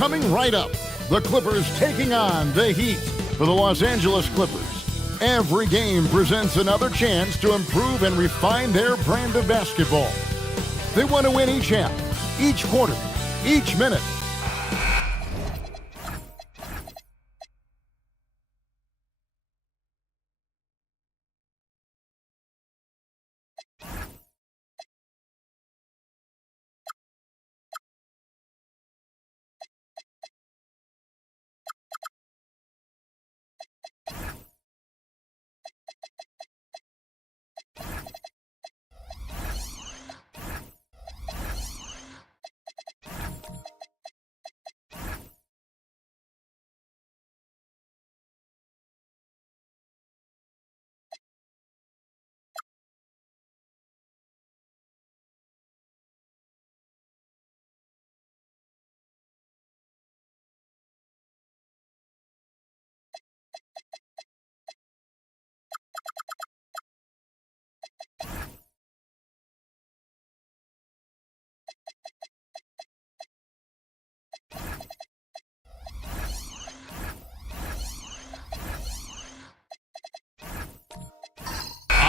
Coming right up, the Clippers taking on the Heat for the Los Angeles Clippers. Every game presents another chance to improve and refine their brand of basketball. They want to win each half, each quarter, each minute.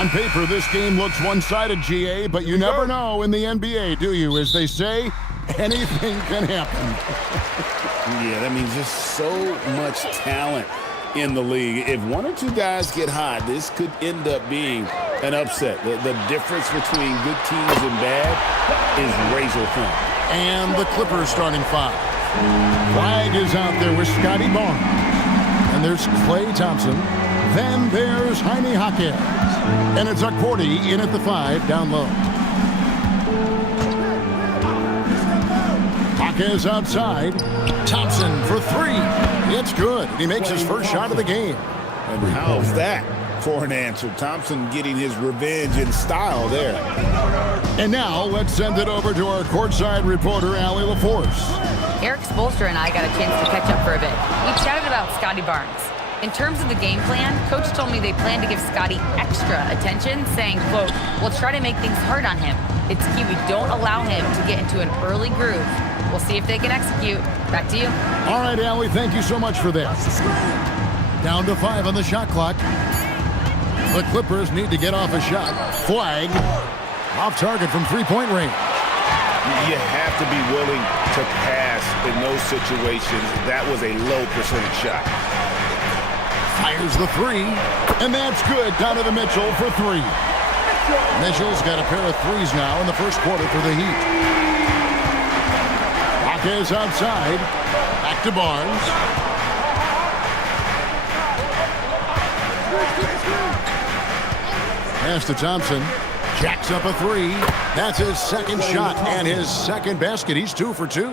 On paper, this game looks one-sided, GA, but you never know in the NBA, do you? As they say, anything can happen. Yeah, that means just so much talent in the league. If one or two guys get hot, this could end up being an upset. The difference between good teams and bad is razor thin. And the Clippers starting five. Flag is out there with Scotty Barnes. And there's Klay Thompson. Then there's Jaime Jaquez. And it's Okporti in at the 5, down low. Jaquez outside. Thompson for 3. It's good. He makes his first shot of the game. And how's that for an answer? Thompson getting his revenge in style there. And now let's send it over to our courtside reporter, Allie LaForce. Eric Spoelstra and I got a chance to catch up for a bit. We chatted about Scotty Barnes. In terms of the game plan, Coach told me they plan to give Scotty extra attention, saying, quote, "We'll try to make things hard on him. It's key we don't allow him to get into an early groove. We'll see if they can execute." Back to you. All right, Allie, thank you so much for that. Down to 5 on the shot clock. The Clippers need to get off a shot. Flag. Off target from three-point range. You have to be willing to pass in those situations. That was a low percentage shot. Fires the 3, and that's good. Donovan Mitchell for 3. Mitchell's got a pair of 3s now in the first quarter for the Heat. Jaquez outside. Back to Barnes. Pass to Thompson. Jacks up a 3. That's his second shot and his second basket. He's 2 for 2.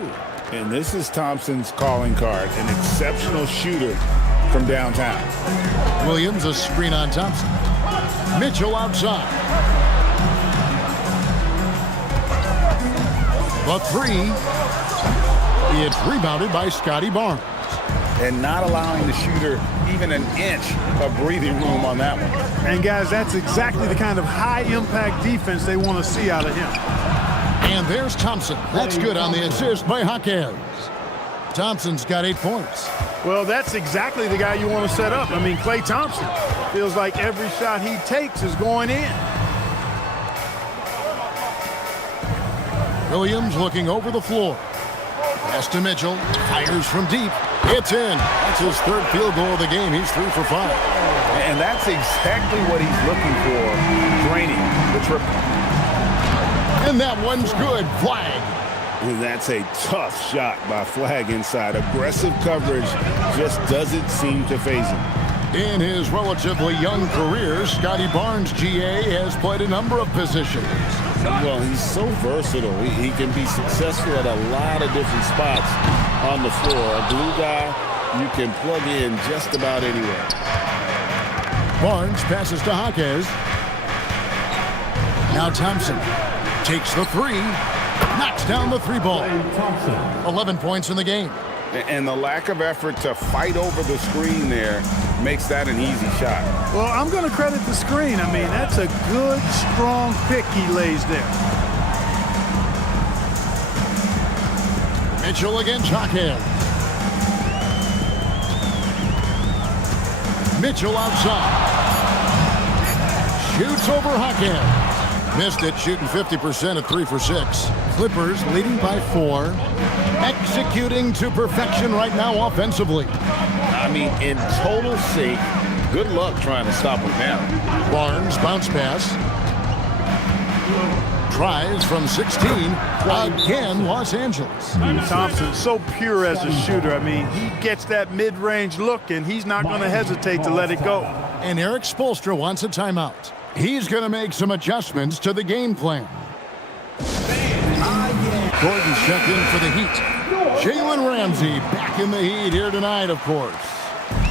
And this is Thompson's calling card, an exceptional shooter from downtown. Williams, a screen on Thompson. Mitchell outside. The three. It's rebounded by Scotty Barnes. And not allowing the shooter even an inch of breathing room on that one. And, guys, that's exactly the kind of high-impact defense they want to see out of him. And there's Thompson. That's good on the assist by Jaquez. Thompson's got 8 points. Well, that's exactly the guy you want to set up. I mean, Klay Thompson feels like every shot he takes is going in. Williams looking over the floor. Pass to Mitchell. Fires from deep. It's in. That's his 3rd field goal of the game. He's 3 for 5. And that's exactly what he's looking for, draining the triple. And that one's good. Flag. And that's a tough shot by Flag inside. Aggressive coverage just doesn't seem to faze him. In his relatively young career, Scotty Barnes, GA, has played a number of positions. Well, he's so versatile. He can be successful at a lot of different spots on the floor. A glue guy you can plug in just about anywhere. Barnes passes to Jaquez. Now Thompson takes the 3. Knocks down the 3 ball. 11 points in the game. And the lack of effort to fight over the screen there makes that an easy shot. Well, I'm going to credit the screen. I mean, that's a good, strong pick he lays there. Mitchell against Jaquez. Mitchell outside. Shoots over Jaquez. Missed it, shooting 50% at 3 for 6. Clippers leading by 4. Executing to perfection right now offensively. I mean, in total sync. Good luck trying to stop him now. Barnes bounce pass. Tries from 16. Again, Los Angeles. Thompson, so pure as a shooter. I mean, he gets that mid-range look, and he's not going to hesitate to let it go. And Eric Spoelstra wants a timeout. He's going to make some adjustments to the game plan. Gordon checked in for the Heat. Jalen Ramsey back in the Heat here tonight, of course.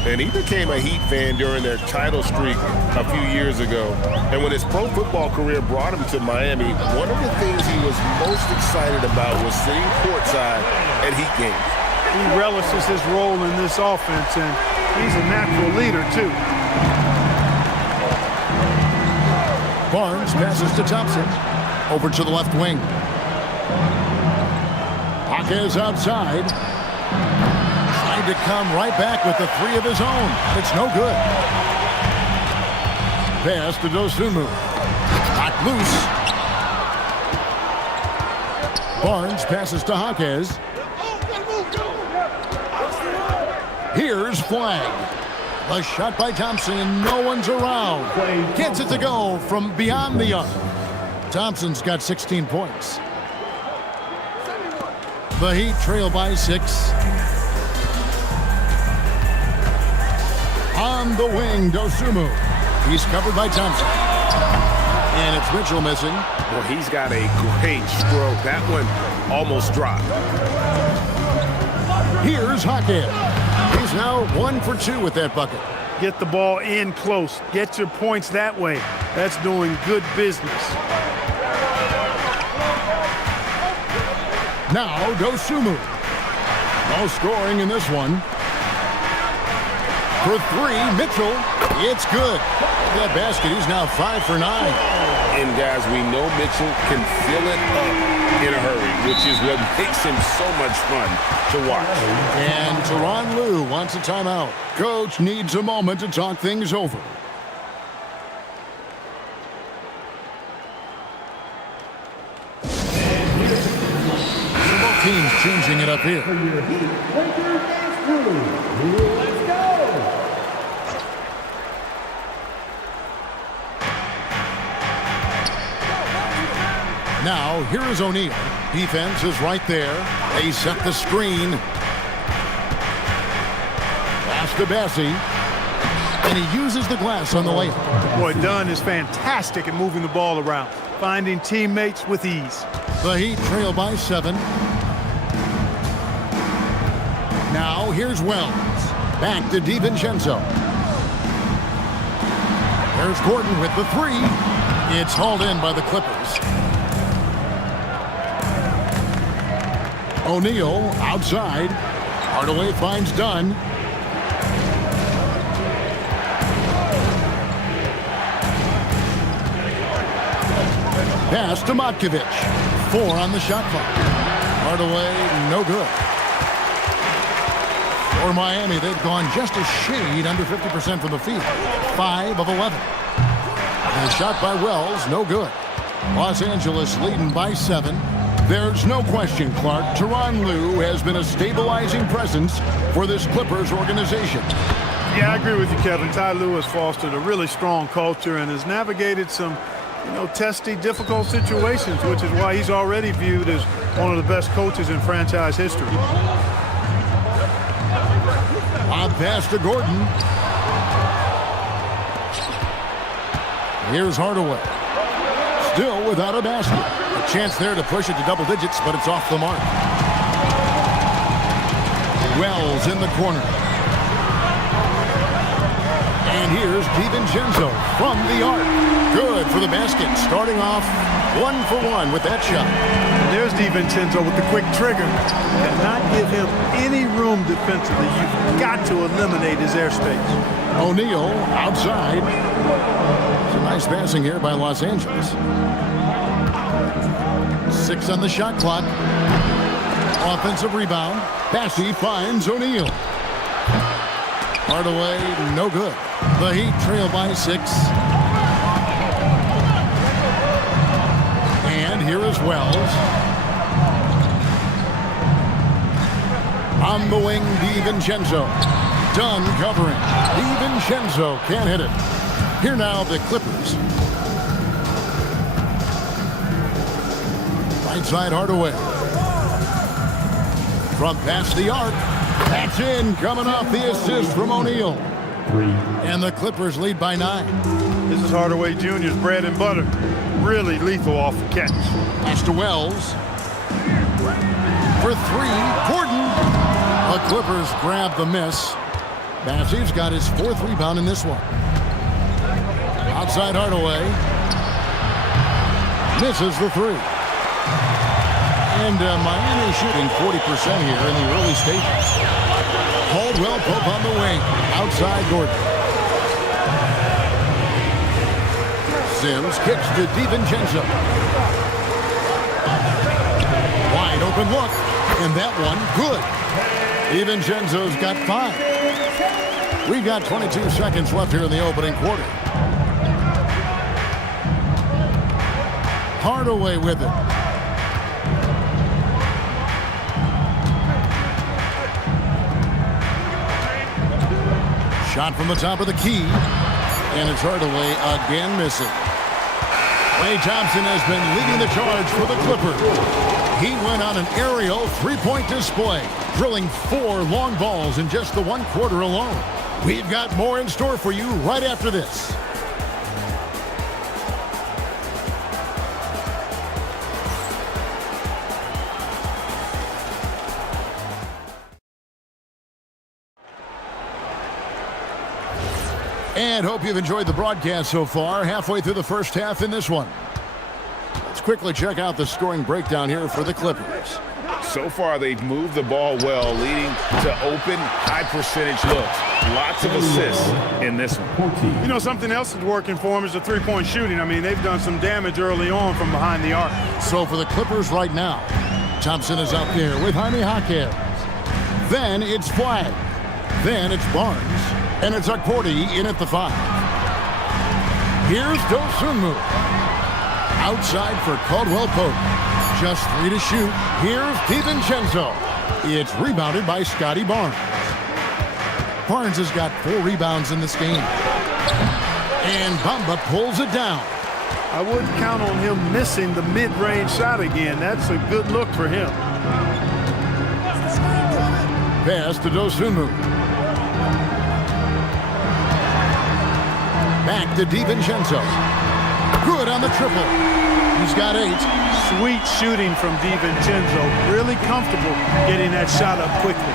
And he became a Heat fan during their title streak a few years ago. And when his pro football career brought him to Miami, one of the things he was most excited about was sitting courtside at Heat games. He relishes his role in this offense, and he's a natural leader, too. Barnes passes to Thompson. Over to the left wing. Jaquez outside. Trying to come right back with the 3 of his own. It's no good. Pass to Dosunmu. Knocked loose. Barnes passes to Jaquez. Here's Flag. A shot by Thompson, and no one's around. Gets it to go from beyond the arc. Thompson's got 16 points. The Heat trail by 6. On the wing, Dosunmu. He's covered by Thompson. And it's Mitchell missing. Well, he's got a great stroke. That one almost dropped. Here's Jaquez. He's now 1 for 2 with that bucket. Get the ball in close. Get your points that way. That's doing good business. Now Dosunmu. No scoring in this one. For 3, Mitchell. It's good. That basket, he's now 5 for 9. And guys, we know Mitchell can fill it up in a hurry, which is what makes him so much fun to watch. And Tyronn Lue wants a timeout. Coach needs a moment to talk things over. Both teams changing it up here. Let's go! Now, here is O'Neal. Defense is right there. They set the screen. Pass to Bassie. And he uses the glass on the layup. Boy, Dunn is fantastic at moving the ball around, finding teammates with ease. The Heat trail by 7. Now, here's Wells. Back to DiVincenzo. There's Gordon with the 3. It's hauled in by the Clippers. O'Neal outside. Hardaway finds Dunn. Pass to Matkovic. 4 on the shot clock. Hardaway, no good. For Miami, they've gone just a shade under 50% from the field. 5 of 11. And a shot by Wells, no good. Los Angeles leading by 7. There's no question, Clark, Tyronn Lue has been a stabilizing presence for this Clippers organization. Yeah, I agree with you, Kevin. Ty Lue has fostered a really strong culture and has navigated some, testy, difficult situations, which is why he's already viewed as one of the best coaches in franchise history. On pass to Gordon. Here's Hardaway. Still without a basket. A chance there to push it to double digits, but it's off the mark. Wells in the corner. And here's DiVincenzo from the arc. Good for the basket. Starting off 1 for 1 with that shot. And there's DiVincenzo with the quick trigger. Cannot give him any room defensively. You've got to eliminate his airspace. O'Neal outside. Some nice passing here by Los Angeles. 6 on the shot clock. Offensive rebound. Bassey finds O'Neal. Hardaway, no good. The Heat trail by 6. And here is Wells. On the wing, DiVincenzo. Dunn covering. DiVincenzo can't hit it. Here now, the Clippers. Right side, Hardaway. From past the arc. That's in, coming off the assist from O'Neal. 3. And the Clippers lead by 9. This is Hardaway Jr.'s bread and butter. Really lethal off the catch. Pass to Wells. For 3, Gordon. The Clippers grab the miss. Bassey's got his 4th rebound in this one. Outside Hardaway. Misses the 3. And Miami shooting 40% here in the early stages. Caldwell Pope on the wing. Outside Gordon. Sims kicks to DiVincenzo. Wide open look. And that one, good. DiVincenzo's got 5. We've got 22 seconds left here in the opening quarter. Hardaway with it. Shot from the top of the key. And it's Hardaway again missing. Klay Thompson has been leading the charge for the Clippers. He went on an aerial 3-point display, drilling 4 long balls in just the 1 quarter alone. We've got more in store for you right after this. And hope you've enjoyed the broadcast so far. Halfway through the first half in this one. Let's quickly check out the scoring breakdown here for the Clippers. So far, they've moved the ball well, leading to open, high-percentage looks. Lots of assists in this one. Something else that's working for them is the 3-point shooting. I mean, they've done some damage early on from behind the arc. So for the Clippers right now, Thompson is out there with Jaime Jaquez. Then it's Flagg. Then it's Barnes. And it's Okporti in at the 5. Here's Dosunmu. Outside for Caldwell Pope. Just 3 to shoot. Here's DiVincenzo. It's rebounded by Scotty Barnes. Barnes has got 4 rebounds in this game. And Bamba pulls it down. I wouldn't count on him missing the mid-range shot again. That's a good look for him. Pass to Dosunmu. Back to DiVincenzo. Good on the triple. He's got 8. Sweet shooting from DiVincenzo. Really comfortable getting that shot up quickly.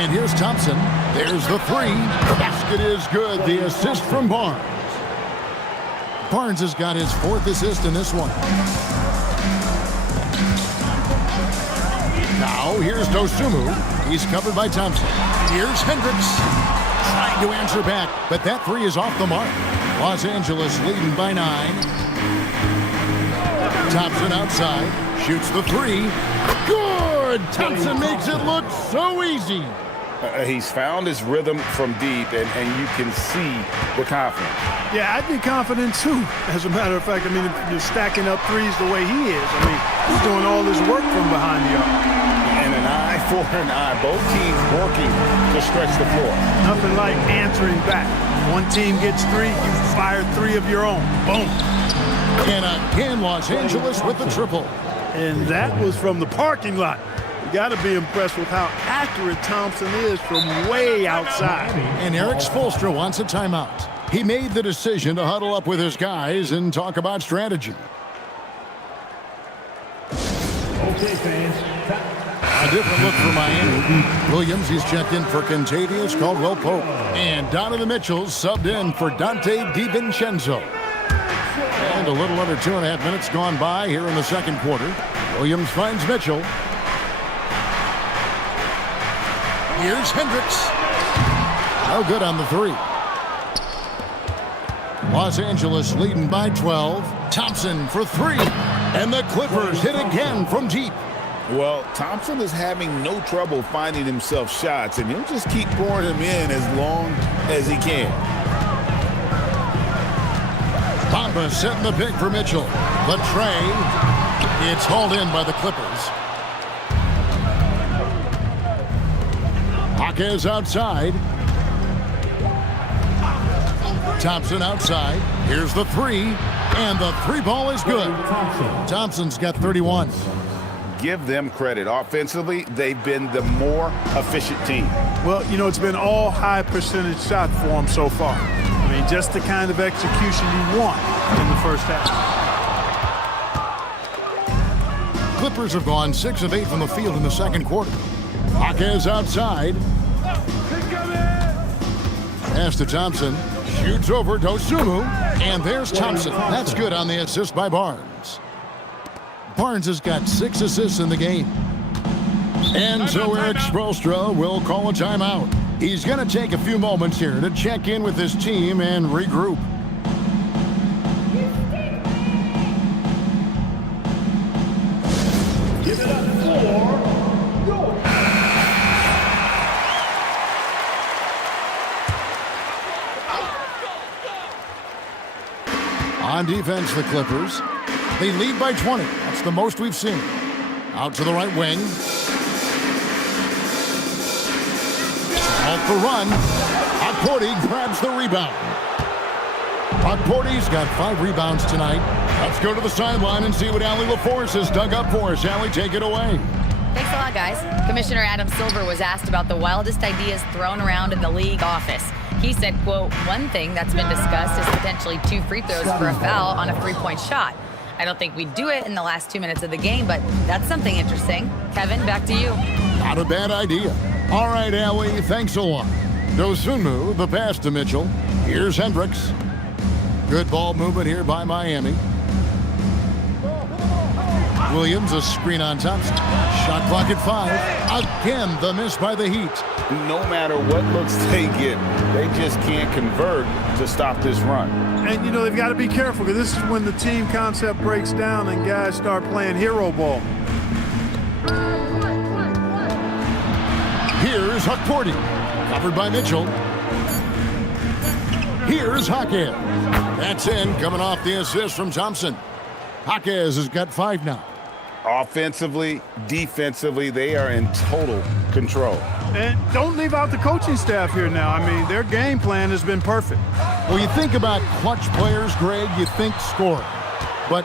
And here's Thompson. There's the 3. The basket is good. The assist from Barnes. Barnes has got his 4th assist in this one. Now here's Dosunmu. He's covered by Thompson. Here's Hendricks. Trying to answer back, but that three is off the mark. Los Angeles leading by 9. Thompson outside. Shoots the three. Good! Thompson makes it look so easy. He's found his rhythm from deep, and you can see the confidence. Yeah, I'd be confident too. As a matter of fact, I mean, if you're stacking up threes the way he is, I mean, he's doing all this work from behind the arc. And an eye for an eye. Both teams working to stretch the floor. Nothing like answering back. One team gets 3, you fire 3 of your own. Boom. And again, Los Angeles with the triple. And that was from the parking lot. You got to be impressed with how accurate Thompson is from way outside. And Eric Spoelstra wants a timeout. He made the decision to huddle up with his guys and talk about strategy. Okay, fans. A different look for Miami. Williams, he's checked in for Kentavious Caldwell-Pope. And Donovan Mitchell subbed in for Dante DiVincenzo. And a little under 2.5 minutes gone by here in the second quarter. Williams finds Mitchell. Here's Hendricks. No good on the three. Los Angeles leading by 12. Thompson for 3. And the Clippers hit again from deep. Well, Thompson is having no trouble finding himself shots, and he'll just keep pouring them in as long as he can. Bamba setting the pick for Mitchell. The tray. It's hauled in by the Clippers. Jaquez outside. Thompson outside. Here's the three. And the three ball is good. Thompson's got 31. Give them credit. Offensively, they've been the more efficient team. Well, you know, it's been all high percentage shot for them so far. I mean, just the kind of execution you want in the first half. Clippers have gone 6 of 8 from the field in the second quarter. Jaquez outside. Pass to Thompson. Shoots over Dosunmu. And there's Thompson. That's good on the assist by Barnes. Barnes has got 6 assists in the game. And so Eric Spoelstra will call a timeout. He's going to take a few moments here to check in with his team and regroup. Give it up for go. On defense, the Clippers. They lead by 20. That's the most we've seen. Out to the right wing. Off the run. Okporti grabs the rebound. Okporti's got 5 rebounds tonight. Let's go to the sideline and see what Allie LaForce has dug up for us. Allie, take it away. Thanks a lot, guys. Commissioner Adam Silver was asked about the wildest ideas thrown around in the league office. He said, quote, one thing that's been discussed is potentially 2 free throws for a foul on a 3-point shot. I don't think we'd do it in the last 2 minutes of the game, but that's something interesting. Kevin, back to you. Not a bad idea. All right, Allie, thanks a lot. Dosunmu, the pass to Mitchell. Here's Hendricks. Good ball movement here by Miami. Williams, a screen on Thompson. Shot clock at 5. Again, the miss by the Heat. No matter what looks they get, they just can't convert to stop this run. And, you know, they've got to be careful because this is when the team concept breaks down and guys start playing hero ball. Here's Okporti, covered by Mitchell. Here's Jaquez. That's in, coming off the assist from Thompson. Jaquez has got 5 now. Offensively, defensively, they are in total control. And don't leave out the coaching staff here now. I mean, their game plan has been perfect. When you think about clutch players, Greg, you think scoring. But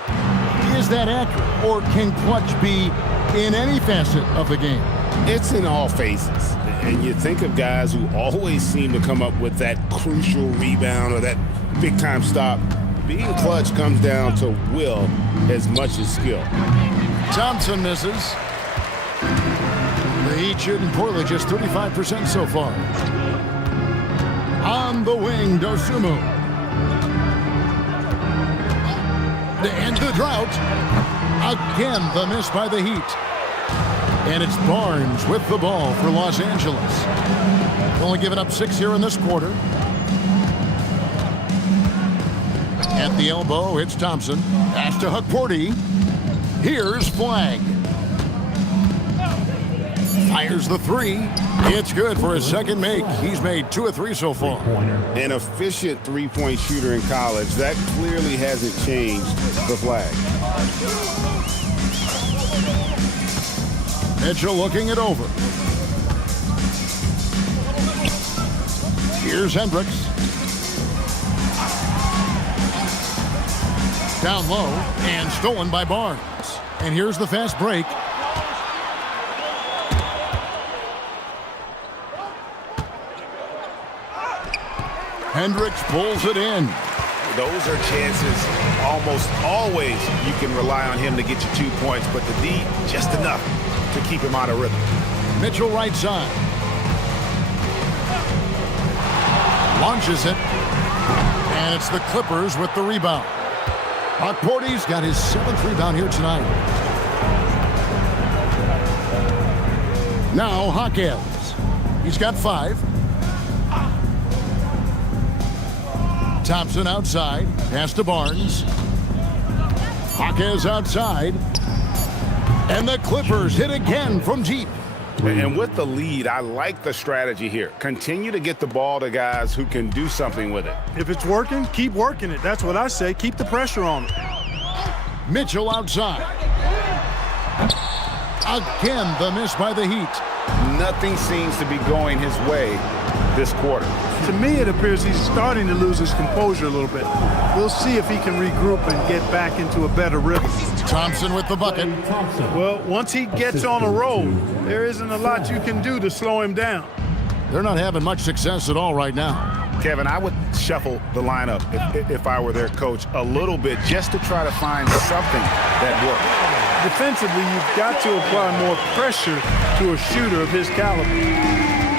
is that accurate? Or can clutch be in any facet of the game? It's in all phases. And you think of guys who always seem to come up with that crucial rebound or that big-time stop. Being clutch comes down to will as much as skill. Thompson misses. The Heat shooting poorly, just 35% so far. On the wing, Dosunmu. To end the drought. Again, the miss by the Heat. And it's Barnes with the ball for Los Angeles. Only giving up 6 here in this quarter. At the elbow, it's Thompson. Pass to Hukporti. Here's Flagg. Fires the three. It's good for his second make. He's made 2 of 3 so far. An efficient three-point shooter in college. That clearly hasn't changed for Flagg. Mitchell looking it over. Here's Hendricks. Down low and stolen by Barnes. And here's the fast break. Hendricks pulls it in. Those are chances almost always you can rely on him to get you 2 points, but the D, just enough to keep him out of rhythm. Mitchell right side. Launches it. And it's the Clippers with the rebound. Hukporti's got his 7th rebound here tonight. Now Hawkins. He's got 5. Thompson outside. Pass to Barnes. Hawkins outside. And the Clippers hit again from deep. And with the lead, I like the strategy here. Continue to get the ball to guys who can do something with it. If it's working, keep working it. That's what I say. Keep the pressure on it. Mitchell outside. Again, the miss by the Heat. Nothing seems to be going his way this quarter. To me, it appears he's starting to lose his composure a little bit. We'll see if he can regroup and get back into a better rhythm. Thompson with the bucket. Well, once he gets on a roll, there isn't a lot you can do to slow him down. They're not having much success at all right now. Kevin, I would shuffle the lineup if I were their coach a little bit just to try to find something that works. Defensively, you've got to apply more pressure to a shooter of his caliber.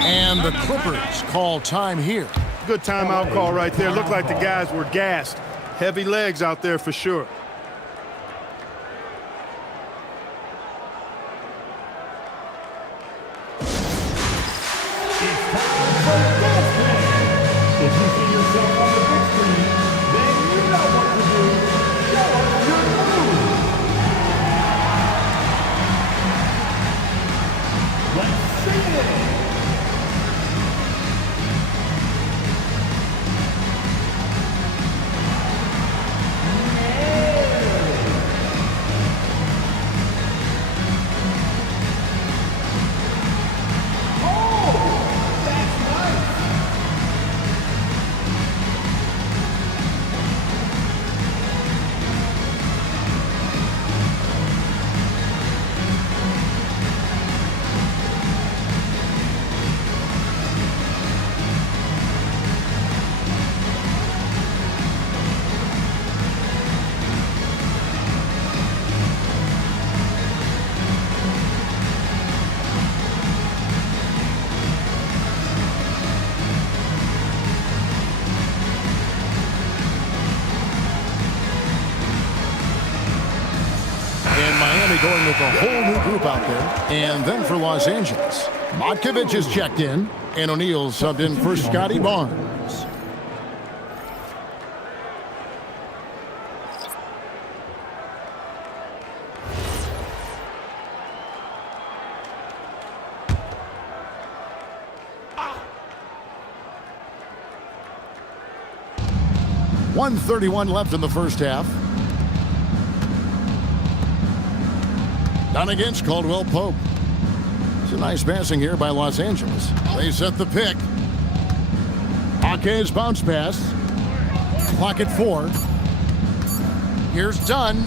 And the Clippers call time here. Good timeout call right there. Looked like the guys were gassed. Heavy legs out there for sure. If you see yourself on the big screen, then you know what to do. Show us your move. Let's see it. Going with a whole new group out there. And then for Los Angeles, Matkovic is checked in, and O'Neal subbed in for Scotty Barnes. .131 left in the first half. Done against Caldwell Pope. It's a nice passing here by Los Angeles. They set the pick. Ake's bounce pass. Clock at 4. Here's Dunn.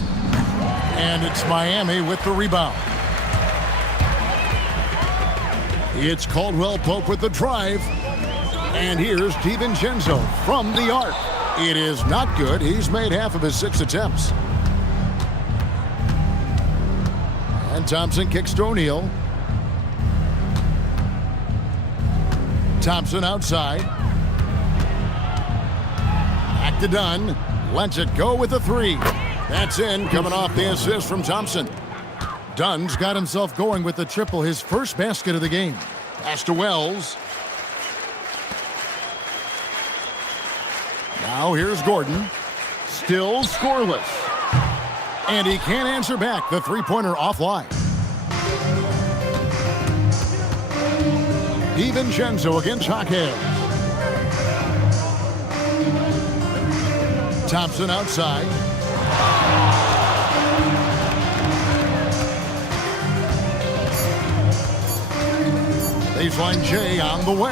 And it's Miami with the rebound. It's Caldwell Pope with the drive. And here's DiVincenzo from the arc. It is not good. He's made half of his 6 attempts. And Thompson kicks to O'Neal. Thompson outside. Back to Dunn. Lets it go with the 3. That's in, coming off the assist from Thompson. Dunn's got himself going with the triple, his first basket of the game. Pass to Wells. Now here's Gordon. Still scoreless. And he can't answer back. The three-pointer offline. DiVincenzo against Jaquez. Thompson outside. Baseline J on the way.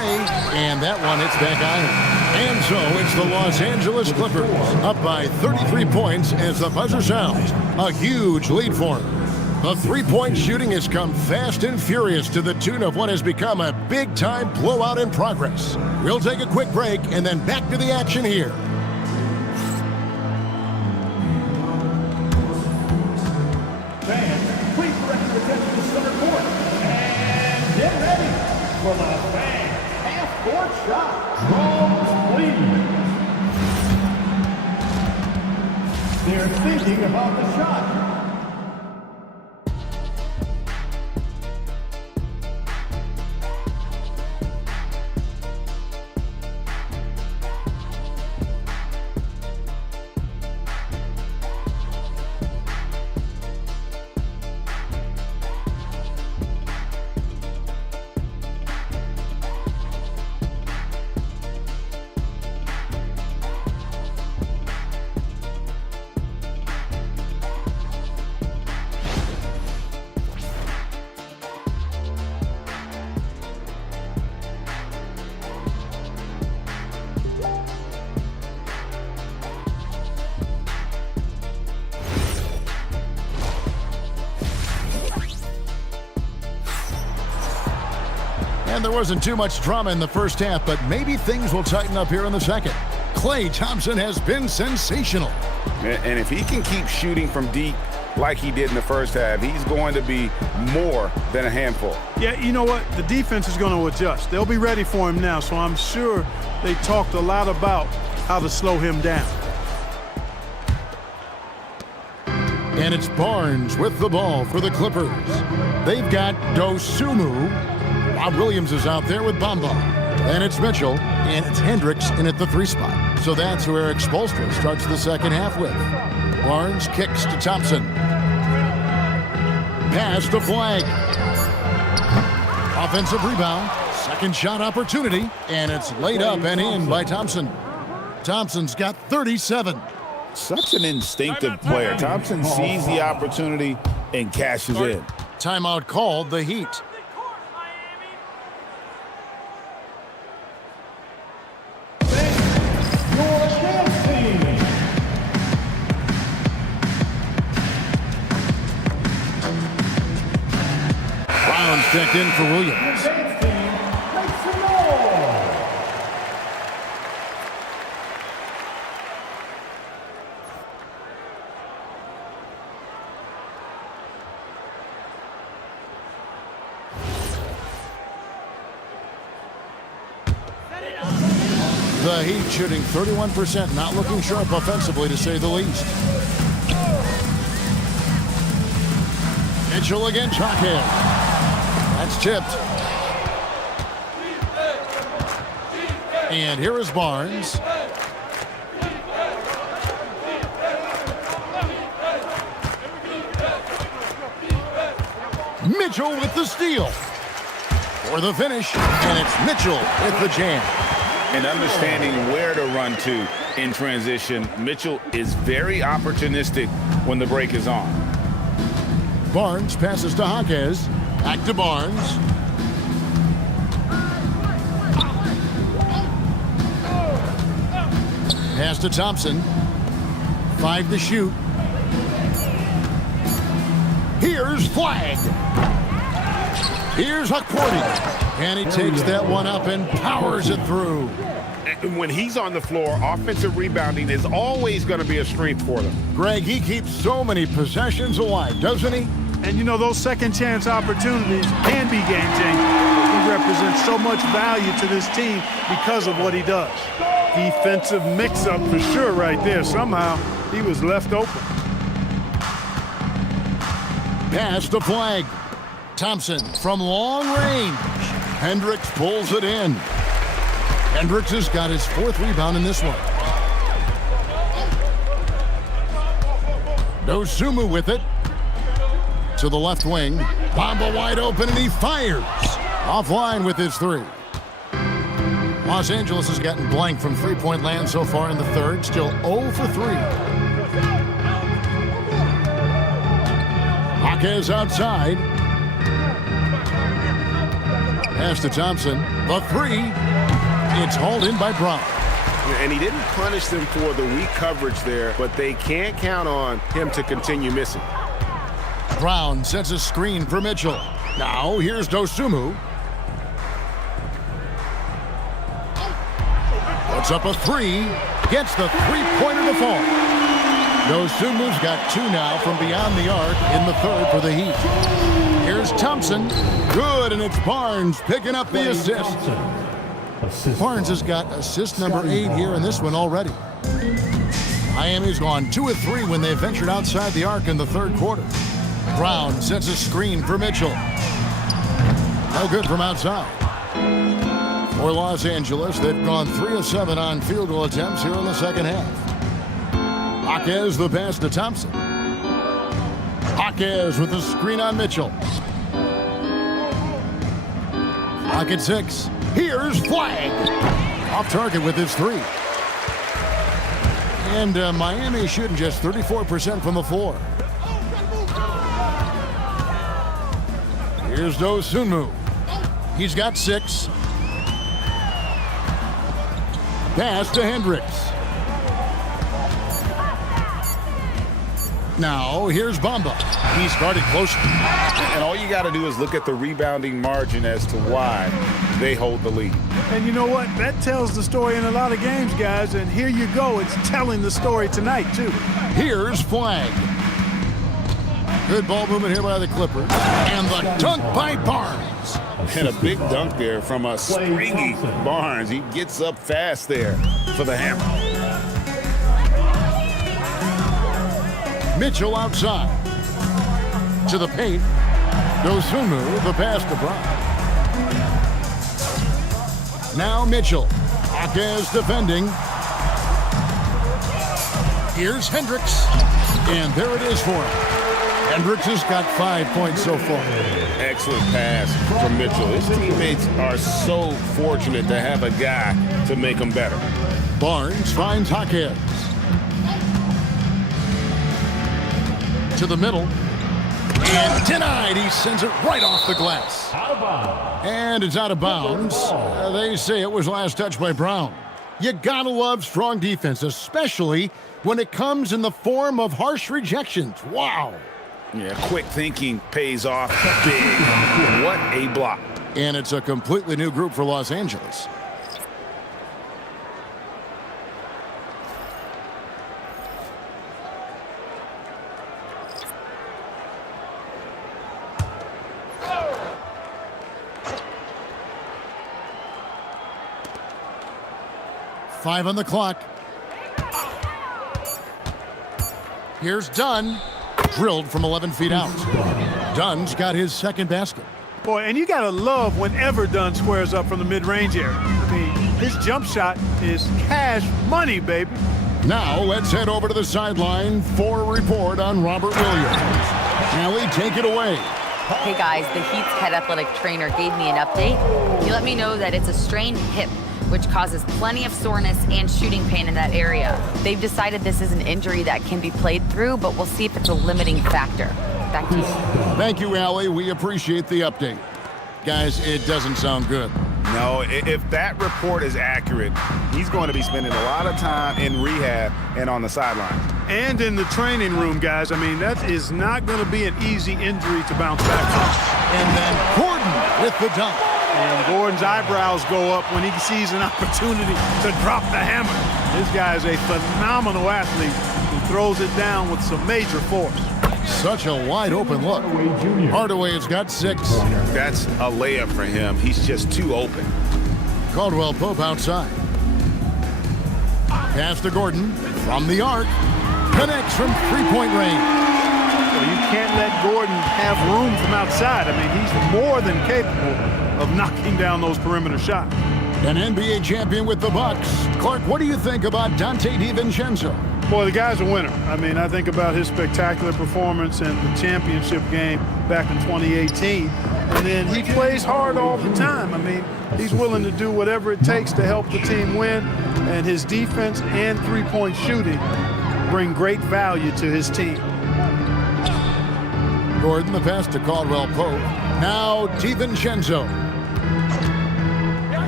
And that one hits back iron. And so it's the Los Angeles Clippers up by 33 points as the buzzer sounds. A huge lead for them. The three-point shooting has come fast and furious to the tune of what has become a big-time blowout in progress. We'll take a quick break and then back to the action here. Fans, please direct your attention to center court. And get ready for the fan half-court shot. Drums, please. They're thinking about the shot. And there wasn't too much drama in the first half, but maybe things will tighten up here in the second. Klay Thompson has been sensational. And if he can keep shooting from deep like he did in the first half, he's going to be more than a handful. Yeah, you know what? The defense is going to adjust. They'll be ready for him now, so I'm sure they talked a lot about how to slow him down. And it's Barnes with the ball for the Clippers. They've got Dosunmu. Bob Williams is out there with Bamba. And it's Mitchell, and it's Hendricks in at the 3 spot. So that's who Eric Spoelstra starts the second half with. Barnes kicks to Thompson. Pass to Flag. Offensive rebound. Second shot opportunity. And it's laid up and in by Thompson. Thompson's got 37. Such an instinctive player. Thompson sees the opportunity and cashes in. Timeout called, the Heat. Brown's checked in for Williams. The Heat shooting 31%, not looking sharp offensively to say the least. Mitchell against Jaquez. That's tipped. And here is Barnes. Mitchell with the steal. For the finish, and it's Mitchell with the jam. And understanding where to run to in transition, Mitchell is very opportunistic when the break is on. Barnes passes to Jaquez. Back to Barnes. Pass to Thompson. 5 to shoot. Here's Flag. Here's Hukporti. And he takes that one up and powers it through. When he's on the floor, offensive rebounding is always going to be a strength for them. Greg, he keeps so many possessions alive, doesn't he? And you know, those second chance opportunities can be game changing. He represents so much value to this team because of what he does. Defensive mix-up for sure right there. Somehow he was left open. Pass to Flag. Thompson from long range. Hendricks pulls it in. Hendricks has got his 4th rebound in this one. Dosunmu with it. To the left wing. Bamba wide open, and he fires. Offline with his 3. Los Angeles has gotten blank from three-point land so far in the third. Still 0 for 3. Jaquez outside. Pass to Thompson. The 3. It's hauled in by Brown. And he didn't punish them for the weak coverage there, but they can't count on him to continue missing. Brown sets a screen for Mitchell. Now here's Dosunmu. Puts up a 3. Gets the three-pointer to fall. Dosumu's got 2 now from beyond the arc in the third for the Heat. Here's Thompson. Good, and it's Barnes picking up the assist. Barnes has got assist number 8 here in this one already. Miami's gone 2 of 3 when they ventured outside the arc in the third quarter. Brown sets a screen for Mitchell. No good from outside. For Los Angeles, they've gone 3 of 7 on field goal attempts here in the second half. Jaquez the pass to Thompson. Jaquez with the screen on Mitchell. Clock at 6. Here's Flag. Off target with his 3. And Miami shooting just 34% from the floor. Here's Dosunmu. He's got 6. Pass to Hendricks. Now, here's Bamba. He started close. And all you got to do is look at the rebounding margin as to why they hold the lead. And you know what? That tells the story in a lot of games, guys. And here you go. It's telling the story tonight, too. Here's Flag. Good ball movement here by the Clippers. And the dunk by Barnes. And a big dunk there from a springy Barnes. He gets up fast there for the hammer. Mitchell outside. To the paint. Dosunmu, the pass to Brown. Now Mitchell. Jaquez defending. Here's Hendricks. And there it is for him. Hendricks has got 5 points so far. Excellent pass from Mitchell. His teammates are so fortunate to have a guy to make them better. Barnes finds Jaquez. To the middle. And denied. He sends it right off the glass. And it's out of bounds. They say it was last touched by Brown. You gotta love strong defense, especially when it comes in the form of harsh rejections. Wow. Yeah, quick thinking pays off big. What a block. And it's a completely new group for Los Angeles. Five on the clock. Here's Dunn. Drilled from 11 feet out. Dunn's got his second basket. Boy, and you got to love whenever Dunn squares up from the mid-range area. I mean, his jump shot is cash money, baby. Now let's head over to the sideline for a report on Robert Williams. Allie, take it away. Hey guys, the Heat's head athletic trainer gave me an update. He let me know that it's a strained hip, which causes plenty of soreness and shooting pain in that area. They've decided this is an injury that can be played through, but we'll see if it's a limiting factor. Back to you. Thank you, Allie. We appreciate the update. Guys, it doesn't sound good. No, if that report is accurate, he's going to be spending a lot of time in rehab and on the sidelines. And in the training room, guys. I mean, that is not going to be an easy injury to bounce back from. And then Gordon with the dunk. And Gordon's eyebrows go up when he sees an opportunity to drop the hammer. This guy is a phenomenal athlete who throws it down with some major force. Such a wide open look. Hardaway has got 6. That's a layup for him. He's just too open. Caldwell Pope outside. Pass to Gordon from the arc. Connects from three-point range. Well, you can't let Gordon have room from outside. I mean, he's more than capable of knocking down those perimeter shots. An NBA champion with the Bucks. Clark, what do you think about Donte DiVincenzo? Boy, the guy's a winner. I mean, I think about his spectacular performance in the championship game back in 2018. And then he plays hard all the time. I mean, he's willing to do whatever it takes to help the team win. And his defense and three-point shooting bring great value to his team. Gordon, the pass to Caldwell Pope. Now DiVincenzo.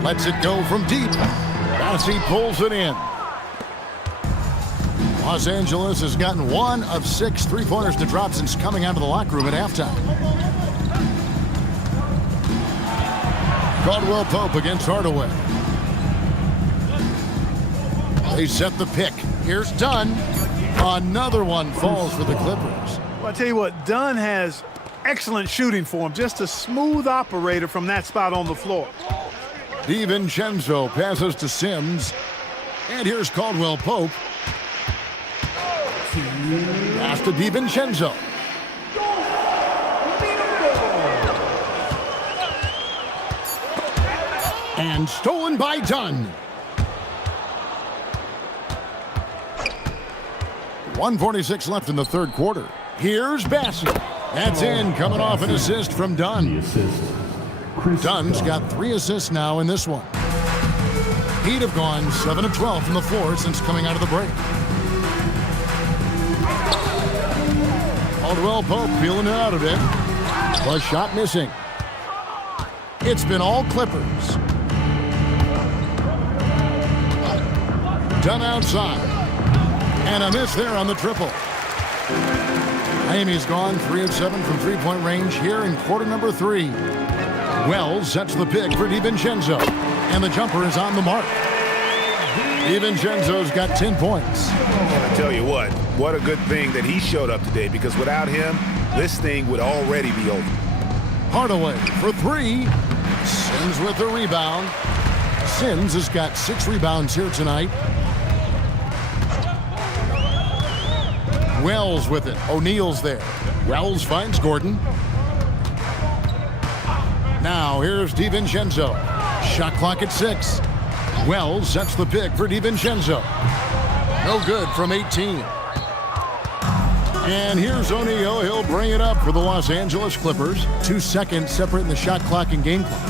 Lets it go from deep. Bassey pulls it in. Los Angeles has gotten 1 of 6 three-pointers to drop since coming out of the locker room at halftime. Caldwell Pope against Hardaway. They set the pick. Here's Dunn. Another one falls for the Clippers. Well, I tell you what, Dunn has excellent shooting for him. Just a smooth operator from that spot on the floor. DiVincenzo passes to Sims. And here's Caldwell Pope. Pass to DiVincenzo. And stolen by Dunn. 1:46 left in the third quarter. Here's Bassett. That's in, coming off an assist from Dunn. Dunn's got 3 assists now in this one. Heat have gone 7 of 12 from the floor since coming out of the break. Caldwell Pope feeling it out a bit. The shot missing. It's been all Clippers. Dunn outside. And a miss there on the triple. Miami's gone 3 of 7 from three-point range here in quarter number 3. Wells sets the pick for DiVincenzo. And the jumper is on the mark. DiVincenzo's got 10 points. I tell you what a good thing that he showed up today, because without him, this thing would already be over. Hardaway for 3. Sims with the rebound. Sims has got 6 rebounds here tonight. Wells with it. O'Neal's there. Wells finds Gordon. Now here's DiVincenzo. Shot clock at 6. Wells sets the pick for DiVincenzo. No good from 18. And here's O'Neal. He'll bring it up for the Los Angeles Clippers. 2 seconds separating the shot clock and game clock.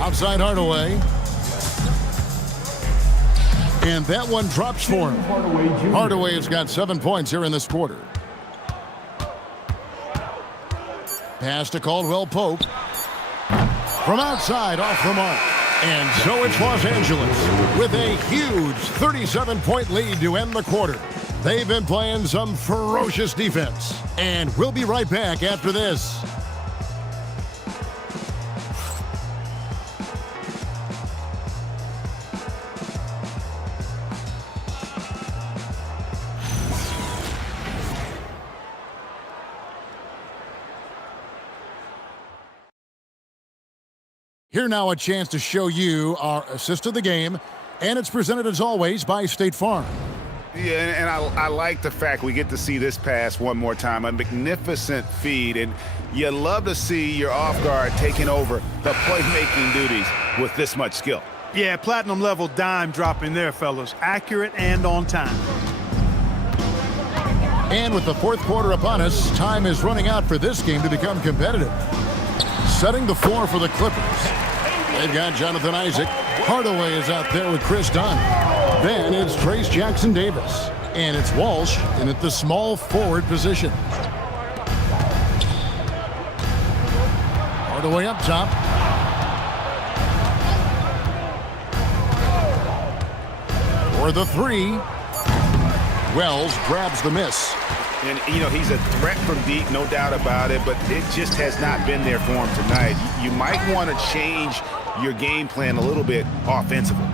Outside Hardaway. And that one drops for him. Hardaway has got 7 points here in this quarter. Pass to Caldwell Pope. From outside, off the mark. And so it's Los Angeles with a huge 37-point lead to end the quarter. They've been playing some ferocious defense. And we'll be right back after this. Here now a chance to show you our assist of the game, and it's presented as always by State Farm. Yeah, and I like the fact we get to see this pass one more time. A magnificent feed, and you love to see your off guard taking over the playmaking duties with this much skill. Yeah, platinum level dime dropping there, fellas. Accurate and on time. And with the fourth quarter upon us, time is running out for this game to become competitive. Setting the floor for the Clippers. They've got Jonathan Isaac. Hardaway is out there with Chris Dunn. Then it's Trace Jackson Davis. And it's Walsh in at the small forward position. Hardaway up top. For the 3. Wells grabs the miss. And, you know, he's a threat from deep, no doubt about it, but it just has not been there for him tonight. You might want to change your game plan a little bit offensively.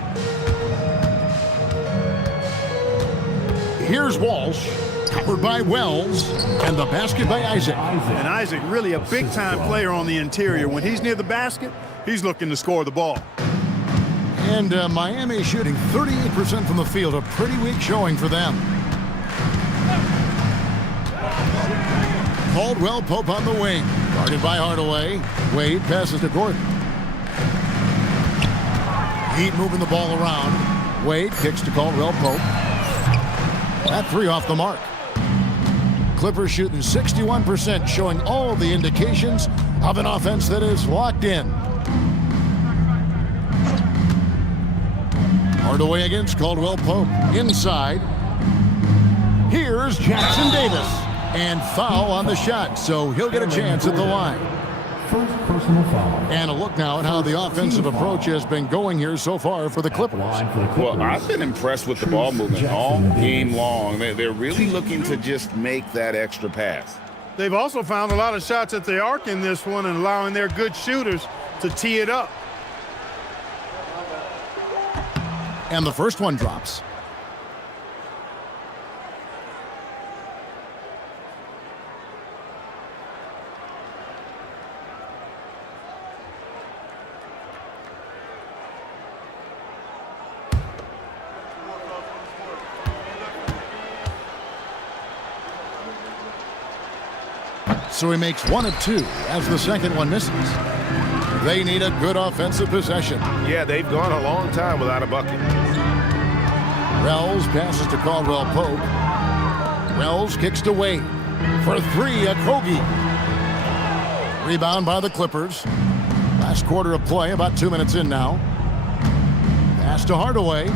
Here's Walsh, covered by Wells, and the basket by Isaac. And Isaac really a big-time player on the interior. When he's near the basket, he's looking to score the ball. And Miami shooting 38% from the field, a pretty weak showing for them. Caldwell Pope on the wing. Guarded by Hardaway. Wade passes to Gordon. Heat moving the ball around. Wade kicks to Caldwell Pope. That three off the mark. Clippers shooting 61%, showing all the indications of an offense that is locked in. Hardaway against Caldwell Pope. Inside. Here's Jackson Davis. And foul on the shot, so he'll get a chance at the line. First personal foul. And a look now at how the offensive approach has been going here so far for the Clippers. Well, I've been impressed with the ball movement all game long. They're really looking to just make that extra pass. They've also found a lot of shots at the arc in this one and allowing their good shooters to tee it up. And the first one drops. So he makes one of two as the second one misses. They need a good offensive possession. Yeah, they've gone a long time without a bucket. Wells passes to Caldwell Pope. Wells kicks to Wade. For three, Okogie. Rebound by the Clippers. Last quarter of play, about 2 minutes in now. Pass to Hardaway.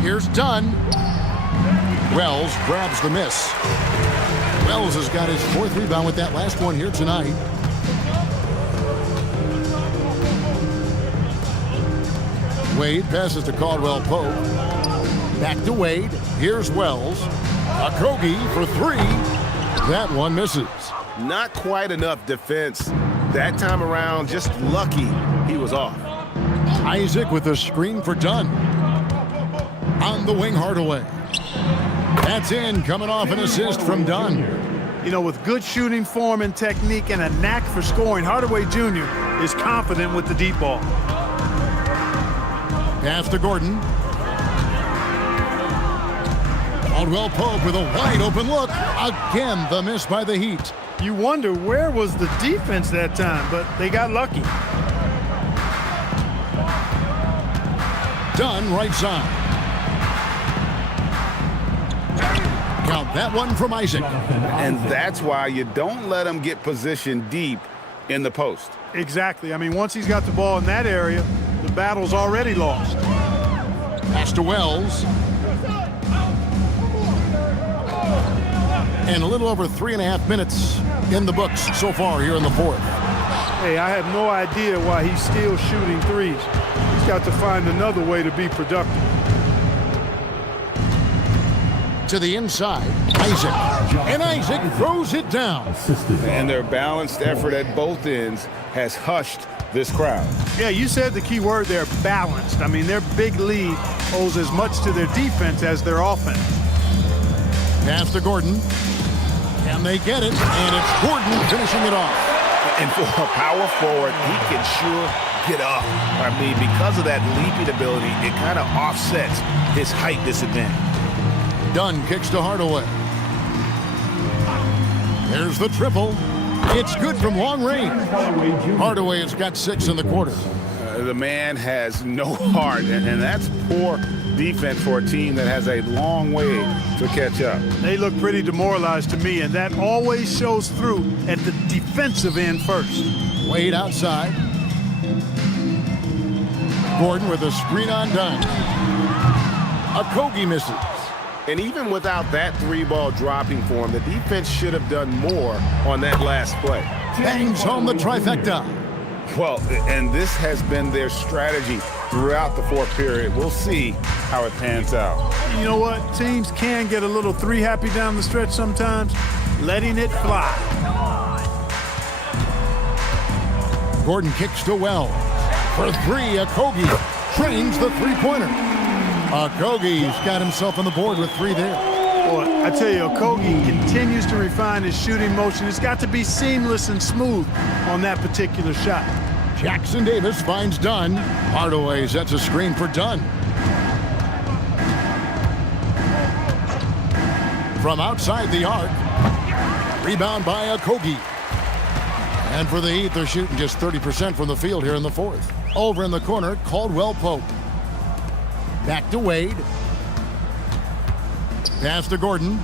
Here's Dunn. Wells grabs the miss. Wells has got his fourth rebound with that last one here tonight. Wade passes to Caldwell Pope. Back to Wade. Here's Wells. Okogie for three. That one misses. Not quite enough defense that time around. Just lucky he was off. Isaac with a screen for Dunn. On the wing, Hardaway. That's in, coming off an assist from Dunn. You know, with good shooting form and technique and a knack for scoring, Hardaway Jr. is confident with the deep ball. Pass to Gordon. Caldwell Pope with a wide open look. Again, the miss by the Heat. You wonder where was the defense that time, but they got lucky. Dunn right side. Count that one from Isaac. And that's why you don't let him get positioned deep in the post. Exactly. I mean, once he's got the ball in that area, the battle's already lost. Pass to Wells. And a little over 3.5 minutes in the books so far here in the fourth. Hey, I have no idea why he's still shooting threes. He's got to find another way to be productive. To the inside, Isaac. And Isaac throws it down. And their balanced effort at both ends has hushed this crowd. Yeah, you said the key word there, balanced. I mean, their big lead owes as much to their defense as their offense. Pass to Gordon. Can they get it? And it's Gordon finishing it off. And for a power forward, he can sure get up. I mean, because of that leaping ability, it kind of offsets his height disadvantage. Dunn kicks to Hardaway. There's the triple. It's good from long range. Hardaway has got 6 in the quarter. The man has no heart, and that's poor defense for a team that has a long way to catch up. They look pretty demoralized to me, and that always shows through at the defensive end first. Wade outside. Gordon with a screen on Dunn. Okogie misses. And even without that three-ball dropping for him, the defense should have done more on that last play. Bangs home the trifecta. Well, and this has been their strategy throughout the fourth period. We'll see how it pans out. You know what? Teams can get a little three-happy down the stretch sometimes, letting it fly. Gordon kicks to Wells. For three, Okogie trains the three-pointer. Okogie's got himself on the board with 3 there. Boy, I tell you, Okogie continues to refine his shooting motion. It's got to be seamless and smooth on that particular shot. Jackson Davis finds Dunn. Hardaway sets a screen for Dunn. from outside the arc. Rebound by Okogie. And for the Heat, they're shooting just 30% from the field here in the fourth. Over in the corner, Caldwell Pope. Back to Wade. Pass to Gordon.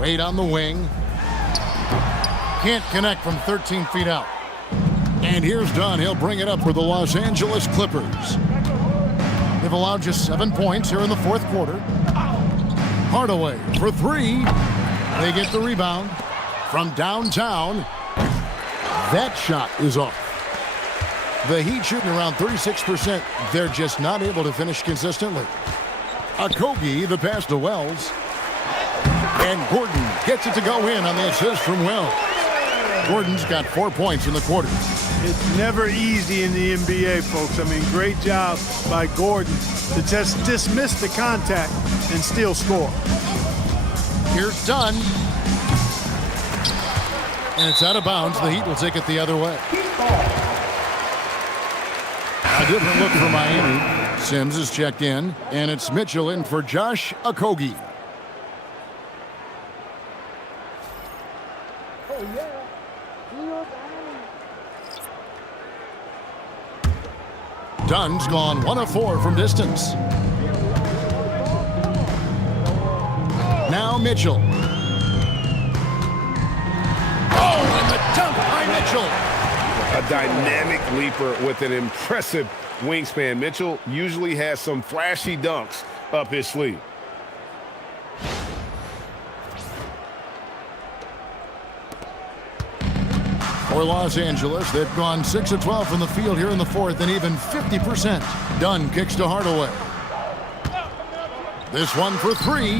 Wade on the wing. Can't connect from 13 feet out. And here's Dunn. He'll bring it up for the Los Angeles Clippers. They've allowed just 7 points here in the fourth quarter. Hardaway for three. They get the rebound from downtown. That shot is off. The Heat shooting around 36%. They're just not able to finish consistently. Okogie, the pass to Wells. And Gordon gets it to go in on the assist from Wells. Gordon's got 4 points in the quarter. It's never easy in the NBA, folks. I mean, great job by Gordon to just dismiss the contact and still score. Here's Dunn. And it's out of bounds. The Heat will take it the other way. A different look for Miami. Sims is checked in, and it's Mitchell in for Josh Okogie. Dunn's gone 1 of 4 from distance. Now Mitchell. Oh, and the dunk by Mitchell. A dynamic leaper with an impressive wingspan. Mitchell usually has some flashy dunks up his sleeve. For Los Angeles, they've gone 6 of 12 from the field here in the fourth and even 50%. Dunn kicks to Hardaway. This one for three.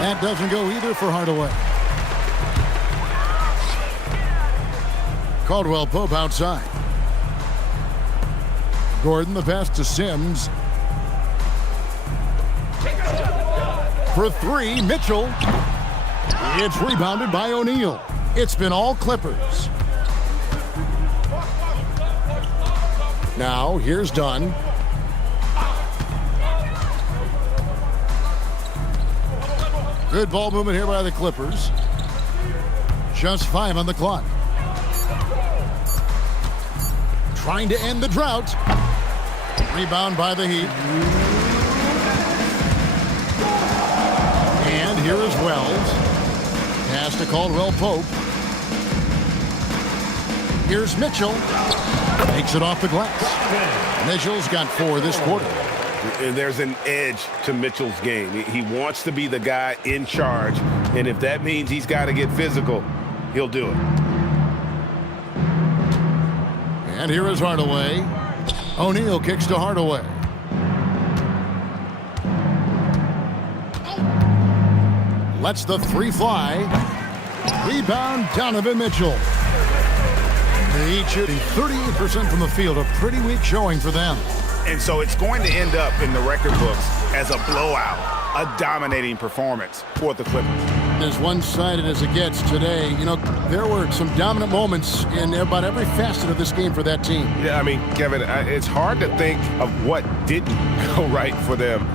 That doesn't go either for Hardaway. Caldwell Pope outside. Gordon, the pass to Sims. For three, Mitchell. It's rebounded by O'Neal. It's been all Clippers. Now, here's Dunn. Good ball movement here by the Clippers. Just 5 on the clock. Trying to end the drought. Rebound by the Heat. And here is Wells. Pass to Caldwell Pope. Here's Mitchell. Takes it off the glass. Mitchell's got 4 this quarter. And there's an edge to Mitchell's game. He wants to be the guy in charge. And if that means he's got to get physical, he'll do it. And here is Hardaway. O'Neal kicks to Hardaway. Lets the three fly. Rebound, Donovan Mitchell. The Heat shooting 38% from the field. A pretty weak showing for them. And so it's going to end up in the record books as a blowout, a dominating performance for the Clippers. As one-sided as it gets today, you know, there were some dominant moments in about every facet of this game for that team. Yeah, I mean, Kevin, it's hard to think of what didn't go right for them.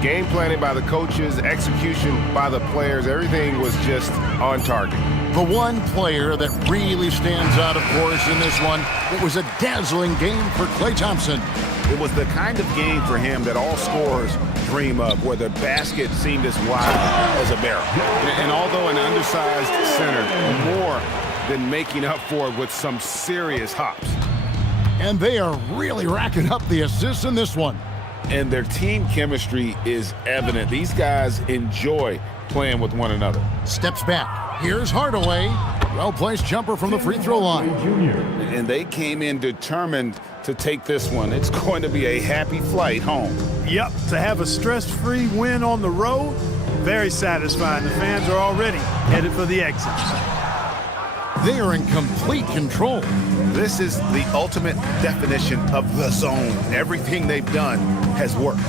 Game planning by the coaches, execution by the players, everything was just on target. The one player that really stands out, of course, in this one, it was a dazzling game for Klay Thompson. It was the kind of game for him that all scorers dream of, where the basket seemed as wide as a barrel. And although an undersized center, more than making up for it with some serious hops. And they are really racking up the assists in this one. And their team chemistry is evident. These guys enjoy playing with one another. Steps back. Here's Hardaway. Well-placed jumper from the free throw line. And they came in determined to take this one. It's going to be a happy flight home. Yep, to have a stress-free win on the road, very satisfying. The fans are already headed for the exit. They are in complete control. This is the ultimate definition of the zone. Everything they've done has worked.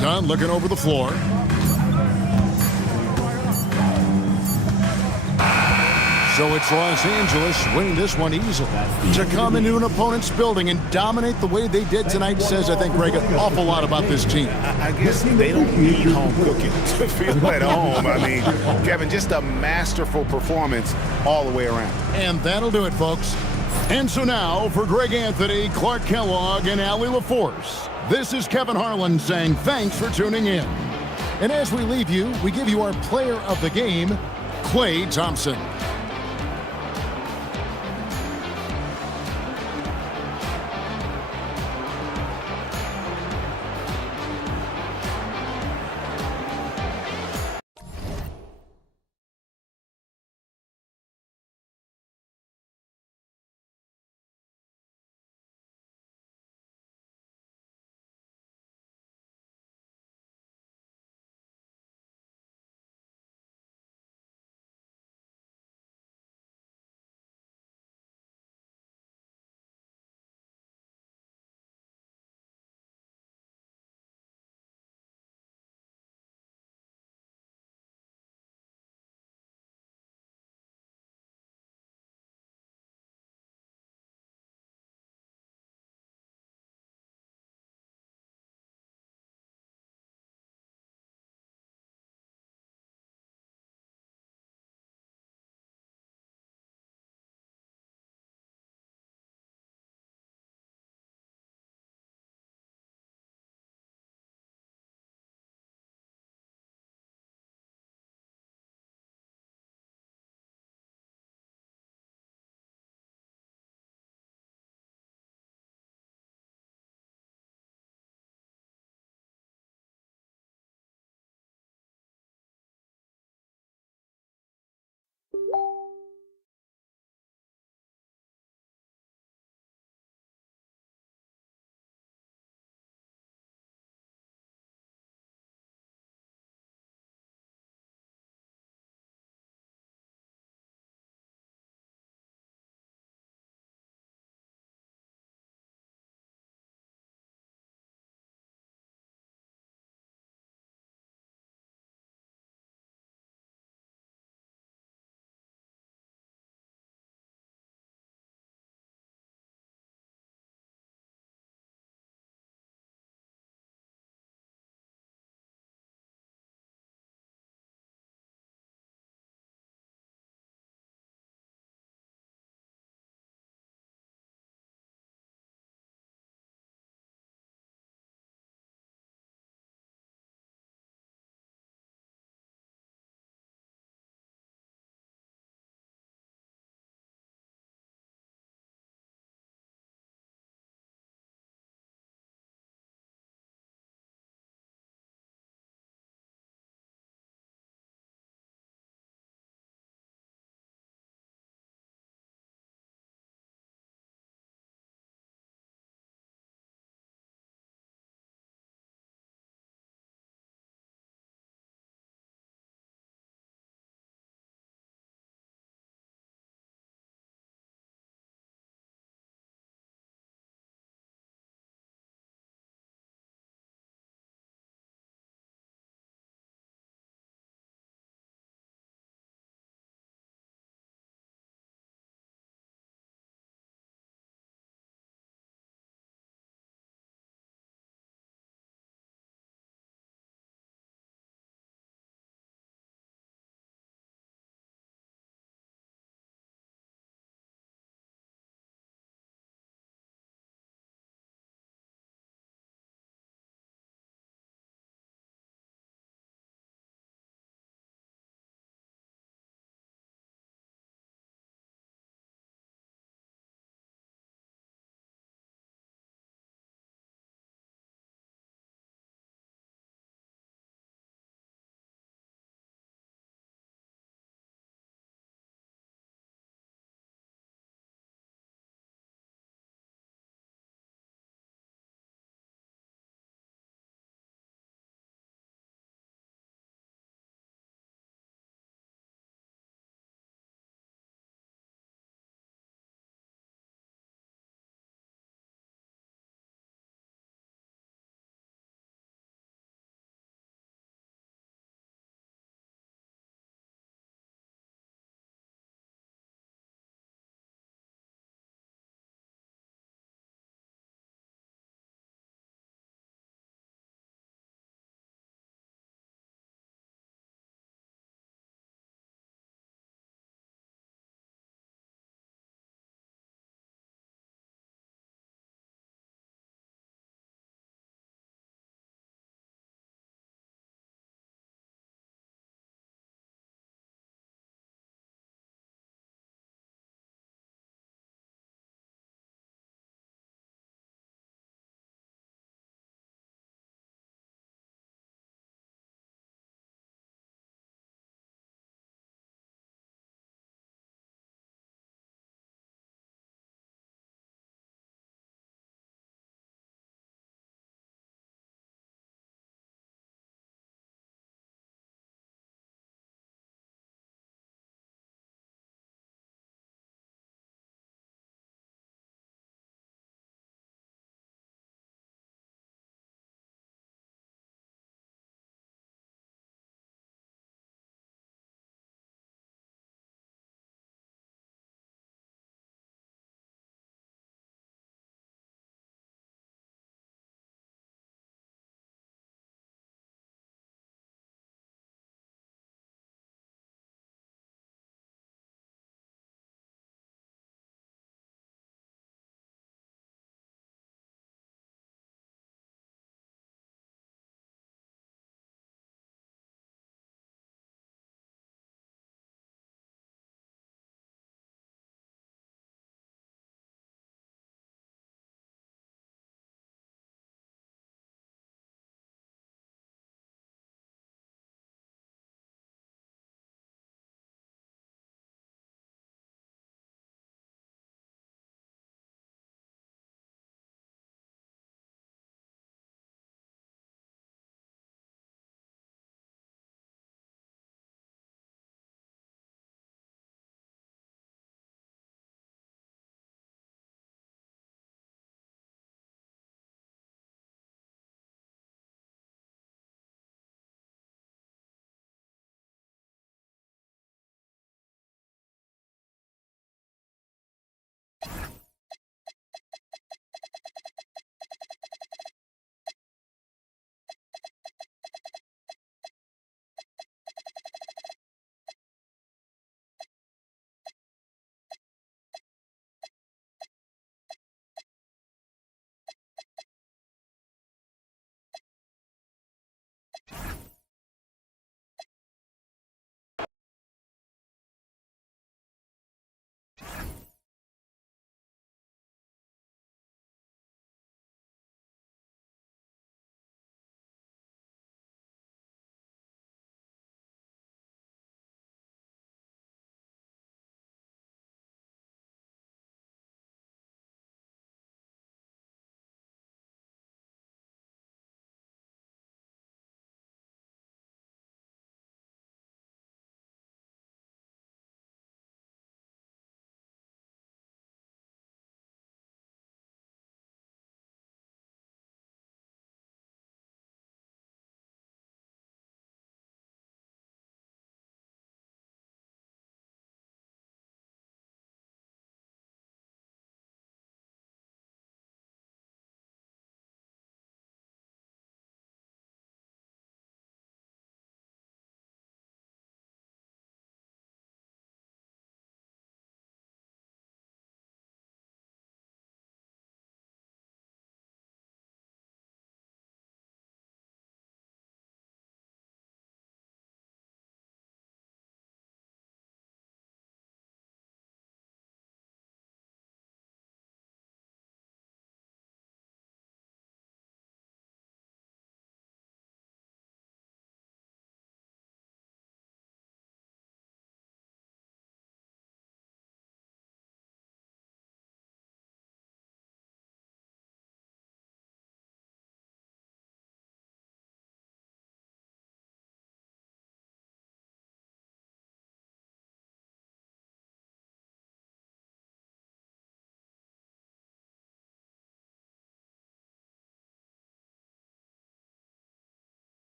Dunn looking over the floor. So it's Los Angeles winning this one easily. To come into an opponent's building and dominate the way they did tonight says, I think, Greg, an awful lot about this team. I guess they don't need home cooking to feel at home. I mean, Kevin, just a masterful performance all the way around. And that'll do it, folks. And so now, for Greg Anthony, Clark Kellogg, and Allie LaForce, this is Kevin Harlan saying thanks for tuning in. And as we leave you, we give you our player of the game, Klay Thompson.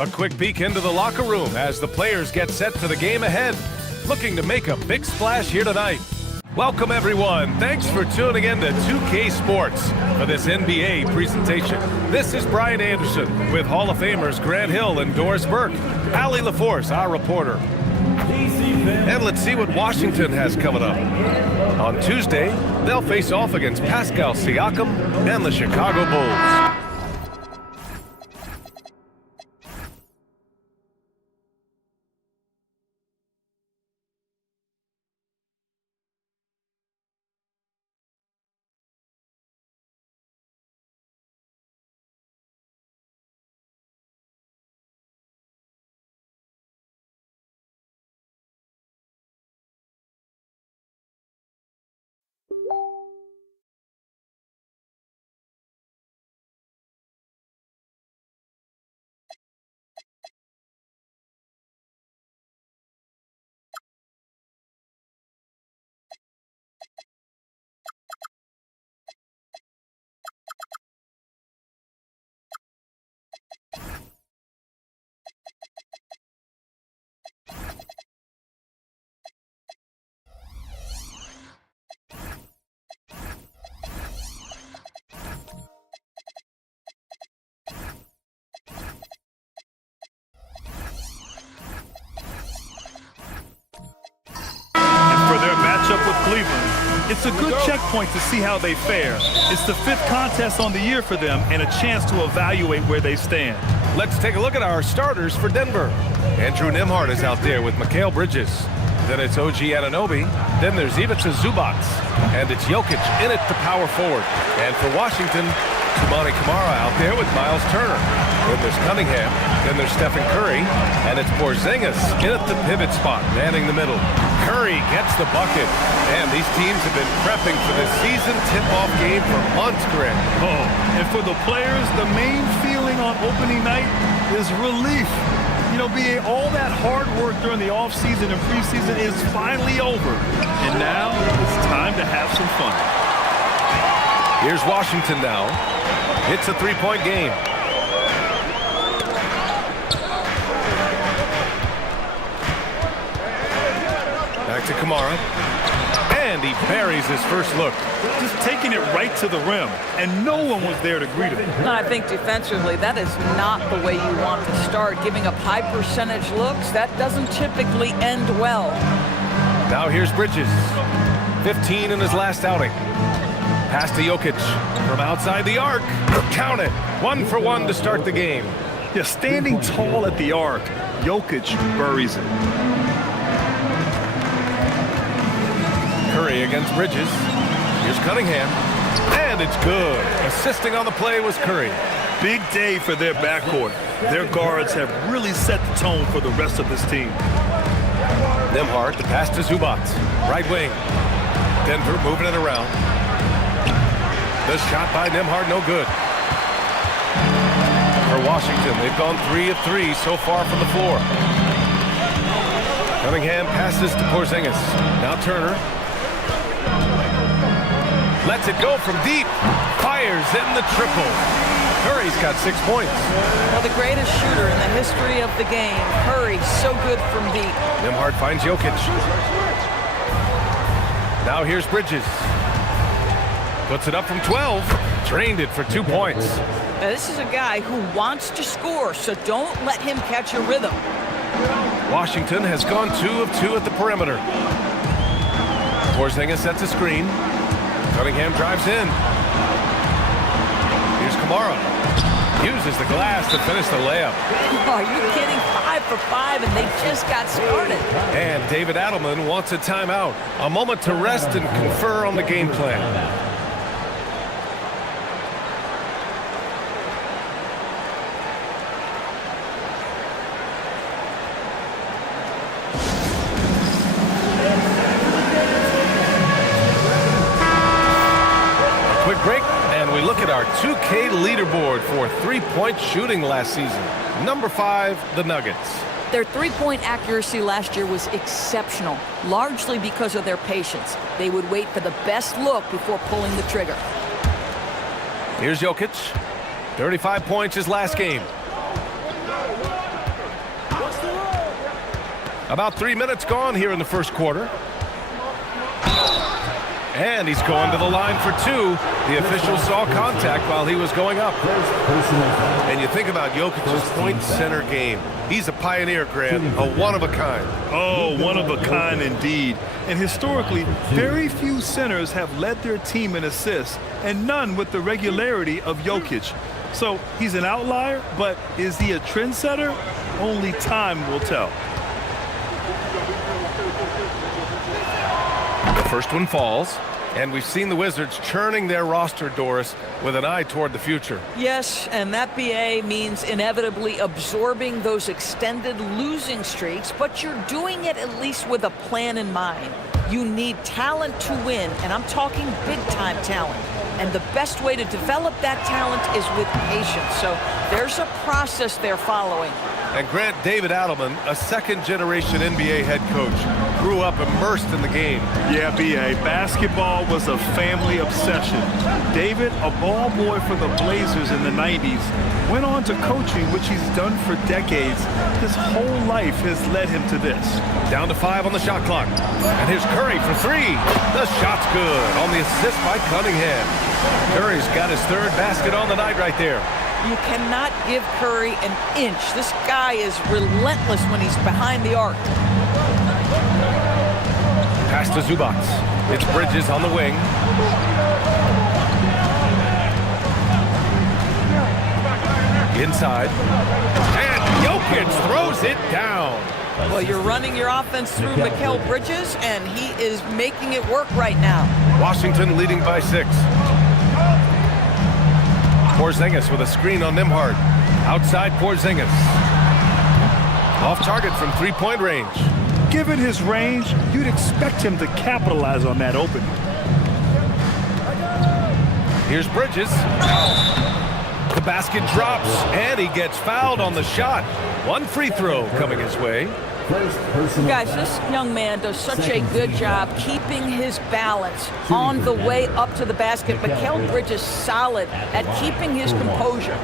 A quick peek into the locker room as the players get set for the game ahead. Looking to make a big splash here tonight. Welcome everyone. Thanks for tuning in to 2K Sports for this NBA presentation. This is Brian Anderson with Hall of Famers Grant Hill and Doris Burke. Allie LaForce, our reporter. And let's see what Washington has coming up. On Tuesday, they'll face off against Pascal Siakam and the Chicago Bulls. Up with Cleveland. It's a good checkpoint to see how they fare. It's the 5th contest on the year for them and a chance to evaluate where they stand. Let's take a look at our starters for Denver. Andrew Nembhard is out there with Mikal Bridges. Then it's OG Anunoby. Then there's Ivica Zubac. And it's Jokic in at the power forward. And for Washington, Toumani Camara out there with Miles Turner. Then there's Cunningham. Then there's Stephen Curry. And it's Porzingis in at the pivot spot, manning the middle. Curry gets the bucket. And these teams have been prepping for this season tip-off game for months, Grant. Oh, and for the players, the main feeling on opening night is relief. You know, BA, all that hard work during the offseason and preseason is finally over. And now it's time to have some fun. Here's Washington now. It's a three-point game. Back to Camara. And he buries his first look. Just taking it right to the rim, and no one was there to greet him. I think defensively, that is not the way you want to start. Giving up high percentage looks, that doesn't typically end well. Now here's Bridges. 15 in his last outing. Pass to Jokic from outside the arc. Count it. 1 for 1 to start the game. Yeah, standing tall at the arc, Jokic buries it. Curry against Bridges. Here's Cunningham. And it's good. Assisting on the play was Curry. Big day for their backcourt. Their guards have really set the tone for the rest of this team. Nembhard, the pass to Zubac. Right wing. Denver moving it around. The shot by Nembhard, no good. For Washington, they've gone 3 of 3 so far from the floor. Cunningham passes to Porzingis. Now Turner. Lets it go from deep. Fires in the triple. Curry's got 6 points. Well, the greatest shooter in the history of the game. Curry, so good from deep. Nembhard finds Jokic. Now here's Bridges. Puts it up from 12. Drained it for 2 points. Now, this is a guy who wants to score, so don't let him catch a rhythm. Washington has gone 2 of 2 at the perimeter. Porzingis sets a screen. Cunningham drives in. Here's Camara. Uses the glass to finish the layup. Are you kidding? 5 for 5, and they just got started. And David Adelman wants a timeout. A moment to rest and confer on the game plan. Quick break, and we look at our 2K leaderboard for three-point shooting last season. Number 5, the Nuggets. Their three-point accuracy last year was exceptional, largely because of their patience. They would wait for the best look before pulling the trigger. Here's Jokic. 35 points his last game. About 3 minutes gone here in the first quarter. And he's going to the line for 2. The official saw contact while he was going up. And you think about Jokic's point center game. He's a pioneer, Grant, a one-of-a-kind. Oh, one of a kind indeed. And historically, very few centers have led their team in assists, and none with the regularity of Jokic. So he's an outlier, but is he a trendsetter? Only time will tell. The first one falls. And we've seen the Wizards churning their roster, Doris, with an eye toward the future. Yes, and that BA means inevitably absorbing those extended losing streaks, but you're doing it at least with a plan in mind. You need talent to win, and I'm talking big-time talent. And the best way to develop that talent is with patience. So there's a process they're following. And Grant, David Adelman, a second-generation NBA head coach, grew up immersed in the game. Yeah, B.A., basketball was a family obsession. David, a ball boy for the Blazers in the 90s, went on to coaching, which he's done for decades. His whole life has led him to this. Down to 5 on the shot clock. And here's Curry for 3. The shot's good on the assist by Cunningham. Curry's got his 3rd basket on the night right there. You cannot give Curry an inch. This guy is relentless when he's behind the arc. Pass to Zubac. It's Bridges on the wing. Inside. And Jokic throws it down. Well, you're running your offense through Mikal Bridges, and he is making it work right now. Washington leading by 6. Porzingis with a screen on Nembhard. Outside Porzingis. Off target from three-point range. Given his range, you'd expect him to capitalize on that opening. Here's Bridges. The basket drops, and he gets fouled on the shot. One free throw coming his way. Guys, this young man does such a good job keeping his balance on the way up to the basket. Mikal Bridges solid at keeping his composure.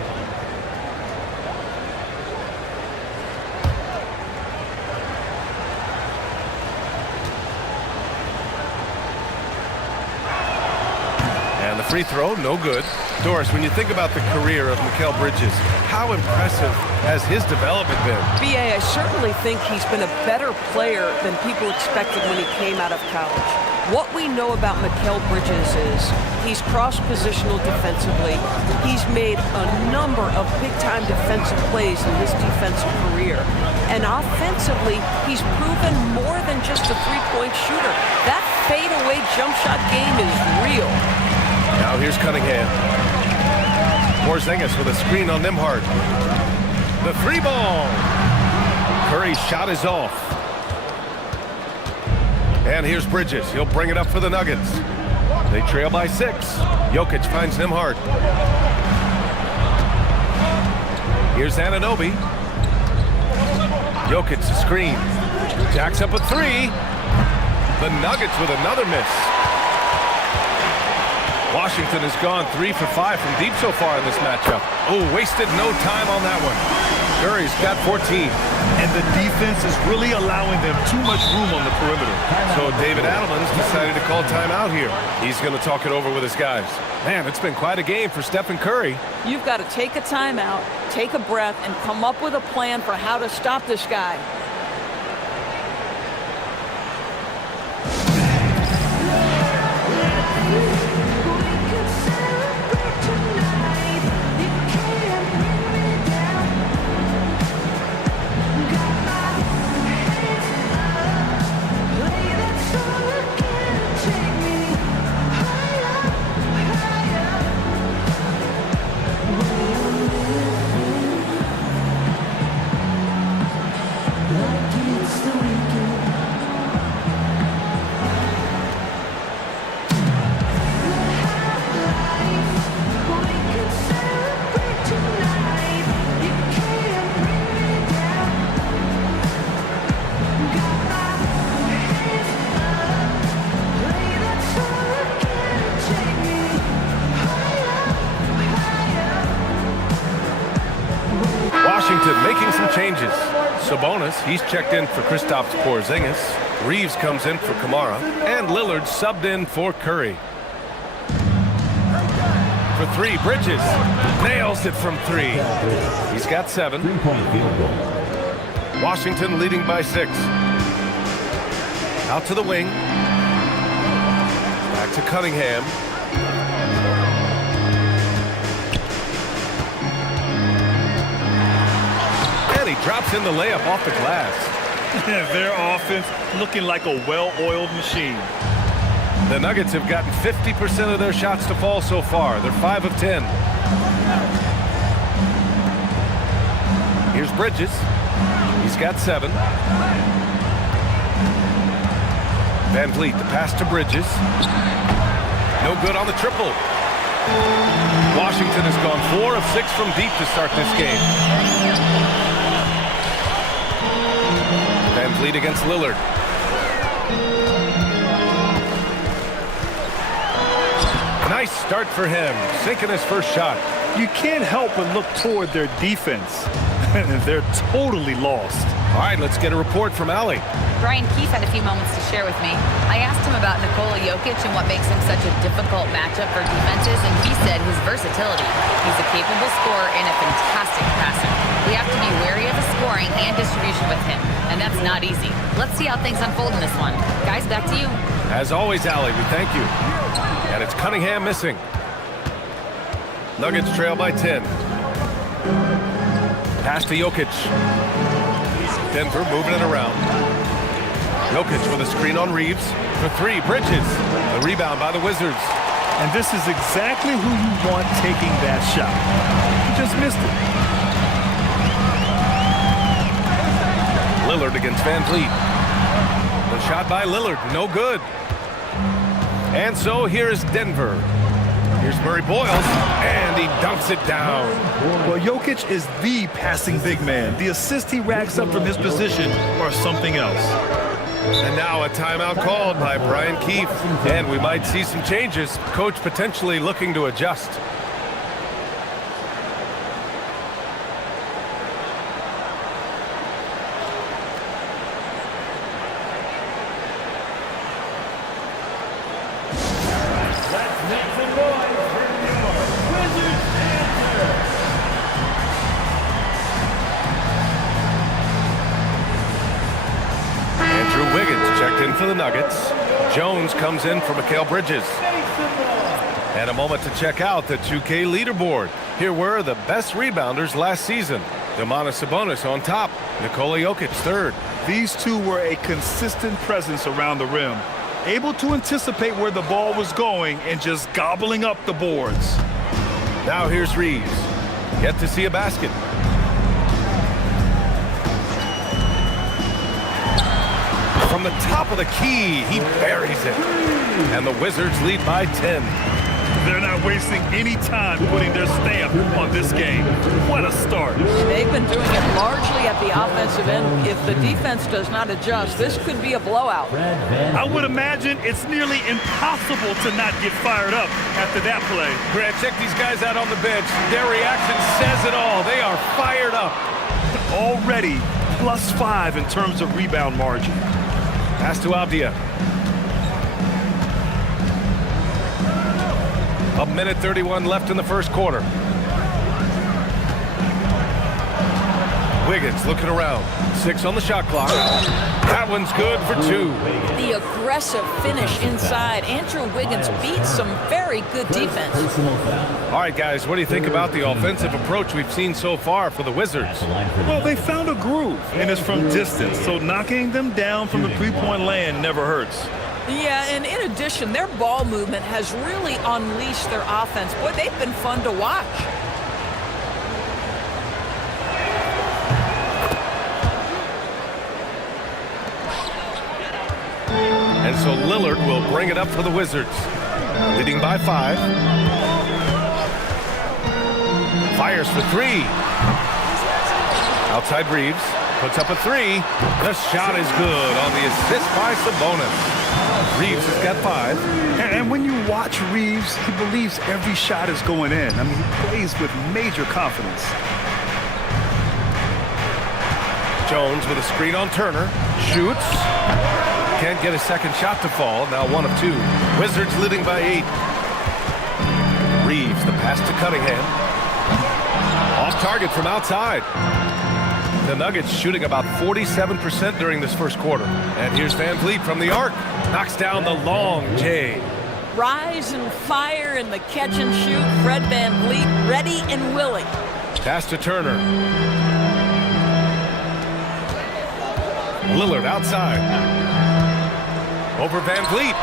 And the free throw, no good. Doris, when you think about the career of Mikal Bridges, how impressive has his development been? B.A., I certainly think he's been a better player than people expected when he came out of college. What we know about Mikal Bridges is he's cross-positional defensively. He's made a number of big-time defensive plays in his defensive career. And offensively, he's proven more than just a three-point shooter. That fadeaway jump shot game is real. Now here's Cunningham. Porzingis with a screen on Nembhard. The free ball. Curry's shot is off. And here's Bridges. He'll bring it up for the Nuggets. They trail by 6. Jokic finds Nembhard. Here's Anunoby. Jokic screen. Jacks up a 3. The Nuggets with another miss. Washington has gone 3 for 5 from deep so far in this matchup. Oh, wasted no time on that one. Curry's got 14. And the defense is really allowing them too much room on the perimeter. So David Adelman's decided to call timeout here. He's going to talk it over with his guys. Man, it's been quite a game for Stephen Curry. You've got to take a timeout, take a breath, and come up with a plan for how to stop this guy. Washington making some changes. Sabonis, he's checked in for Kristaps Porzingis. Reeves comes in for Kamara. And Lillard subbed in for Curry. For three, Bridges nails it from three. He's got 7. Washington leading by 6. Out to the wing. Back to Cunningham. And he drops in the layup off the glass. Their offense looking like a well-oiled machine. The Nuggets have gotten 50% of their shots to fall so far. They're 5 of 10. Here's Bridges. He's got 7. Van Vliet, the pass to Bridges. No good on the triple. Washington has gone 4 of 6 from deep to start this game. Van Vliet against Lillard. Nice start for him, sinking his first shot. You can't help but look toward their defense. They're totally lost. All right, let's get a report from Allie. Brian Keefe had a few moments to share with me. I asked him about Nikola Jokic and what makes him such a difficult matchup for defenses, and he said his versatility. He's a capable scorer and a fantastic passer. We have to be wary of his scoring and distribution with him, and that's not easy. Let's see how things unfold in this one. Guys, back to you. As always, Allie, we thank you. And it's Cunningham missing. Nuggets trail by 10. Pass to Jokic. Denver moving it around. Jokic with a screen on Reeves. For 3, Bridges. The rebound by the Wizards. And this is exactly who you want taking that shot. You just missed it. Lillard against Van Vliet. The shot by Lillard, no good. And so here's Denver. Here's Murray Boyles, and he dunks it down. Well, Jokic is the passing big man. The assist he racks up from his position or something else. And now a timeout called by Brian Keefe. And we might see some changes. Coach potentially looking to adjust. For the Nuggets. Jones comes in for Mikal Bridges. And a moment to check out the 2K leaderboard. Here were the best rebounders last season. Domantas Sabonis on top. Nikola Jokic third. These two were a consistent presence around the rim, able to anticipate where the ball was going and just gobbling up the boards. Now here's Reeves. Yet to see a basket. From the top of the key, he buries it. And the Wizards lead by 10. They're not wasting any time putting their stamp on this game. What a start. They've been doing it largely at the offensive end. If the defense does not adjust, this could be a blowout. I would imagine it's nearly impossible to not get fired up after that play. Grant, check these guys out on the bench. Their reaction says it all. They are fired up. Already +5 in terms of rebound margin. Pass to Avdia. A minute 31 left in the first quarter. Wiggins looking around. 6 on the shot clock. That one's good for 2. The aggressive finish inside. Andrew Wiggins beats some very good defense. All right, guys, what do you think about the offensive approach we've seen so far for the Wizards? Well, they found a groove, and it's from distance, so knocking them down from the three-point land never hurts. Yeah, and in addition, their ball movement has really unleashed their offense. Boy, they've been fun to watch. And so Lillard will bring it up for the Wizards. Leading by 5. Fires for 3. Outside Reeves. Puts up a 3. The shot is good on the assist by Sabonis. Reeves has got 5. And when you watch Reeves, he believes every shot is going in. I mean, he plays with major confidence. Jones with a screen on Turner. Shoots. Can't get a second shot to fall. Now 1 of 2. Wizards leading by 8. Reeves, the pass to Cunningham. Off target from outside. The Nuggets shooting about 47% during this first quarter. And here's Van Vliet from the arc. Knocks down the long J. Rise and fire in the catch and shoot. Fred Van Vliet ready and willing. Pass to Turner. Lillard outside. Over Van Vliet.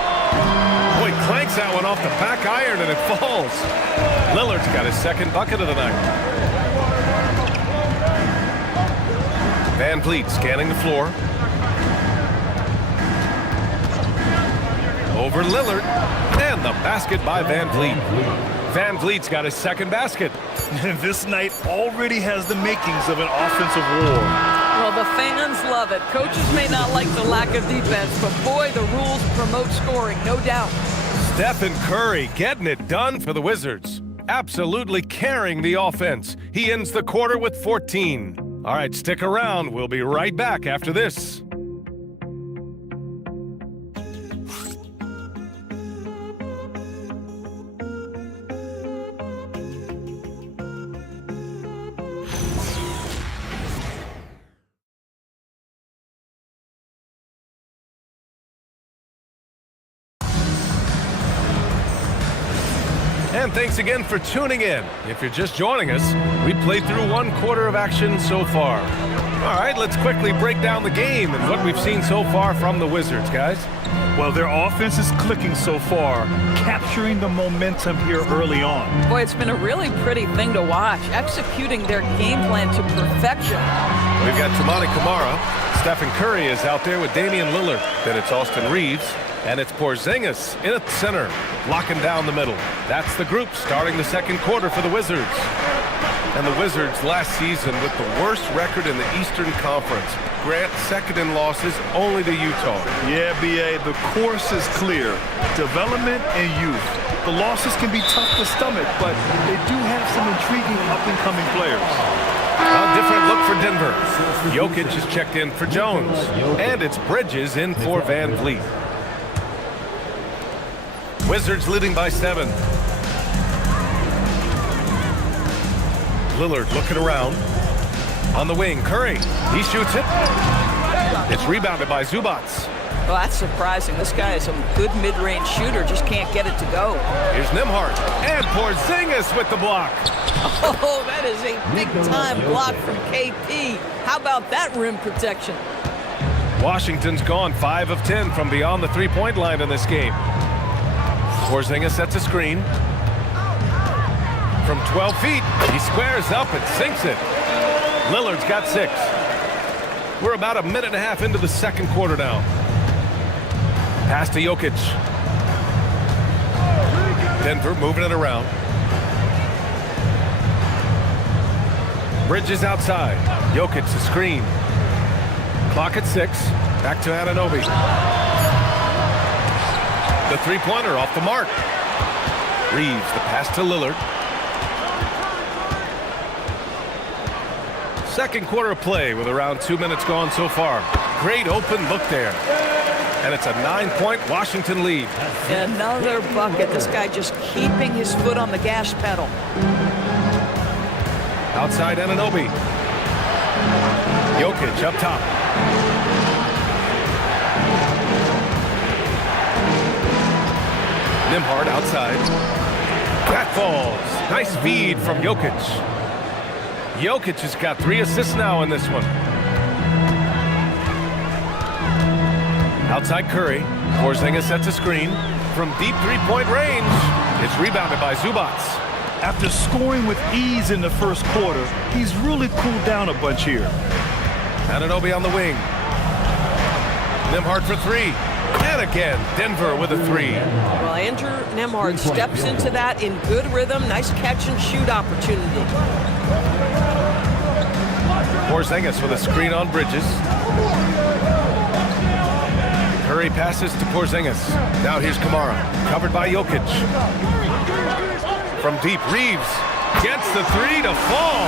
Boy, clanks that one off the back iron and it falls. Lillard's got his second bucket of the night. Van Vliet scanning the floor. Over Lillard. And the basket by Van Vliet. Van Vliet's got his second basket. This night already has the makings of an offensive war. Well, the fans love it. Coaches may not like the lack of defense, but boy, the rules promote scoring, no doubt. Stephen Curry getting it done for the Wizards. Absolutely carrying the offense. He ends the quarter with 14. All right, stick around. We'll be right back after this. And thanks again for tuning in. If you're just joining us, we played through 1 quarter of action so far. All right, let's quickly break down the game and what we've seen so far from the Wizards, guys. Well, their offense is clicking so far, capturing the momentum here early on. Boy, it's been a really pretty thing to watch, executing their game plan to perfection. We've got Toumani Camara. Stephen Curry is out there with Damian Lillard. Then it's Austin Reeves. And it's Porzingis in at center, locking down the middle. That's the group starting the second quarter for the Wizards. And the Wizards last season with the worst record in the Eastern Conference. Grant second in losses only to Utah. Yeah, B.A., the course is clear. Development and youth. The losses can be tough to stomach, but they do have some intriguing up-and-coming players. A different look for Denver. Jokic is checked in for Jones. And it's Bridges in for Van Vliet. Wizards leading by 7. Lillard looking around. On the wing, Curry. He shoots it. It's rebounded by Zubac. Well, that's surprising. This guy is a good mid-range shooter, just can't get it to go. Here's Nembhard. And Porzingis with the block. Oh, that is a big-time block from KP. How about that rim protection? Washington's gone 5 of 10 from beyond the three-point line in this game. Porzingis sets a screen. From 12 feet, he squares up and sinks it. Lillard's got 6. We're about a minute and a half into the second quarter now. Pass to Jokic. Denver moving it around. Bridges outside. Jokic the screen. Clock at 6. Back to Anunoby. The three-pointer off the mark. Reeves, the pass to Lillard. Second quarter of play with around 2 minutes gone so far. Great open look there. And it's a 9-point Washington lead. Another bucket. This guy just keeping his foot on the gas pedal. Outside Anunoby. Jokic up top. Nembhard outside. That falls. Nice feed from Jokic. Jokic has got 3 assists now in this one. Outside Curry. Porzingis sets a screen. From deep three-point range. It's rebounded by Zubac. After scoring with ease in the first quarter, he's really cooled down a bunch here. Anunoby on the wing. Nembhard for 3. And again, Denver with a 3. Well, Andrew Nembhard steps into that in good rhythm. Nice catch and shoot opportunity. Porzingis with a screen on Bridges. Curry passes to Porzingis. Now here's Camara, covered by Jokic. From deep, Reeves gets the 3 to fall.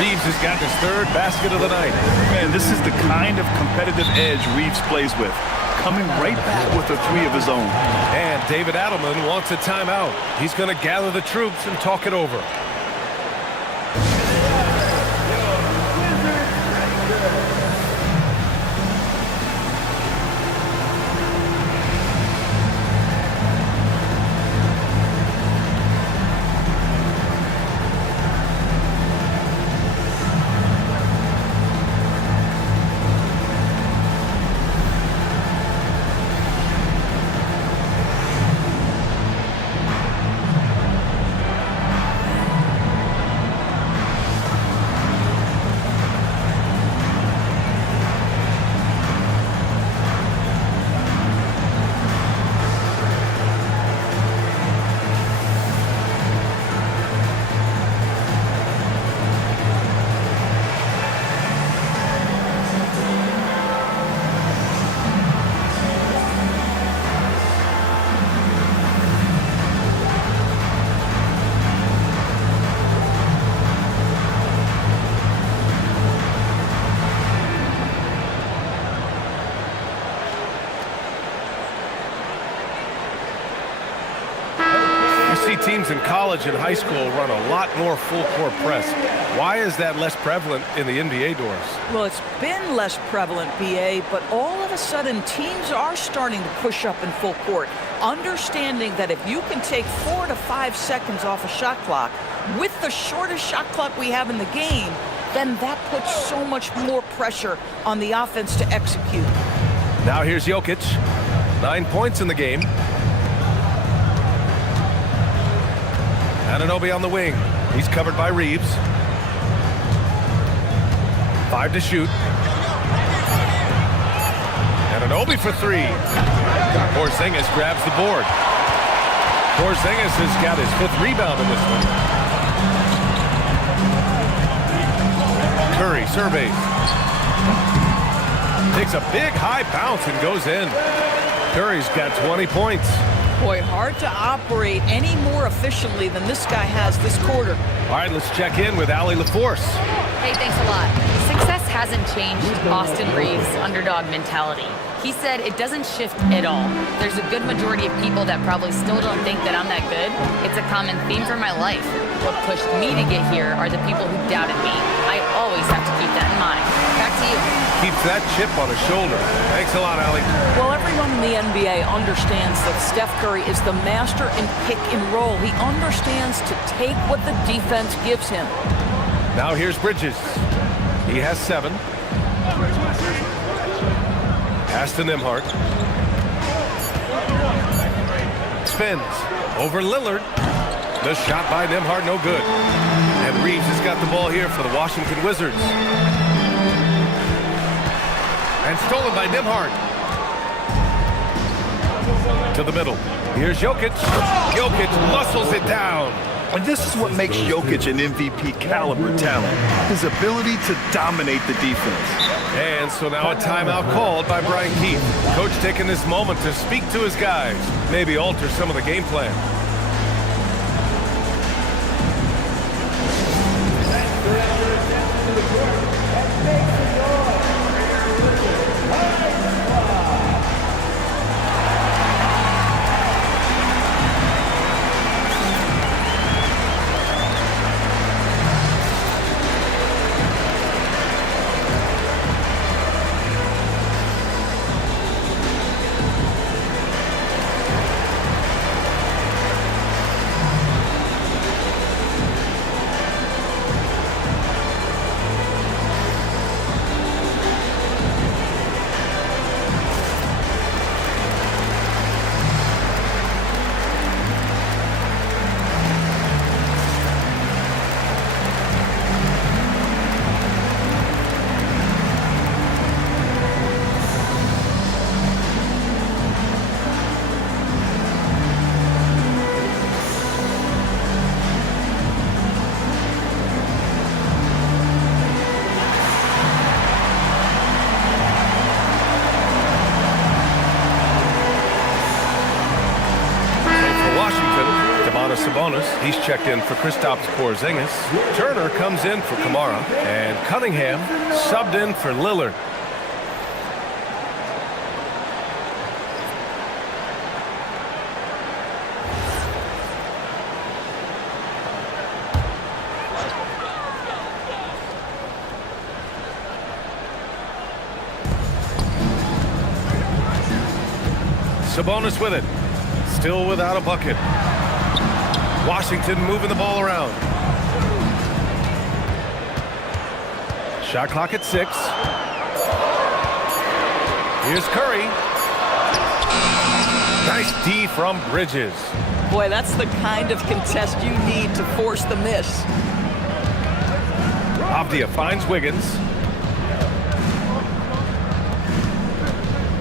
Reeves has got his third basket of the night. Man, this is the kind of competitive edge Reeves plays with. Coming right back with a three of his own. And David Adelman wants a timeout. He's going to gather the troops and talk it over. Teams in college and high school run a lot more full-court press. Why is that less prevalent in the NBA doors? Well, it's been less prevalent, BA, but all of a sudden teams are starting to push up in full court, understanding that if you can take 4 to 5 seconds off a shot clock with the shortest shot clock we have in the game, then that puts so much more pressure on the offense to execute. Now here's Jokic. 9 points in the game. Anunoby on the wing. He's covered by Reeves. 5 to shoot. Anunoby for 3. Porzingis grabs the board. Porzingis has got his 5th rebound in this one. Curry surveys. Takes a big high bounce and goes in. Curry's got 20 points. Boy, hard to operate any more efficiently than this guy has this quarter. All right, let's check in with Allie LaForce. Hey, thanks a lot. Success hasn't changed Austin Reeves' underdog mentality. He said it doesn't shift at all. There's a good majority of people that probably still don't think that I'm that good. It's a common theme for my life. What pushed me to get here are the people who doubted me. I always have to keep that in mind. Back to you. Keeps that chip on his shoulder. Thanks a lot, Allie. Well, everyone in the NBA understands that Steph Curry is the master in pick and roll. He understands to take what the defense gives him. Now here's Bridges. He has 7. Pass to Nembhard. Spins over Lillard. The shot by Nembhard, no good. And Reeves has got the ball here for the Washington Wizards. And stolen by Nembhard. To the middle. Here's Jokic. Jokic muscles it down. And this is what makes Jokic an MVP caliber talent. His ability to dominate the defense. And so now a timeout called by Brian Keefe. Coach taking this moment to speak to his guys. Maybe alter some of the game plan. He's checked in for Kristaps Porzingis. Turner comes in for Kamara. And Cunningham subbed in for Lillard. Sabonis with it. Still without a bucket. Washington moving the ball around. Shot clock at 6. Here's Curry. Nice D from Bridges. Boy, that's the kind of contest you need to force the miss. Avdia finds Wiggins.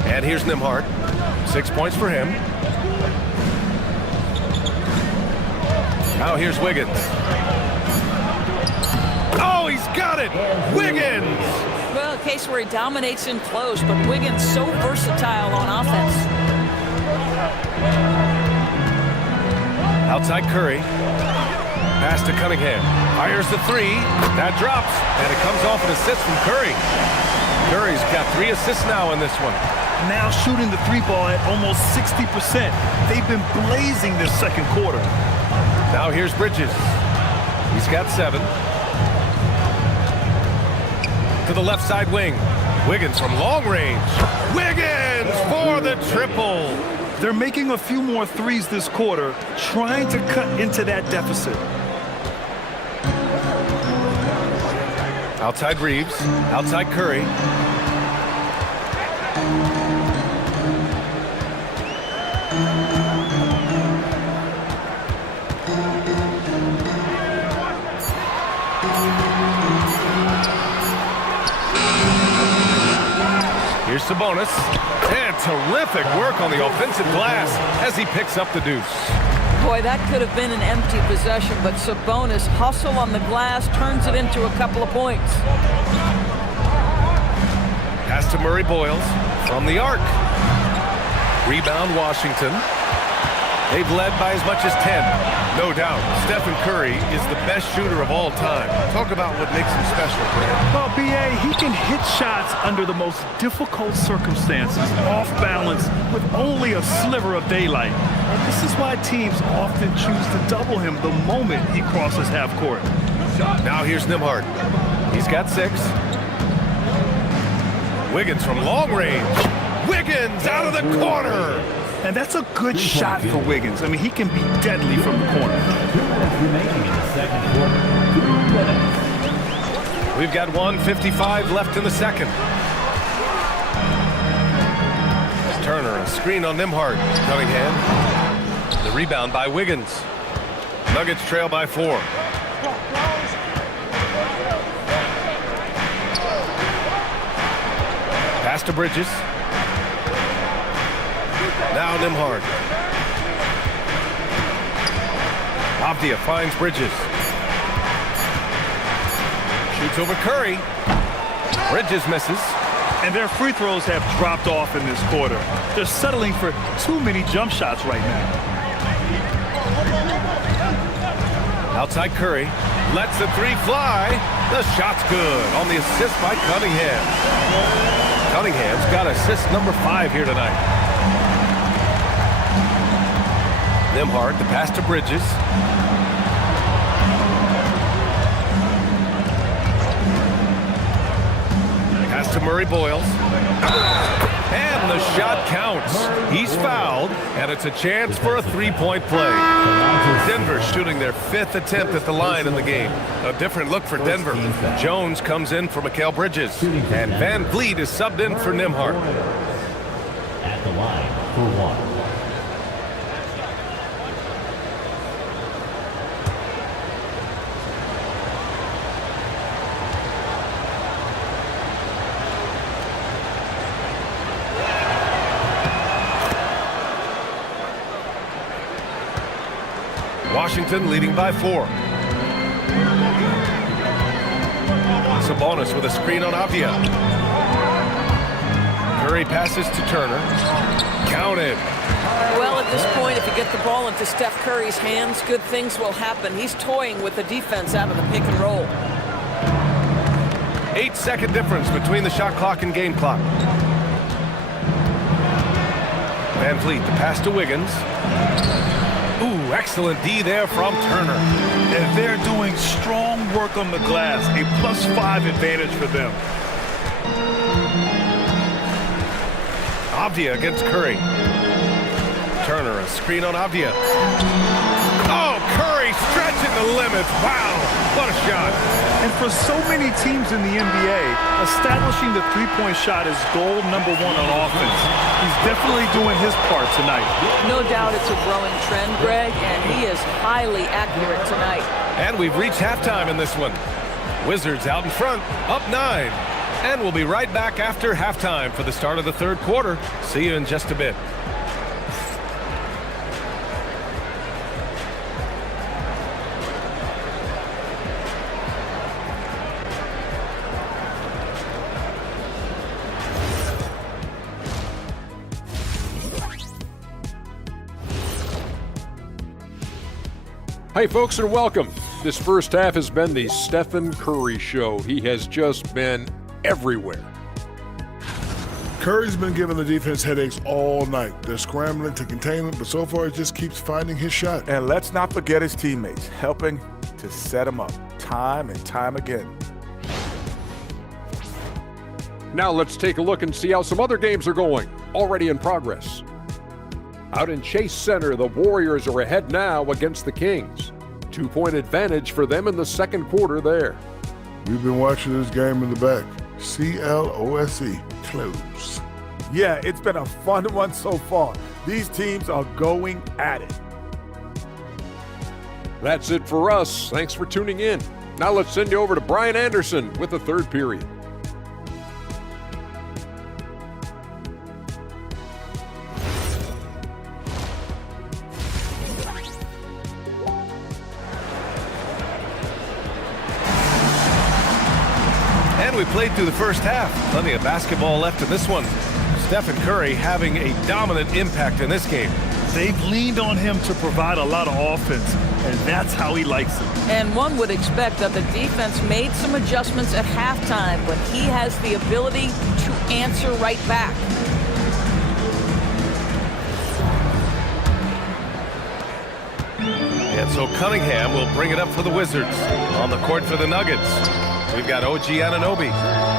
And here's Nembhard. 6 points for him. Now here's Wiggins. Oh, he's got it! Wiggins! Well, a case where he dominates in close, but Wiggins so versatile on offense. Outside Curry. Pass to Cunningham. Fires the 3. That drops, and it comes off an assist from Curry. Curry's got 3 assists now in this one. Now shooting the 3 ball at almost 60%. They've been blazing this second quarter. Now here's Bridges. He's got 7. To the left side wing. Wiggins from long range. Wiggins for the triple. They're making a few more threes this quarter, trying to cut into that deficit. Outside Reeves. Outside Curry. Here's Sabonis. And terrific work on the offensive glass as he picks up the deuce. Boy, that could have been an empty possession, but Sabonis hustle on the glass, turns it into a couple of points. Pass to Murray Boyles from the arc. Rebound Washington. They've led by as much as 10. No doubt, Stephen Curry is the best shooter of all time. Talk about what makes him special, Brad. Well, B.A., he can hit shots under the most difficult circumstances, off balance, with only a sliver of daylight. And this is why teams often choose to double him the moment he crosses half court. Now here's Nembhard. He's got 6. Wiggins from long range. Wiggins out of the corner. And that's a good shot for Wiggins. I mean, he can be deadly from the corner. 2 minutes remaining in the second quarter. 2 minutes. We've got 1:55 left in the second. Turner, a screen on Nembhard. Cunningham. The rebound by Wiggins. Nuggets trail by 4. Pass to Bridges. Now Nembhard. Avdia finds Bridges. Shoots over Curry. Bridges misses. And their free throws have dropped off in this quarter. They're settling for too many jump shots right now. Outside Curry. Lets the 3 fly. The shot's good on the assist by Cunningham. Cunningham's got assist number 5 here tonight. Nembhard, the pass to Bridges. Pass to Murray Boyles. And the shot counts. He's fouled, and it's a chance for a 3-point play. Denver shooting their 5th attempt at the line in the game. A different look for Denver. Jones comes in for Mikal Bridges, and Van Vliet is subbed in for Nembhard. At the line for 1. Washington leading by 4. Sabonis with a screen on Avdia. Curry passes to Turner. Counted. Well, at this point, if you get the ball into Steph Curry's hands, good things will happen. He's toying with the defense out of the pick and roll. 8-second difference between the shot clock and game clock. Van Vliet, the pass to Wiggins. Ooh, excellent D there from Turner. And they're doing strong work on the glass. A +5 advantage for them. Avdia against Curry. Turner, a screen on Avdia. Oh, Curry stretching the limits. Wow, what a shot. And for so many teams in the NBA, establishing the three-point shot is goal number 1 on offense. He's definitely doing his part tonight. No doubt it's a growing trend, Greg, and he is highly accurate tonight. And we've reached halftime in this one. Wizards out in front, up 9. And we'll be right back after halftime for the start of the third quarter. See you in just a bit. Hey folks, and welcome. This first half has been the Stephen Curry show. He has just been everywhere. Curry's been giving the defense headaches all night. They're scrambling to contain him, but so far he just keeps finding his shot. And let's not forget his teammates, helping to set him up time and time again. Now let's take a look and see how some other games are going, already in progress. Out in Chase Center, the Warriors are ahead now against the Kings. 2-point advantage for them in the second quarter there. We've been watching this game in the back. CLOSE, close. Yeah, it's been a fun one so far. These teams are going at it. That's it for us. Thanks for tuning in. Now let's send you over to Brian Anderson with the third period. We played through the first half. Plenty of basketball left in this one. Stephen Curry having a dominant impact in this game. They've leaned on him to provide a lot of offense, and that's how he likes it. And one would expect that the defense made some adjustments at halftime, but he has the ability to answer right back. And so Cunningham will bring it up for the Wizards. On the court for the Nuggets, we've got OG Anunoby.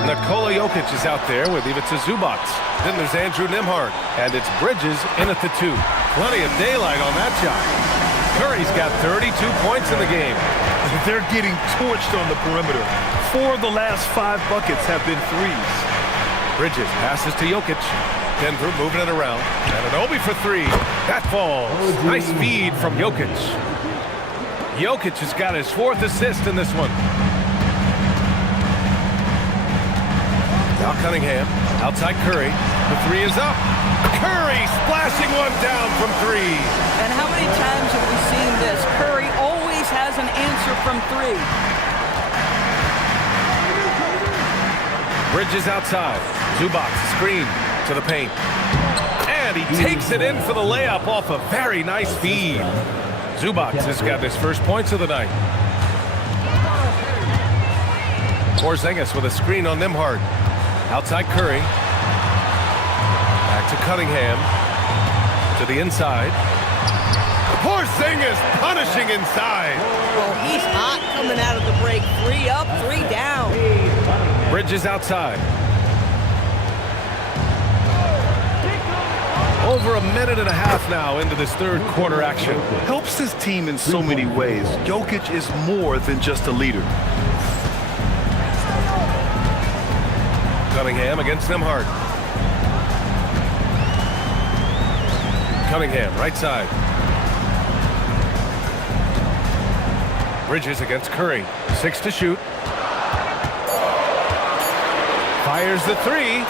Nikola Jokic is out there with Ivica Zubac. Then there's Andrew Nembhard. And it's Bridges in at the 2. Plenty of daylight on that shot. Curry's got 32 points in the game. They're getting torched on the perimeter. 4 of the last 5 buckets have been threes. Bridges passes to Jokic. Denver moving it around. Anunoby for 3. That falls. Nice feed from Jokic. Jokic has got his 4th assist in this one. Now Cunningham, outside Curry. The 3 is up. Curry splashing one down from 3. And how many times have we seen this? Curry always has an answer from 3. Bridges outside. Zubac screen to the paint. And he takes it in for the layup off a very nice feed. Zubac has got his first points of the night. Porzingis with a screen on Nembhard. Outside Curry. Back to Cunningham. To the inside. Porzingis punishing inside. Oh, he's hot coming out of the break. 3 up, 3 down. Bridges outside. Over a minute and a half now into this third quarter action. Helps his team in so many ways. Jokic is more than just a leader. Cunningham against Nembhard. Cunningham, right side. Bridges against Curry. 6 to shoot. Fires the 3.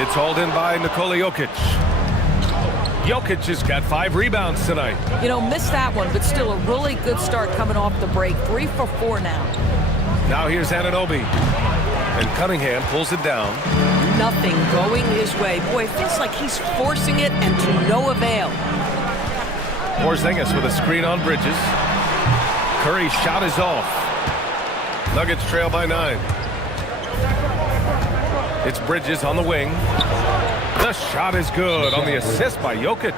It's hauled in by Nikola Jokic. Jokic has got 5 rebounds tonight. You know, missed that one, but still a really good start coming off the break. 3 for 4 now. Now here's Anunoby. And Cunningham pulls it down. nothing going his way. Boy, it feels like he's forcing it and to no avail. Porzingis with a screen on Bridges. Curry's shot is off. Nuggets trail by 9. It's Bridges on the wing. The shot is good on the assist by Jokic.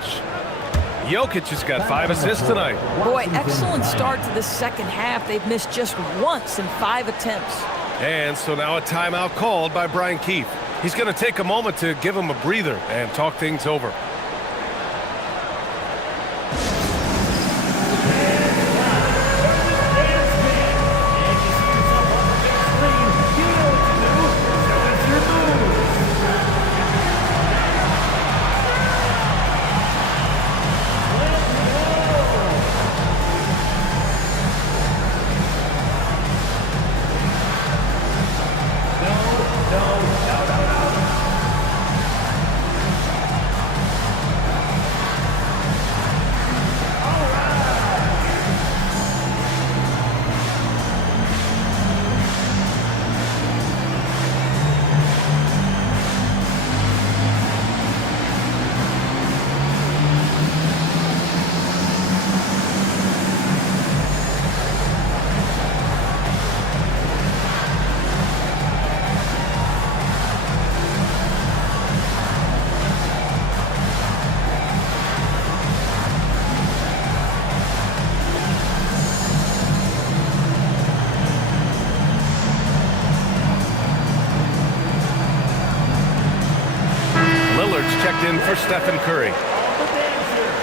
Jokic has got 5 assists tonight. Boy, excellent start to the second half. They've missed just once in 5 attempts. And so now a timeout called by Brian Keefe. He's going to take a moment to give him a breather and talk things over. Checked in for Stephen Curry.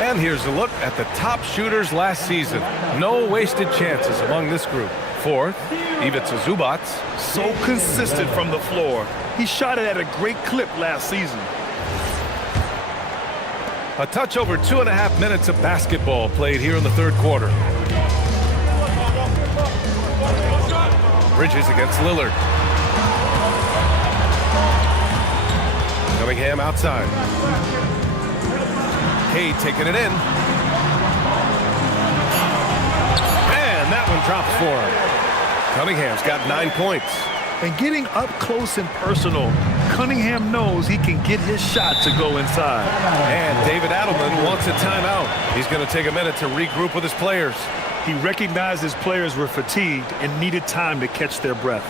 And here's a look at the top shooters last season. No wasted chances among this group. 4th, Ivica Zubac. So consistent from the floor. He shot it at a great clip last season. A touch over 2.5 minutes of basketball played here in the third quarter. Bridges against Lillard. Cunningham outside. Cade taking it in. And that one drops for him. Cunningham's got 9 points. And getting up close and personal, Cunningham knows he can get his shot to go inside. And David Adelman wants a timeout. He's going to take a minute to regroup with his players. He recognized his players were fatigued and needed time to catch their breath.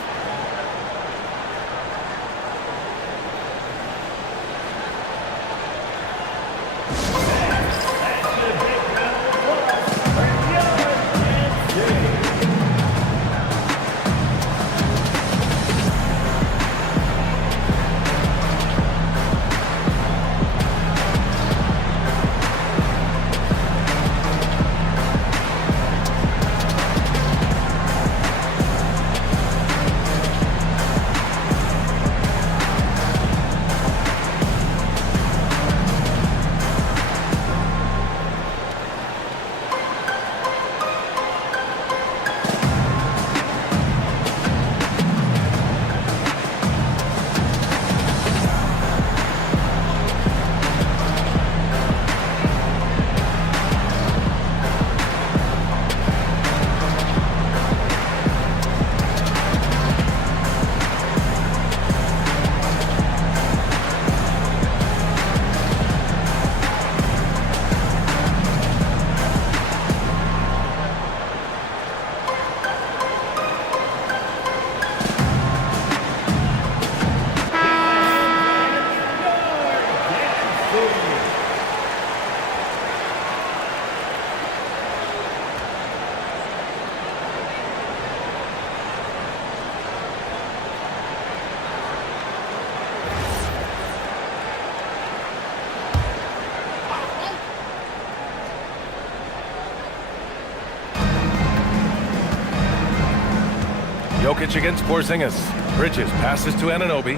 Jokic against Porzingis. Bridges passes to Anunoby.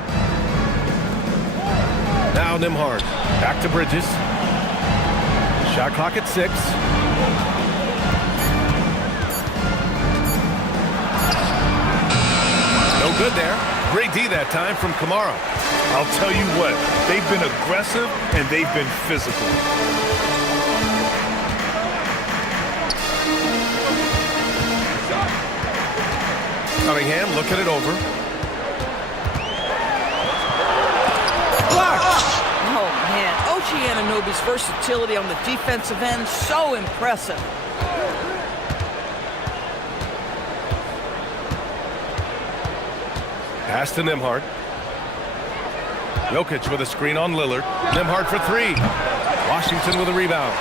Now Nembhard. Back to Bridges. Shot clock at 6. No good there. Great D that time from Kamara. I'll tell you what, they've been aggressive and they've been physical. Cunningham looking it over. Anunoby's versatility on the defensive end, so impressive. Pass to Nembhard. Jokic with a screen on Lillard. Nembhard for three. Washington with a rebound.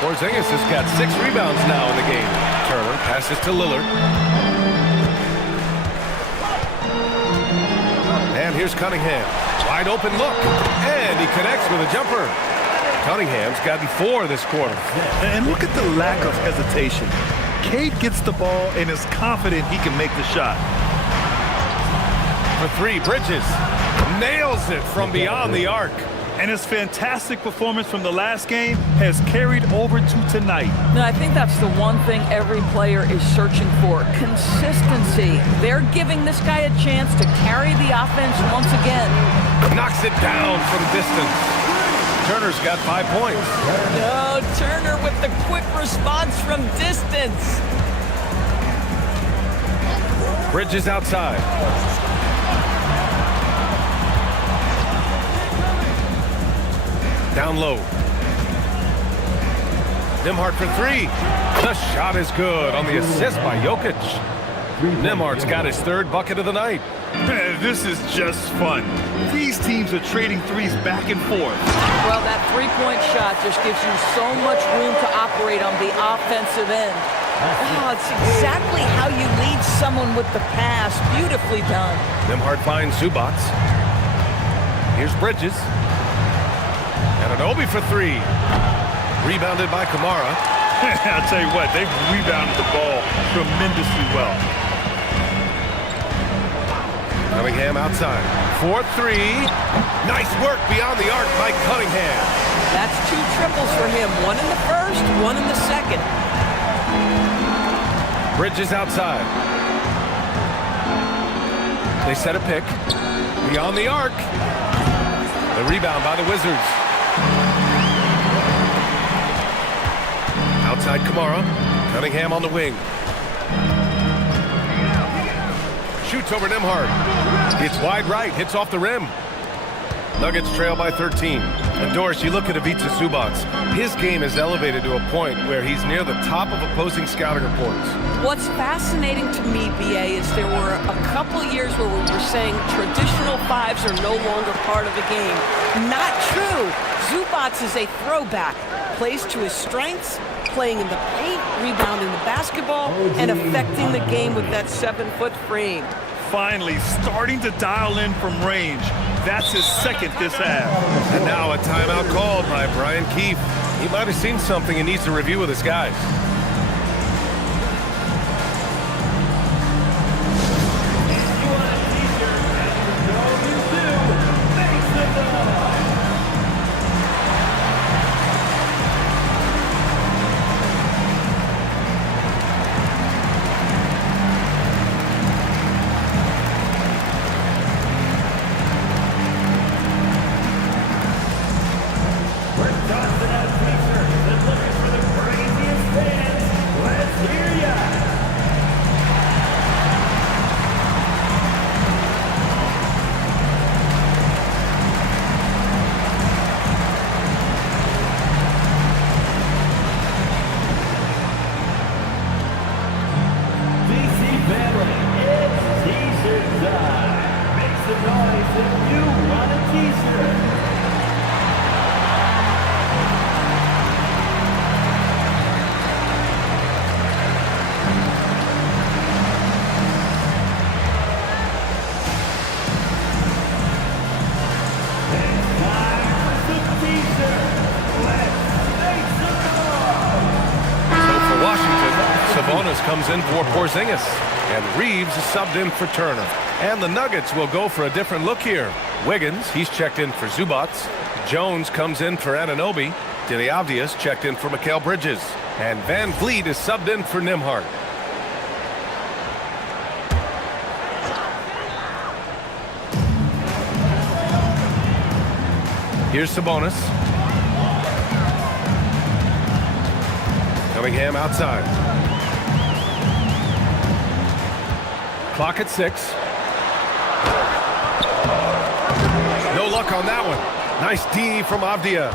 Porzingis has got 6 rebounds now in the game. Turner passes to Lillard. And here's Cunningham. Wide open look. And he connects with a jumper. Cunningham's gotten 4 this quarter. And look at the lack of hesitation. Cade gets the ball and is confident he can make the shot. For 3, Bridges nails it from beyond the arc. And his fantastic performance from the last game has carried over to tonight. Now, I think that's the one thing every player is searching for, consistency. They're giving this guy a chance to carry the offense once again. Knocks it down from distance. Turner's got 5 points. No, Turner with the quick response from distance. Bridges outside. Down low. Nembhard for 3. The shot is good on the assist by Jokic. Nembhard's got his 3rd bucket of the night. This is just fun. These teams are trading threes back and forth. Well, that three-point shot just gives you so much room to operate on the offensive end. Oh, it's exactly how you lead someone with the pass. Beautifully done. Nembhard finds Zubac. Here's Bridges. Anunoby for 3. Rebounded by Kamara. I'll tell you what, they've rebounded the ball tremendously well. Cunningham outside. 4-3. Nice work beyond the arc by Cunningham. That's 2 triples for him. 1 in the first, 1 in the second. Bridges outside. They set a pick. Beyond the arc. The rebound by the Wizards. Outside Kamara. Cunningham on the wing. Shoots over Nembhard. It's wide right. Hits off the rim. Nuggets trail by 13. And Doris, you look at Ivica Zubac. His game is elevated to a point where he's near the top of opposing scouting reports. What's fascinating to me, BA, is there were a couple years where we were saying traditional 5s are no longer part of the game. Not true. Zubac is a throwback. Plays to his strengths, playing in the paint, rebounding the basketball, and affecting the game with that 7-foot frame. Finally, starting to dial in from range. That's his 2nd this half. And now a timeout called by Brian Keefe. He might have seen something and needs to review with his guys. Comes in for Porzingis, and Reeves is subbed in for Turner. And the Nuggets will go for a different look here. Wiggins, he's checked in for Zubac. Jones comes in for Anunoby. Deni Avdija's checked in for Mikal Bridges. And Van Vliet is subbed in for Nembhard. Here's Sabonis. Cunningham outside. Clock at 6. No luck on that one. Nice D from Avdija.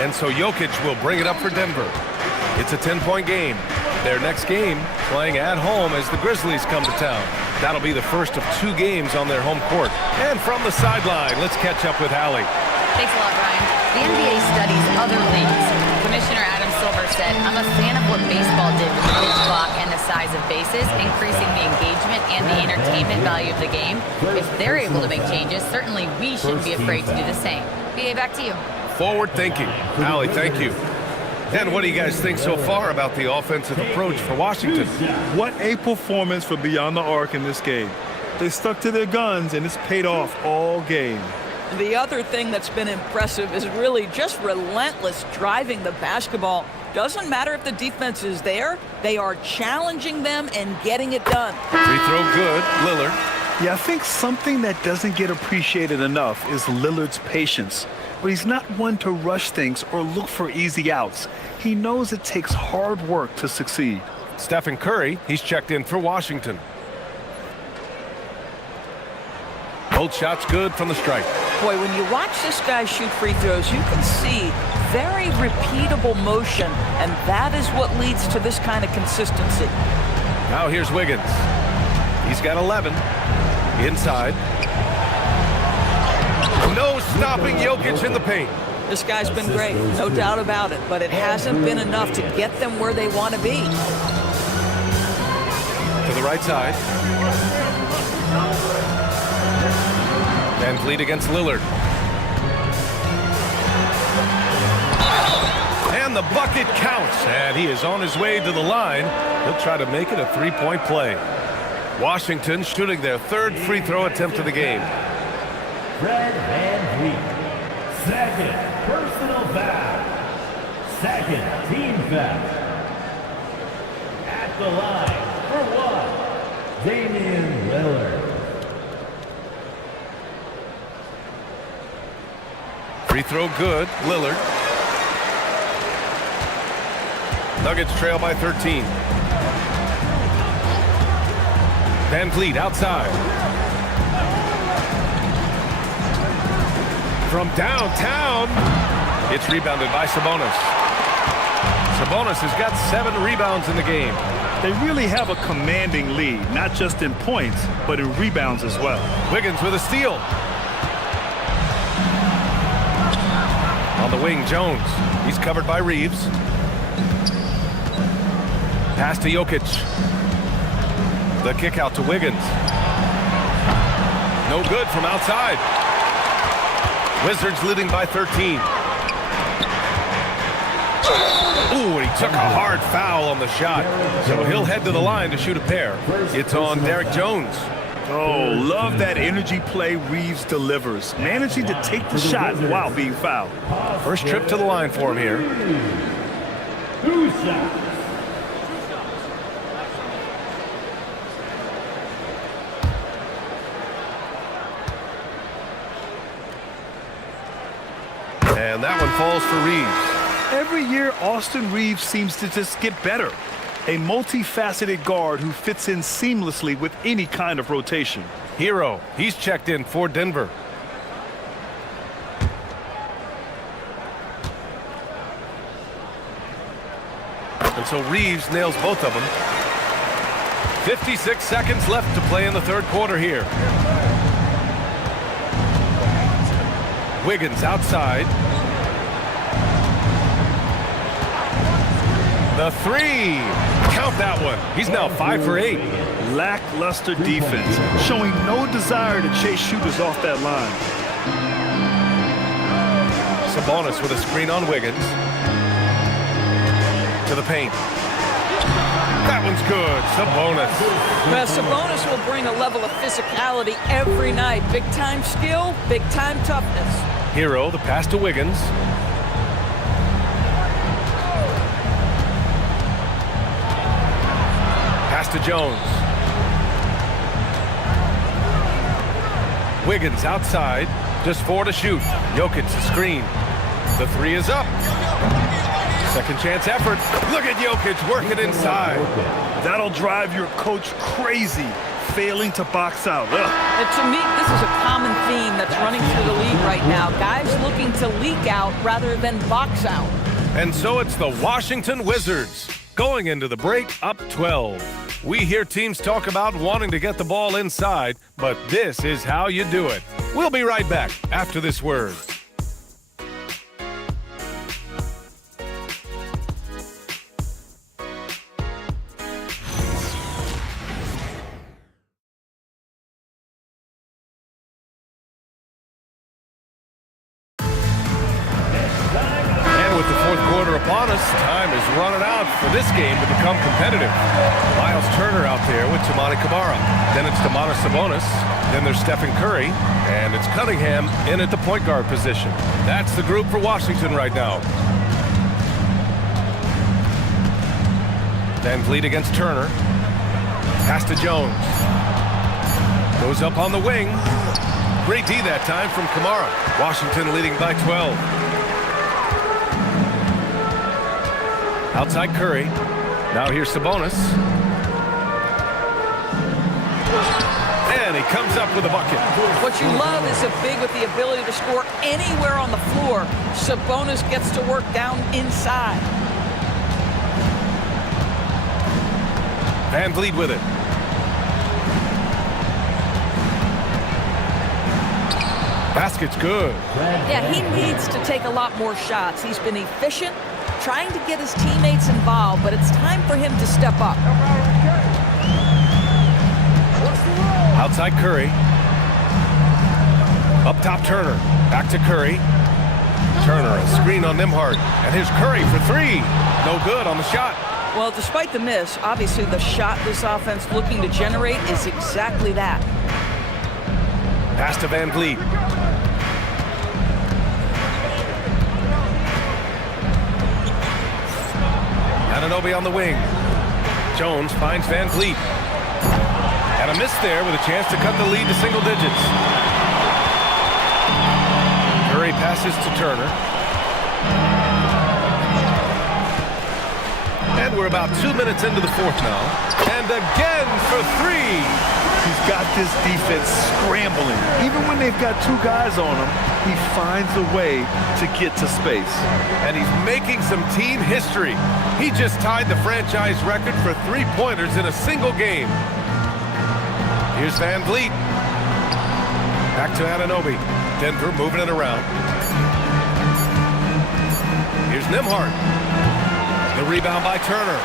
And so Jokic will bring it up for Denver. It's a 10-point game. Their next game playing at home as the Grizzlies come to town. That'll be the first of 2 games on their home court. And from the sideline, let's catch up with Hallie. Thanks a lot, Brian. The NBA studies other leagues. Commissioner Adam Silver said, I'm a fan of what baseball did with the pitch clock and the size of bases, increasing the engagement and the entertainment value of the game. If they're able to make changes, certainly we shouldn't be afraid to do the same. BA, back to you. Forward thinking. Hallie, thank you. And what do you guys think so far about the offensive approach for Washington? What a performance for Beyond the Arc in this game. They stuck to their guns, and it's paid off all game. The other thing that's been impressive is really just relentless driving the basketball. Doesn't matter if the defense is there, they are challenging them and getting it done. Free throw good, Lillard. Yeah, I think something that doesn't get appreciated enough is Lillard's patience. But he's not one to rush things or look for easy outs. He knows it takes hard work to succeed. Stephen Curry, he's checked in for Washington. Both shots good from the strike. Boy, when you watch this guy shoot free throws, you can see very repeatable motion, and that is what leads to this kind of consistency. Now here's Wiggins. He's got 11. Inside. No stopping Jokic in the paint. This guy's been great, no doubt about it, but it hasn't been enough to get them where they want to be. To the right side. Van Vliet against Lillard. And the bucket counts, and he is on his way to the line. He'll try to make it a 3-point play. Washington shooting their 3rd free throw attempt of the game. Fred VanVleet, 2nd personal foul, 2nd team foul. At the line for 1, Damian Lillard. Free throw good, Lillard. Nuggets trail by 13. Van Vliet outside. From downtown, it's rebounded by Sabonis. Sabonis has got 7 rebounds in the game. They really have a commanding lead, not just in points, but in rebounds as well. Wiggins with a steal. On the wing, Jones. He's covered by Reeves. Pass to Jokic. The kick out to Wiggins. No good from outside. Wizards leading by 13. Ooh, and he took a hard foul on the shot. So he'll head to the line to shoot a pair. It's on Derek Jones. Oh, love that energy play Reeves delivers. Managing to take the shot while being fouled. First trip to the line for him here. And that one falls for Reeves. Every year, Austin Reeves seems to just get better. A multifaceted guard who fits in seamlessly with any kind of rotation. Hero, he's checked in for Denver. And so Reeves nails both of them. 56 seconds left to play in the 3rd quarter here. Wiggins outside. The 3. Count that one. He's now 5 for 8. Lackluster defense, showing no desire to chase shooters off that line. Sabonis with a screen on Wiggins. To the paint. That one's good. Sabonis. Well, Sabonis will bring a level of physicality every night. Big-time skill, big-time toughness. Hero, the pass to Wiggins. Pass to Jones. Wiggins outside. Just 4 to shoot. Jokic the screen. The 3 is up. Second chance effort. Look at Jokic working inside. That'll drive your coach crazy. failing to box out. And to me, this is a common theme that's running through the league right now. Guys looking to leak out rather than box out. And so it's the Washington Wizards going into the break up 12. We hear teams talk about wanting to get the ball inside, but this is how you do it. We'll be right back after this word. Upon us, time is running out for this game to become competitive. Miles Turner out there with Toumani Camara. Then it's Domantas Sabonis. Then there's Stephen Curry. And it's Cunningham in at the point guard position. That's the group for Washington right now. Van Vliet against Turner. Pass to Jones. Goes up on the wing. Great D that time from Camara. Washington leading by 12. Outside Curry. Now here's Sabonis. And he comes up with a bucket. What you love is a big with the ability to score anywhere on the floor. Sabonis gets to work down inside. Van Vliet with it. Basket's good. Yeah, he needs to take a lot more shots. He's been efficient, trying to get his teammates involved, but it's time for him to step up. Outside Curry. Up top Turner. Back to Curry. Turner, a screen on Nembhard. And here's Curry for three. No good on the shot. Well, despite the miss, obviously the shot this offense looking to generate is exactly that. Pass to Van Vliet. Anunoby on the wing. Jones finds Van Vliet. And a miss there with a chance to cut the lead to single digits. Curry passes to Turner. And we're about 2 minutes into the fourth now. And again for three. He's got this defense scrambling. Even when they've got two guys on him, he finds a way to get to space. And he's making some team history. He just tied the franchise record for three-pointers in a single game. Here's Van Vliet. Back to Anunoby. Denver moving it around. Here's Nembhard. The rebound by Turner.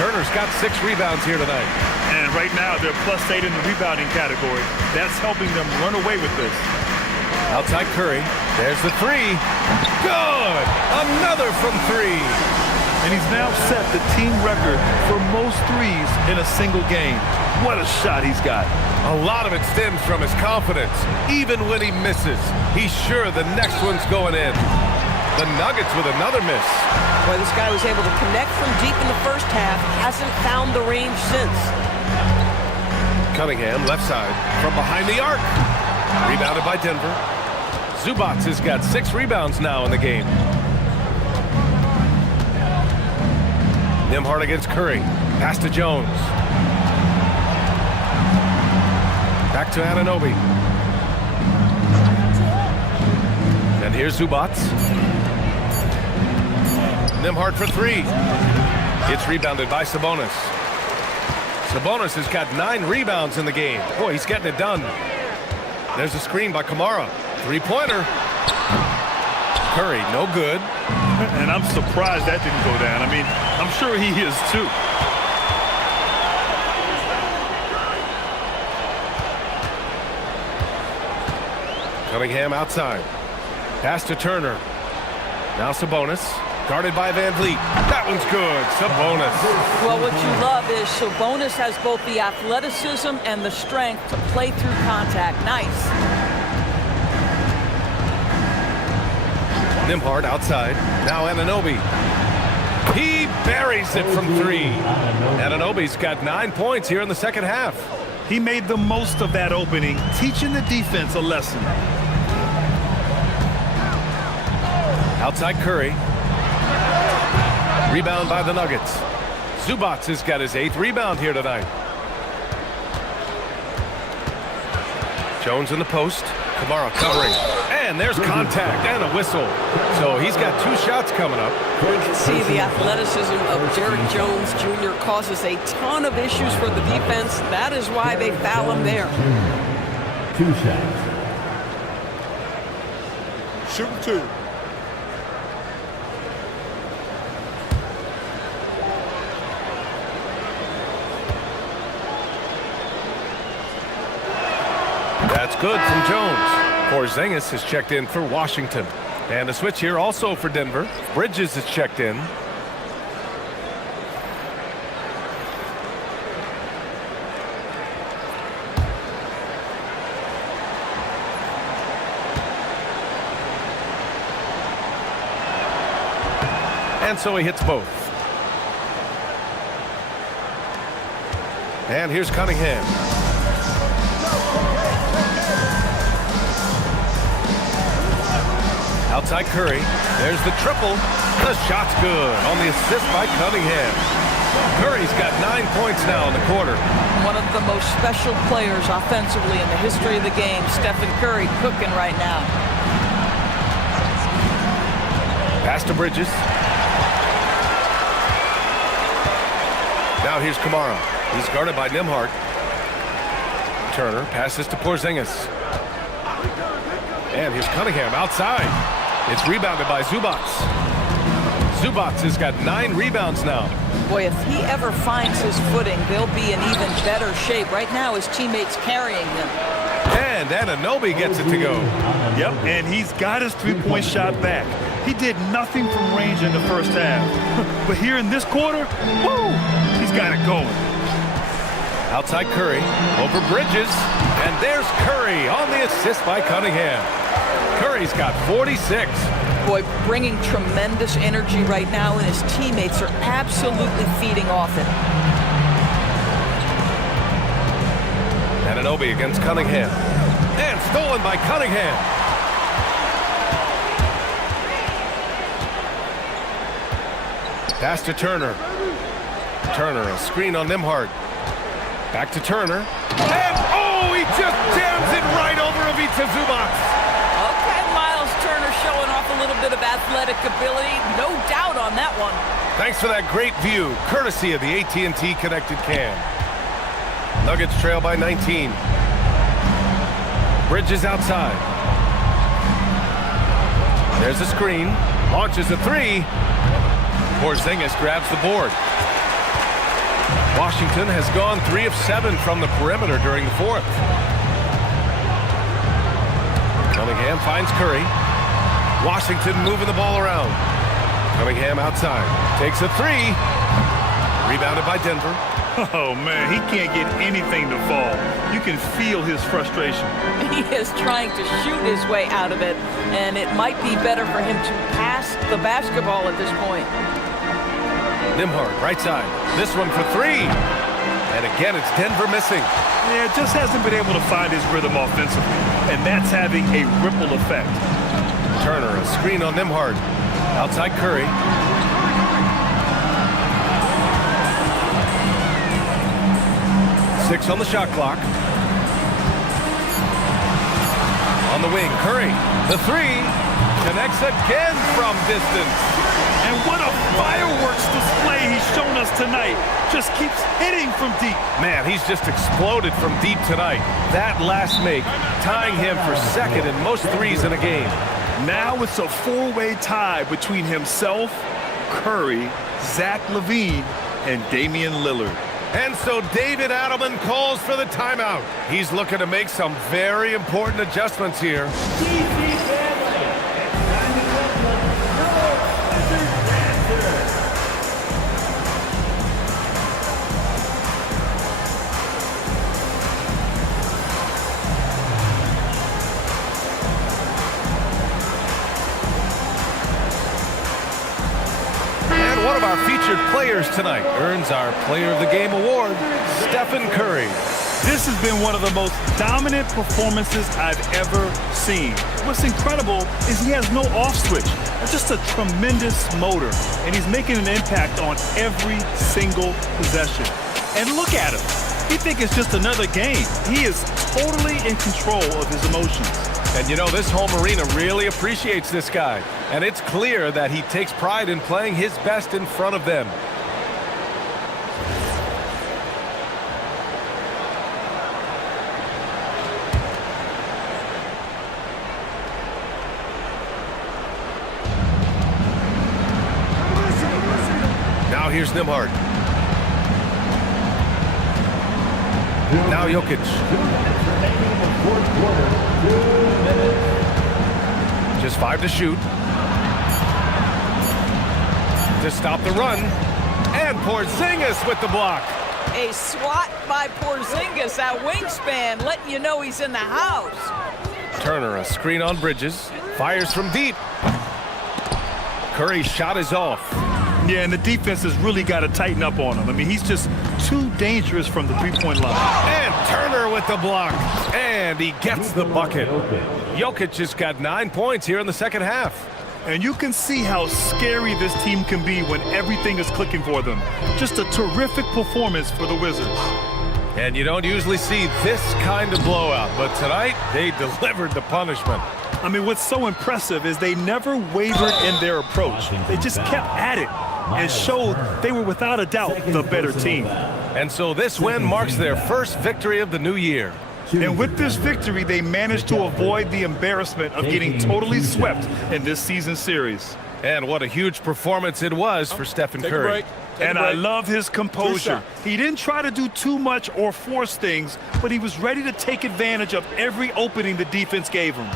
Turner's got 6 rebounds here tonight. And right now, they're +8 in the rebounding category. That's helping them run away with this. Outside Curry. There's the three. Good! Another from three. And he's now set the team record for most threes in a single game. What a shot he's got. A lot of it stems from his confidence. Even when he misses, he's sure the next one's going in. The Nuggets with another miss. Boy, this guy was able to connect from deep in the first half. Hasn't found the range since. Cunningham, left side, from behind the arc. Rebounded by Denver. Zubac has got 6 rebounds now in the game. Nembhard against Curry. Pass to Jones. Back to Anunoby. And here's Zubac. Nembhard for three. It's rebounded by Sabonis. Sabonis has got 9 rebounds in the game. Boy, he's getting it done. There's a screen by Camara. Three-pointer. Curry, no good. And I'm surprised that didn't go down. I mean, I'm sure he is too. Cunningham outside. Pass to Turner. Now Sabonis. Guarded by Van Vliet. That one's good. Sabonis. Well, what you love is Sabonis has both the athleticism and the strength to play through contact. Nice. Nembhard outside. Now Anunoby. He buries it from three. Anunoby's got 9 points here in the second half. He made the most of that opening, teaching the defense a lesson. Outside Curry. Rebound by the Nuggets. Zubac has got his 8th rebound here tonight. Jones in the post. Kamara covering. And there's contact and a whistle. So he's got 2 shots coming up. You can see the athleticism of Derrick Jones Jr. causes a ton of issues for the defense. That is why they foul him there. 2 shots. Shoot 2. That's good from Jones. Porzingis has checked in for Washington. And a switch here also for Denver. Bridges is checked in. And so he hits both. And here's Cunningham. Outside Curry. There's the triple. The shot's good on the assist by Cunningham. Curry's got 9 points now in the quarter. One of the most special players offensively in the history of the game, Stephen Curry, cooking right now. Pass to Bridges. Now here's Kamara. He's guarded by Nembhard. Turner passes to Porzingis. And here's Cunningham outside. It's rebounded by Zubac. Zubac has got 9 rebounds now. Boy, if he ever finds his footing, they'll be in even better shape. Right now, his teammates carrying him. And Anunoby gets it to go. Yep, and he's got his 3-point shot back. He did nothing from range in the first half. But here in this quarter, woo, he's got it going. Outside Curry, over Bridges, and there's Curry on the assist by Cunningham. Curry's got 46. Boy, bringing tremendous energy right now, and his teammates are absolutely feeding off it. Anunoby against Cunningham. And stolen by Cunningham. Pass to Turner. Turner, a screen on Nembhard. Back to Turner. And, oh, he just jams it right over Ivica Zubac. Okay, Miles Turner showing off a little bit of athletic ability. No doubt on that one. Thanks for that great view, courtesy of the AT&T Connected Cam. Nuggets trail by 19. Bridges outside. There's a screen. Launches a 3. Porzingis grabs the board. Washington has gone 3 of 7 from the perimeter during the 4th. Cunningham finds Curry. Washington moving the ball around. Cunningham outside. Takes a 3. Rebounded by Denver. Oh, man, he can't get anything to fall. You can feel his frustration. He is trying to shoot his way out of it, and it might be better for him to pass the basketball at this point. Nembhard, right side. This one for 3. And again, it's Denver missing. Yeah, just hasn't been able to find his rhythm offensively, and that's having a ripple effect. Turner, a screen on Nembhard. Outside Curry. Six on the shot clock. On the wing, Curry. The 3. Connects again from distance. And what a fireworks display he's shown us tonight. Just keeps hitting from deep. Man, he's just exploded from deep tonight. That last make, tying him for second in most threes in a game. Now it's a 4-way tie between himself, Curry, Zach LaVine, and Damian Lillard. And so David Adelman calls for the timeout. He's looking to make some very important adjustments here. One of our featured players tonight earns our Player of the Game award, Stephen Curry. This has been one of the most dominant performances I've ever seen. What's incredible is he has no off switch, just a tremendous motor, and he's making an impact on every single possession. And look at him. he think it's just another game. He is totally in control of his emotions. And you know, this home arena really appreciates this guy. And it's clear that he takes pride in playing his best in front of them. Now here's Nembhard. Now Jokic. 2 minutes remaining in the fourth quarter. 2 minutes. Just 5 to shoot. To stop the run. And Porzingis with the block. A swat by Porzingis at wingspan, letting you know he's in the house. Turner, a screen on Bridges. Fires from deep. Curry's shot is off. Yeah, and the defense has really got to tighten up on him. I mean, he's just too dangerous from the three-point line. And Turner with the block. And he gets the bucket. Jokic just got 9 points here in the second half. And you can see how scary this team can be when everything is clicking for them. Just a terrific performance for the Wizards. And you don't usually see this kind of blowout, but tonight they delivered the punishment. I mean, what's so impressive is they never wavered in their approach. They just kept at it and showed they were without a doubt the better team. And so this win marks their first victory of the new year. And with this victory, they managed to avoid the embarrassment of getting totally swept in this season series. And what a huge performance it was for Stephen Curry. And I love his composure. He didn't try to do too much or force things, but he was ready to take advantage of every opening the defense gave him.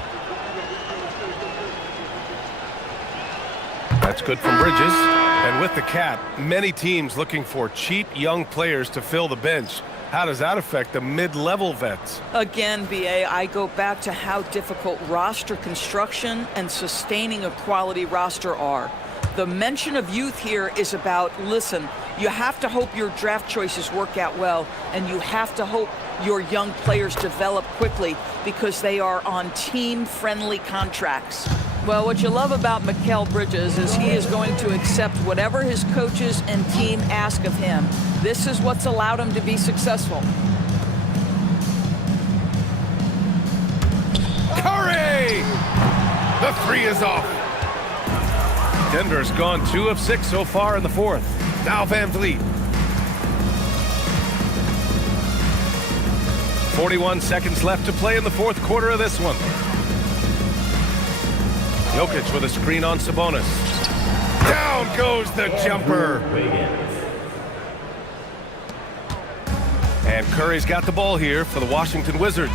That's good from Bridges. And with the Cat, many teams looking for cheap young players to fill the bench. How does that affect the mid-level vets? Again, BA, I go back to how difficult roster construction and sustaining a quality roster are. The mention of youth here is about, listen, you have to hope your draft choices work out well, and you have to hope your young players develop quickly because they are on team-friendly contracts. Well, what you love about Mikal Bridges is he is going to accept whatever his coaches and team ask of him. This is what's allowed him to be successful. Curry! The three is off. Denver's gone 2 of 6 so far in the fourth. Now Van Vliet. 41 seconds left to play in the fourth quarter of this one. Jokic with a screen on Sabonis. Down goes the jumper. And Curry's got the ball here for the Washington Wizards.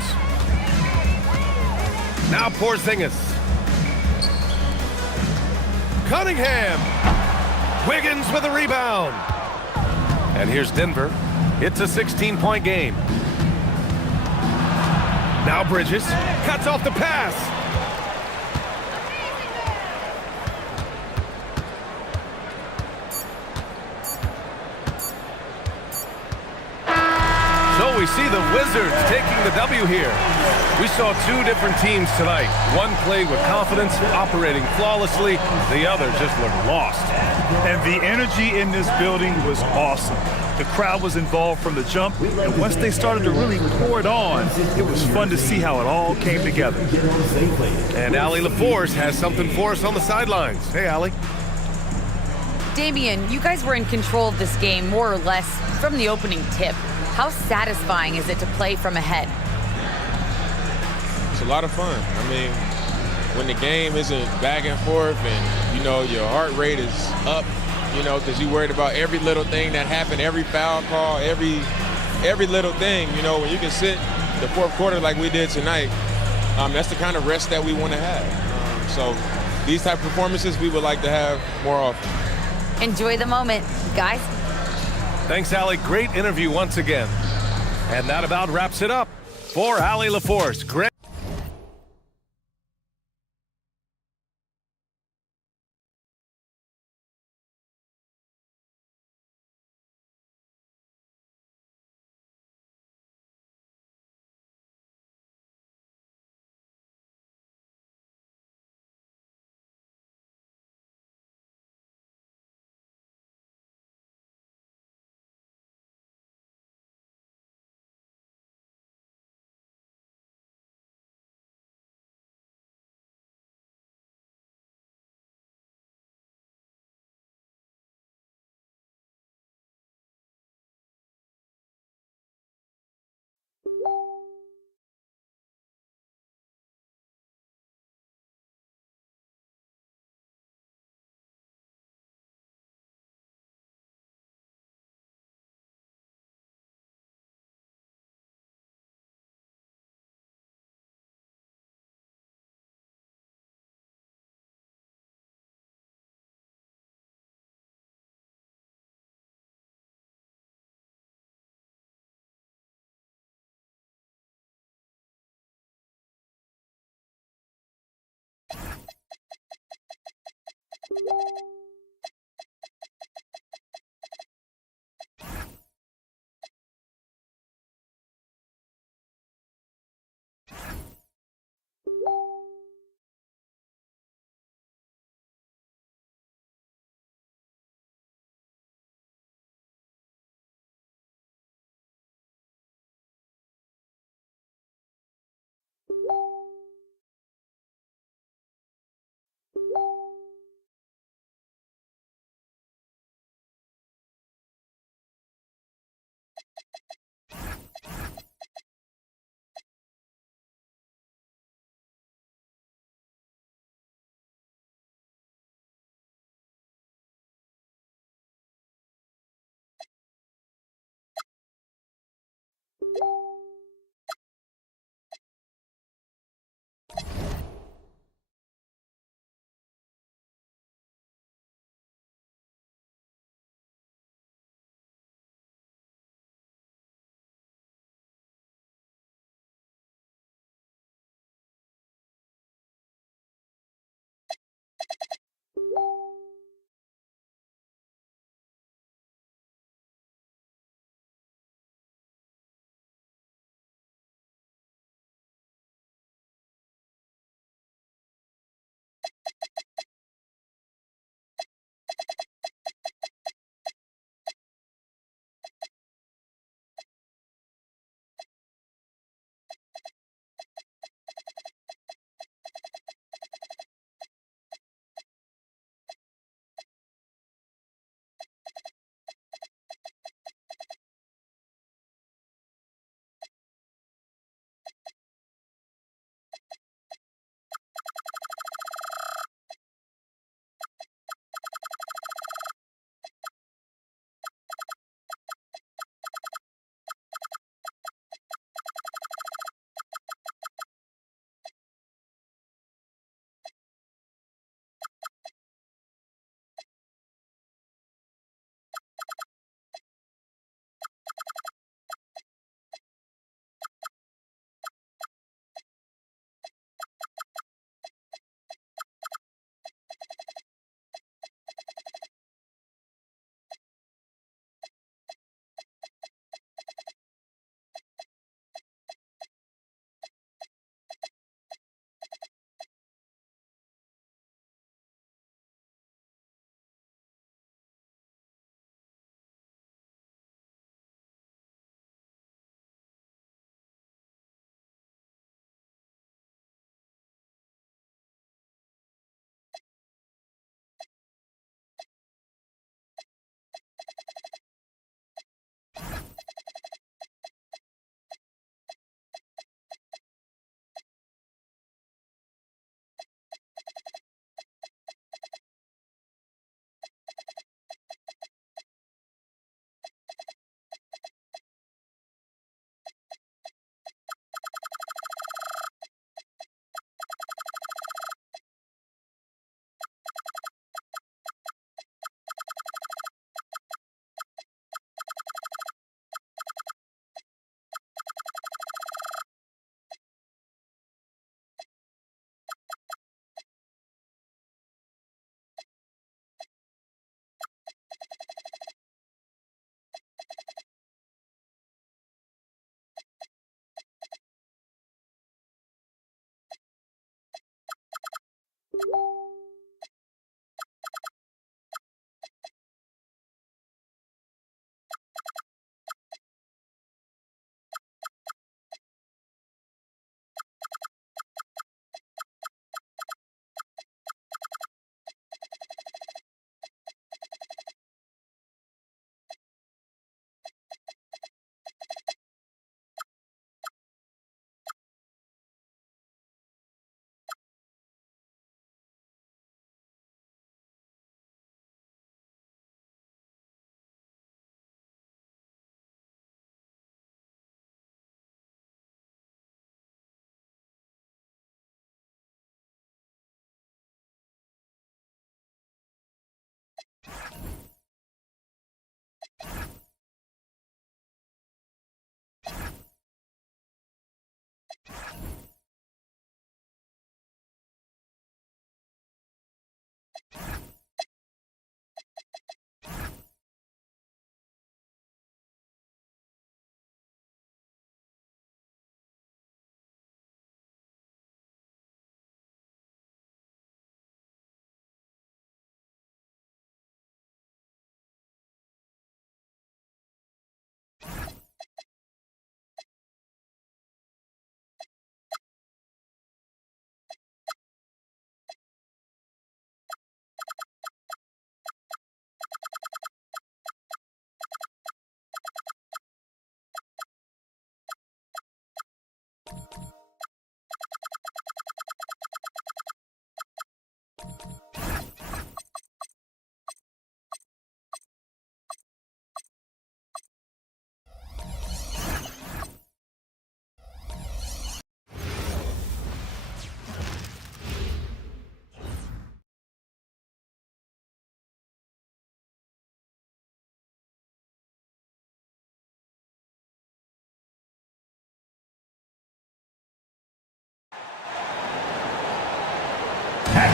Now Porzingis. Cunningham. Wiggins with a rebound. And here's Denver. It's a 16-point game. Now Bridges cuts off the pass. So we see the Wizards taking the W here. We saw 2 different teams tonight. One played with confidence, operating flawlessly. The other just looked lost. And the energy in this building was awesome. The crowd was involved from the jump, and once they started to really pour it on, it was fun to see how it all came together. And Allie LaForce has something for us on the sidelines. Hey, Allie. Damian, you guys were in control of this game more or less from the opening tip. How satisfying is it to play from ahead? It's a lot of fun. I mean, when the game isn't back and forth and, you know, your heart rate is up, you know, because you're worried about every little thing that happened, every foul call, every little thing, you know, when you can sit the fourth quarter like we did tonight, that's the kind of rest that we want to have. So these type of performances we would like to have more often. Enjoy the moment, guys. Thanks, Allie. Great interview once again. And that about wraps it up for Allie LaForce. Great.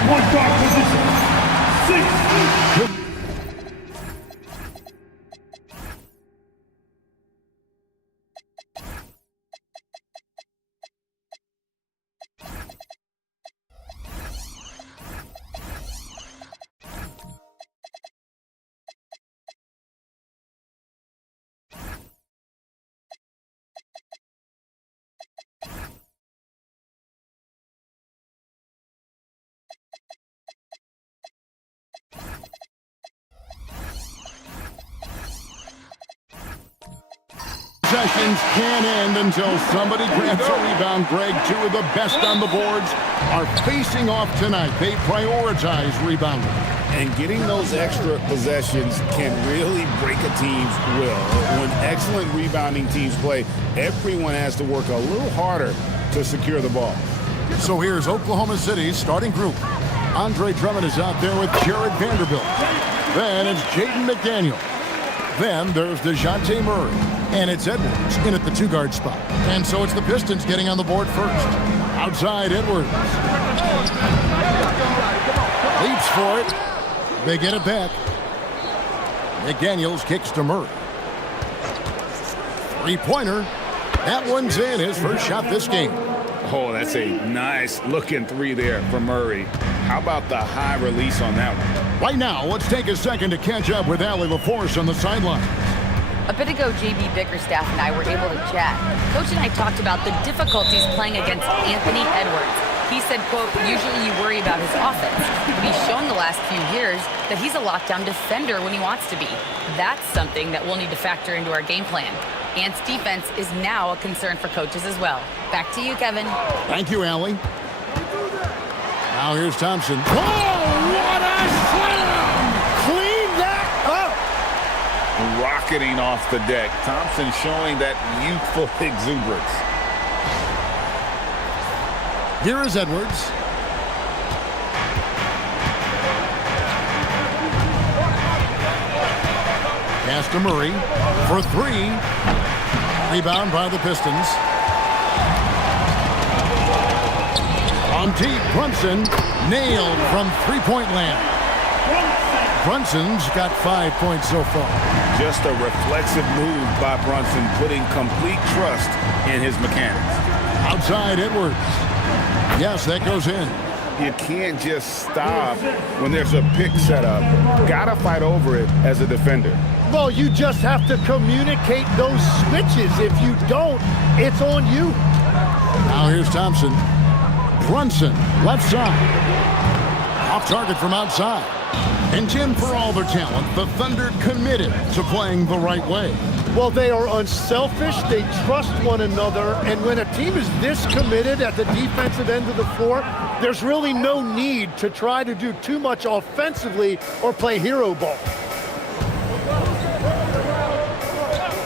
Point guard position, 6. Possessions can't end until somebody grabs a rebound. Greg, two of the best on the boards are facing off tonight. They prioritize rebounding. And getting those extra possessions can really break a team's will. When excellent rebounding teams play, everyone has to work a little harder to secure the ball. So here's Oklahoma City's starting group. Andre Drummond is out there with Jared Vanderbilt. Then it's Jaden McDaniel. Then there's DeJounte Murray. And it's Edwards in at the two-guard spot. And so it's the Pistons getting on the board first. Outside, Edwards. Leaps for it. They get it back. McDaniels kicks to Murray. Three-pointer. That one's in. His first shot this game. Oh, that's a nice-looking three there for Murray. How about the high release on that one? Right now, let's take a second to catch up with Allie LaForce on the sideline. A bit ago, JB Bickerstaff and I were able to chat. Coach and I talked about the difficulties playing against Anthony Edwards. He said, quote, usually you worry about his offense, but he's shown the last few years that he's a lockdown defender when he wants to be. That's something that we'll need to factor into our game plan. Ant's defense is now a concern for coaches as well. Back to you, Kevin. Thank you, Allie. Now here's Thompson. Oh, what a slam! Clean that up! Rocketing off the deck. Thompson showing that youthful exuberance. Here is Edwards. Pass to Murray for three. Rebound by the Pistons. On deep, Brunson nailed from three-point land. Brunson's got 5 points so far. Just a reflexive move by Brunson, putting complete trust in his mechanics. Outside Edwards. Yes, that goes in. You can't just stop when there's a pick set up. Gotta fight over it as a defender. Well, you just have to communicate those switches. If you don't, it's on you. Now here's Thompson. Brunson, left side. Off target from outside. And Jim, for all their talent, the Thunder committed to playing the right way. Well, they are unselfish. They trust one another. And when a team is this committed at the defensive end of the floor, there's really no need to try to do too much offensively or play hero ball.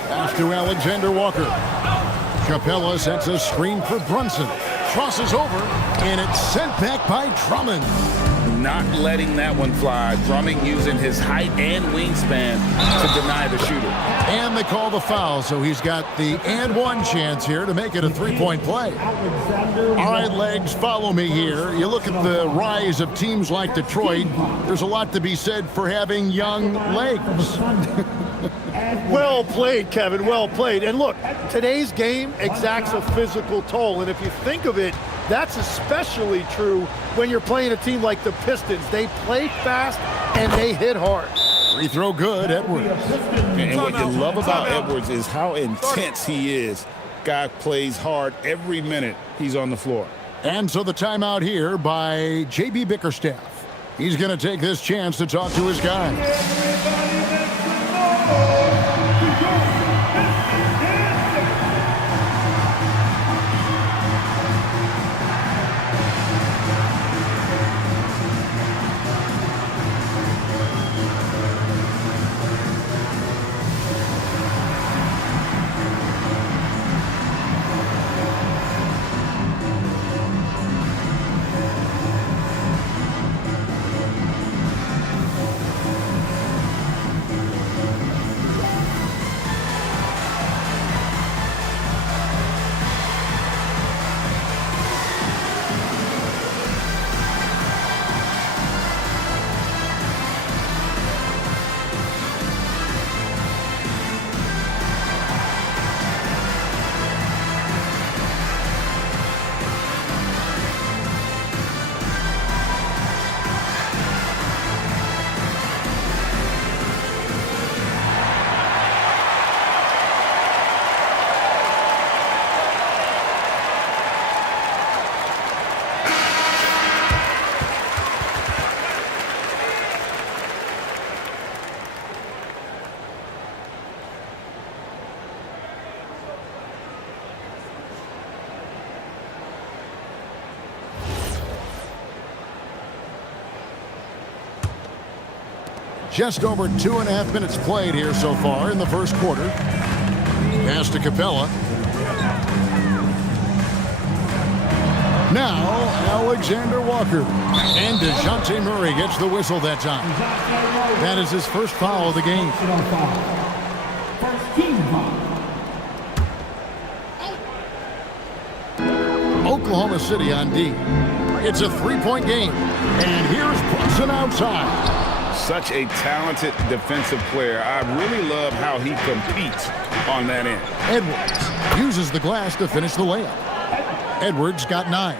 Pass to Alexander Walker. Capella sets a screen for Brunson. Crosses over, and it's sent back by Drummond. Not letting that one fly. Drummond using his height and wingspan to deny the shooter. And they call the foul, so he's got the and one chance here to make it a three-point play. All right, Legs, follow me here. You look at the rise of teams like Detroit, there's a lot to be said for having young legs. Well played, Kevin, well played. And look, today's game exacts a physical toll. And if you think of it, that's especially true when you're playing a team like the Pistons. They play fast and they hit hard. Free throw good, Edwards. And what you love about Edwards is how intense he is. Guy plays hard every minute he's on the floor. And so the timeout here by JB Bickerstaff. He's going to take this chance to talk to his guys. Just over 2.5 minutes played here so far in the first quarter. Pass to Capella. Now, Alexander Walker. And DeJounte Murray gets the whistle that time. That is his first foul of the game. First team foul. Oklahoma City on D. It's a 3-point game. And here's Brunson outside. Such a talented defensive player. I really love how he competes on that end. Edwards uses the glass to finish the layup. Edwards got 9.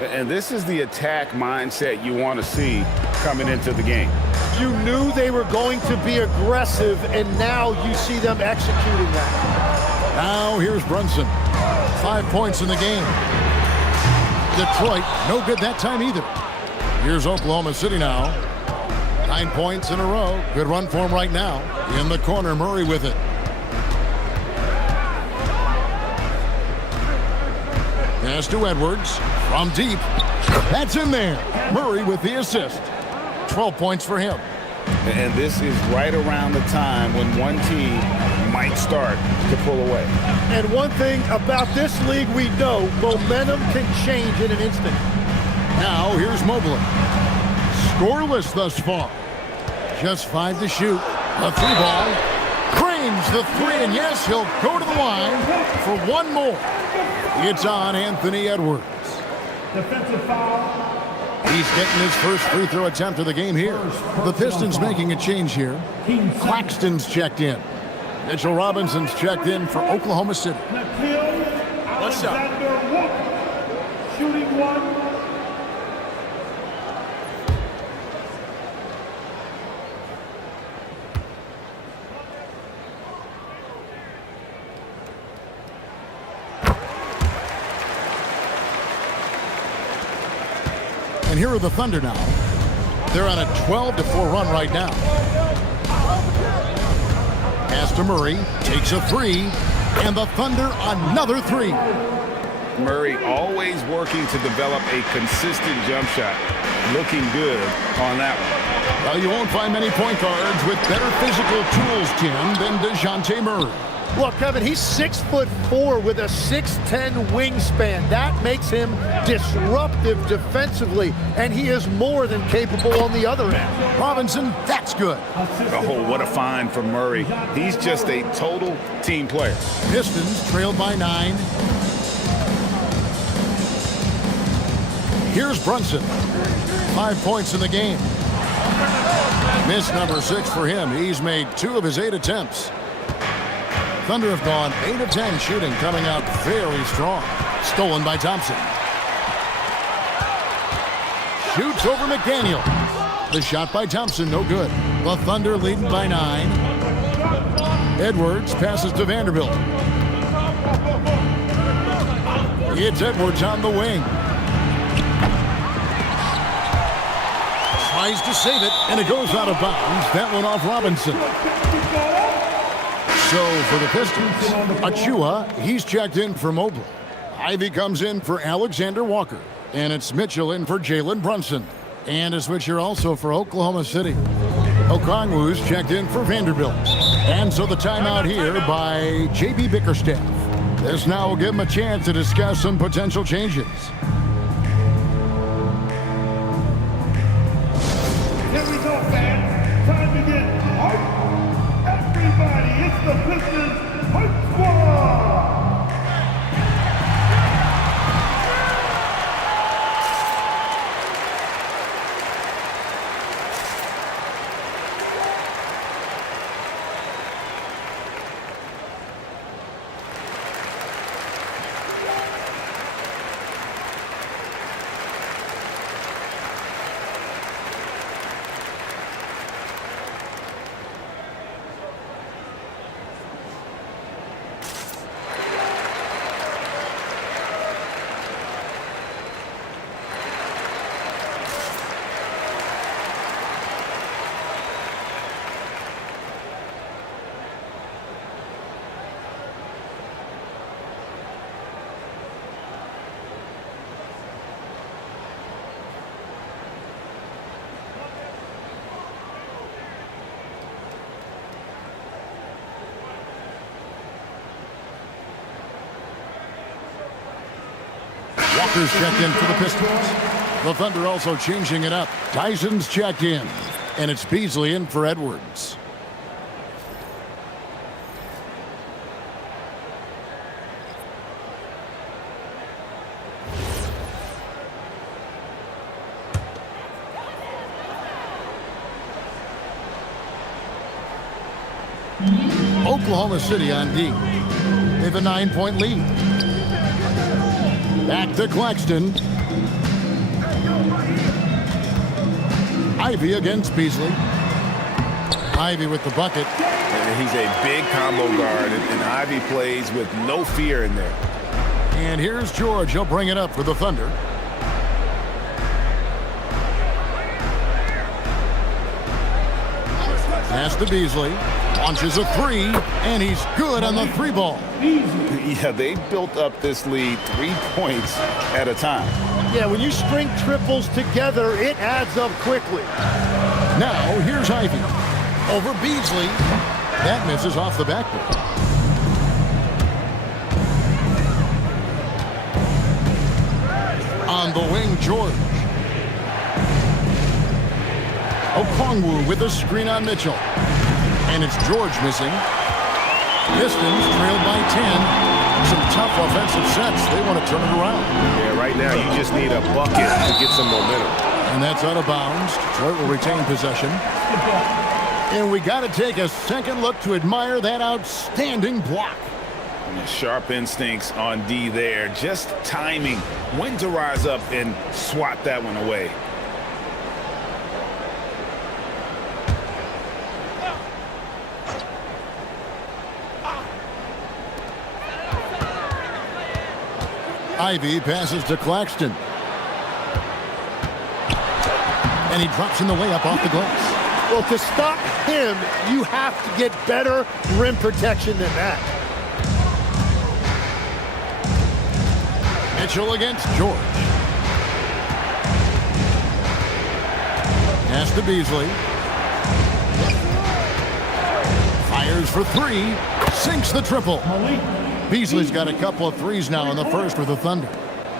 And this is the attack mindset you want to see coming into the game. You knew they were going to be aggressive, and now you see them executing that. Now here's Brunson. 5 points in the game. Detroit, no good that time either. Here's Oklahoma City now. 9 points in a row. Good run for him right now. In the corner, Murray with it. Pass to Edwards from deep. That's in there. Murray with the assist. 12 points for him. And this is right around the time when one team might start to pull away. And one thing about this league we know, momentum can change in an instant. Now here's Mobley. Scoreless thus far. Just 5 to shoot. A 3-ball. Frames the 3, and yes, he'll go to the line for one more. It's on Anthony Edwards. Defensive foul. He's getting his first free throw attempt of the game here. The Pistons making a change here. Claxton's checked in. Mitchell Robinson's checked in for Oklahoma City. What's up? Shooting 1. And here are the Thunder now. They're on a 12-4 run right now. Pass to Murray, takes a 3, and the Thunder another 3. Murray always working to develop a consistent jump shot. Looking good on that one. Well, you won't find many point guards with better physical tools, Tim, than DeJounte Murray. Well, Kevin, he's 6'4" with a 6'10" wingspan. That makes him disruptive defensively, and he is more than capable on the other end. Robinson, that's good. Oh, what a find from Murray. He's just a total team player. Pistons trailed by 9. Here's Brunson. 5 points in the game. Miss number 6 for him. He's made 2 of his 8 attempts. Thunder have gone 8 of 10 shooting, coming out very strong. Stolen by Thompson. Shoots over McDaniel. The shot by Thompson, no good. The Thunder leading by 9. Edwards passes to Vanderbilt. It's Edwards on the wing. Tries to save it, and it goes out of bounds. That one off Robinson. So for the Pistons, Achua, he's checked in for Mobley. Ivy comes in for Alexander Walker. And it's Mitchell in for Jalen Brunson. And a switcher also for Oklahoma City. Okongwu's checked in for Vanderbilt. And so the timeout here by J.B. Bickerstaff. This now will give him a chance to discuss some potential changes. Here we go, fans. Time to get hype. Everybody, it's the Pistons Hype Squad. Walker's checked in for the Pistons. The Thunder also changing it up. Tyson's checked in. And it's Beasley in for Edwards. Oklahoma City on D. They have a 9-point lead. Back to Claxton. Ivy against Beasley. Ivy with the bucket. And he's a big combo guard, and Ivy plays with no fear in there. And here's George. He'll bring it up for the Thunder. Pass to Beasley. Launches a three, and he's good on the three ball. Yeah, they built up this lead 3 points at a time. Yeah, when you string triples together, it adds up quickly. Now, here's Ivy. Over Beasley. That misses off the backboard. On the wing, George. Okongwu with a screen on Mitchell. And it's George missing. Pistons trailed by 10. Some tough offensive sets. They want to turn it around. Yeah, right now you just need a bucket to get some momentum. And that's out of bounds. Detroit will retain possession. And we got to take a second look to admire that outstanding block. Sharp instincts on D there. Just timing when to rise up and swat that one away. Ivy passes to Claxton. And he drops in the layup off the glass. Well, to stop him, you have to get better rim protection than that. Mitchell against George. Pass to Beasley. Fires for three. Sinks the triple. Beasley's got a couple of threes now in the first with the Thunder.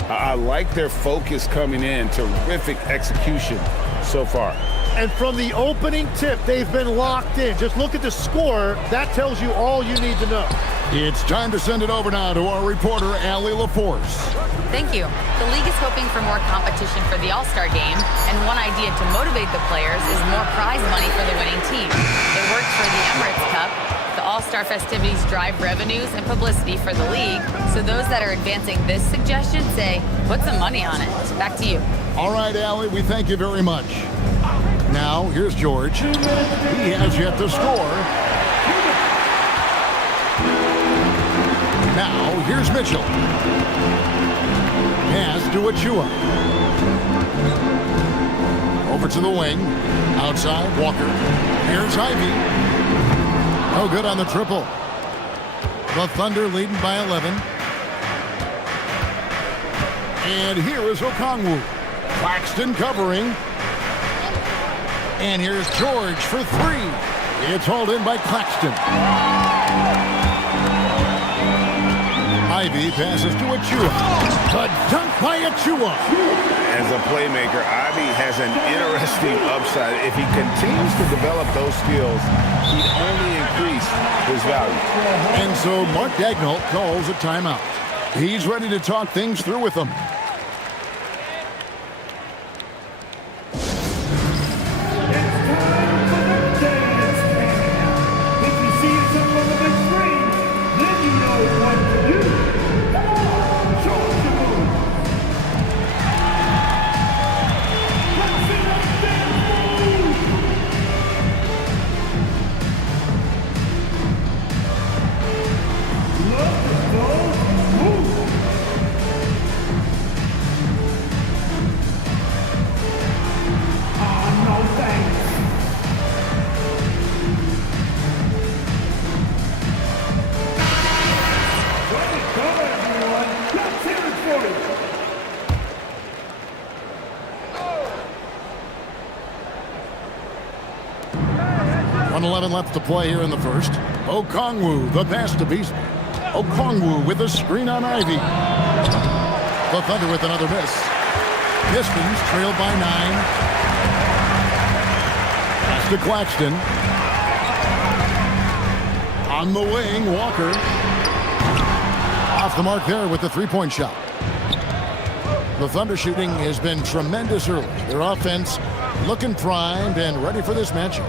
I like their focus coming in. Terrific execution so far. And from the opening tip, they've been locked in. Just look at the score. That tells you all you need to know. It's time to send it over now to our reporter, Allie LaForce. Thank you. The league is hoping for more competition for the All-Star game, and one idea to motivate the players is more prize money for the winning team. It worked for the Emirates Cup. The All-Star festivities drive revenues and publicity for the league, so those that are advancing this suggestion say, put some money on it. Back to you. All right, Allie, we thank you very much. Now, here's George. He has yet to score. Now, here's Mitchell. Pass to Achua. Over to the wing. Outside, Walker. Here's Ivy. No good on the triple. The Thunder leading by 11. And here is Okongwu. Claxton covering. And here's George for three. It's hauled in by Claxton. Ivy passes to Achua. The dunk by Achua. As a playmaker, Ivy has an interesting upside. If he continues to develop those skills, he'd only increase his value. And so Mark Daigneault calls a timeout. He's ready to talk things through with them. Left to play here in the first. Okongwu, the pass to Beasley. Okongwu with a screen on Ivy. The Thunder with another miss. Pistons trailed by 9. Pass to Claxton. On the wing, Walker. Off the mark there with the three-point shot. The Thunder shooting has been tremendous early. Their offense looking primed and ready for this matchup.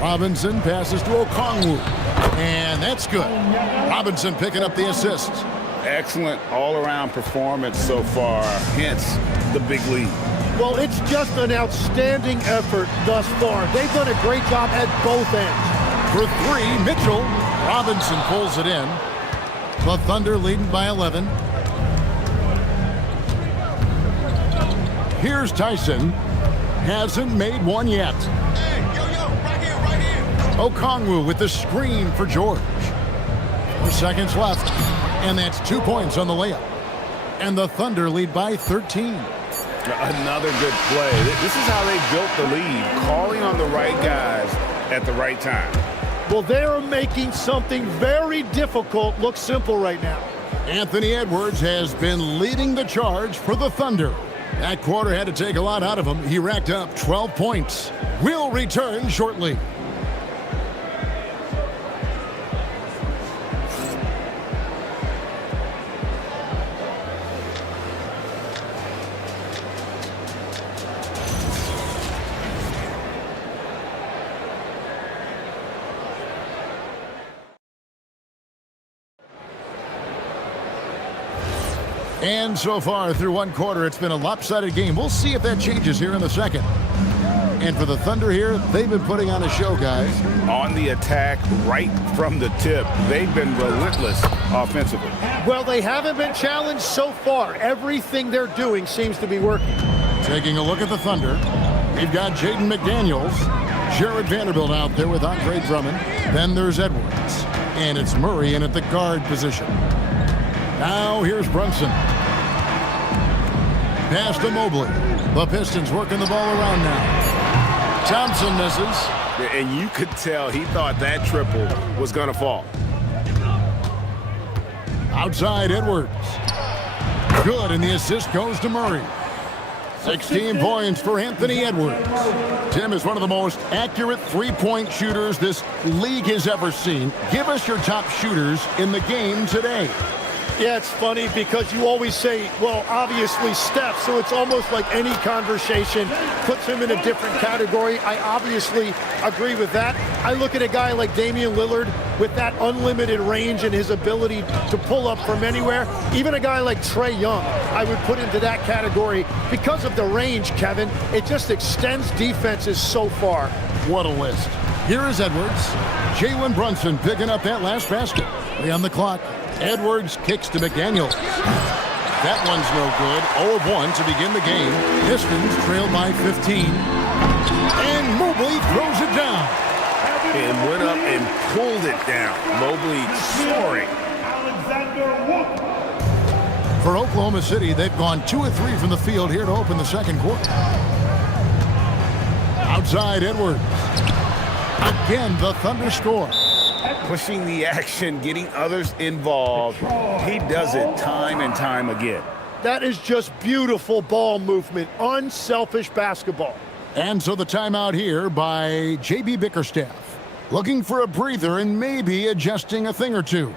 Robinson passes to Okongwu. And that's good. Robinson picking up the assist. Excellent all-around performance so far, hence the big lead. Well, it's just an outstanding effort thus far. They've done a great job at both ends. For 3, Mitchell. Robinson pulls it in. The Thunder leading by 11. Here's Tyson. Hasn't made one yet. Okongwu with the screen for George. 4 seconds left. And that's 2 points on the layup. And the Thunder lead by 13. Another good play. This is how they built the lead, calling on the right guys at the right time. Well, they're making something very difficult look simple right now. Anthony Edwards has been leading the charge for the Thunder. That quarter had to take a lot out of him. He racked up 12 points. We'll return shortly. And so far through one quarter, it's been a lopsided game. We'll see if that changes here in the second. And for the Thunder here, they've been putting on a show, guys. On the attack right from the tip. They've been relentless offensively. Well, they haven't been challenged so far. Everything they're doing seems to be working. Taking a look at the Thunder, we've got Jaden McDaniels, Jared Vanderbilt out there with Andre Drummond. Then there's Edwards. And it's Murray in at the guard position. Now here's Brunson. Pass to Mobley. The Pistons working the ball around now. Thompson misses. And you could tell he thought that triple was going to fall. Outside Edwards. Good, and the assist goes to Murray. 16 points for Anthony Edwards. Tim is one of the most accurate three-point shooters this league has ever seen. Give us your top shooters in the game today. Yeah, it's funny because you always say, well, obviously Steph, so it's almost like any conversation puts him in a different category. I obviously agree with that. I look at a guy like Damian Lillard with that unlimited range and his ability to pull up from anywhere. Even a guy like Trae Young, I would put into that category because of the range, Kevin. It just extends defenses so far. What a list. Here is Edwards. Jalen Brunson picking up that last basket. 3 on the clock. Edwards kicks to McDaniels. That one's no good. 0 of 1 to begin the game. Pistons trail by 15. And Mobley throws it down. And went up and pulled it down. Mobley soaring. For Oklahoma City, they've gone 2 of 3 from the field here to open the second quarter. Outside Edwards. Again, the Thunder score. Pushing the action, getting others involved. He does it time and time again. That is just beautiful ball movement, unselfish basketball. And so the timeout here by J.B. Bickerstaff. Looking for a breather and maybe adjusting a thing or two.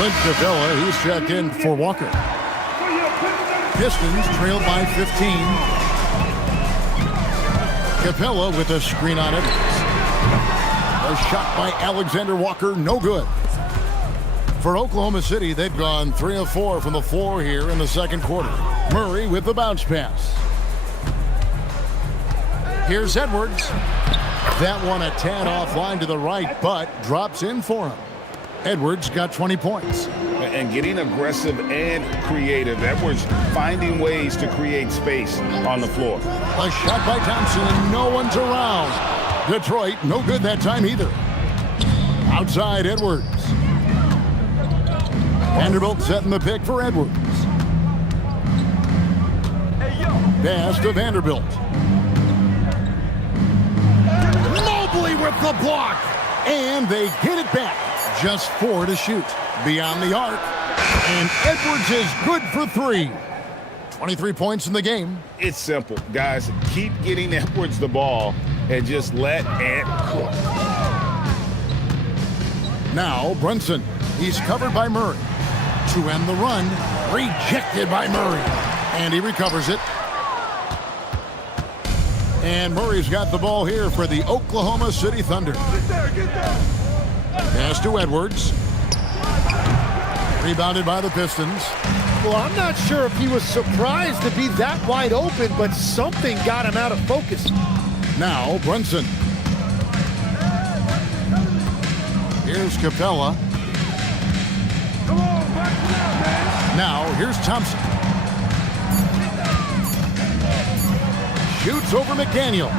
Clint Capella, he's checked in for Walker. Pistons trail by 15. Capella with a screen on Edwards. A shot by Alexander Walker, no good. For Oklahoma City, they've gone 3 of 4 from the floor here in the second quarter. Murray with the bounce pass. Here's Edwards. That one a tad offline to the right, but drops in for him. Edwards got 20 points. And getting aggressive and creative. Edwards finding ways to create space on the floor. A shot by Thompson, and no one's around. Detroit, no good that time either. Outside Edwards. Vanderbilt setting the pick for Edwards. Pass to Vanderbilt. Mobley with the block. And they get it back. Just 4 to shoot. Beyond the arc. And Edwards is good for 3. 23 points in the game. It's simple. Guys, keep getting Edwards the ball and just let it cook. Now Brunson. He's covered by Murray. To end the run. Rejected by Murray. And he recovers it. And Murray's got the ball here for the Oklahoma City Thunder. Pass to Edwards. Rebounded by the Pistons. Well, I'm not sure if he was surprised to be that wide open, but something got him out of focus. Now Brunson. Here's Capella. Now here's Thompson. Shoots over McDaniel.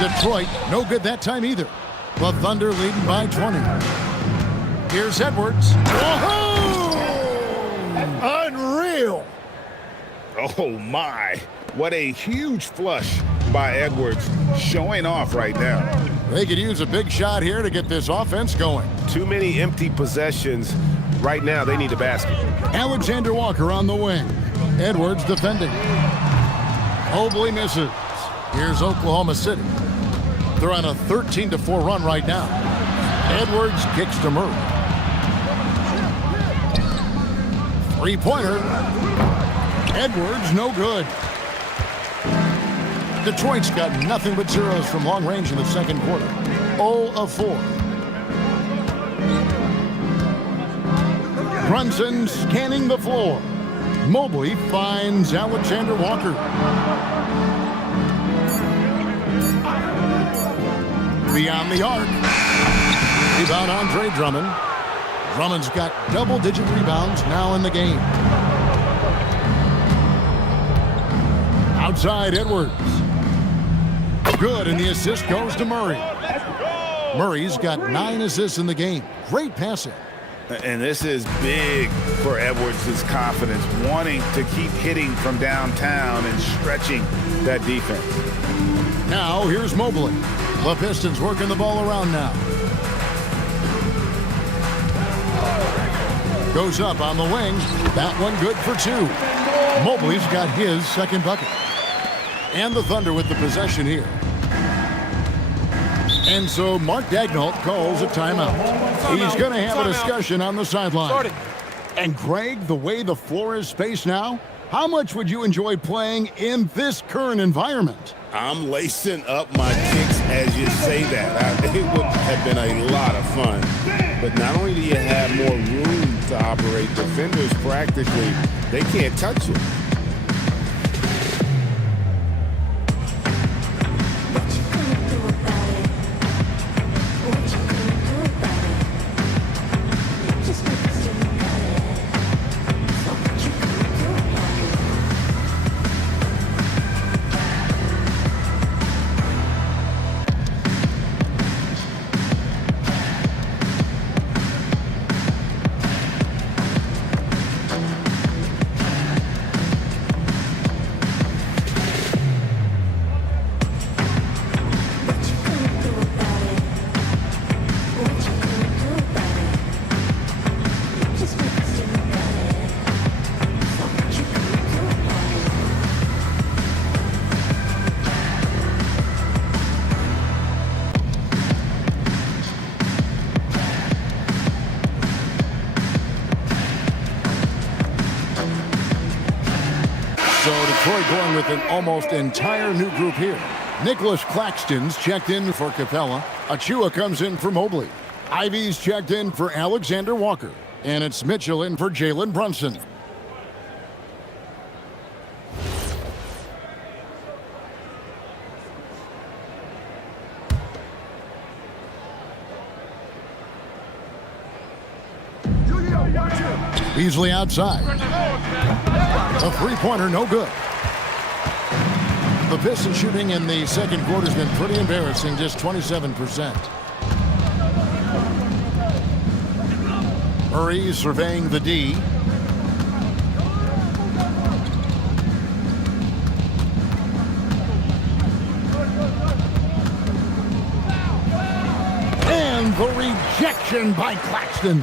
Detroit, no good that time either. The Thunder leading by 20. Here's Edwards. Whoa! Unreal. Oh, my. What a huge flush by Edwards, showing off right now. They could use a big shot here to get this offense going. Too many empty possessions. Right now, they need a basket. Alexander Walker on the wing. Edwards defending. Mobley misses. Here's Oklahoma City. They're on a 13-4 run right now. Edwards kicks to Murray. Three-pointer. Edwards, no good. Detroit's got nothing but zeros from long range in the second quarter. 0 of 4. Brunson scanning the floor. Mobley finds Alexander Walker. Beyond the arc. Rebound Andre Drummond. Drummond's got double-digit rebounds now in the game. Outside Edwards. Good, and the assist goes to Murray. Murray's got 9 assists in the game. Great passing. And this is big for Edwards' confidence, wanting to keep hitting from downtown and stretching that defense. Now here's Mobley. The Pistons working the ball around now. Goes up on the wing. That one good for 2. Mobley's got his second bucket. And the Thunder with the possession here. And so Mark Daigneault calls a timeout. He's going to have a discussion on the sideline. And Greg, the way the floor is spaced now, how much would you enjoy playing in this current environment? I'm lacing up my kicks as you say that. It would have been a lot of fun. But not only do you have more room to operate, defenders practically, they can't touch it. So Detroit going with an almost entire new group here. Nicholas Claxton's checked in for Capella. Achua comes in for Mobley. Ivy's checked in for Alexander Walker. And it's Mitchell in for Jalen Brunson. Beasley outside. A three-pointer, no good. The Pistons shooting in the second quarter has been pretty embarrassing, just 27%. Murray surveying the D. And the rejection by Claxton.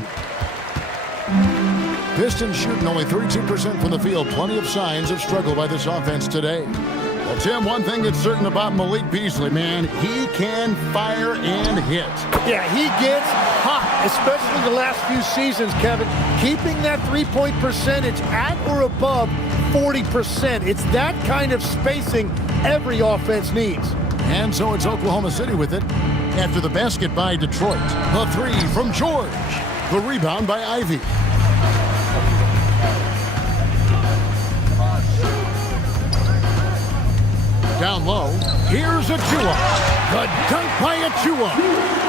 Pistons shooting only 32% from the field. Plenty of signs of struggle by this offense today. Well, Tim, one thing that's certain about Malik Beasley, man, he can fire and hit. Yeah, he gets hot, especially the last few seasons, Kevin. Keeping that three-point percentage at or above 40%. It's that kind of spacing every offense needs. And so it's Oklahoma City with it after the basket by Detroit. The three from George. The rebound by Ivy. Down low, here's Achua. The dunk by Achua.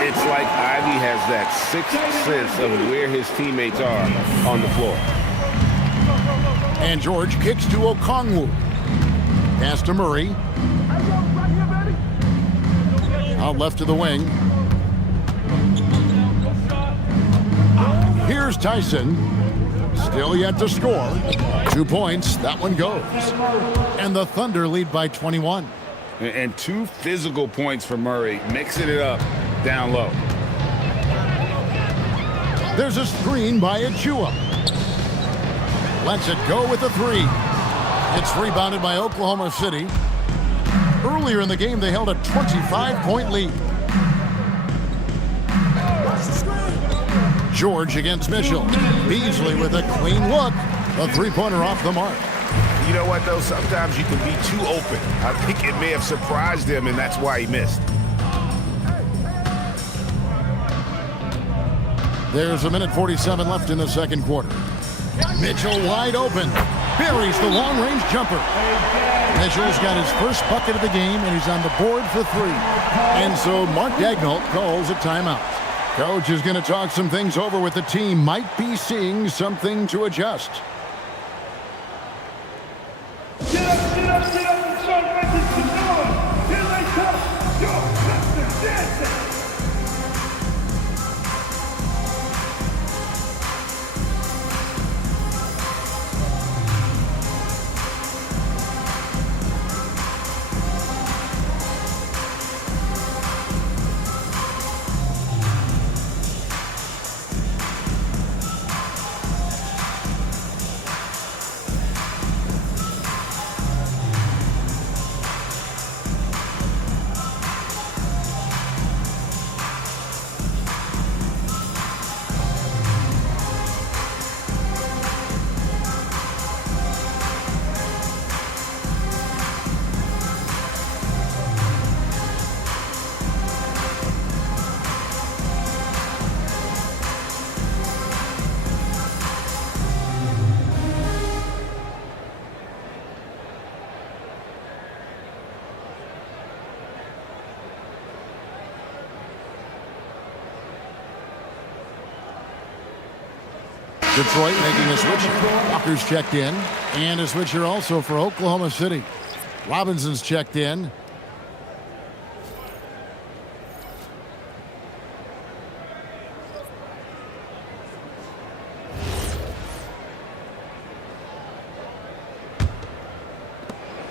It's like Ivy has that sixth sense of where his teammates are on the floor. And George kicks to Okongwu. Pass to Murray. Out left to the wing. Here's Tyson. Still yet to score. 2 points. That one goes. And the Thunder lead by 21. And 2 physical points for Murray, mixing it up down low. There's a screen by Achua. Lets it go with a three. It's rebounded by Oklahoma City. Earlier in the game, they held a 25-point lead. George against Mitchell. Beasley with a clean look. A three-pointer off the mark. You know what, though? Sometimes you can be too open. I think it may have surprised him, and that's why he missed. There's a minute 47 left in the second quarter. Mitchell wide open. Buries the long-range jumper. Mitchell's got his first bucket of the game, and he's on the board for 3. And so Mark Daigneault calls a timeout. Coach is going to talk some things over with the team. Might be seeing something to adjust. Get up, and start making some noise. Here they come. Your Pistons dancing. Detroit making a switch. Walker's checked in. And a switcher also for Oklahoma City. Robinson's checked in.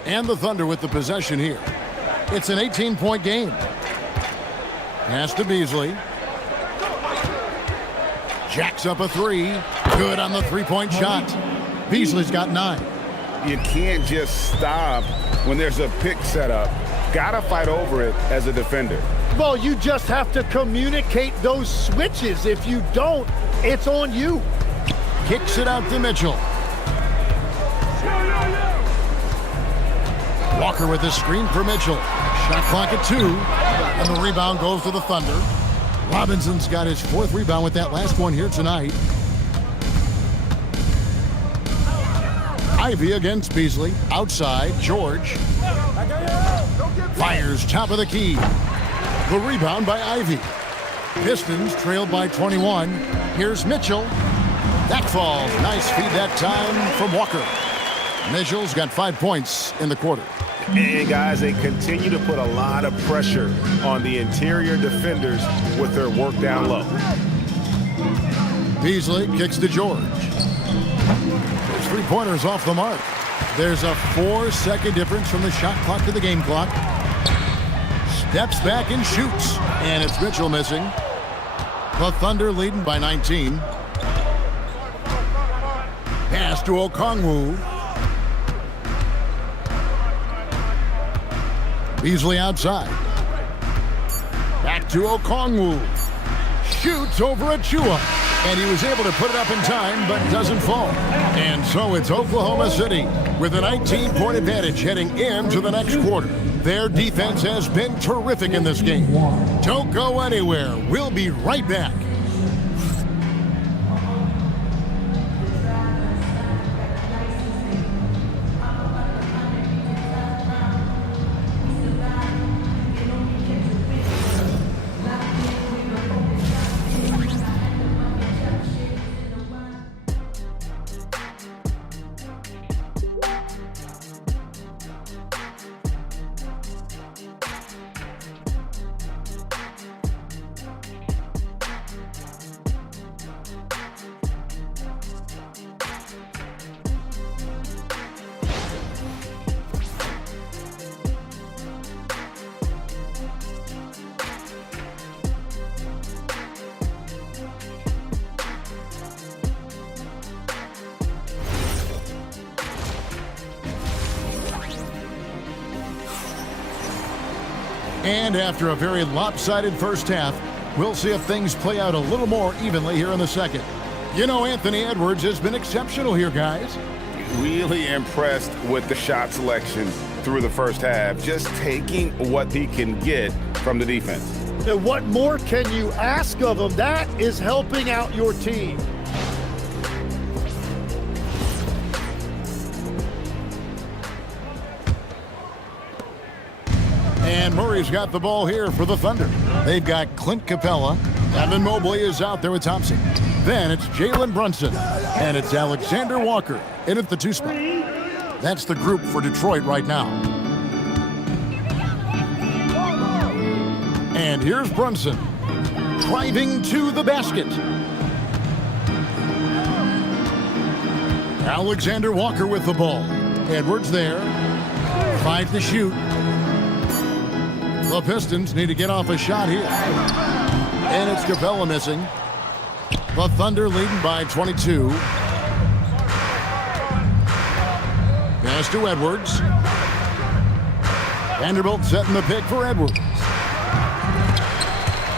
And the Thunder with the possession here. It's an 18-point game. Pass to Beasley. Jacks up a three. Good on the three-point shot. Beasley's got 9. You can't just stop when there's a pick set up. Gotta fight over it as a defender. Well, you just have to communicate those switches. If you don't, it's on you. Kicks it out to Mitchell. Walker with the screen for Mitchell. Shot clock at 2, and the rebound goes to the Thunder. Robinson's got his 4th rebound with that last one here tonight. Ivy against Beasley. Outside, George. Fires top of the key. The rebound by Ivy. Pistons trailed by 21. Here's Mitchell. That falls. Nice feed that time from Walker. Mitchell's got 5 points in the quarter. And guys, they continue to put a lot of pressure on the interior defenders with their work down low. Beasley kicks to George. There's 3-pointers off the mark. There's a 4-second difference from the shot clock to the game clock. Steps back and shoots. And it's Mitchell missing. The Thunder leading by 19. Pass to Okongwu. Beasley outside. Back to Okongwu. Shoots over Achua. And he was able to put it up in time, but doesn't fall. And so it's Oklahoma City with a 19-point advantage heading into the next quarter. Their defense has been terrific in this game. Don't go anywhere. We'll be right back. And after a very lopsided first half, we'll see if things play out a little more evenly here in the second. You know, Anthony Edwards has been exceptional here, guys. Really impressed with the shot selection through the first half, just taking what he can get from the defense. And what more can you ask of him? That is helping out your team. And Murray's got the ball here for the Thunder. They've got Clint Capella. Evan Mobley is out there with Thompson. Then it's Jalen Brunson. And it's Alexander Walker in at the 2 spot. That's the group for Detroit right now. And here's Brunson. Driving to the basket. Alexander Walker with the ball. Edwards there. 5 to shoot. The Pistons need to get off a shot here. And it's Capella missing. The Thunder leading by 22. Pass to Edwards. Vanderbilt setting the pick for Edwards.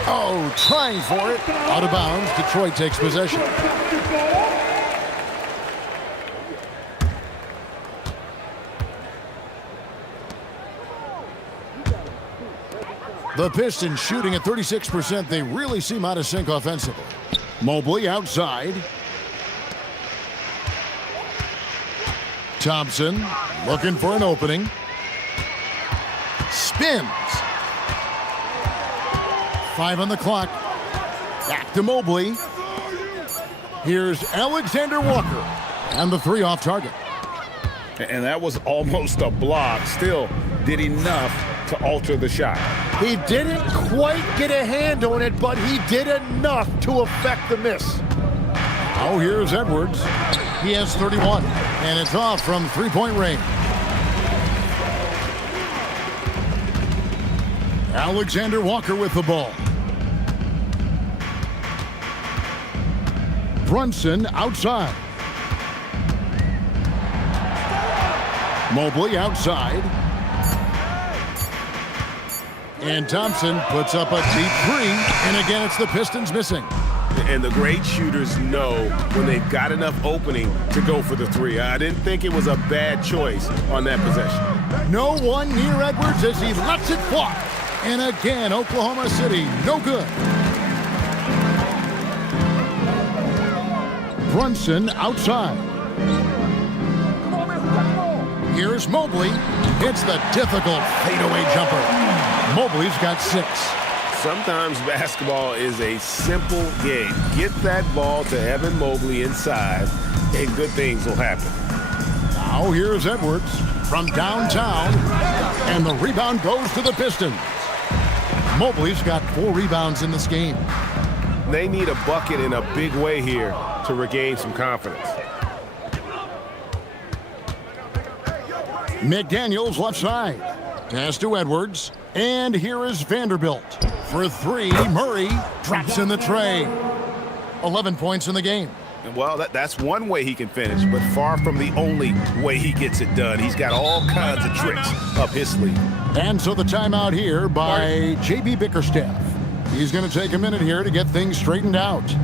Oh, trying for it. Out of bounds. Detroit takes possession. The Pistons shooting at 36%. They really seem out of sync offensively. Mobley outside. Thompson looking for an opening. Spins. 5 on the clock. Back to Mobley. Here's Alexander Walker. And the 3 off target. And that was almost a block. Still did enough to alter the shot. He didn't quite get a hand on it, but he did enough to affect the miss. Oh, here's Edwards. He has 31, and it's off from 3-point range. Alexander Walker with the ball. Brunson outside. Mobley outside. And Thompson puts up a deep 3, and again it's the Pistons missing. And the great shooters know when they've got enough opening to go for the three. I didn't think it was a bad choice on that possession. No one near Edwards as he lets it fly. And again, Oklahoma City, no good. Brunson outside. Here's Mobley. Hits the difficult fadeaway jumper. Mobley's got 6. Sometimes basketball is a simple game. Get that ball to Evan Mobley inside, and good things will happen. Now here's Edwards from downtown, and the rebound goes to the Pistons. Mobley's got 4 rebounds in this game. They need a bucket in a big way here to regain some confidence. McDaniels left side. Pass to Edwards. And here is Vanderbilt. For 3, Murray drops in the tray. 11 points in the game. Well, that's one way he can finish, but far from the only way he gets it done. He's got all kinds of tricks up his sleeve. And so the timeout here by J.B. Bickerstaff. He's going to take a minute here to get things straightened out.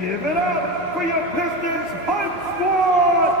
Give it up for your Pistons Hype Squad!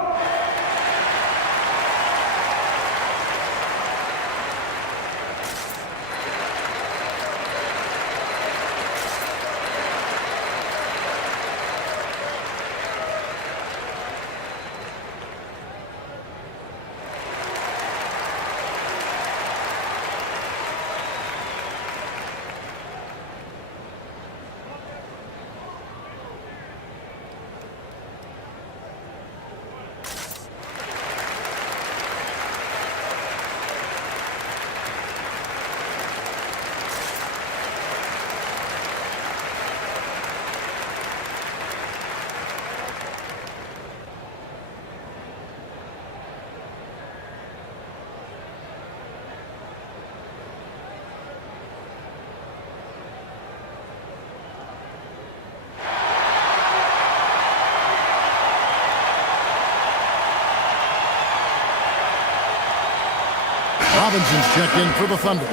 Robinson's checked in for the Thunder.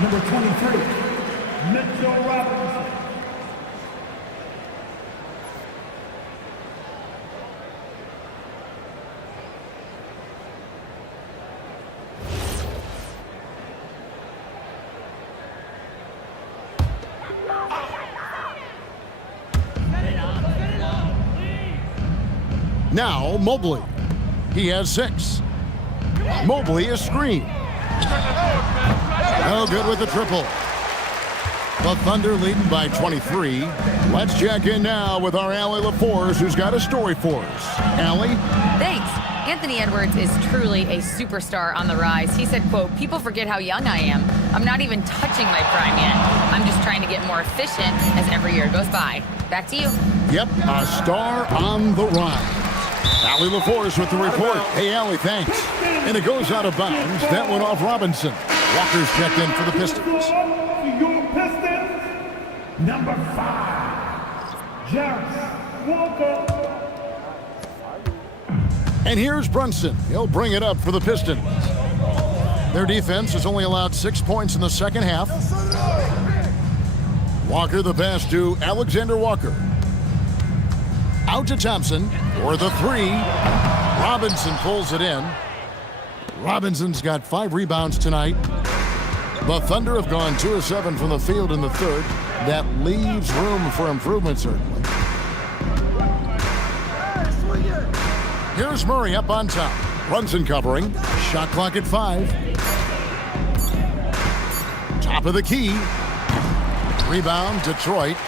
Number 23, Mitchell Robinson. Now Mobley. He has 6. Mobley is screened. No good with the triple. The Thunder leading by 23. Let's check in now with our Allie LaForce, who's got a story for us. Allie? Thanks. Anthony Edwards is truly a superstar on the rise. He said, quote, "People forget how young I am. I'm not even touching my prime yet. I'm just trying to get more efficient as every year goes by." Back to you. Yep, a star on the rise. Allie LaForce with the report. Hey, Allie, thanks. And it goes out of bounds. That went off Robinson. Walker's checked in for the Pistons. Your Pistons, number 5, Jarrett Walker. And here's Brunson. He'll bring it up for the Pistons. Their defense has only allowed 6 points in the second half. Walker the pass to Alexander Walker. Out to Thompson for the 3. Robinson pulls it in. Robinson's got 5 rebounds tonight. The Thunder have gone 2 of 7 from the field in the third. That leaves room for improvement, certainly. Here's Murray up on top. Brunson covering. Shot clock at 5. Top of the key. Rebound, Detroit.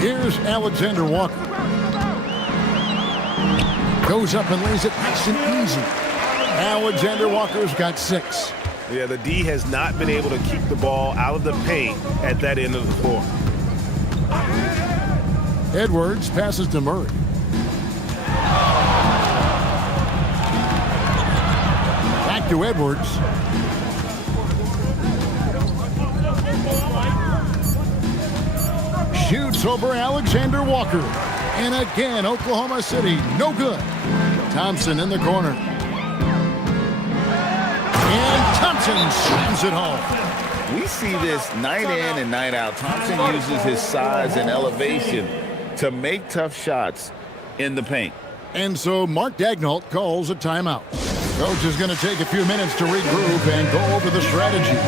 Here's Alexander Walker. Goes up and lays it nice and easy. Alexander Walker's got 6. Yeah, the D has not been able to keep the ball out of the paint at that end of the floor. Edwards passes to Murray. Back to Edwards. shoots over Alexander Walker. And again, Oklahoma City, no good. Thompson in the corner. And Thompson slams it home. We see this night in and night out. Thompson uses his size and elevation to make tough shots in the paint. And so Mark Daigneault calls a timeout. Coach is going to take a few minutes to regroup and go over the strategy.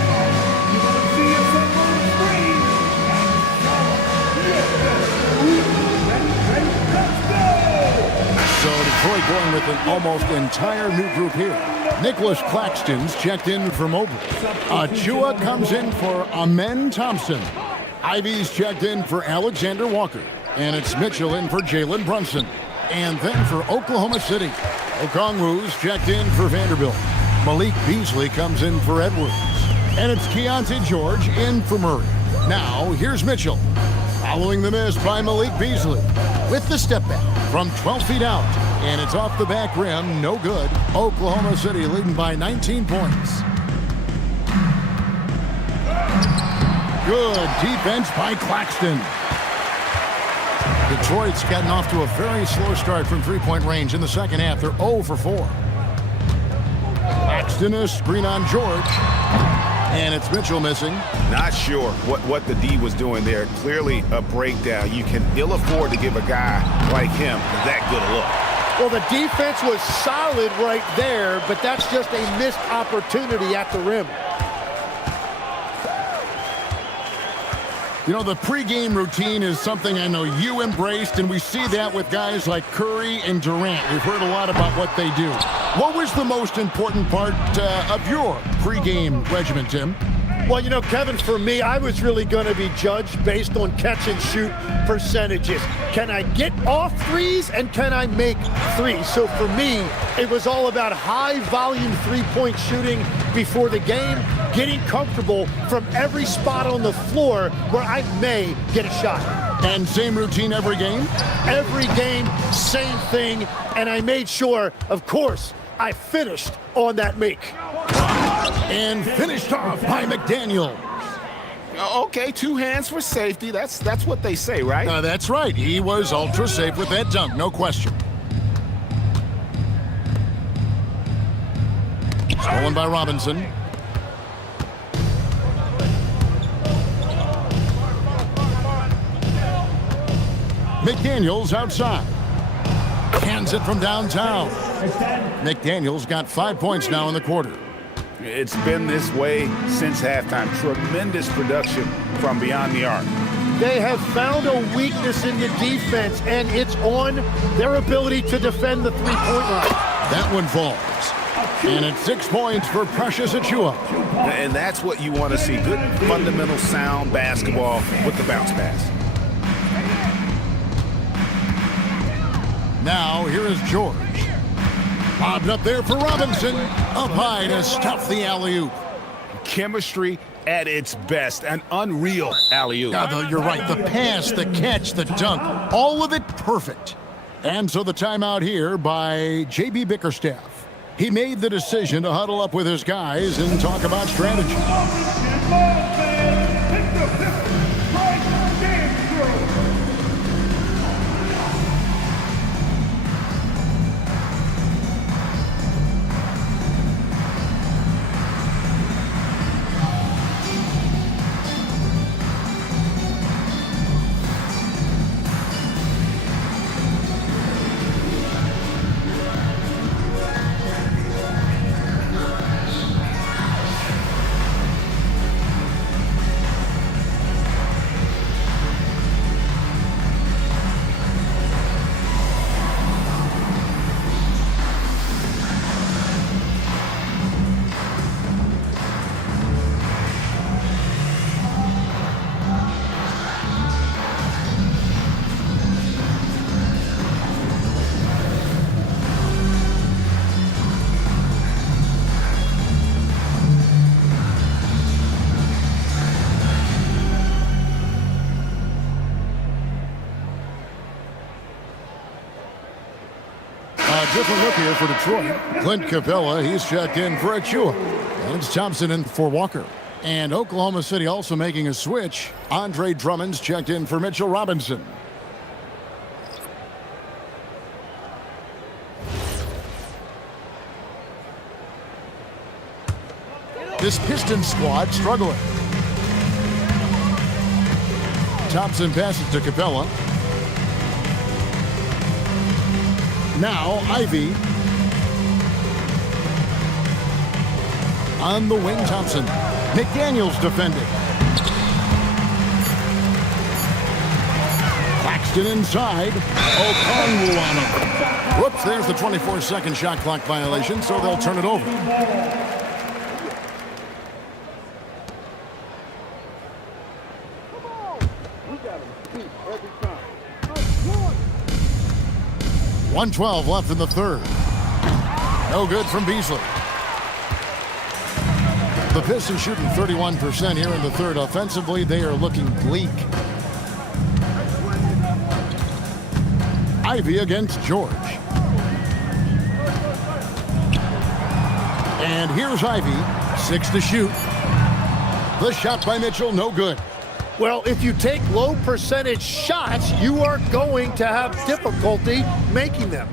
So Detroit going with an almost entire new group here. Nicholas Claxton's checked in for Mobley. Achua comes in for Amen Thompson. Ivy's checked in for Alexander Walker. And it's Mitchell in for Jalen Brunson. And then for Oklahoma City, Okongwu's checked in for Vanderbilt. Malik Beasley comes in for Edwards. And it's Keontae George in for Murray. Now, here's Mitchell. Following the miss by Malik Beasley with the step back from 12 feet out. And it's off the back rim, no good. Oklahoma City leading by 19 points. Good defense by Claxton. Detroit's gotten off to a very slow start from three-point range in the second half. They're 0 for 4. Claxton a screen on George. And it's Mitchell missing. Not sure what the D was doing there. Clearly a breakdown. You can ill afford to give a guy like him that good a look. Well, the defense was solid right there, but that's just a missed opportunity at the rim. You know, the pregame routine is something I know you embraced, and we see that with guys like Curry and Durant. We've heard a lot about what they do. What was the most important part of your pregame regimen, Tim? Well, you know, Kevin, for me, I was really going to be judged based on catch-and-shoot percentages. Can I get off threes, and can I make threes? So for me, it was all about high-volume three-point shooting before the game, getting comfortable from every spot on the floor where I may get a shot. And same routine every game? Every game, same thing, and I made sure, of course, I finished on that make. And finished off by McDaniel. Okay, 2 hands for safety. That's what they say, right? That's right. He was ultra safe with that dunk, no question. Stolen by Robinson. McDaniels outside. Hands it from downtown. McDaniels got 5 points now in the quarter. It's been this way since halftime. Tremendous production from beyond the arc. They have found a weakness in the defense, and it's on their ability to defend the three-point line. That one falls. And it's 6 points for Precious Achua. And that's what you want to see. Good, fundamental, sound basketball with the bounce pass. Now, here is George. Bobbed up there for Robinson. Up high to stuff the alley-oop. Chemistry at its best. An unreal alley-oop. You're right. The pass, the catch, the dunk. All of it perfect. And so the timeout here by J.B. Bickerstaff. He made the decision to huddle up with his guys and talk about strategy. Different look here for Detroit. Clint Capella, he's checked in for Achua. And it's Thompson in for Walker. And Oklahoma City also making a switch. Andre Drummond's checked in for Mitchell Robinson. This Pistons squad struggling. Thompson passes to Capella. Now Ivy. On the wing, Thompson. McDaniels defending. Claxton inside. Okongwu on him. Whoops, there's the 24-second shot clock violation, so they'll turn it over. .112 left in the third. No good from Beasley. The Pistons shooting 31% here in the third. Offensively, they are looking bleak. Ivy against George. And here's Ivy. 6 to shoot. The shot by Mitchell, no good. Well, if you take low percentage shots, you are going to have difficulty making them.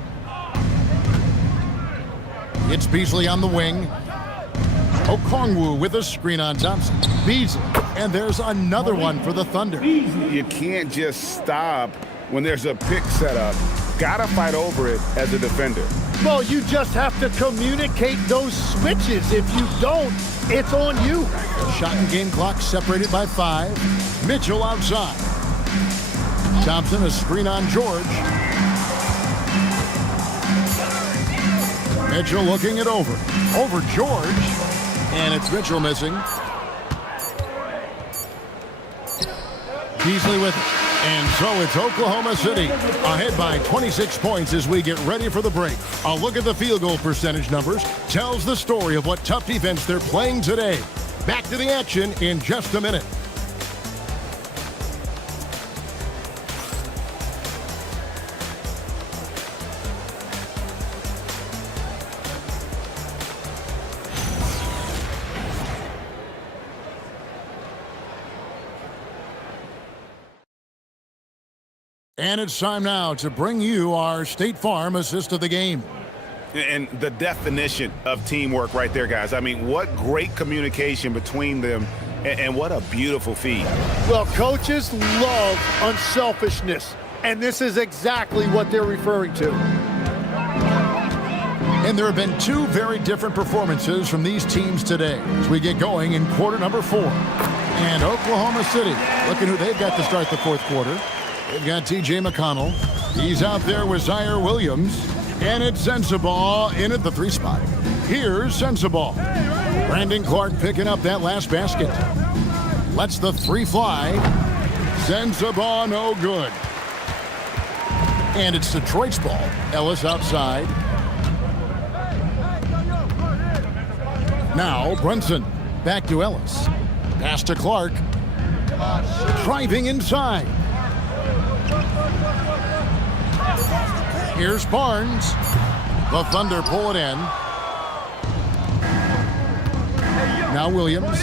It's Beasley on the wing. Okongwu with a screen on Thompson. Beasley. And there's another one for the Thunder. You can't just stop when there's a pick set up. Gotta fight over it as a defender. Well, you just have to communicate those switches. If you don't, it's on you. Shot and game clock separated by 5. Mitchell outside. Thompson, a screen on George. Mitchell looking it over. Over George. And it's Mitchell missing. Beasley with it. And so it's Oklahoma City ahead by 26 points as we get ready for the break. A look at the field goal percentage numbers tells the story of what tough defense they're playing today. Back to the action in just a minute. And it's time now to bring you our State Farm assist of the game. And the definition of teamwork right there, guys. I mean, what great communication between them, and what a beautiful feed. Well, coaches love unselfishness, and this is exactly what they're referring to. And there have been 2 very different performances from these teams today as we get going in quarter number 4. And Oklahoma City, looking who they've got to start the fourth quarter. They've got T.J. McConnell. He's out there with Zaire Williams. And it's Sensabaugh in at the 3 spot. Here's Sensabaugh. Brandon Clark picking up that last basket. Lets the 3 fly. Sensabaugh no good. And it's Detroit's ball. Ellis outside. Now Brunson. Back to Ellis. Pass to Clark. Driving inside. Here's Barnes. The Thunder pull it in. Now Williams.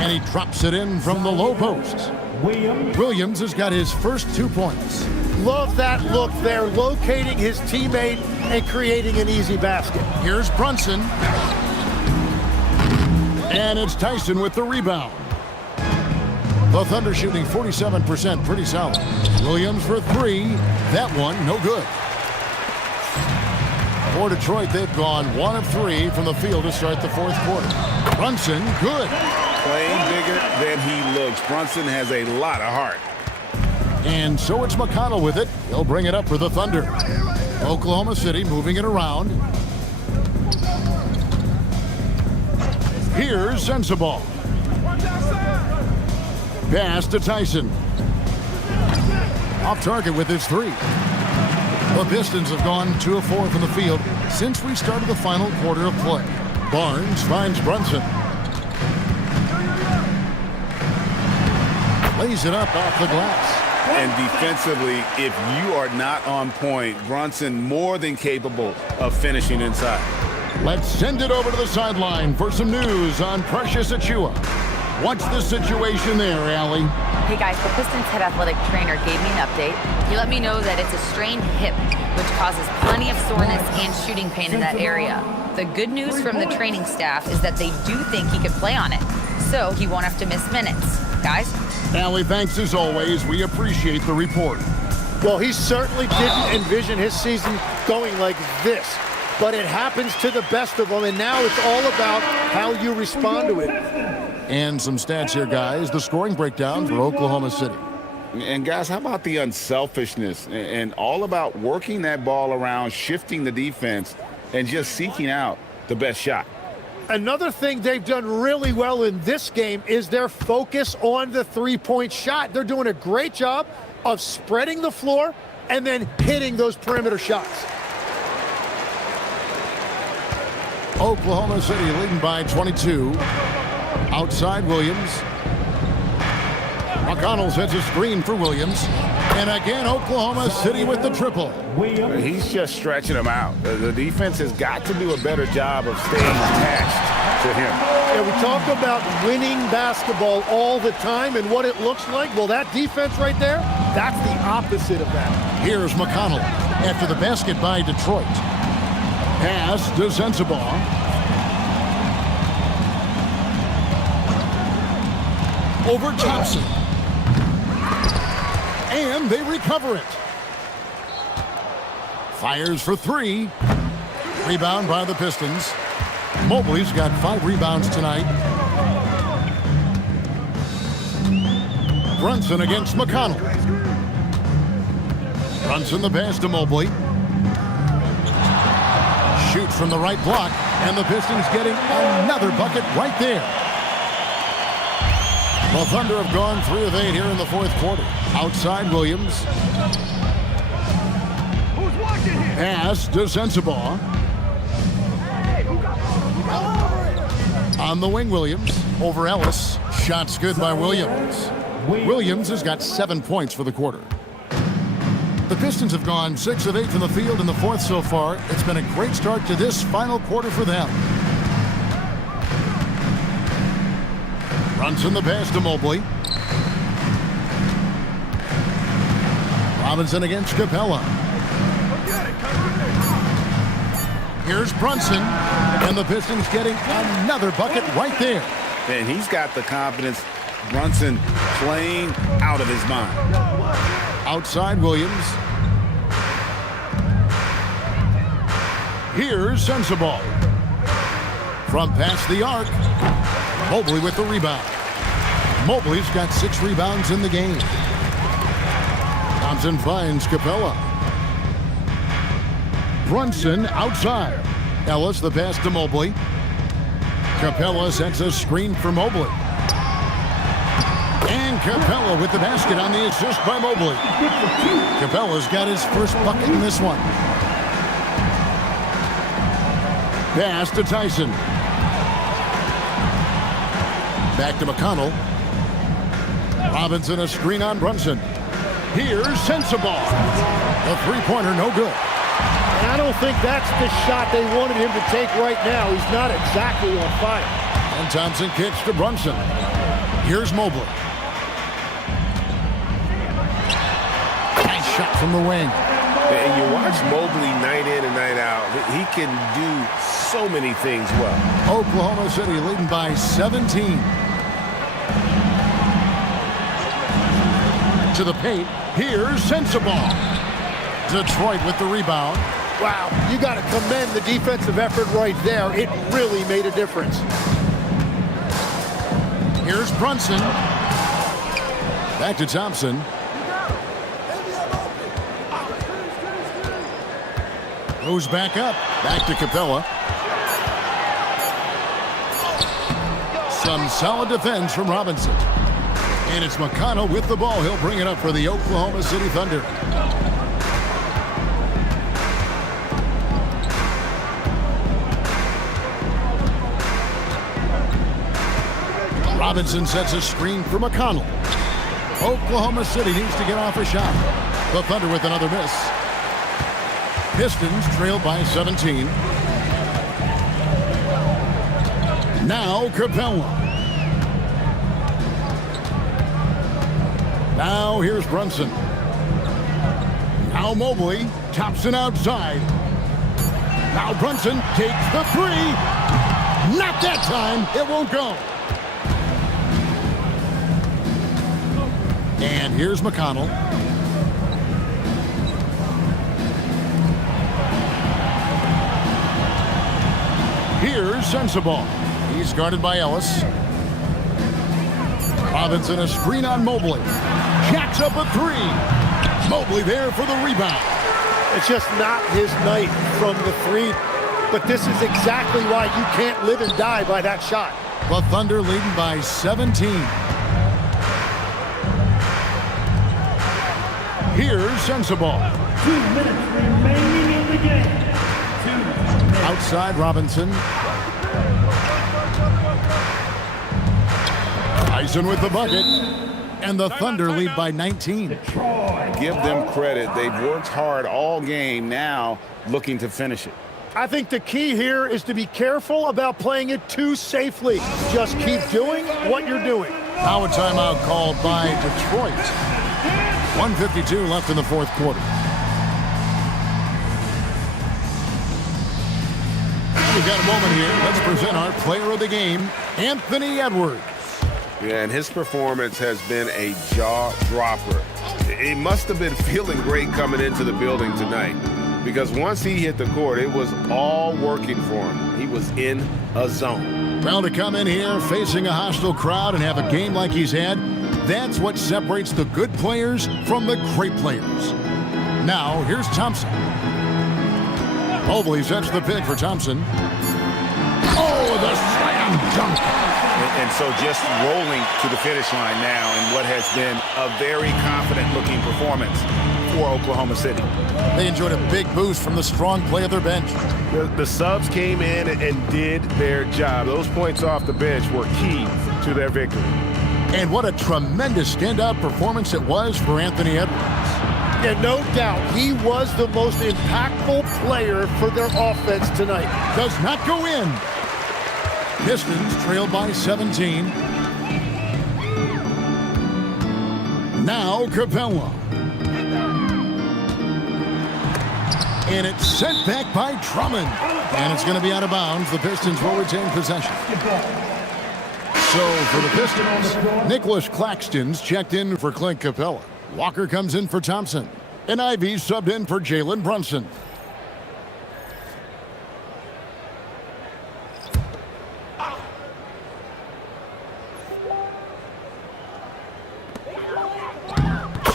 And he drops it in from the low post. Williams has got his first 2 points. Love that look there, locating his teammate and creating an easy basket. Here's Brunson. And it's Tyson with the rebound. The Thunder shooting 47%, pretty solid. Williams for 3. That one, no good. For Detroit, they've gone 1 of 3 from the field to start the fourth quarter. Brunson, good. Playing bigger than he looks. Brunson has a lot of heart. And so it's McConnell with it. He'll bring it up for the Thunder. Oklahoma City moving it around. Here's Sensabaugh. Pass to Tyson. Off target with his 3. The Pistons have gone 2 of 4 from the field since we started the final quarter of play. Barnes finds Brunson. Lays it up off the glass. And defensively, if you are not on point, Brunson more than capable of finishing inside. Let's send it over to the sideline for some news on Precious Achiuwa. What's the situation there, Allie? Hey guys, the Pistons head athletic trainer gave me an update. He let me know that it's a strained hip, which causes plenty of soreness and shooting pain in that area. The good news from the training staff is that they do think he could play on it, so he won't have to miss minutes. Guys? Allie, thanks as always. We appreciate the report. Well, he certainly didn't envision his season going like this, but it happens to the best of them, and now it's all about how you respond to it. And some stats here, guys. The scoring breakdown for Oklahoma City. And guys, how about the unselfishness and all about working that ball around, shifting the defense, and just seeking out the best shot? Another thing they've done really well in this game is their focus on the three-point shot. They're doing a great job of spreading the floor and then hitting those perimeter shots. Oklahoma City leading by 22. Outside Williams. McConnell sets a screen for Williams. And again, Oklahoma City with the triple. He's just stretching them out. The defense has got to do a better job of staying attached to him. Yeah, we talk about winning basketball all the time and what it looks like. Well, that defense right there, that's the opposite of that. Here's McConnell after the basket by Detroit. Pass to Sensabaugh. Over Thompson. And they recover it. Fires for three. Rebound by the Pistons. Mobley's got 5 rebounds tonight. Brunson against McConnell. Brunson the pass to Mobley. Shoots from the right block, and the Pistons getting another bucket right there. The Thunder have gone 3 of 8 here in the fourth quarter. Outside Williams. Pass to Sensabaugh. On the wing, Williams. Over Ellis. Shots good by Williams. Williams has got 7 points for the quarter. The Pistons have gone 6 of 8 from the field in the fourth so far. It's been a great start to this final quarter for them. Brunson the pass to Mobley. Robinson against Capella. Here's Brunson, and the Pistons getting another bucket right there. And he's got the confidence. Brunson playing out of his mind. Outside Williams. Here's Sensabaugh. From past the arc. Mobley with the rebound. Mobley's got 6 rebounds in the game. Thompson finds Capella. Brunson outside. Ellis the pass to Mobley. Capella sets a screen for Mobley. And Capella with the basket on the assist by Mobley. Capella's got his first bucket in this one. Pass to Tyson. Back to McConnell. Robinson a screen on Brunson. Here's Sensabaugh. A three-pointer, no good. And I don't think that's the shot they wanted him to take right now. He's not exactly on fire. And Thompson kicks to Brunson. Here's Mobley. Nice shot from the wing. And you watch Mobley night in and night out. He can do so many things well. Oklahoma City leading by 17. To the paint. Here's Sensabaugh. Detroit with the rebound. Wow, you got to commend the defensive effort right there. It really made a difference. Here's Brunson. Back to Thompson. Goes back up. Back to Capella. Some solid defense from Robinson. And it's McConnell with the ball. He'll bring it up for the Oklahoma City Thunder. Robinson sets a screen for McConnell. Oklahoma City needs to get off a shot. The Thunder with another miss. Pistons trail by 17. Now Capella. Now here's Brunson. Now Mobley. Thompson outside. Now Brunson takes the three. Not that time. It won't go. And here's McConnell. Here's Sensabaugh. He's guarded by Ellis. Robinson a screen on Mobley. Jacks up a three. Mobley there for the rebound. It's just not his night from the three, but this is exactly why you can't live and die by that shot. The Thunder leading by 17. Here's Sensabaugh. 2 minutes remaining in the game. Outside Robinson. Tyson with the bucket. And the Thunder lead by 19. Give them credit. They've worked hard all game, now looking to finish it. I think the key here is to be careful about playing it too safely. Just keep doing what you're doing. Now a timeout called by Detroit. 1:52 left in the fourth quarter. We've got a moment here. Let's present our player of the game, Anthony Edwards. Yeah, and his performance has been a jaw-dropper. He must have been feeling great coming into the building tonight, because once he hit the court, it was all working for him. He was in a zone. Well, to come in here facing a hostile crowd and have a game like he's had, that's what separates the good players from the great players. Now, here's Thompson. Mobley sets the pick for Thompson. Oh, the slam dunk. And so just rolling to the finish line now in what has been a very confident-looking performance for Oklahoma City. They enjoyed a big boost from the strong play of their bench. The subs came in and did their job. Those points off the bench were key to their victory. And what a tremendous standout performance it was for Anthony Edwards. Yeah, no doubt, he was the most impactful player for their offense tonight. Does not go in. Pistons trailed by 17. Now Capella. And it's sent back by Drummond. And it's going to be out of bounds. The Pistons will retain possession. So for the Pistons, Nicholas Claxton's checked in for Clint Capella. Walker comes in for Thompson. And Ivy subbed in for Jalen Brunson.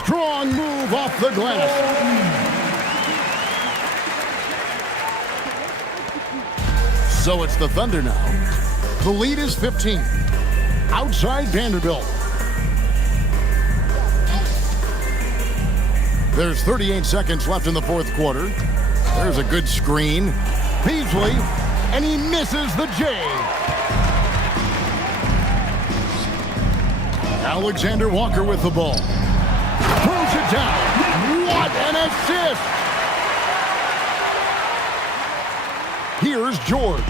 Strong move off the glass. So it's the Thunder now. The lead is 15. Outside Vanderbilt. There's 38 seconds left in the fourth quarter. There's a good screen. Beasley, and he misses the J. Alexander Walker with the ball. Throws it down. What an assist! Here's George.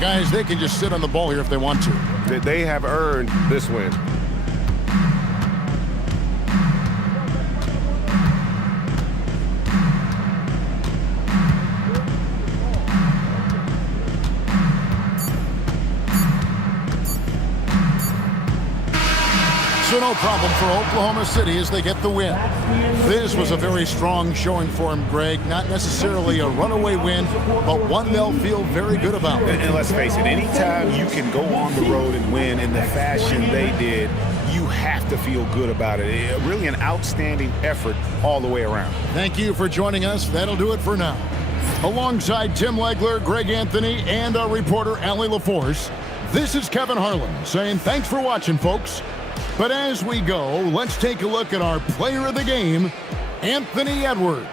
Guys, they can just sit on the ball here if they want to. They have earned this win. So no problem for Oklahoma City as they get the win. This was a very strong showing for him, Greg. Not necessarily a runaway win, but one they'll feel very good about. And let's face it, anytime you can go on the road and win in the fashion they did, you have to feel good about it. Really an outstanding effort all the way around. Thank you for joining us. That'll do it for now. Alongside Tim Legler, Greg Anthony, and our reporter, Allie LaForce, this is Kevin Harlan saying thanks for watching, folks. But as we go, let's take a look at our player of the game, Anthony Edwards.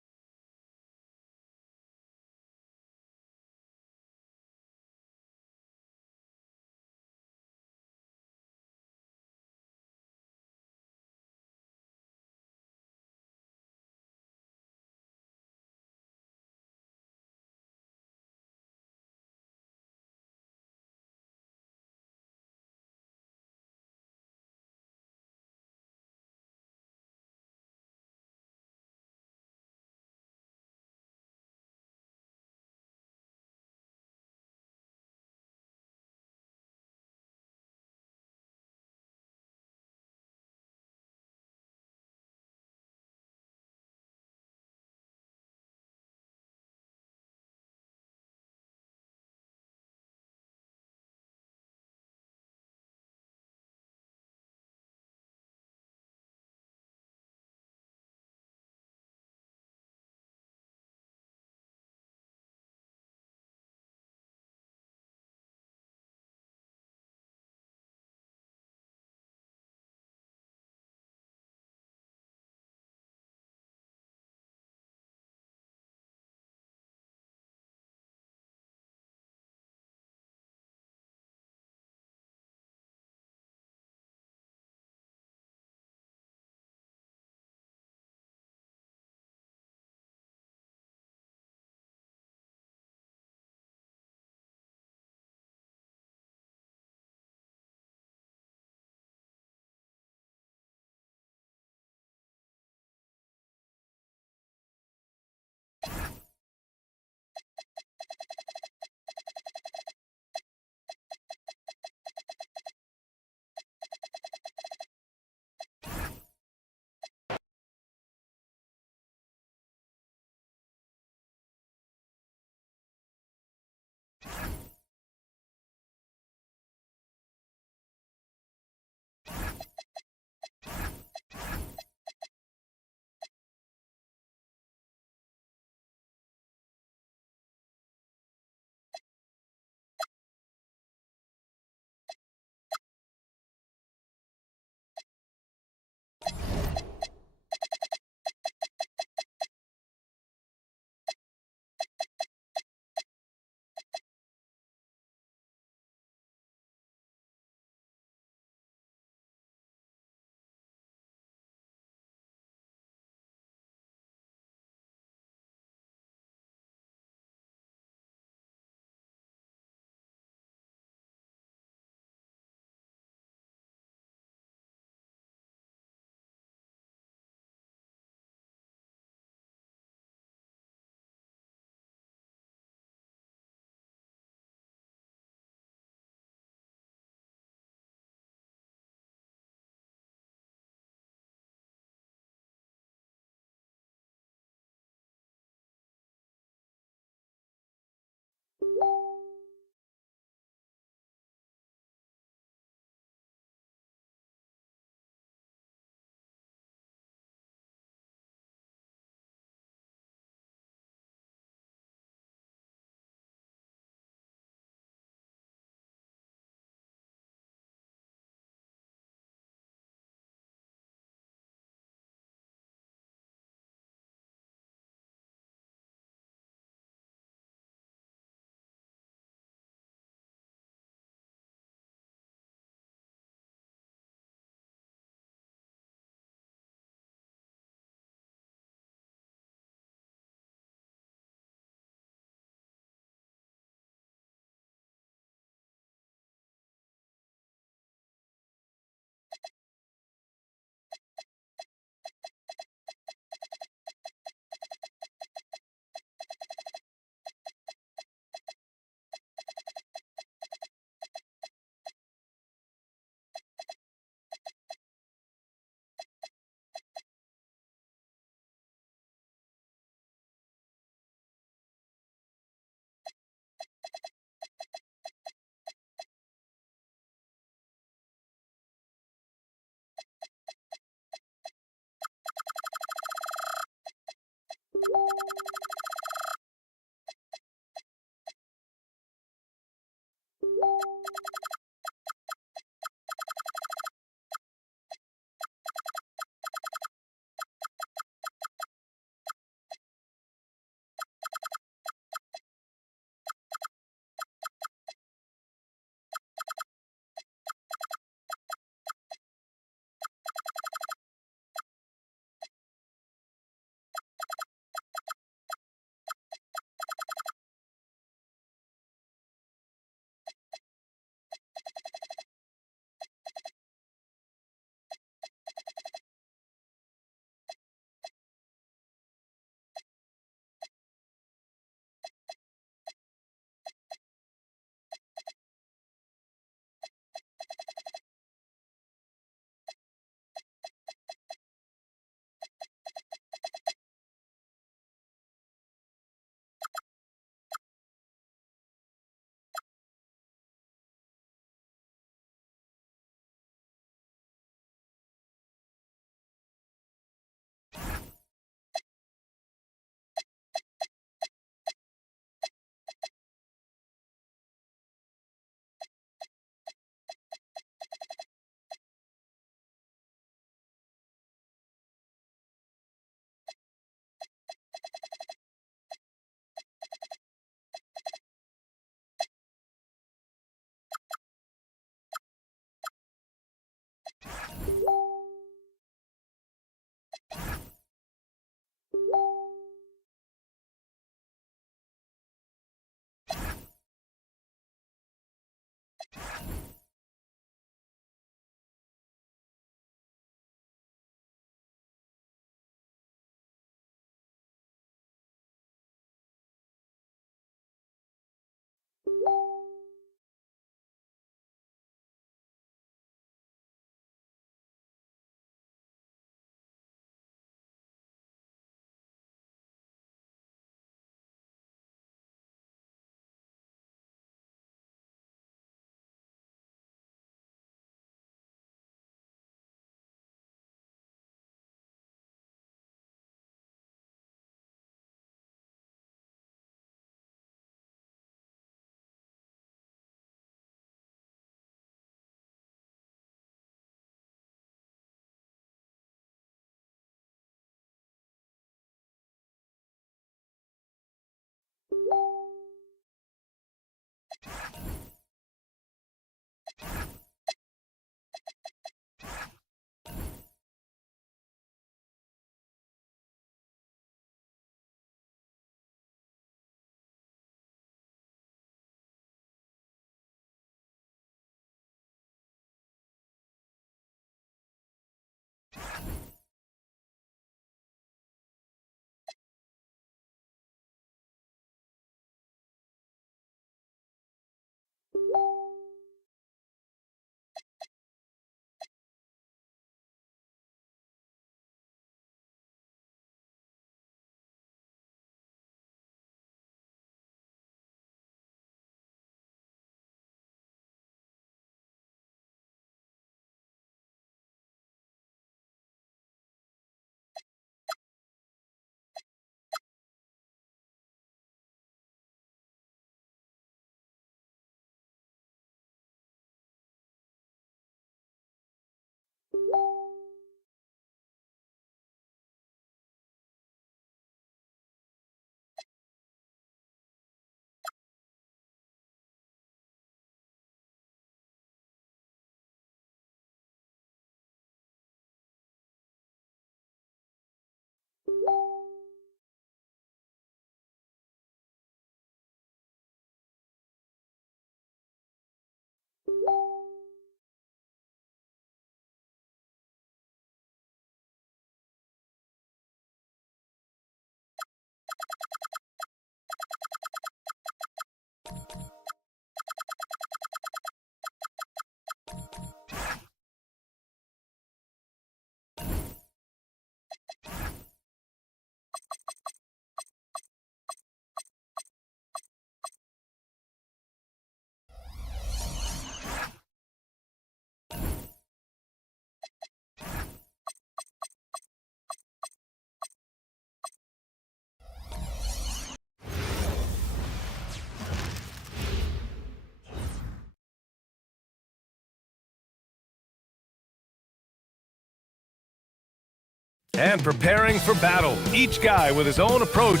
And preparing for battle, each guy with his own approach.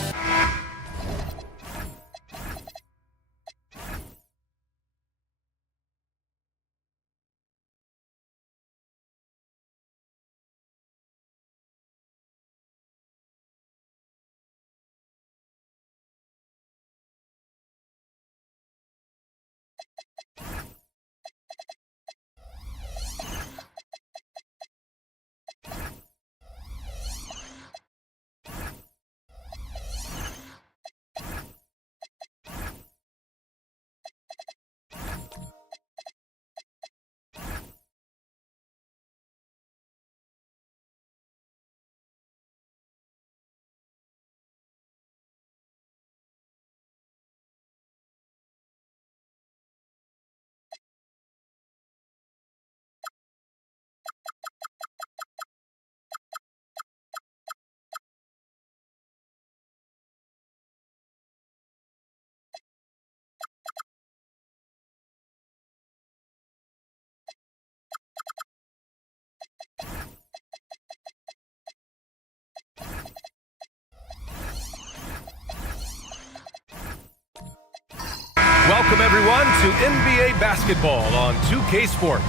Welcome, everyone, to NBA basketball on 2K Sports.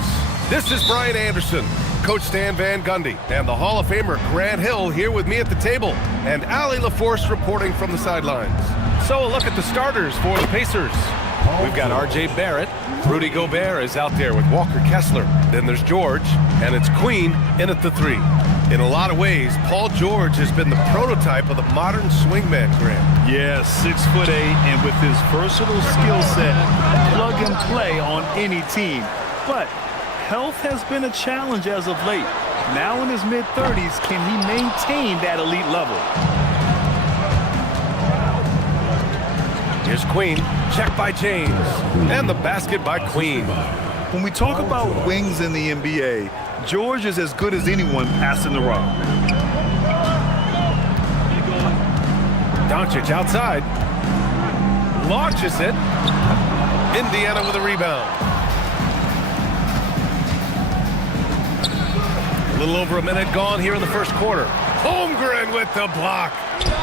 This is Brian Anderson, Coach Stan Van Gundy, and the Hall of Famer Grant Hill here with me at the table, and Allie LaForce reporting from the sidelines. So a look at the starters for the Pacers. We've got R.J. Barrett. Rudy Gobert is out there with Walker Kessler. Then there's George, and it's Queen in at the 3. In a lot of ways, Paul George has been the prototype of the modern swingman, Grant. Yeah, 6'8", and with his versatile skill set, plug and play on any team. But health has been a challenge as of late. Now in his mid-30s, can he maintain that elite level? Here's Queen, check by James, and the basket by Queen. When we talk about wings in the NBA, George is as good as anyone passing the rock. Doncic outside, launches it. Indiana with a rebound. A little over a minute gone here in the first quarter. Holmgren with the block.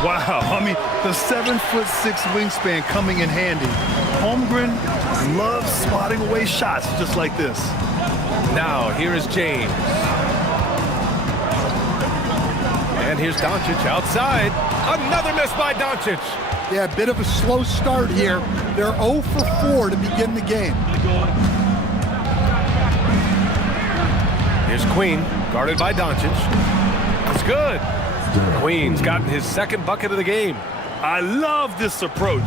Wow, I mean, the 7'6" wingspan coming in handy. Holmgren loves swatting away shots just like this. Now, here is James. And here's Doncic outside. Another miss by Doncic. Yeah, a bit of a slow start here. They're 0 for 4 to begin the game. Here's Queen, guarded by Doncic. It's good. Queen's gotten his second bucket of the game. I love this approach.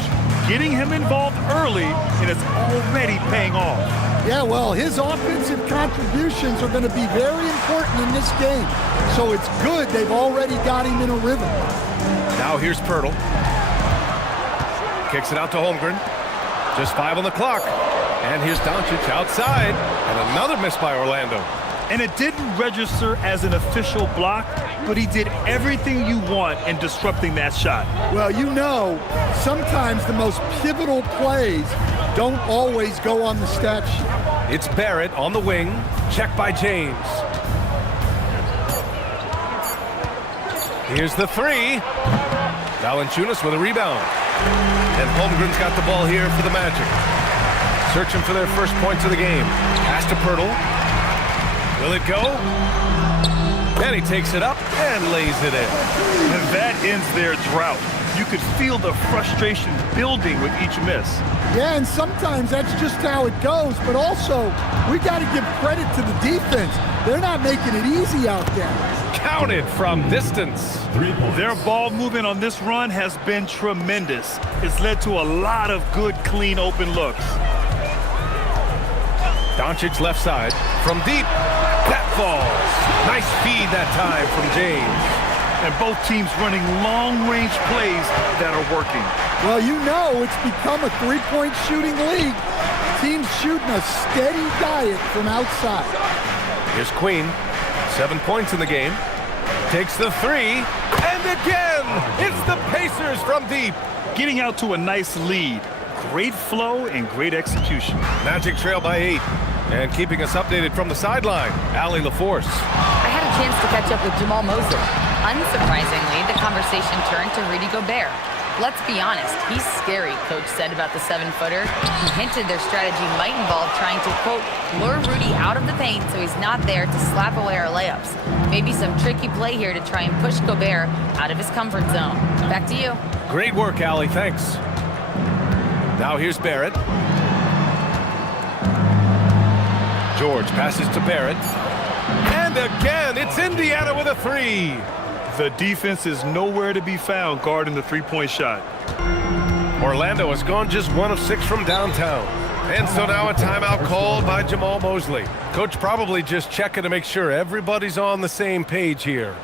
Getting him involved early, and it's already paying off. Yeah, well, his offensive contributions are going to be very important in this game. So it's good they've already got him in a rhythm. Now here's Pirtle. Kicks it out to Holmgren. Just 5 on the clock. And here's Doncic outside. And another miss by Orlando. And it didn't register as an official block, but he did everything you want in disrupting that shot. Well, you know, sometimes the most pivotal plays don't always go on the stat sheet. It's Barrett on the wing. Check by James. Here's the 3. Valanciunas with a rebound. And Holmgren's got the ball here for the Magic. Searching for their first points of the game. Pass to Pirtle. Will it go? And he takes it up and lays it in. And that ends their drought. You could feel the frustration building with each miss. Yeah, and sometimes that's just how it goes, but also we got to give credit to the defense. They're not making it easy out there. Counted from distance. Their ball movement on this run has been tremendous. It's led to a lot of good, clean, open looks. Doncic left side from deep. That falls. Nice feed that time from James. And both teams running long-range plays that are working. Well, you know it's become a three-point shooting league. Teams shooting a steady diet from outside. Here's Queen. 7 points in the game. Takes the 3. And again, it's the Pacers from deep. Getting out to a nice lead. Great flow and great execution. Magic trail by 8. And keeping us updated from the sideline, Allie LaForce. I had a chance to catch up with Jamal Mosley. Unsurprisingly, the conversation turned to Rudy Gobert. Let's be honest, he's scary, Coach said about the 7-footer. He hinted their strategy might involve trying to, quote, lure Rudy out of the paint so he's not there to slap away our layups. Maybe some tricky play here to try and push Gobert out of his comfort zone. Back to you. Great work, Allie. Thanks. Now here's Barrett. George passes to Barrett. And again, it's Indiana with a 3. The defense is nowhere to be found guarding the three-point shot. Orlando has gone just 1 of 6 from downtown. And so now a timeout called by Jamal Mosley. Coach probably just checking to make sure everybody's on the same page here.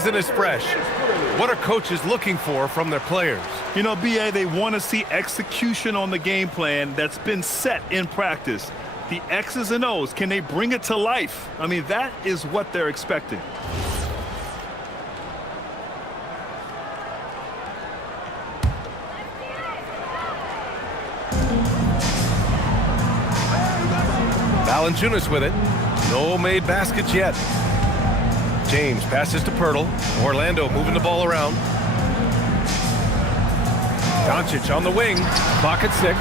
season is fresh. What are coaches looking for from their players? You know, B.A., they want to see execution on the game plan that's been set in practice. The X's and O's, can they bring it to life? I mean, that is what they're expecting. Valanciunas with it. No made baskets yet. James passes to Pirtle. Orlando moving the ball around. Doncic on the wing. Clock at 6.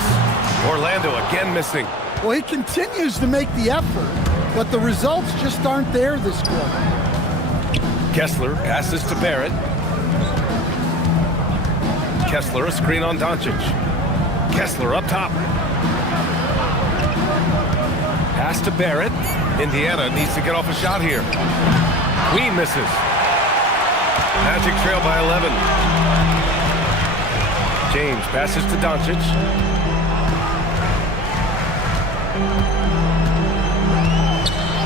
Orlando again missing. Well, he continues to make the effort, but the results just aren't there this quarter. Kessler passes to Barrett. Kessler, a screen on Doncic. Kessler up top. Pass to Barrett. Indiana needs to get off a shot here. Queen misses. Magic trail by 11. James passes to Doncic.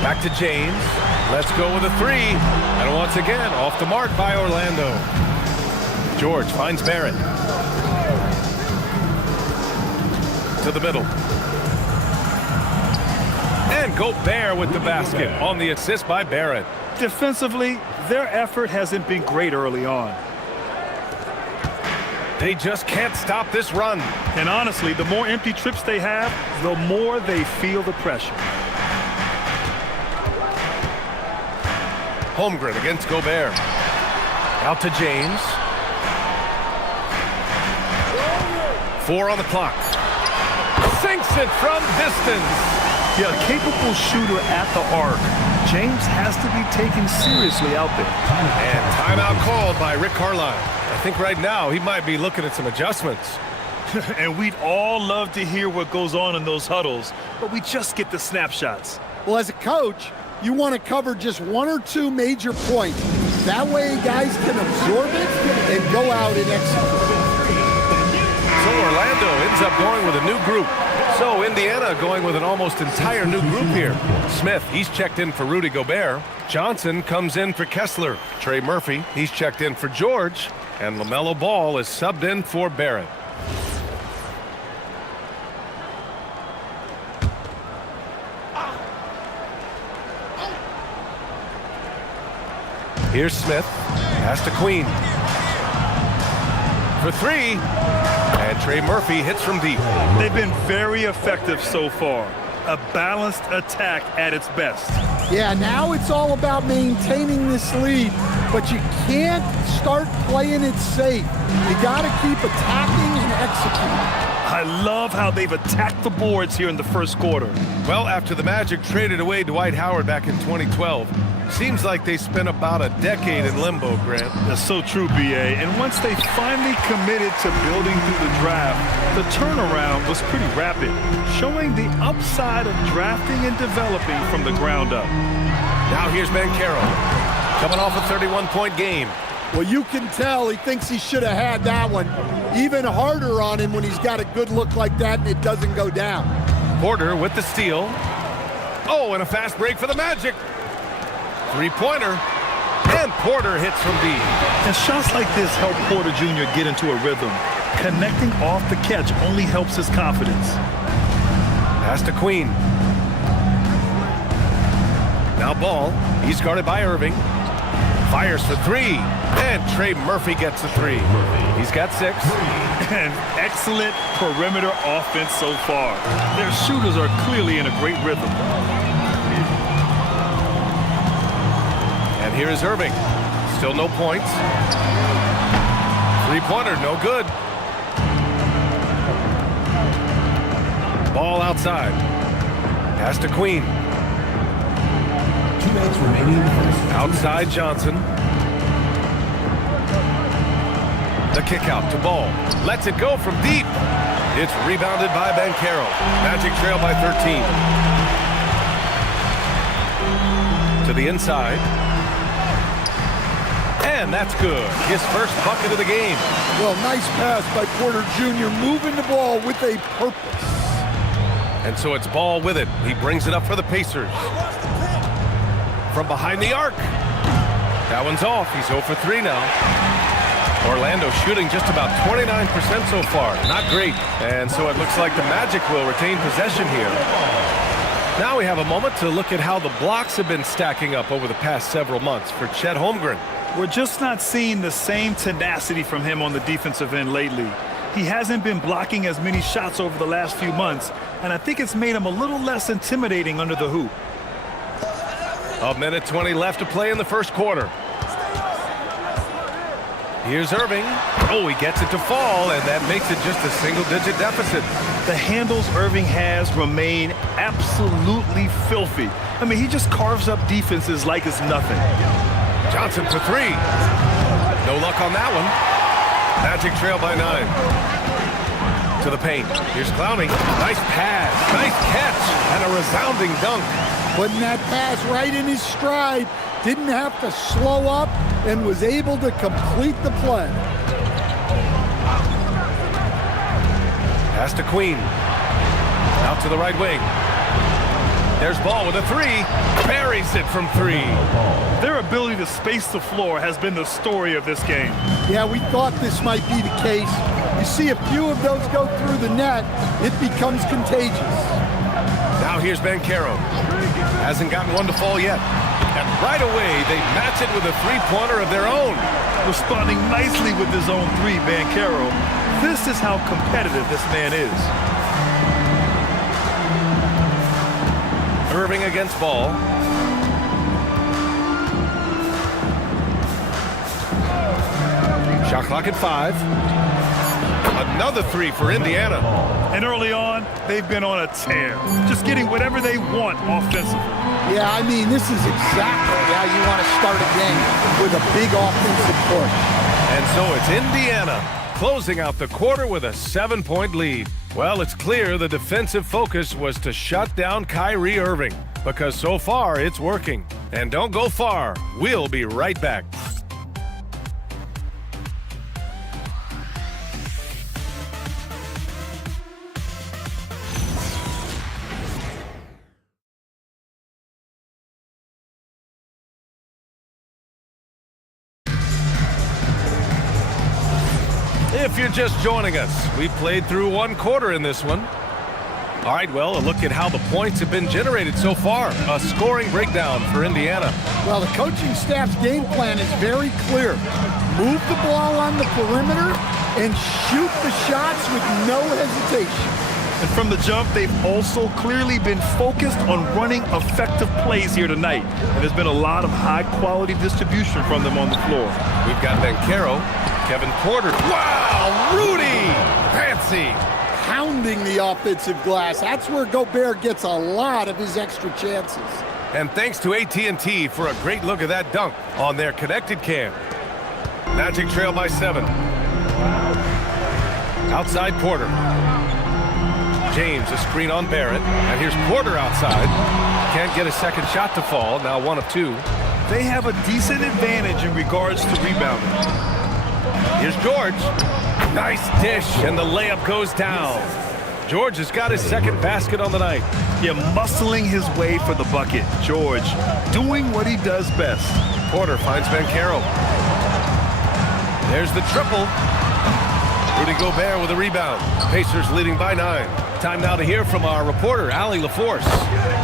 Back to James. Let's go with a 3. And once again, off the mark by Orlando. George finds Barrett. To the middle. And Gobert with the basket on the assist by Barrett. Defensively, their effort hasn't been great early on. They just can't stop this run. And honestly, the more empty trips they have, the more they feel the pressure. Holmgren against Gobert. Out to James. 4 on the clock. Sinks it from distance. Yeah, a capable shooter at the arc. James has to be taken seriously out there. And timeout called by Rick Carlisle. I think right now he might be looking at some adjustments. And we'd all love to hear what goes on in those huddles, but we just get the snapshots. Well, as a coach, you want to cover just 1 or 2 major points. That way guys can absorb it and go out and execute. So Orlando ends up going with a new group. So Indiana going with an almost entire new group here. Smith, he's checked in for Rudy Gobert. Johnson comes in for Kessler. Trey Murphy, he's checked in for George. And LaMelo Ball is subbed in for Barrett. Here's Smith. Pass to Queen. For 3. And Trey Murphy hits from deep. They've been very effective so far. A balanced attack at its best. Yeah, now it's all about maintaining this lead, but you can't start playing it safe. You got to keep attacking and executing. I love how they've attacked the boards here in the first quarter. Well, after the Magic traded away Dwight Howard back in 2012, seems like they spent about a decade in limbo, Grant. That's so true, B.A. And once they finally committed to building through the draft, the turnaround was pretty rapid, showing the upside of drafting and developing from the ground up. Now here's Banchero, coming off a 31-point game. Well, you can tell he thinks he should have had that one. Even harder on him when he's got a good look like that and it doesn't go down. Porter with the steal. Oh, and a fast break for the Magic. 3-pointer. And Porter hits from deep. And shots like this help Porter Jr. get into a rhythm. Connecting off the catch only helps his confidence. Pass to Queen. Now Ball. He's guarded by Irving. Fires for 3. And Trey Murphy gets the 3. He's got 6. An excellent perimeter offense so far. Their shooters are clearly in a great rhythm. And here is Irving. Still no points. 3-pointer, no good. Ball outside. Pass to Queen. 2 minutes remaining. Outside Johnson. The kick out to Ball. Lets it go from deep. It's rebounded by Banchero. Magic trail by 13. To the inside. And that's good. His first bucket of the game. Well, nice pass by Porter Jr. moving the ball with a purpose. And so it's Ball with it. He brings it up for the Pacers. From behind the arc. That one's off. He's 0 for 3 now. Orlando shooting just about 29% so far. Not great. And so it looks like the Magic will retain possession here. Now we have a moment to look at how the blocks have been stacking up over the past several months for Chet Holmgren. We're just not seeing the same tenacity from him on the defensive end lately. He hasn't been blocking as many shots over the last few months, and I think it's made him a little less intimidating under the hoop. A minute 20 left to play in the first quarter. Here's Irving. Oh, he gets it to fall, and that makes it just a single-digit deficit. The handles Irving has remain absolutely filthy. I mean, he just carves up defenses like it's nothing. Johnson for 3. No luck on that one. Magic trail by 9. To the paint. Here's Clowney. Nice pass. Nice catch. And a resounding dunk. Putting that pass right in his stride. Didn't have to slow up and was able to complete the play. Pass to Queen. Out to the right wing. There's Ball with a 3. Buries it from 3. Their ability to space the floor has been the story of this game. Yeah, we thought this might be the case. You see a few of those go through the net, it becomes contagious. Now here's Banchero. Hasn't gotten one to fall yet. And right away, they match it with a three-pointer of their own. Responding nicely with his own 3, Banchero. This is how competitive this man is. Irving against Ball. Shot clock at 5. Another 3 for Indiana. And early on, they've been on a tear. Just getting whatever they want offensively. Yeah, I mean, this is exactly how you want to start a game, with a big offensive push. And so it's Indiana closing out the quarter with a 7-point lead. Well, it's clear the defensive focus was to shut down Kyrie Irving, because so far it's working. And don't go far. We'll be right back. If you're just joining us, we played through one quarter in this one. All right, well, a look at how the points have been generated so far. A scoring breakdown for Indiana. Well, the coaching staff's game plan is very clear. Move the ball on the perimeter and shoot the shots with no hesitation. And from the jump, they've also clearly been focused on running effective plays here tonight. And there's been a lot of high-quality distribution from them on the floor. We've got Banchero, Kevin Porter. Wow, Rudy! Fancy! Pounding the offensive glass. That's where Gobert gets a lot of his extra chances. And thanks to AT&T for a great look at that dunk on their connected cam. Magic trail by 7. Outside Porter. James, a screen on Barrett. And here's Porter outside. Can't get a second shot to fall. Now 1 of 2. They have a decent advantage in regards to rebounding. Here's George. Nice dish, and the layup goes down. George has got his second basket on the night. Yeah, muscling his way for the bucket. George doing what he does best. Porter finds Banchero. There's the triple. Rudy Gobert with a rebound. Pacers leading by 9. Time now to hear from our reporter, Allie LaForce.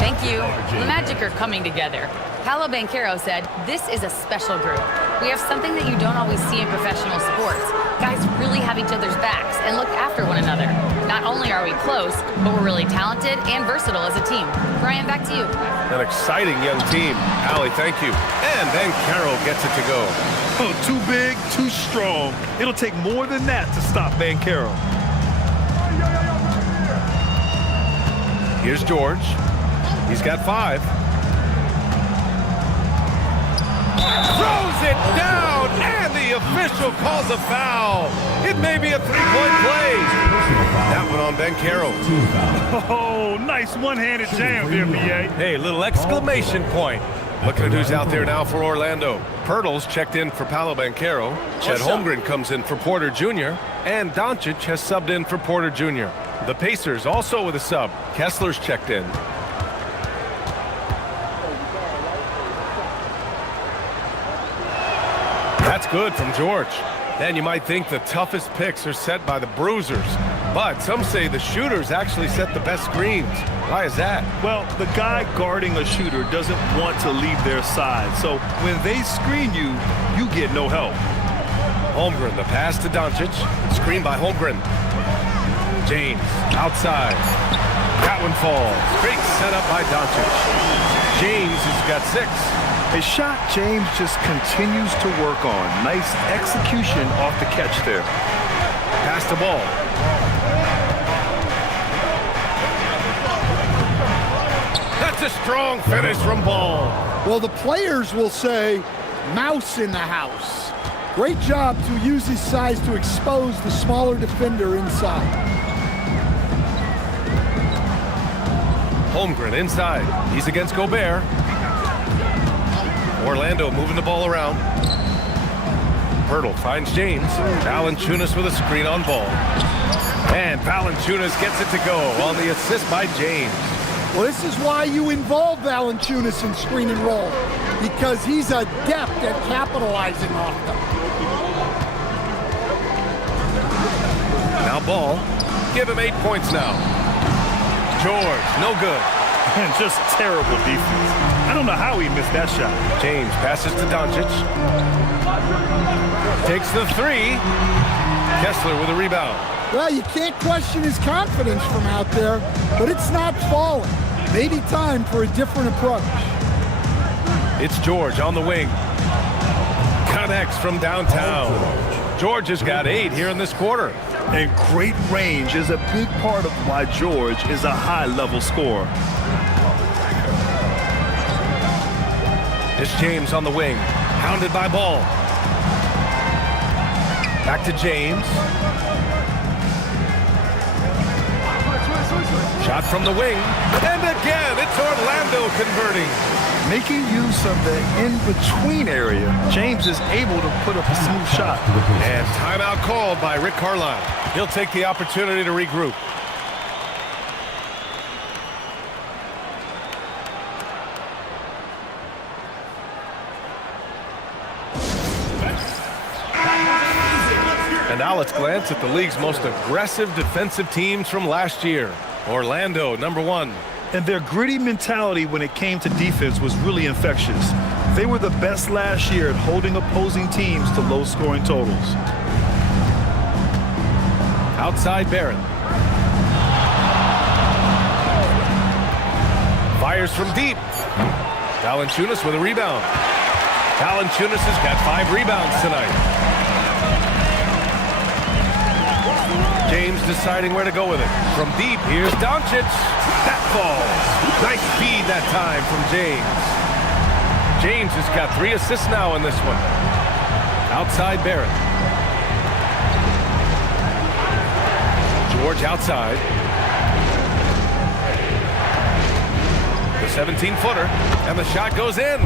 Thank you. The Magic are coming together. Paolo Banchero said, "This is a special group. We have something that you don't always see in professional sports. Guys really have each other's backs and look after one another. Not only are we close, but we're really talented and versatile as a team." Brian, back to you. An exciting young team. Allie, thank you. And Banchero gets it to go. Oh, too big, too strong. It'll take more than that to stop Banchero. Here's George. He's got 5. Throws it down, and the official calls a foul. It may be a 3-point play. That one on Banchero. Oh, nice one-handed jam there, B.A. Hey, little exclamation point. Looking at who's out there now for Orlando. Pirtles checked in for Paolo Banchero. Chet Holmgren comes in for Porter Jr. And Doncic has subbed in for Porter Jr. The Pacers also with a sub. Kessler's checked in. That's good from George. And you might think the toughest picks are set by the bruisers, but some say the shooters actually set the best screens. Why is that? Well, the guy guarding a shooter doesn't want to leave their side, so when they screen you, you get no help. Holmgren, the pass to Doncic. Screen by Holmgren. James, outside. That one falls. Great setup by Doncic. James has got 6. A shot James just continues to work on. Nice execution off the catch there. Pass the ball. That's a strong finish from Ball. Well, the players will say, mouse in the house. Great job to use his size to expose the smaller defender inside. Holmgren inside. He's against Gobert. Orlando moving the ball around. Pirtle finds James. Valanciunas with a screen on Ball. And Valanciunas gets it to go on the assist by James. Well, this is why you involve Valanciunas in screen and roll, because he's adept at capitalizing off them. Now Ball. Give him 8 points now. George, no good. And just terrible defense. I don't know how he missed that shot. James passes to Doncic. Takes the 3. Kessler with a rebound. Well, you can't question his confidence from out there, but it's not falling. Maybe time for a different approach. It's George on the wing. Connects from downtown. George has got 8 here in this quarter. And great range is a big part of why George is a high-level scorer. It's James on the wing. Hounded by Ball. Back to James. Shot from the wing. And again, it's Orlando converting. Making use of the in-between area, James is able to put up a smooth shot. And timeout called by Rick Carlisle. He'll take the opportunity to regroup. And now let's glance at the league's most aggressive defensive teams from last year. Orlando, number 1. And their gritty mentality when it came to defense was really infectious. They were the best last year at holding opposing teams to low-scoring totals. Outside Barrett. Fires from deep. Valanciunas with a rebound. Valanciunas has got 5 rebounds tonight. James deciding where to go with it. From deep, here's Doncic. That falls. Nice feed that time from James. James has got 3 assists now in this one. Outside Barrett. George outside. The 17-footer. And the shot goes in.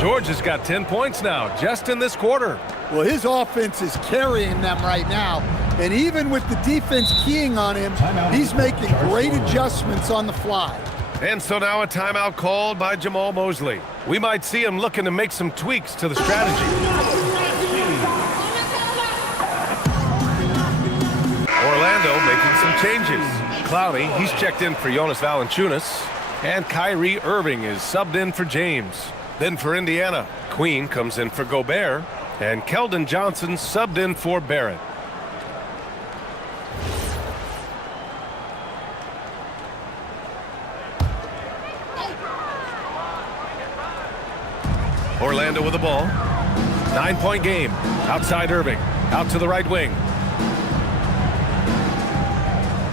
George has got 10 points now, just in this quarter. Well, his offense is carrying them right now. And even with the defense keying on him, he's making great adjustments on the fly. And so now a timeout called by Jamal Mosley. We might see him looking to make some tweaks to the strategy. Orlando making some changes. Clowney, he's checked in for Jonas Valanciunas. And Kyrie Irving is subbed in for James. Then for Indiana, Queen comes in for Gobert. And Keldon Johnson subbed in for Barrett. Orlando with the ball. 9-point game. Outside Irving. Out to the right wing.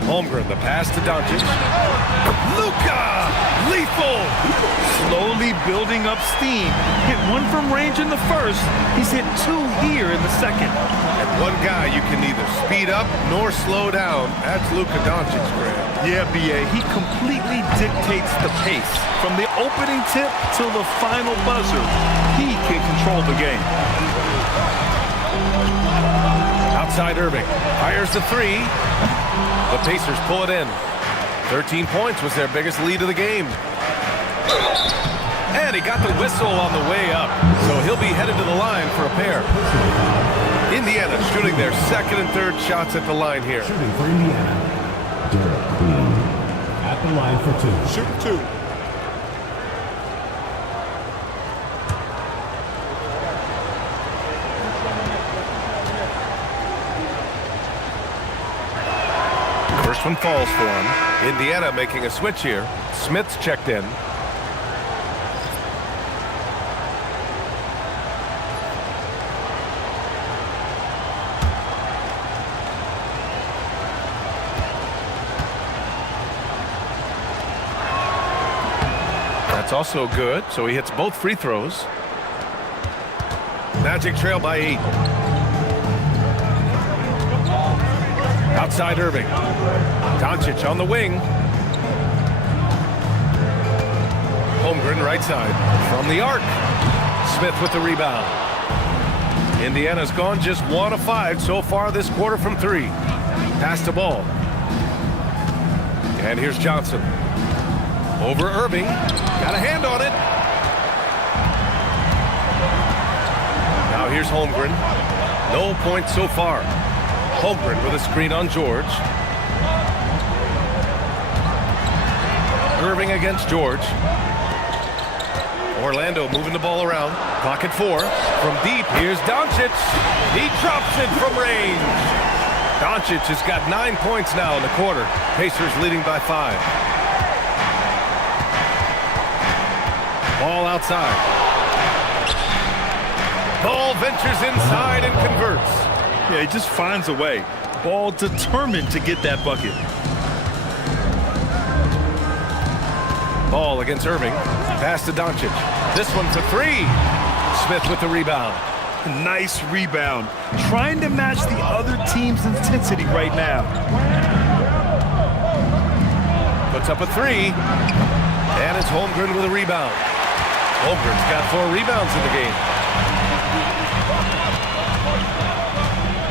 Holmgren, the pass to Doncic. Luka! Lethal! Slowly building up steam. Hit 1 from range in the first. He's hit 2 here in the second. And one guy you can neither speed up nor slow down. That's Luka Doncic, Greg. Yeah, B.A. He completely dictates the pace. From the opening tip till the final buzzer, he can control the game. Outside Irving. Fires the 3. The Pacers pull it in. 13 points was their biggest lead of the game. And he got the whistle on the way up, so he'll be headed to the line for a pair. Indiana shooting their second and third shots at the line here. Shooting for Indiana, Derek Queen at the line for 2. Shooting 2. First one falls for him. Indiana making a switch here. Smith's checked in. That's also good, so he hits both free throws. Magic trail by 8. Outside Irving. Doncic on the wing. Holmgren right side. From the arc. Smith with the rebound. Indiana's gone just 1 of 5 so far this quarter from 3. Pass to Ball. And here's Johnson. Over Irving. Got a hand on it. Now here's Holmgren. No points so far. Holmgren with a screen on George. Irving against George. Orlando moving the ball around. Clock at 4. From deep, here's Doncic. He drops it from range. Doncic has got 9 points now in the quarter. Pacers leading by 5. Ball outside. Ball ventures inside and converts. Yeah, he just finds a way. Ball determined to get that bucket. Ball against Irving. Pass to Doncic. This one for 3. Smith with the rebound. Nice rebound. Trying to match the other team's intensity right now. Puts up a 3. And it's Holmgren with a rebound. Holmgren's got 4 rebounds in the game.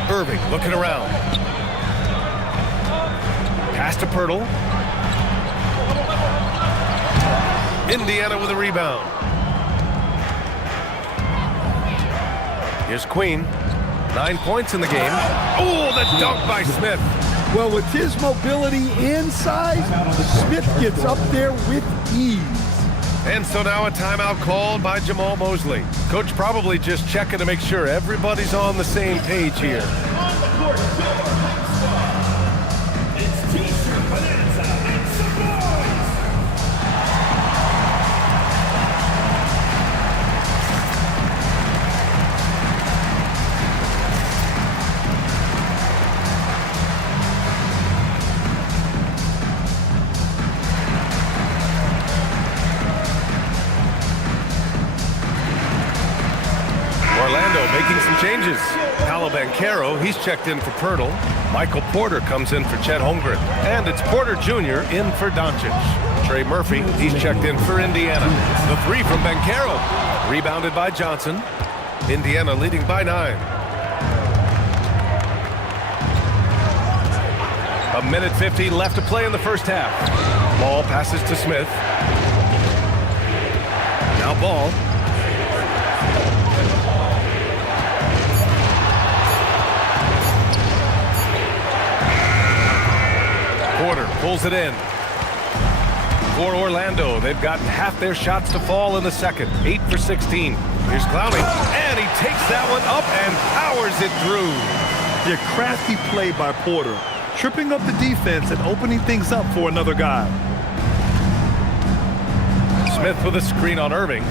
Irving looking around. Pass to Pirtle. Indiana with a rebound. Here's Queen. 9 points in the game. Oh, the dunk by Smith. Well, with his mobility inside, Smith gets up there with ease. And so now a timeout called by Jamal Mosley. Coach probably just checking to make sure everybody's on the same page here. Orlando making some changes. Paolo Banchero, he's checked in for Pirtle. Michael Porter comes in for Chet Holmgren. And it's Porter Jr. in for Doncic. Trey Murphy, he's checked in for Indiana. The 3 from Banchero. Rebounded by Johnson. Indiana leading by 9. 1:50 left to play in the first half. Ball passes to Smith. Now Ball. Porter pulls it in. For Orlando, they've gotten half their shots to fall in the second. 8 for 16. Here's Clowney, and he takes that one up and powers it through. Yeah, crafty play by Porter. Tripping up the defense and opening things up for another guy. Smith with a screen on Irving.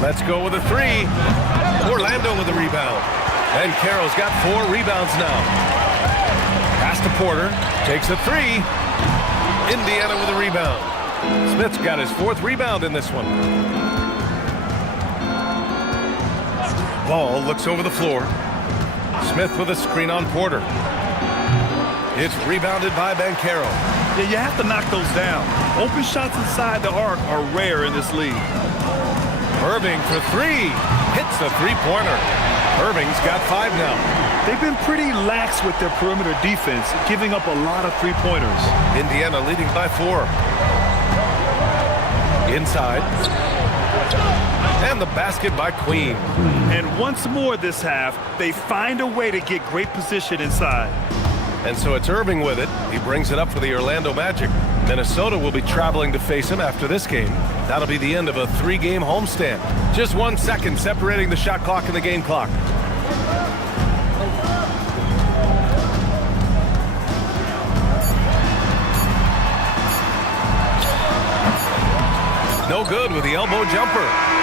Let's go with a 3. Orlando with a rebound. And Carroll's got 4 rebounds now. Pass to Porter. Takes a 3. Indiana with a rebound. Smith's got his 4th rebound in this one. Ball looks over the floor. Smith with a screen on Porter. It's rebounded by Banchero. Yeah, you have to knock those down. Open shots inside the arc are rare in this league. Irving for 3. Hits a 3-pointer. Irving's got 5 now. They've been pretty lax with their perimeter defense, giving up a lot of 3-pointers. Indiana leading by 4. Inside. And the basket by Queen. And once more this half, they find a way to get great position inside. And so it's Irving with it. He brings it up for the Orlando Magic. Minnesota will be traveling to face him after this game. That'll be the end of a 3-game homestand. Just 1 second separating the shot clock and the game clock. No good with the elbow jumper.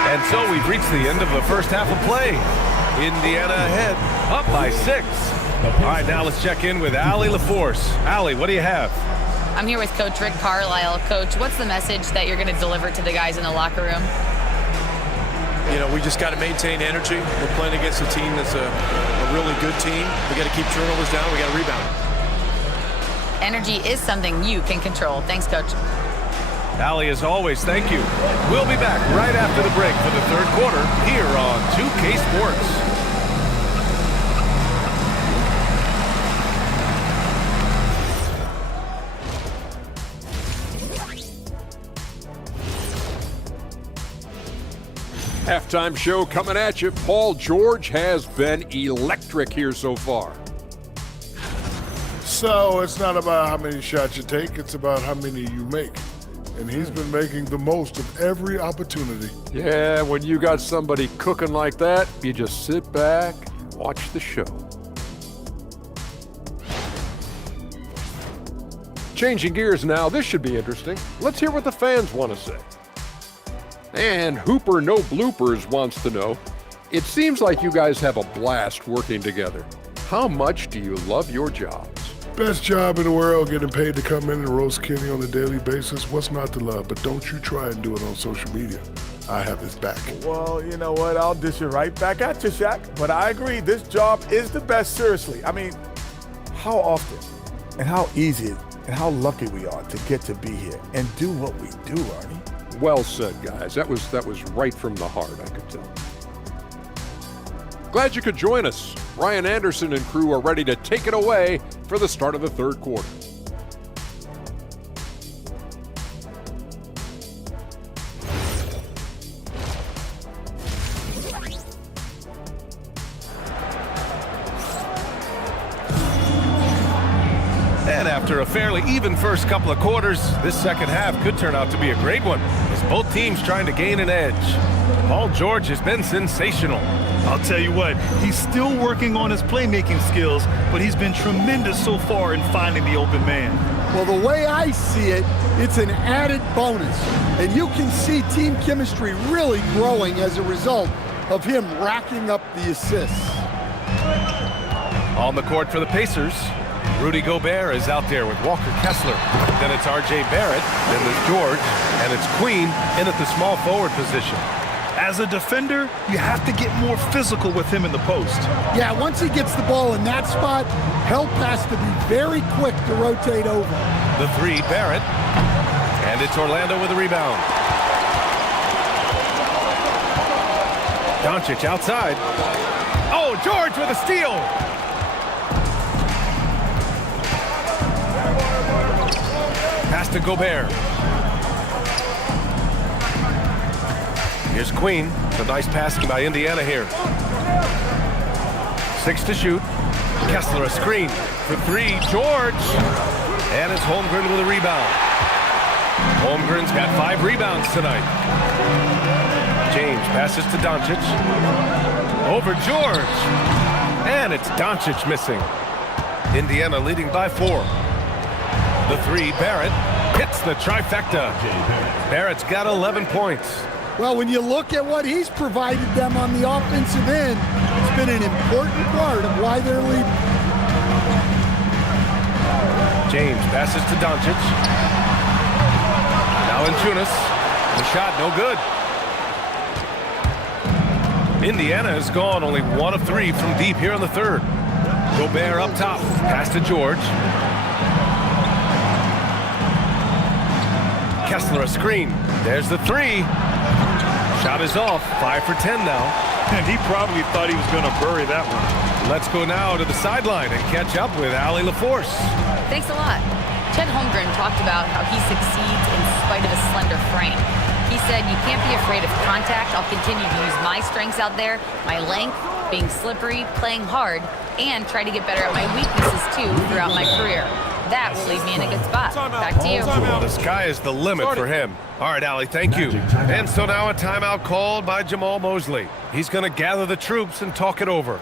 And so we've reached the end of the first half of play. Indiana ahead, up by 6. All right, now let's check in with Allie LaForce. Allie, what do you have? I'm here with Coach Rick Carlisle. Coach, what's the message that you're going to deliver to the guys in the locker room? You know, we just got to maintain energy. We're playing against a team that's a really good team. We got to keep turnovers down. We got to rebound. Energy is something you can control. Thanks, Coach. Allie, as always, thank you. We'll be back right after the break for the third quarter here on 2K Sports. Halftime show coming at you. Paul George has been electric here so far. So it's not about how many shots you take, it's about how many you make. And he's been making the most of every opportunity. Yeah, when you got somebody cooking like that, you just sit back and watch the show. Changing gears now, this should be interesting. Let's hear what the fans want to say. And Hooper No Bloopers wants to know, it seems like you guys have a blast working together. How much do you love your jobs? Best job in the world, getting paid to come in and roast Kenny on a daily basis. What's not to love? But don't you try and do it on social media. I have his back. Well, you know what? I'll dish it right back at you, Shaq. But I agree, this job is the best, seriously. I mean, how often and how easy and how lucky we are to get to be here and do what we do, Arnie. Well said, guys. That was right from the heart, I could tell. Glad you could join us. Ryan Anderson and crew are ready to take it away for the start of the third quarter. And after a fairly even first couple of quarters, this second half could turn out to be a great one, as both teams trying to gain an edge. Paul George has been sensational. I'll tell you what, he's still working on his playmaking skills, but he's been tremendous so far in finding the open man. Well, the way I see it, it's an added bonus. And you can see team chemistry really growing as a result of him racking up the assists. On the court for the Pacers, Rudy Gobert is out there with Walker Kessler. Then it's R.J. Barrett, then there's George, and it's Queen in at the small forward position. As a defender, you have to get more physical with him in the post. Yeah, once he gets the ball in that spot, help has to be very quick to rotate over. The three, Barrett, and it's Orlando with a rebound. Doncic outside. Oh, George with a steal. Pass to Gobert. Here's Queen. The nice passing by Indiana here. 6 to shoot. Kessler a screen for 3. George. And it's Holmgren with a rebound. Holmgren's got 5 rebounds tonight. James passes to Doncic. Over George. And it's Doncic missing. Indiana leading by 4. The 3, Barrett, hits the trifecta. Barrett's got 11 points. Well, when you look at what he's provided them on the offensive end, it's been an important part of why they're leading. James passes to Doncic. Now in Tunis. The shot no good. Indiana has gone only 1 of 3 from deep here in the third. Gobert up top. Pass to George. Kessler a screen. There's the 3. Shot is off. 5 for 10 now. And he probably thought he was going to bury that one. Let's go now to the sideline and catch up with Allie LaForce. Thanks a lot. Chet Holmgren talked about how he succeeds in spite of a slender frame. He said, you can't be afraid of contact. I'll continue to use my strengths out there, my length, being slippery, playing hard, and try to get better at my weaknesses too throughout my career. That will leave me in a good spot. Back to you. The sky is the limit for him. All right, Allie, thank you. And so now a timeout called by Jamal Mosley. He's going to gather the troops and talk it over.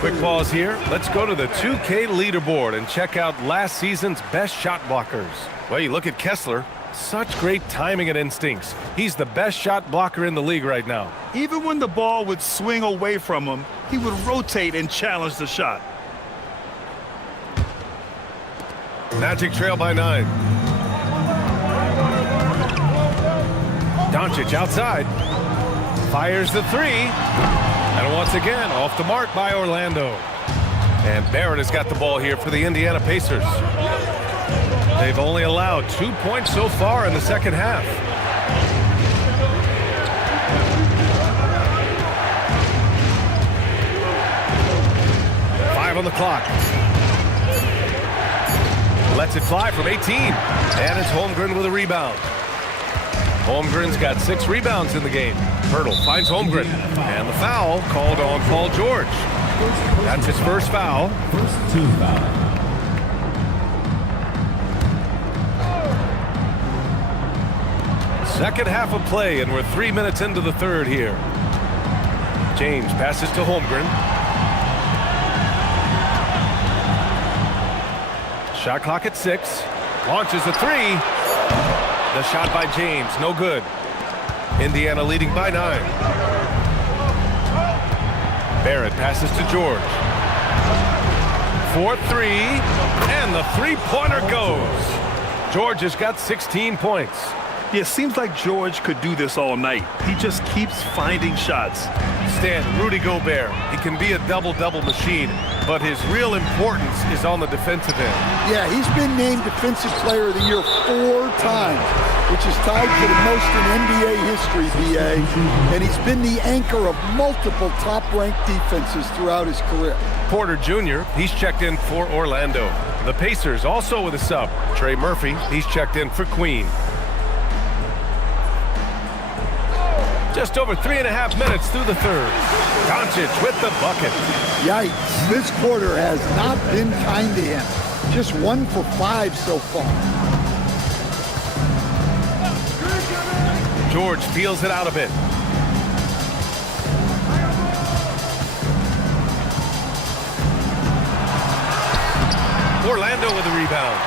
Quick pause here. Let's go to the 2K leaderboard and check out last season's best shot blockers. Well, you look at Kessler. Such great timing and instincts. He's the best shot blocker in the league right now. Even when the ball would swing away from him, he would rotate and challenge the shot. Magic trail by 9. Doncic outside. Fires the 3. And once again, off the mark by Orlando. And Barrett has got the ball here for the Indiana Pacers. They've only allowed 2 points so far in the second half. Five on the clock. Lets it fly from 18. And it's Holmgren with a rebound. Holmgren's got 6 rebounds in the game. Hurdle finds Holmgren. And the foul called on Paul George. That's his first foul. First team foul. Second half of play, and we're 3 minutes into the third here. James passes to Holmgren. Shot clock at 6. Launches a 3. The shot by James, no good. Indiana leading by 9. Barrett passes to George. 4-3, and the three-pointer goes. George has got 16 points. Yeah, it seems like George could do this all night. He just keeps finding shots. Stan, Rudy Gobert, he can be a double-double machine, but his real importance is on the defensive end. Yeah, he's been named Defensive Player of the Year 4 times, which is tied for the most in NBA history, BA. And he's been the anchor of multiple top-ranked defenses throughout his career. Porter Jr., he's checked in for Orlando. The Pacers also with a sub. Trey Murphy, he's checked in for Queen. Just over 3.5 minutes through the third. Doncic with the bucket. Yikes, this quarter has not been kind to him. Just 1 for 5 so far. George feels it out a bit. Orlando with a rebound.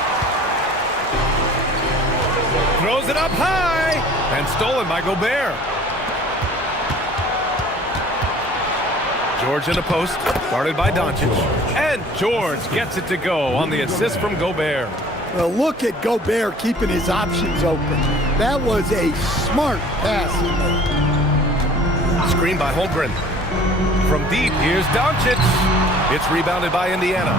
Throws it up high and stolen by Gobert. George in the post, guarded by Doncic. And George gets it to go on the assist from Gobert. Well, look at Gobert keeping his options open. That was a smart pass. Screen by Holmgren. From deep, here's Doncic. It's rebounded by Indiana.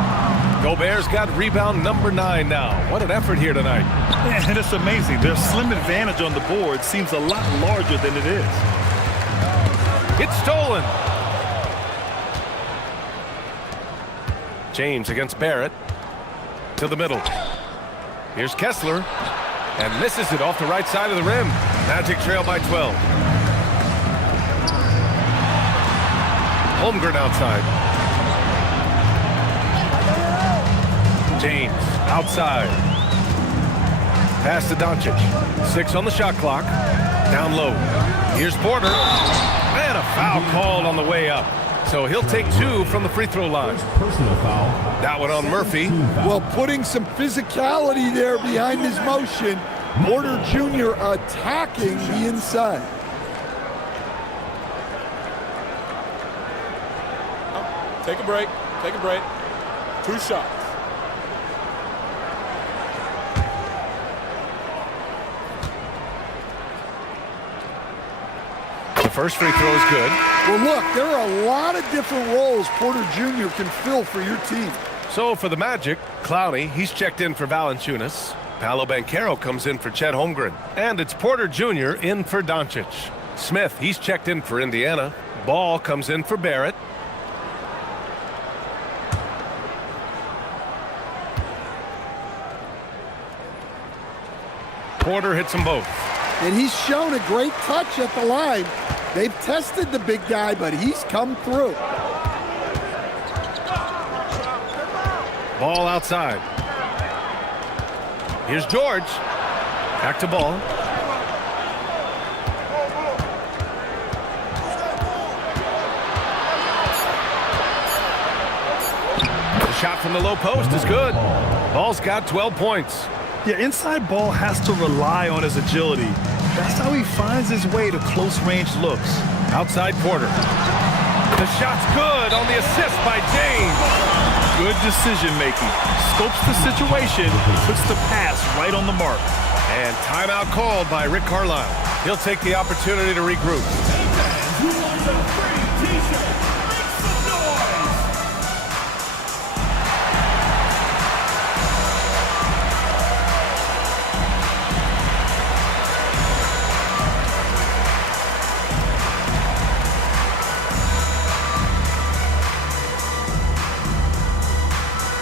Gobert's got rebound number 9 now. What an effort here tonight. And it's amazing. Their slim advantage on the board seems a lot larger than it is. It's stolen. James against Barrett. To the middle. Here's Kessler. And misses it off the right side of the rim. Magic trail by 12. Holmgren outside. James outside. Pass to Doncic. 6 on the shot clock. Down low. Here's Porter. And a foul called on the way up. So he'll take 2 from the free throw line. Personal foul. That one on Murphy. Well, putting some physicality there behind his motion. Porter Jr. attacking the inside. Take a break. Take a break. 2 shots. The first free throw is good. Well, look, there are a lot of different roles Porter Jr. can fill for your team. So for the Magic, Clowney, he's checked in for Valanciunas. Paolo Banchero comes in for Chet Holmgren. And it's Porter Jr. in for Doncic. Smith, he's checked in for Indiana. Ball comes in for Barrett. Porter hits them both. And he's shown a great touch at the line. They've tested the big guy, but he's come through. Ball outside. Here's George. Back to Ball. The shot from the low post is good. Ball's got 12 points. Yeah, inside Ball has to rely on his agility. That's how he finds his way to close-range looks. Outside Porter. The shot's good on the assist by James. Good decision-making. Scopes the situation, puts the pass right on the mark. And timeout called by Rick Carlisle. He'll take the opportunity to regroup. Who wants a free t-shirt? Make some noise!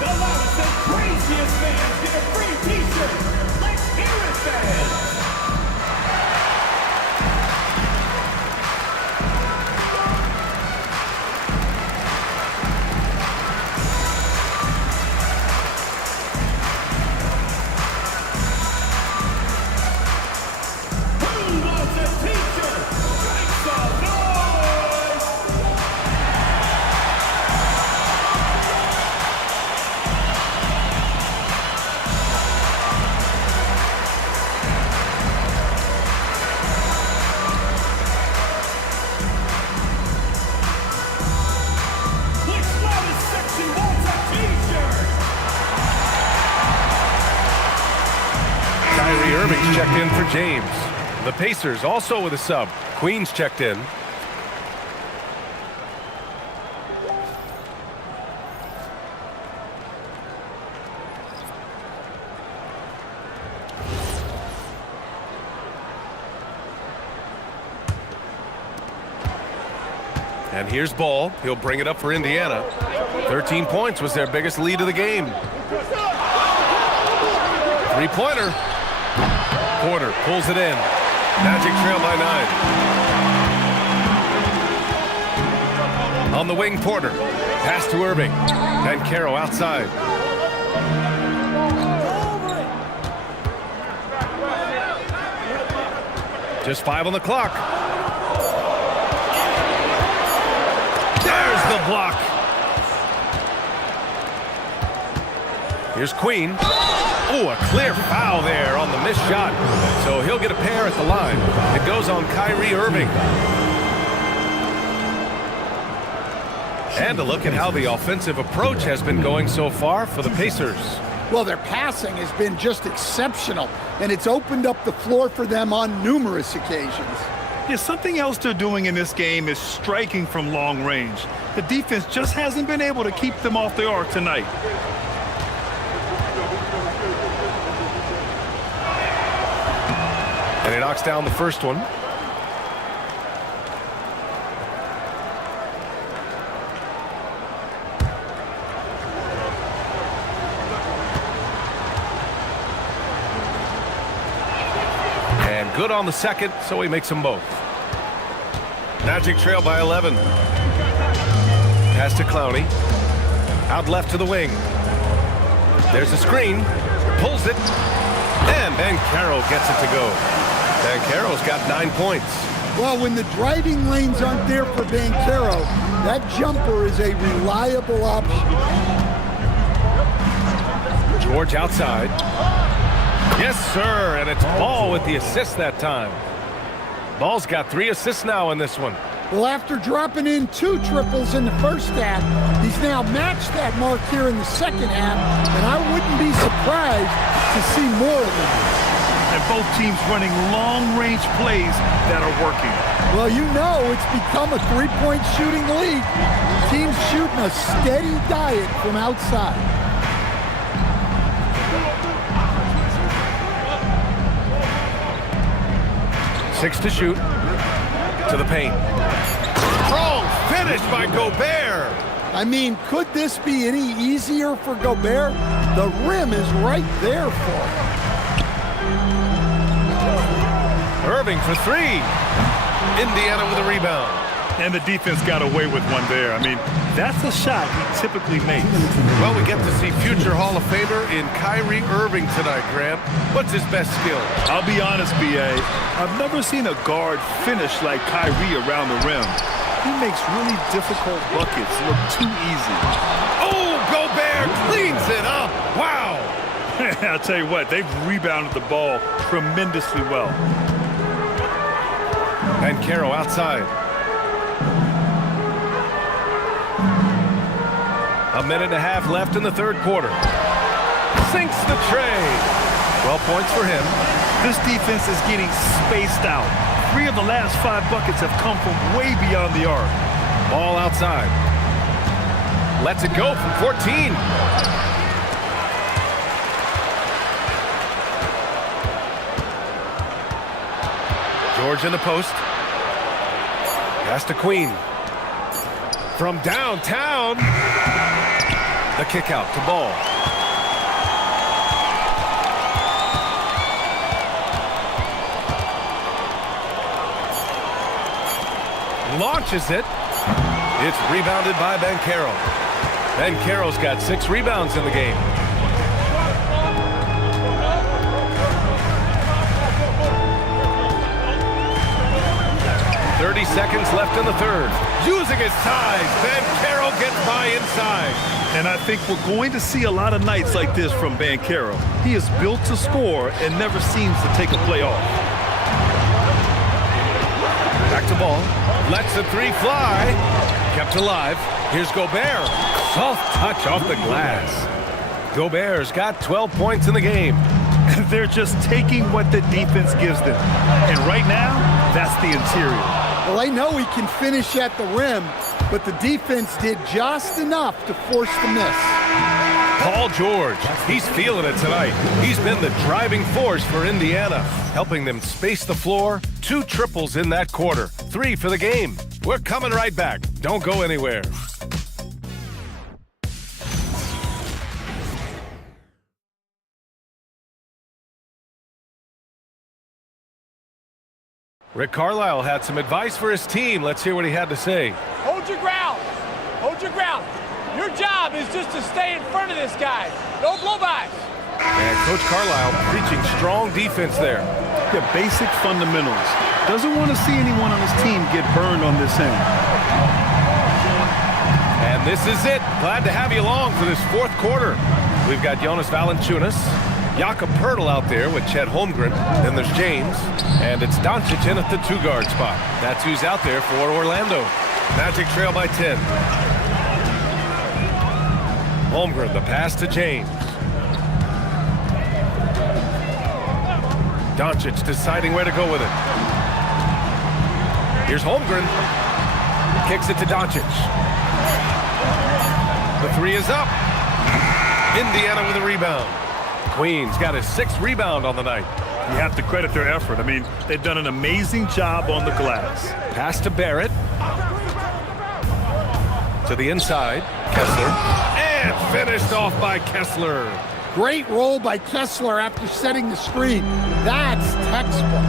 The loudest and craziest fans get a free t-shirt. Let's hear it, fans! Who wants a t-shirt? Make some noise! Which loudest section wants a t-shirt? Kyrie Irving's checked in for James. The Pacers also with a sub. Queen's checked in. And here's Ball. He'll bring it up for Indiana. 13 points was their biggest lead of the game. Three-pointer. Porter pulls it in. Magic trail by 9. On the wing, Porter. Pass to Irving. And Caro outside. Just 5 on the clock. There's the block. Here's Queen. Oh, a clear foul there on the missed shot. So he'll get a pair at the line. It goes on Kyrie Irving. And a look at how the offensive approach has been going so far for the Pacers. Well, their passing has been just exceptional, and it's opened up the floor for them on numerous occasions. Yeah, something else they're doing in this game is striking from long range. The defense just hasn't been able to keep them off the arc tonight. And he knocks down the first one. And good on the second, so he makes them both. Magic trail by 11. Pass to Clowney. Out left to the wing. There's a screen. Pulls it. And Banchero gets it to go. Banchero's got 9 points. Well, when the driving lanes aren't there for Banchero, that jumper is a reliable option. George outside. Yes, sir, and it's Ball with the assist that time. Ball's got 3 assists now in this one. Well, after dropping in 2 triples in the first half, he's now matched that mark here in the second half, and I wouldn't be surprised to see more of it. And both teams running long-range plays that are working. Well, you know it's become a three-point shooting league. Teams shooting a steady diet from outside. Six to shoot. To the paint. Strong finish by Gobert. I mean, could this be any easier for Gobert? The rim is right there for him. Irving for 3. Indiana with a rebound. And the defense got away with one there. I mean, that's a shot he typically makes. Well, we get to see future Hall of Famer in Kyrie Irving tonight, Graham. What's his best skill? I'll be honest, B.A. I've never seen a guard finish like Kyrie around the rim. He makes really difficult buckets look too easy. Oh, Gobert cleans it up. Wow. I'll tell you what, they've rebounded the ball tremendously well. Banchero outside. A minute and a half left in the third quarter. Sinks the tray. 12 points for him. This defense is getting spaced out. 3 of the last 5 buckets have come from way beyond the arc. Ball outside. Lets it go from 14. George in the post. Pass to Queen. From downtown. The kick out to Ball. Launches it. It's rebounded by Banchero. Banchero's got 6 rebounds in the game. .30 seconds left in the third. Using his size, Banchero gets by inside. And I think we're going to see a lot of nights like this from Banchero. He is built to score and never seems to take a play off. Back to Ball. Lets the 3 fly. Kept alive. Here's Gobert. Soft touch off the glass. Gobert's got 12 points in the game. They're just taking what the defense gives them. And right now, that's the interior. Well, they know he can finish at the rim, but the defense did just enough to force the miss. Paul George, he's feeling it tonight. He's been the driving force for Indiana, helping them space the floor. 2 triples in that quarter, 3 for the game. We're coming right back. Don't go anywhere. Rick Carlisle had some advice for his team. Let's hear what he had to say. Hold your ground. Hold your ground. Your job is just to stay in front of this guy. No blow-bys. And Coach Carlisle preaching strong defense there. Yeah, basic fundamentals. Doesn't want to see anyone on his team get burned on this end. And this is it. Glad to have you along for this fourth quarter. We've got Jonas Valanciunas, Jakob Poeltl out there with Chet Holmgren. Then there's James. And it's Doncic in at the 2-guard spot. That's who's out there for Orlando. Magic trail by 10. Holmgren, the pass to James. Doncic deciding where to go with it. Here's Holmgren. Kicks it to Doncic. The 3 is up. Indiana with a rebound. Queen's got his 6th rebound on the night. You have to credit their effort. I mean, they've done an amazing job on the glass. Pass to Barrett. To the inside. Kessler. And finished off by Kessler. Great roll by Kessler after setting the screen. That's textbook.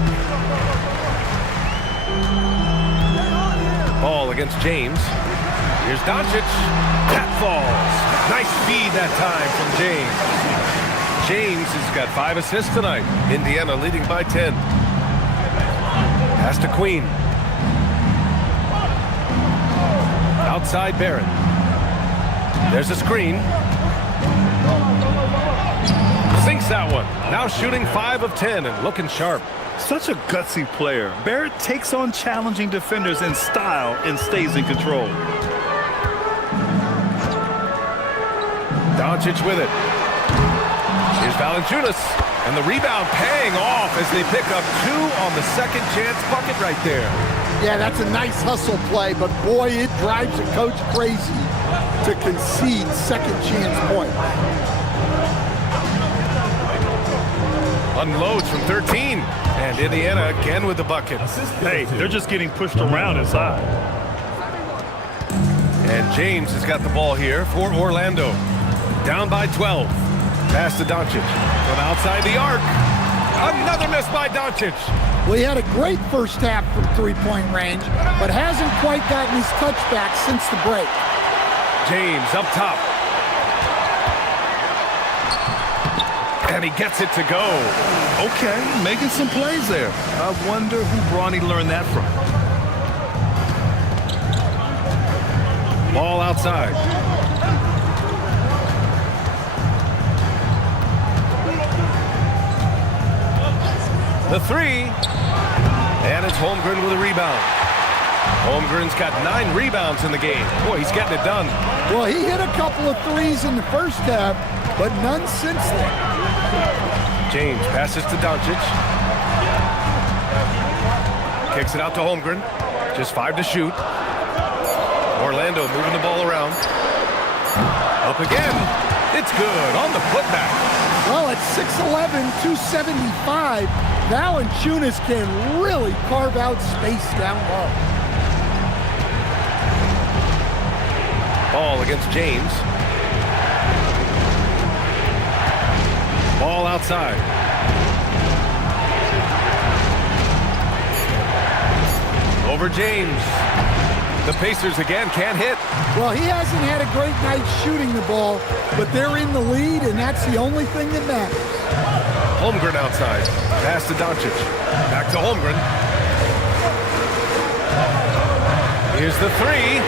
Ball against James. Here's Doncic. That falls. Nice feed that time from James. James has got 5 assists tonight. Indiana leading by 10. Pass to Queen. Outside Barrett. There's a screen. Sinks that one. Now shooting 5 of 10 and looking sharp. Such a gutsy player. Barrett takes on challenging defenders in style and stays in control. Doncic with it. Here's Valanciunas. And the rebound paying off as they pick up 2 on the second chance bucket right there. Yeah, that's a nice hustle play, but boy, it drives a coach crazy to concede second chance points. Unloads from 13. And Indiana again with the bucket. Hey, they're just getting pushed around inside. And James has got the ball here for Orlando. Down by 12. Pass to Doncic. From outside the arc. Another miss by Doncic. Well, he had a great first half from three-point range, but hasn't quite gotten his touchback since the break. James up top. And he gets it to go. Okay, making some plays there. I wonder who Bronny learned that from. Ball outside. The 3. And it's Holmgren with a rebound. Holmgren's got 9 rebounds in the game. Boy, he's getting it done. Well, he hit a couple of threes in the first half, but none since then. James passes to Doncic. Kicks it out to Holmgren. Just 5 to shoot. Orlando moving the ball around. Up again. It's good on the putback. Well, at 6'11", 275, Valanciunas can really carve out space down low. Ball against James. Ball outside. Over James. The Pacers again can't hit. Well, he hasn't had a great night shooting the ball, but they're in the lead, and that's the only thing that matters. Holmgren outside. Pass to Doncic. Back to Holmgren. Here's the 3.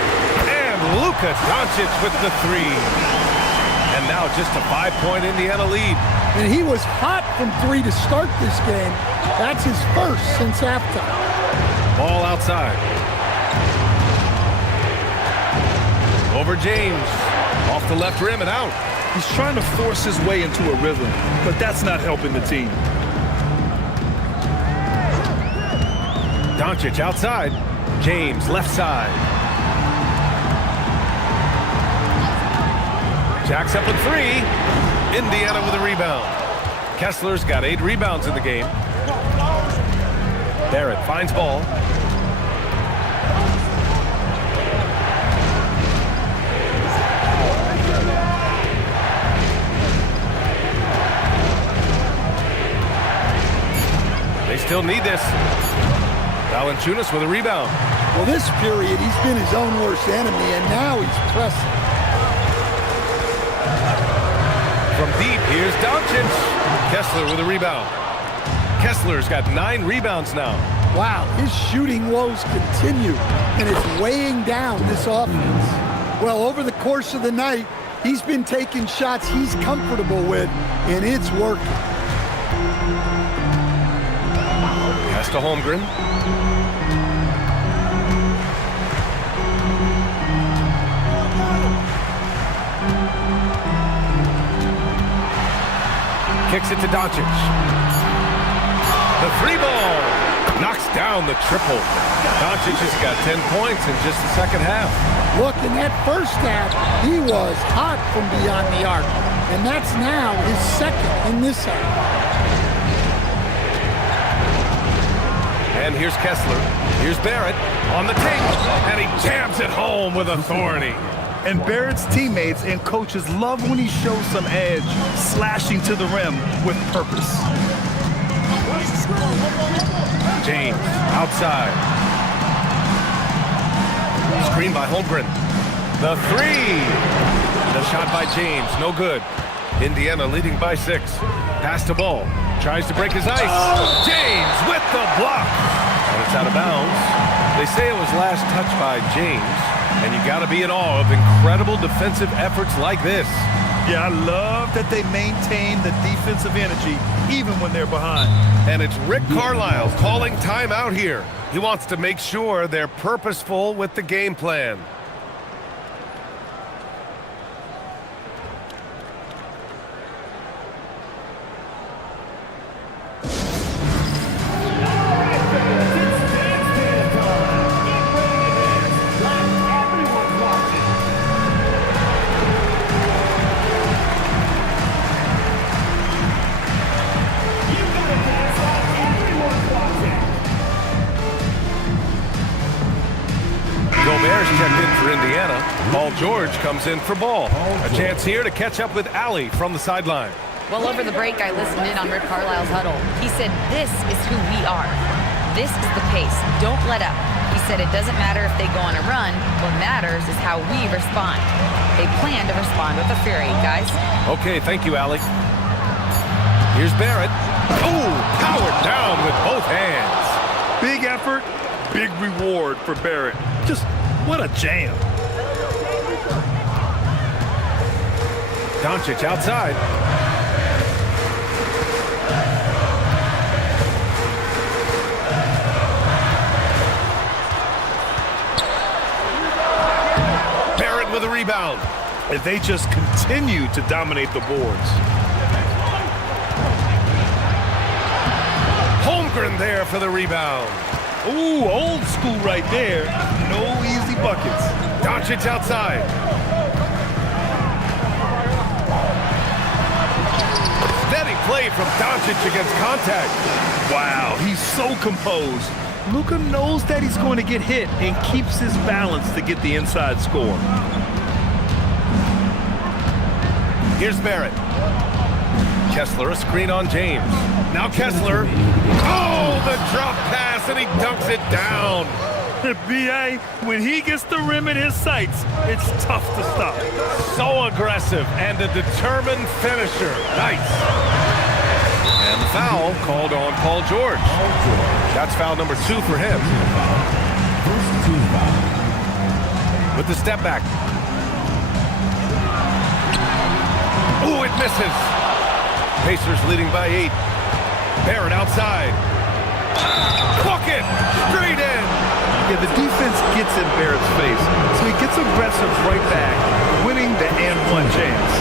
And Luka Doncic with the 3. And now just a 5-point Indiana lead. And he was hot from 3 to start this game. That's his first since halftime. Ball outside. Over James. Off the left rim and out. He's trying to force his way into a rhythm, but that's not helping the team. Doncic outside. James left side. Jacks up a 3. Indiana with a rebound. Kessler's got 8 rebounds in the game. Barrett finds ball. They still need this. Valanciunas with a rebound. Well, this period, he's been his own worst enemy, and now he's pressing. From deep, here's Doncic. Kessler with a rebound. Kessler's got 9 rebounds now. Wow, his shooting woes continue, and it's weighing down this offense. Well, over the course of the night, he's been taking shots he's comfortable with, and it's working. Pass to Holmgren. Kicks it to Doncic. The 3 ball knocks down the triple. Doncic has got 10 points in just the second half. Look, in that first half, he was hot from beyond the arc, and that's now his second in this half. And here's Kessler. Here's Barrett on the tape, and he jams it home with authority. And Barrett's teammates and coaches love when he shows some edge, slashing to the rim with purpose. James outside. Screen by Holmgren. The three. The shot by James, no good. Indiana leading by 6. Pass to Ball. Tries to break his ice. James with the block. And it's out of bounds. They say it was last touched by James. And you got to be in awe of incredible defensive efforts like this. Yeah, I love that they maintain the defensive energy even when they're behind. And it's Rick Carlisle calling timeout here. He wants to make sure they're purposeful with the game plan. Paul George comes in for Ball. A chance here to catch up with Allie from the sideline. Well, over the break, I listened in on Rick Carlisle's huddle. He said, this is who we are. This is the pace. Don't let up. He said it doesn't matter if they go on a run. What matters is how we respond. They plan to respond with a fury, guys. Okay, thank you, Allie. Here's Barrett. Oh, powered down with both hands. Big effort, big reward for Barrett. Just what a jam. Doncic outside. Barrett with a rebound. And they just continue to dominate the boards. Holmgren there for the rebound. Ooh, old school right there. No easy buckets. Doncic outside. Steady play from Doncic against contact. Wow, he's so composed. Luka knows that he's going to get hit and keeps his balance to get the inside score. Here's Barrett. Kessler, a screen on James. Now Kessler. Oh, the drop pass, and he dunks it down. B.A., when he gets the rim in his sights, it's tough to stop. So aggressive and a determined finisher. Nice. And the foul called on Paul George. That's foul number 2 for him. With the step back. Ooh, it misses. Pacers leading by 8. Barrett outside. Bucket! Straight in! Yeah, the defense gets in Barrett's face, so he gets aggressive right back, winning the and-one chance.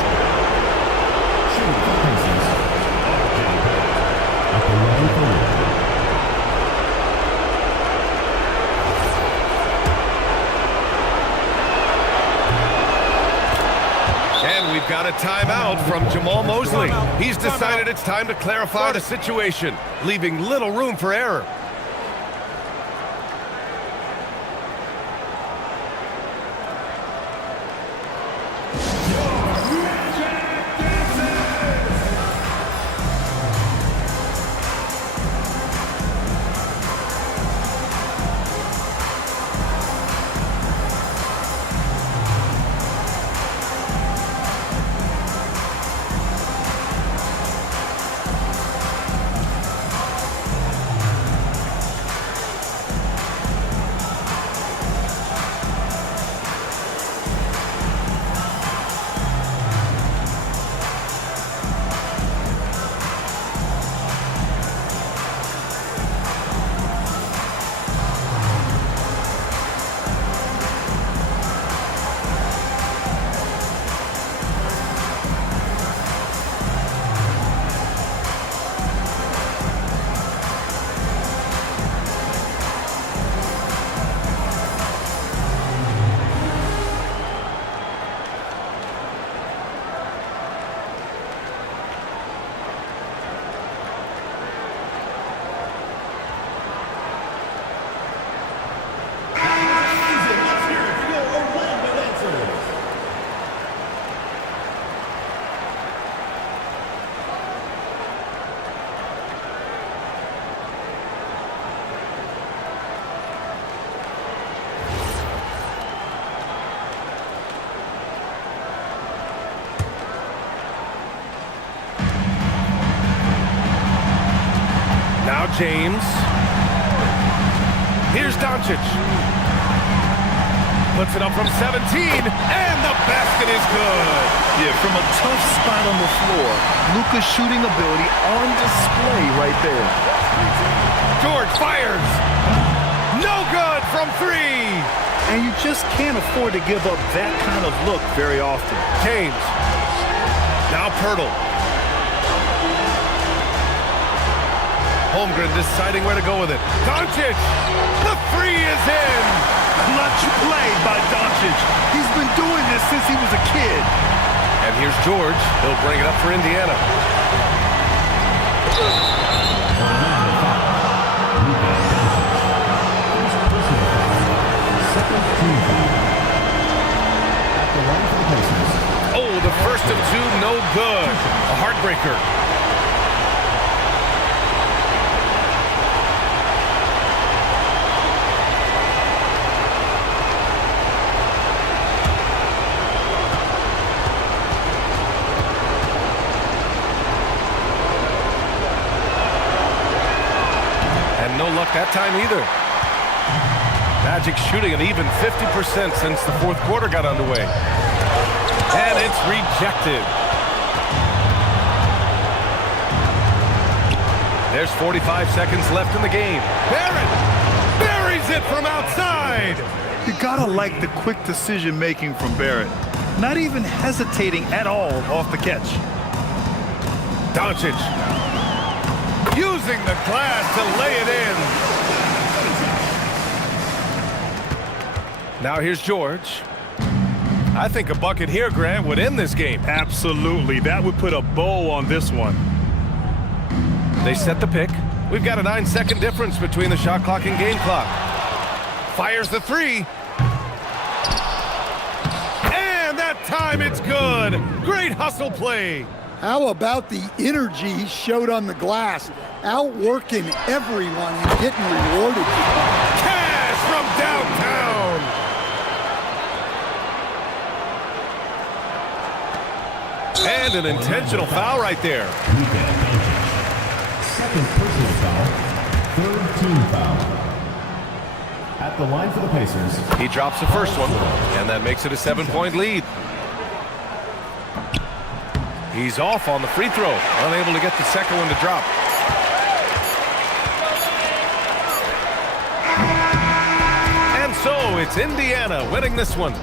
And we've got a timeout from Jamal Mosley. He's decided it's time to clarify the situation, leaving little room for error. James. Here's Doncic. Puts it up from 17, and the basket is good. Yeah, from a tough spot on the floor, Luka's shooting ability on display right there. George fires. No good from 3. And you just can't afford to give up that kind of look very often. James. Now Pirtle. Holmgren deciding where to go with it. Doncic. The 3 is in. Clutch play by Doncic. He's been doing this since he was a kid. And here's George. He'll bring it up for Indiana. Oh, the first of 2, no good. A heartbreaker. No luck that time either. Magic shooting an even 50% since the fourth quarter got underway. And it's rejected. There's 45 seconds left in the game. Barrett buries it from outside. You gotta like the quick decision making from Barrett. Not even hesitating at all off the catch. Doncic. Using the glass to lay it in. Now here's George. I think a bucket here, Grant, would end this game. Absolutely. That would put a bow on this one. They set the pick. We've got a 9-second difference between the shot clock and game clock. Fires the 3. And that time it's good. Great hustle play. How about the energy he showed on the glass, outworking everyone and getting rewarded? Cash from downtown. And an intentional foul right there. Second personal foul, third team foul. At the line for the Pacers. He drops the first one, and that makes it a 7-point lead. He's off on the free throw, unable to get the second one to drop. And so it's Indiana winning this one.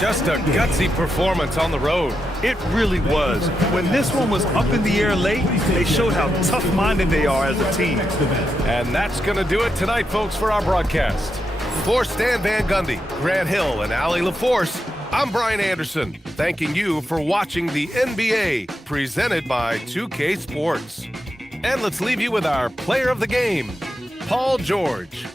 Just a gutsy performance on the road. It really was. When this one was up in the air late, they showed how tough-minded they are as a team. And that's going to do it tonight, folks, for our broadcast. For Stan Van Gundy, Grant Hill, and Allie LaForce, I'm Brian Anderson, thanking you for watching the NBA, presented by 2K Sports. And let's leave you with our player of the game, Paul George.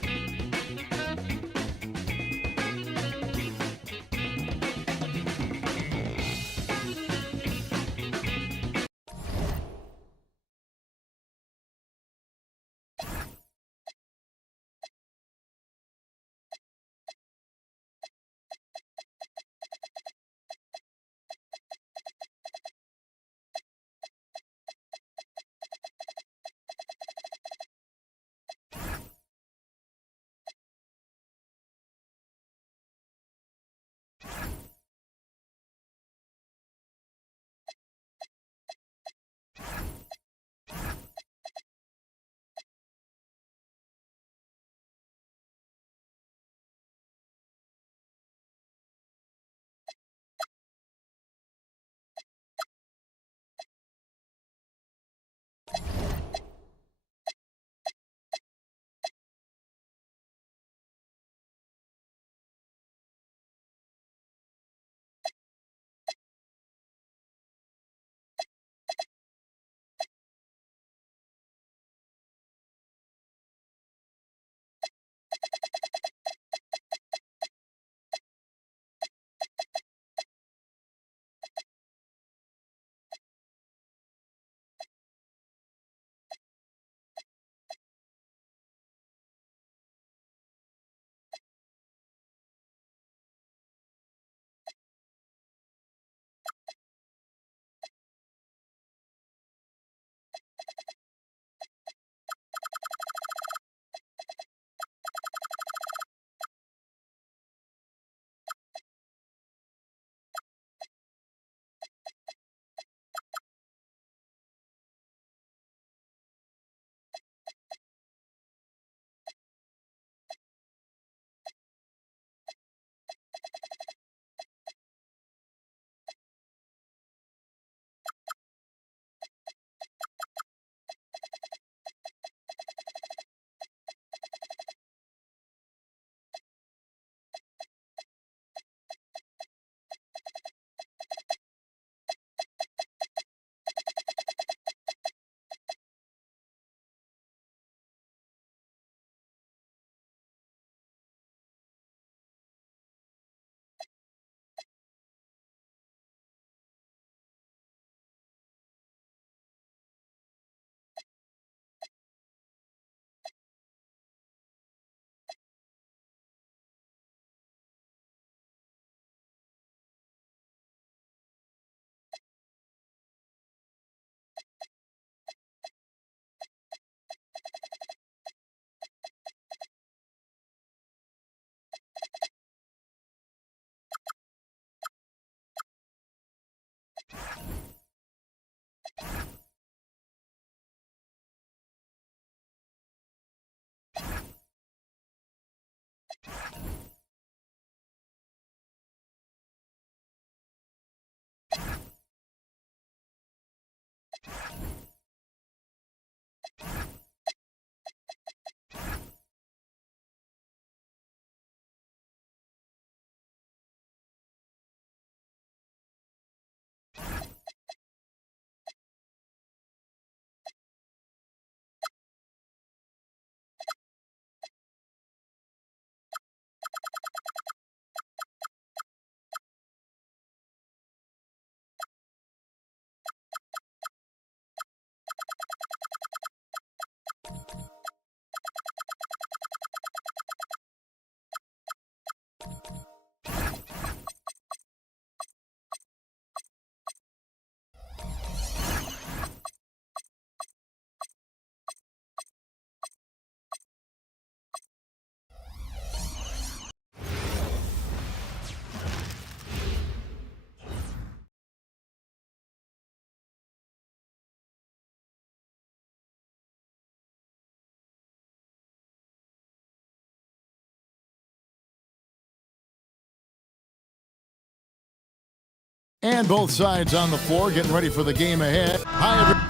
And both sides on the floor getting ready for the game ahead. Hi, everyone.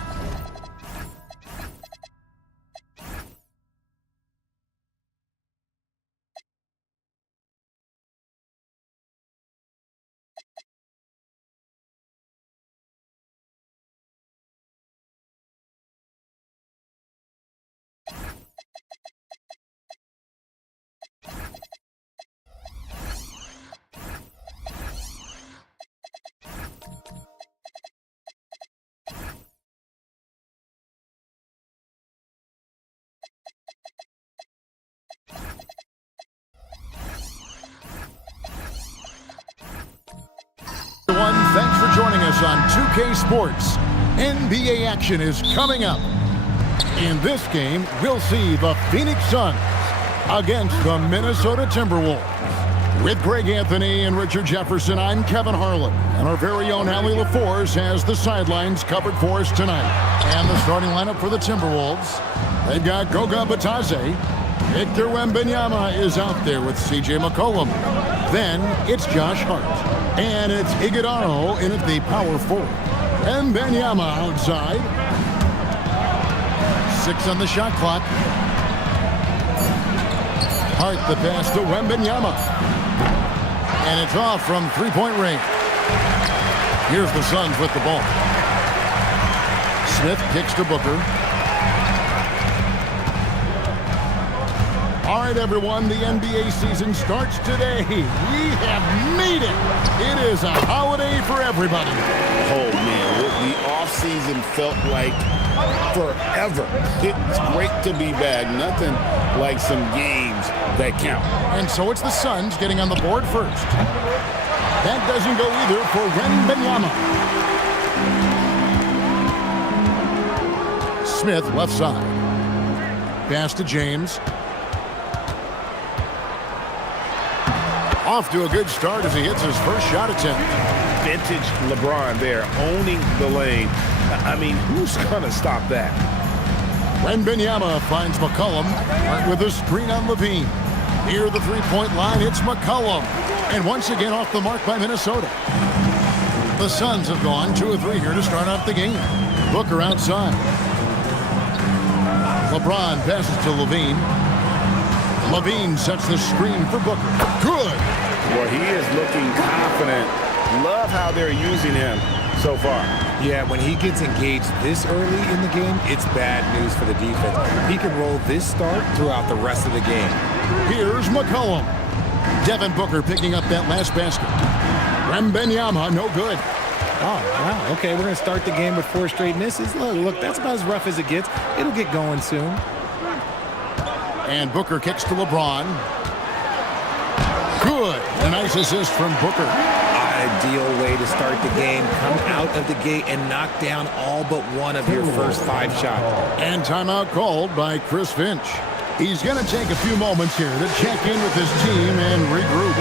Everyone, thanks for joining us on 2K Sports. NBA action is coming up. In this game, we'll see the Phoenix Suns against the Minnesota Timberwolves. With Greg Anthony and Richard Jefferson, I'm Kevin Harlan. And our very own Allie LaForce has the sidelines covered for us tonight. And the starting lineup for the Timberwolves. They've got Goga Bitadze. Victor Wembanyama is out there with C.J. McCollum. Then it's Josh Hart. And it's Iguodala in at the power forward. Wembanyama outside. 6 on the shot clock. Hart the pass to Wembanyama. And it's off from three-point range. Here's the Suns with the ball. Smith kicks to Booker. All right, everyone, the NBA season starts today. We have made it. It is a holiday for everybody. Oh, man, the offseason felt like forever. It's great to be back. Nothing like some games that count. And so it's the Suns getting on the board first. That doesn't go either for Wembanyama. Smith left side. Pass to James. Off to a good start as he hits his first shot attempt. Vintage LeBron there, owning the lane. I mean, who's going to stop that? Wembanyama finds McCollum with a screen on Levine. Near the three-point line, it's McCollum. And once again off the mark by Minnesota. The Suns have gone 2 of 3 here to start off the game. Booker outside. LeBron passes to Levine. Levine sets the screen for Booker. Good. Well, he is looking confident. Love how they're using him so far. Yeah, when he gets engaged this early in the game, it's bad news for the defense. He can roll this start throughout the rest of the game. Here's McCollum. Devin Booker picking up that last basket. Wembanyama, no good. Oh, wow. Okay, we're going to start the game with 4 straight misses. Look, that's about as rough as it gets. It'll get going soon. And Booker kicks to LeBron. Good. A nice assist from Booker. Ideal way to start the game. Come out of the gate and knock down all but one of your first 5 shots. And timeout called by Chris Finch. He's going to take a few moments here to check in with his team and regroup.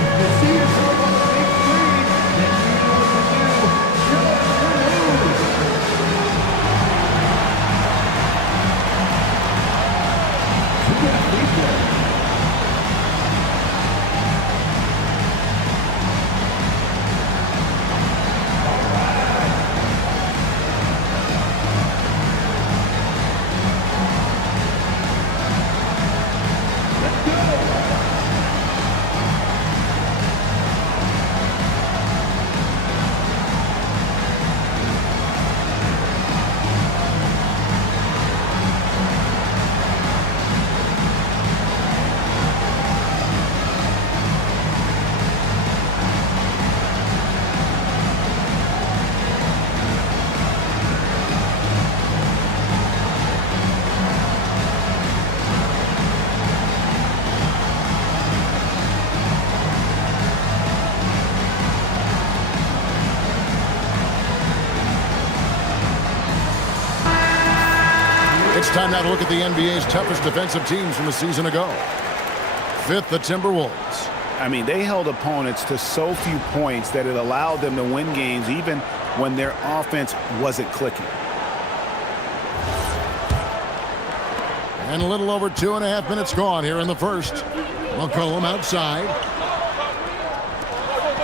time now to look at the NBA's toughest defensive teams from a season ago. Fifth, the Timberwolves. I mean, they held opponents to so few points that it allowed them to win games even when their offense wasn't clicking. And a little over 2.5 minutes gone here in the first. McCollum outside.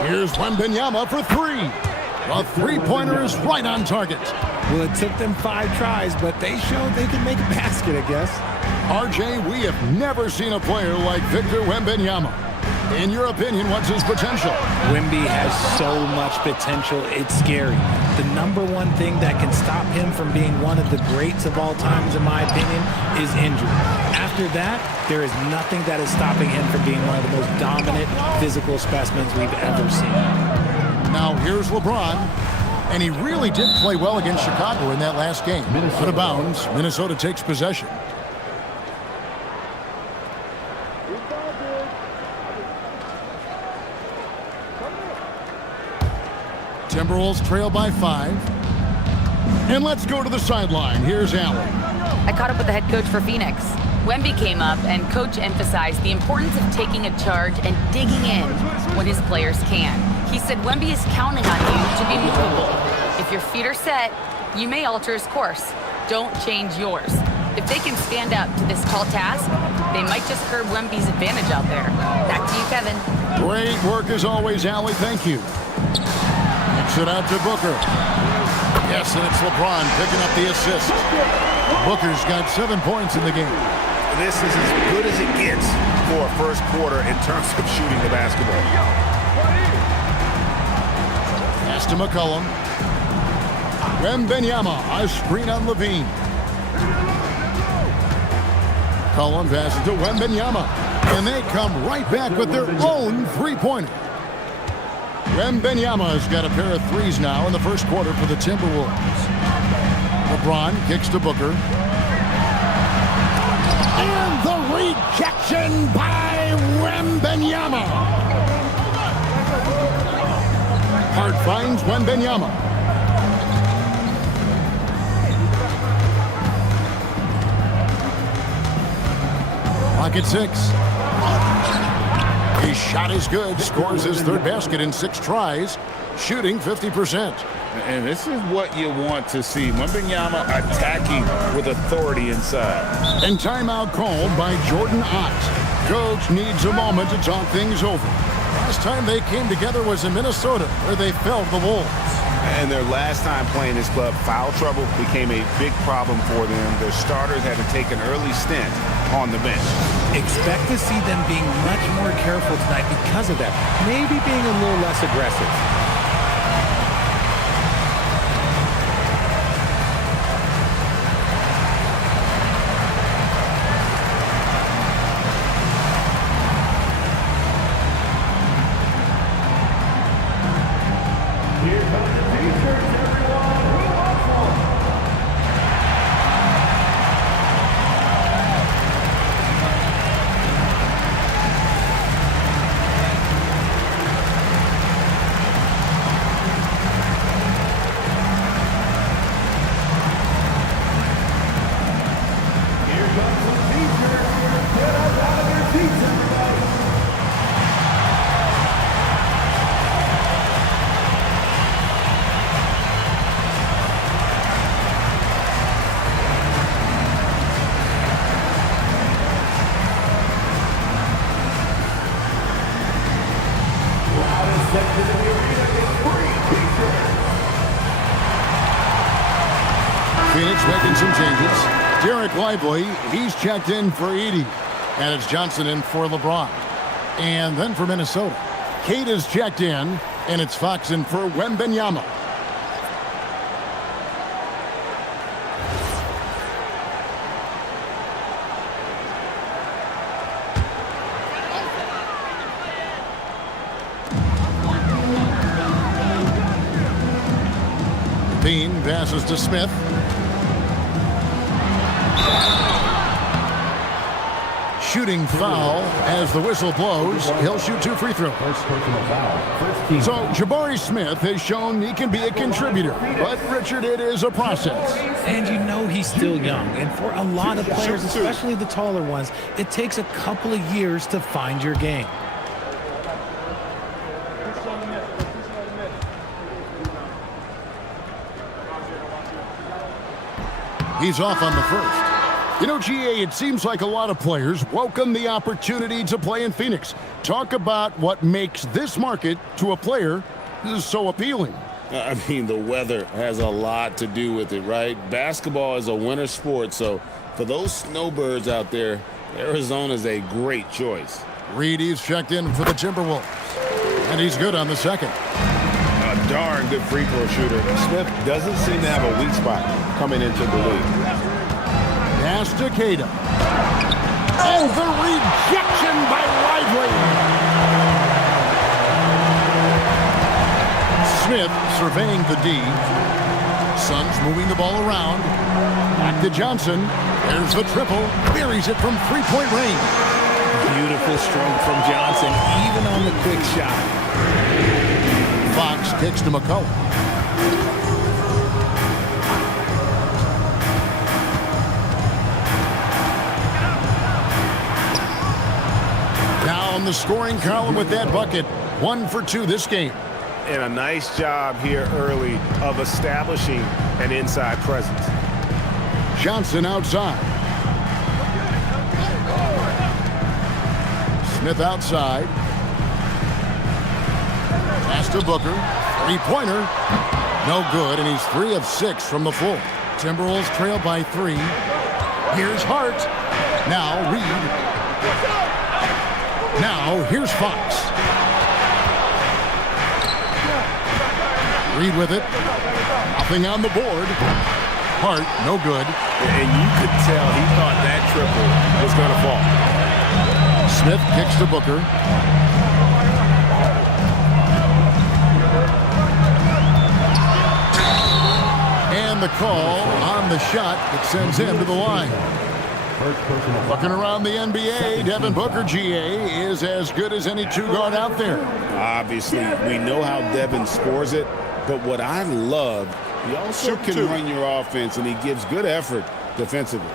Here's Wembanyama for three. The three-pointer is right on target. Well, it took them 5 tries, but they showed they could make a basket, I guess. RJ, we have never seen a player like Victor Wembanyama. In your opinion, what's his potential? Wemby has so much potential, it's scary. The number one thing that can stop him from being one of the greats of all times, in my opinion, is injury. After that, there is nothing that is stopping him from being one of the most dominant physical specimens we've ever seen. Now here's LeBron, and he really did play well against Chicago in that last game. Out of bounds, Minnesota takes possession. Timberwolves trail by 5. And let's go to the sideline. Here's Allen. I caught up with the head coach for Phoenix. Wemby came up, and coach emphasized the importance of taking a charge and digging in when his players can. He said Wemby is counting on you to be movable. If your feet are set, you may alter his course. Don't change yours. If they can stand up to this tall task, they might just curb Wemby's advantage out there. Back to you, Kevin. Great work as always, Allie. Thank you. Kicks it out to Booker. Yes, and it's LeBron picking up the assist. Booker's got 7 points in the game. This is as good as it gets for a first quarter in terms of shooting the basketball. Pass to McCollum. Wembanyama, a screen on Levine. McCollum passes to Wembanyama. And they come right back with their own three-pointer. Wembanyama has got a pair of threes now in the first quarter for the Timberwolves. LeBron kicks to Booker. And the rejection by Wembanyama. Hart finds Wembanyama. Clock at 6. His shot is good, scores his third basket in 6 tries, shooting 50%. And this is what you want to see. Wembanyama attacking with authority inside. And timeout called by Jordan Ott. Coach needs a moment to talk things over. Last time they came together was in Minnesota, where they felled the Wolves. And their last time playing this club, foul trouble became a big problem for them. Their starters had to take an early stint on the bench. Expect to see them being much more careful tonight because of that. Maybe being a little less aggressive. Phoenix making some changes. Derek Lively, he's checked in for Edey. And it's Johnson in for LeBron. And then for Minnesota, Kate is checked in, and it's Fox in for Wembanyama. Bean passes to Smith. shooting foul as the whistle blows. He'll shoot 2 free throws. So Jabari Smith has shown he can be a contributor, but Richard, it is a process. And you know he's still young. And for a lot of players, especially the taller ones, it takes a couple of years to find your game. He's off on the first. You know, GA, it seems like a lot of players welcome the opportunity to play in Phoenix. Talk about what makes this market to a player so appealing. I mean, the weather has a lot to do with it, right? Basketball is a winter sport, so for those snowbirds out there, Arizona is a great choice. Reed, he's checked in for the Timberwolves, and he's good on the second. A darn good free throw shooter. Smith doesn't seem to have a weak spot coming into the league. Pass to Queta. Oh, the rejection by Lively. Smith surveying the D. Suns moving the ball around. Back to Johnson. There's the triple. Buries it from three-point range. Beautiful stroke from Johnson, even on the quick shot. Fox kicks to McCullough. Down the scoring column with that bucket. 1 for 2 this game. And a nice job here early of establishing an inside presence. Johnson outside. Smith outside. Pass to Booker. Three-pointer. No good, and he's 3 of 6 from the floor. Timberwolves trail by 3. Here's Hart. Now Reed. Now here's Fox. Reed with it. Nothing on the board. Hart, no good. And you could tell he thought that triple was going to fall. Smith kicks to Booker. And the call on the shot that sends him to the line. Looking around the NBA, Devin Booker, GA, is as good as any two-guard out there. Obviously, we know how Devin scores it, but what I love, he also can run your offense, and he gives good effort defensively.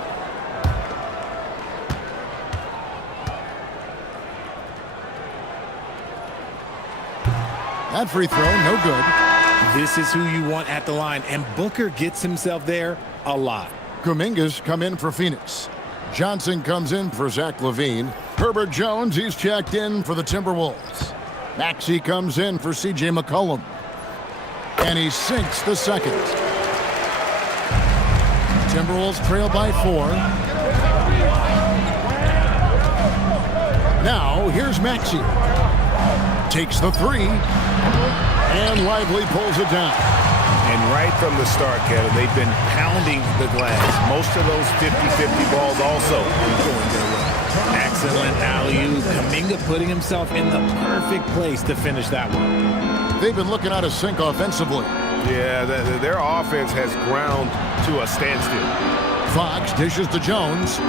That free throw, no good. This is who you want at the line, and Booker gets himself there a lot. Kuminga's come in for Phoenix. Johnson comes in for Zach LaVine. Herbert Jones, he's checked in for the Timberwolves. Maxey comes in for C.J. McCollum. And he sinks the second. Timberwolves trail by 4. Now, here's Maxey. Takes the 3. And Lively pulls it down. And right from the start, Kevin, they've been pounding the glass. Most of those 50-50 balls also going their way. Excellent alley-oop. Kuminga putting himself in the perfect place to finish that one. They've been looking out of sync offensively. Yeah, their offense has ground to a standstill. Fox dishes to Jones.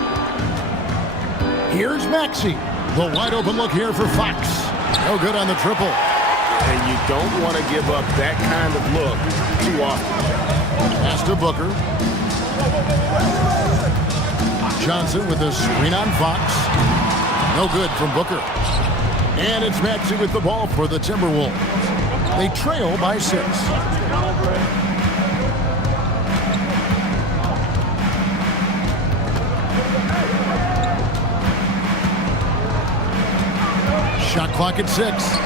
Here's Maxey. The wide open look here for Fox. No good on the triple. And you don't want to give up that kind of look too often. Pass to Booker. Johnson with a screen on Fox. No good from Booker. And it's Maxey with the ball for the Timberwolves. They trail by 6. Shot clock at 6.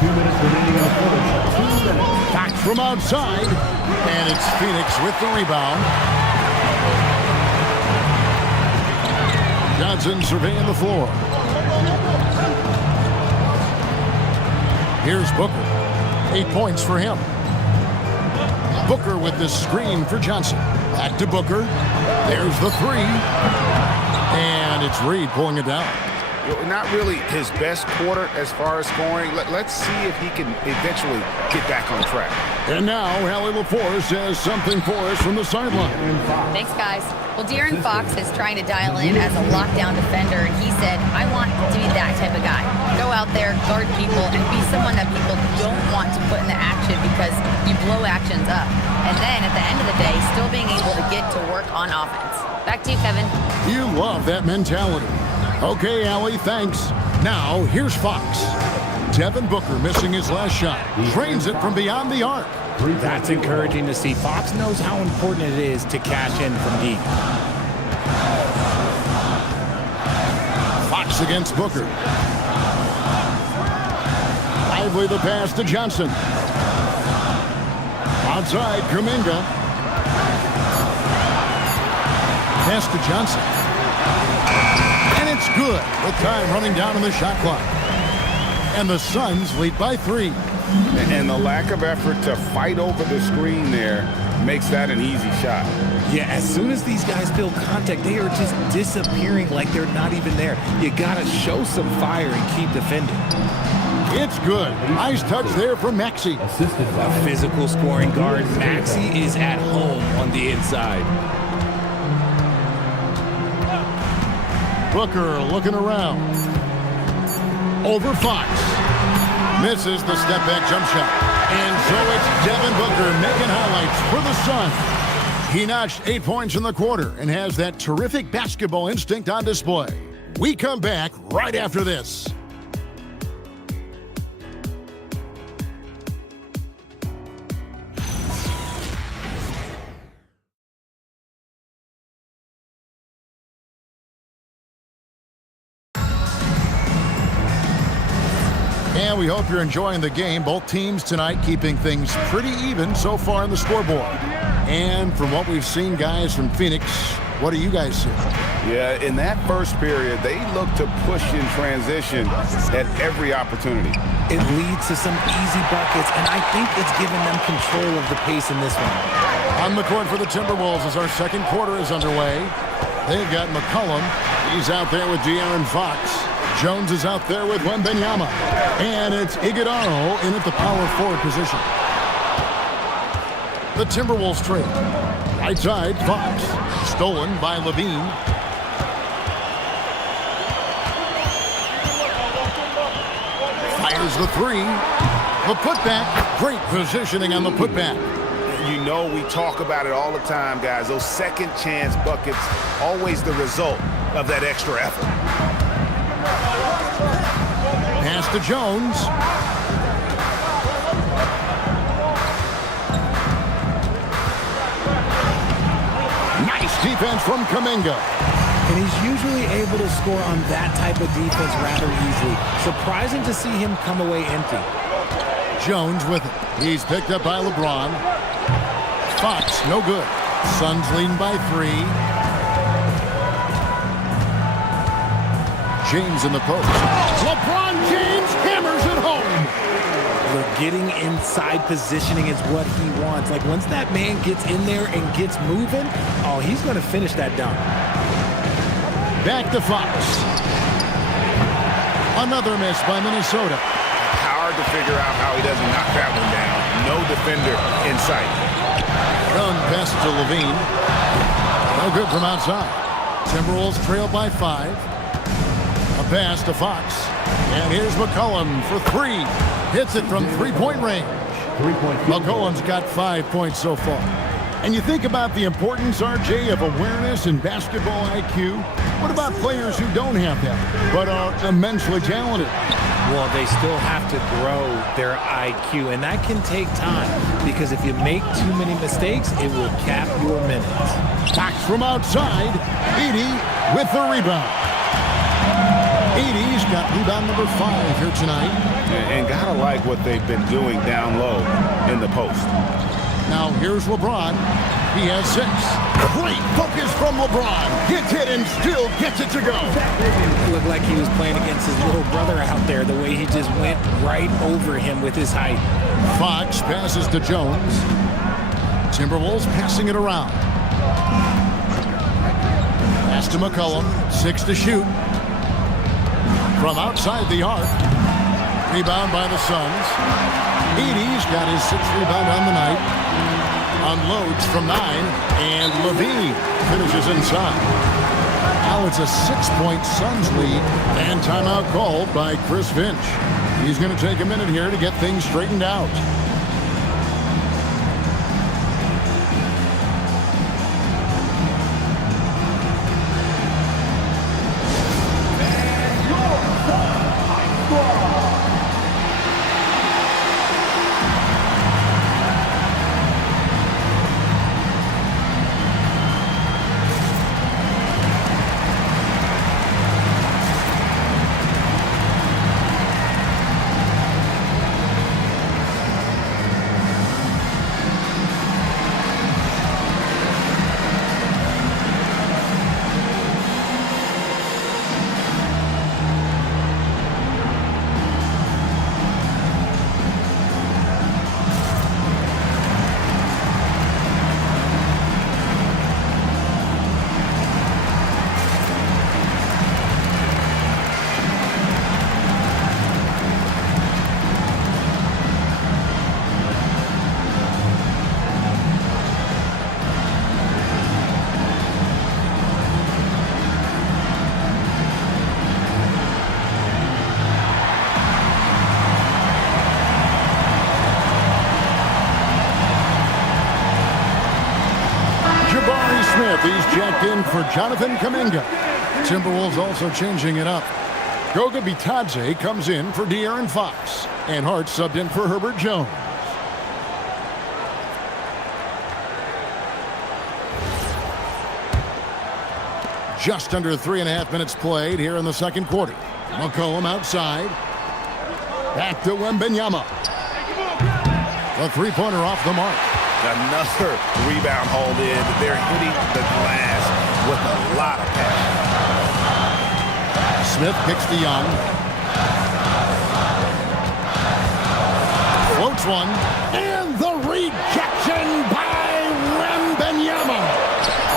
2 minutes remaining in the quarter. 2 minutes. Back from outside. And it's Phoenix with the rebound. Johnson surveying the floor. Here's Booker. 8 points for him. Booker with the screen for Johnson. Back to Booker. There's the 3. And it's Reed pulling it down. Not really his best quarter as far as scoring. Let's see if he can eventually get back on track. And now, Hallie LaForce has something for us from the sideline. Thanks, guys. Well, De'Aaron Fox is trying to dial in as a lockdown defender, and he said, I want to be that type of guy. Go out there, guard people, and be someone that people don't want to put in the action because you blow actions up. And then at the end of the day, still being able to get to work on offense. Back to you, Kevin. You love that mentality. Okay, Allie, thanks. Now, here's Fox. Devin Booker missing his last shot. Drains it from beyond the arc. That's encouraging to see. Fox knows how important it is to cash in from deep. Fox against Booker. Lively the pass to Johnson. Outside, Kuminga. Pass to Johnson. And it's good with time running down on the shot clock. And the Suns lead by 3. And the lack of effort to fight over the screen there makes that an easy shot. Yeah, as soon as these guys build contact, they are just disappearing like they're not even there. You got to show some fire and keep defending. It's good. Nice touch there from Maxey. A physical scoring guard. Maxey is at home on the inside. Booker looking around. Over Fox. Misses the step-back jump shot. And so it's Devin Booker making highlights for the Suns. He notched 8 points in the quarter and has that terrific basketball instinct on display. We come back right after this. And we hope you're enjoying the game. Both teams tonight keeping things pretty even so far on the scoreboard. And from what we've seen, guys, from Phoenix, what do you guys see? Yeah, in that first period, they look to push in transition at every opportunity. It leads to some easy buckets, and I think it's given them control of the pace in this one. On the court for the Timberwolves as our second quarter is underway. They've got McCollum. He's out there with De'Aaron Fox. Jones is out there with Wembanyama. And it's Iguodala in at the power forward position. The Timberwolves trail. Right side, Fox. Stolen by Levine. Fires the 3. The putback. Great positioning on the putback. You know we talk about it all the time, guys. Those second chance buckets, always the result of that extra effort. Pass to Jones. Nice defense from Kuminga. And he's usually able to score on that type of defense rather easily. Surprising to see him come away empty. Jones with it. He's picked up by LeBron. Fox, no good. Suns leading by 3. James in the post. LeBron James hammers it home. Look, getting inside positioning is what he wants. Like, once that man gets in there and gets moving, oh, he's going to finish that dunk. Back to Fox. Another miss by Minnesota. Hard to figure out how he doesn't knock that one down. No defender in sight. Run pass to Levine. No good from outside. Timberwolves trail by 5. A pass to Fox. And here's McCollum for 3. Hits it from three-point range. McCollum's got 5 points so far. And you think about the importance, RJ, of awareness and basketball IQ. What about players who don't have that, but are immensely talented? Well, they still have to grow their IQ, and that can take time because if you make too many mistakes, it will cap your minutes. Fox from outside. Edey with the rebound. Edey's got rebound number 5 here tonight. And gotta like what they've been doing down low in the post. Now here's LeBron. He has 6. Great focus from LeBron. Gets it and still gets it to go. It looked like he was playing against his little brother out there, the way he just went right over him with his height. Fox passes to Jones. Timberwolves passing it around. Pass to McCollum. 6 to shoot. From outside the arc. Rebound by the Suns. Edey's got his 6th rebound on the night. Unloads from 9, and Levine finishes inside. Now it's a 6-point Suns lead, and timeout called by Chris Finch. He's going to take a minute here to get things straightened out. He's checked in for Jonathan Kuminga. Timberwolves also changing it up. Goga Bitadze comes in for De'Aaron Fox. And Hart subbed in for Herbert Jones. Just under 3.5 minutes played here in the second quarter. McCollum outside. Back to Wembanyama. The three-pointer off the mark. Another rebound hauled in. They're hitting the glass with a lot of passion. Smith kicks to Young. Floats one. And the rejection by Wembanyama.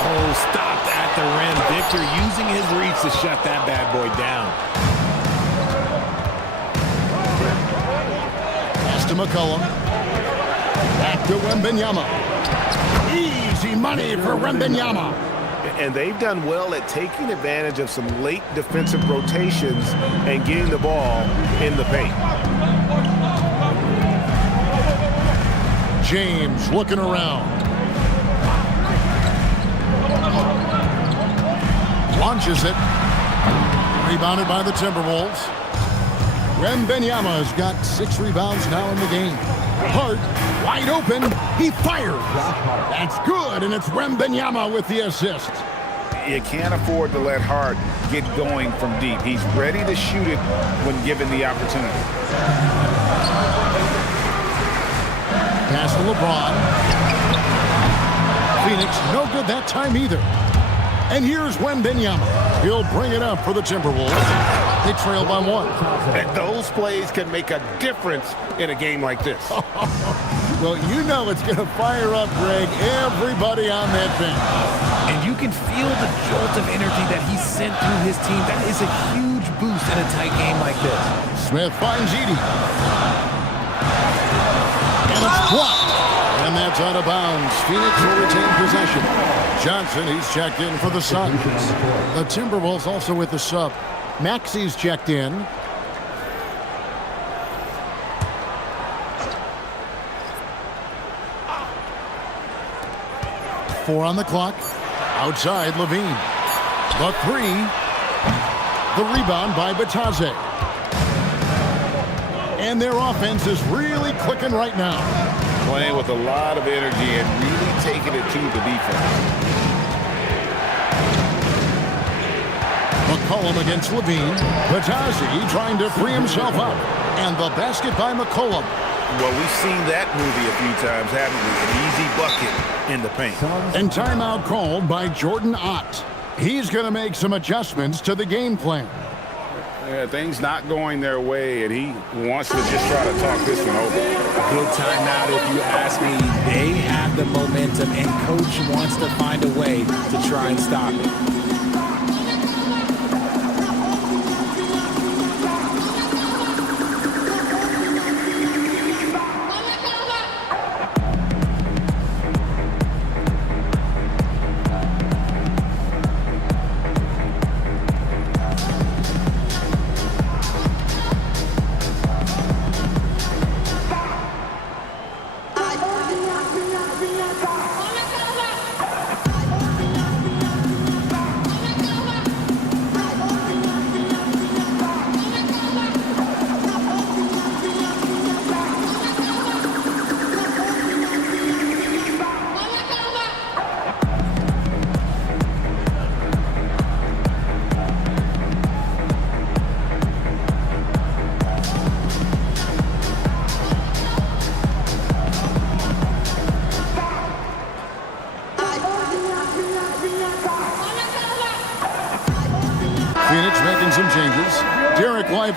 Oh, stopped at the rim. Victor using his reach to shut that bad boy down. Pass to McCollum. Back to Wembanyama. Easy money for Wembanyama. And they've done well at taking advantage of some late defensive rotations and getting the ball in the paint. James looking around. Launches it. Rebounded by the Timberwolves. Wembanyama's got 6 rebounds now in the game. Hart, wide open, he fires. That's good, and it's Wembanyama with the assist. You can't afford to let Hart get going from deep. He's ready to shoot it when given the opportunity. Pass to LeBron. Phoenix, no good that time either. And here's Wembanyama. He'll bring it up for the Timberwolves. They trail by 1. And those plays can make a difference in a game like this. Well, you know it's going to fire up, Greg, everybody on that bench. And you can feel the jolt of energy that he sent through his team. That is a huge boost in a tight game like this. Smith finds Edey. And it's blocked. And that's out of bounds. Phoenix will retain possession. Johnson, he's checked in for the Suns. The Timberwolves also with the sub. Maxi's checked in. Four on the clock. Outside, Levine. The 3. The rebound by Bitadze. And their offense is really clicking right now. Playing with a lot of energy and really taking it to the defense. McCollum against Levine. Bitadze trying to free himself up. And the basket by McCollum. Well, we've seen that movie a few times, haven't we? An easy bucket in the paint. And timeout called by Jordan Ott. He's going to make some adjustments to the game plan. Yeah, things not going their way, and he wants to just try to talk this one over. Good timeout if you ask me. They have the momentum, and Coach wants to find a way to try and stop it.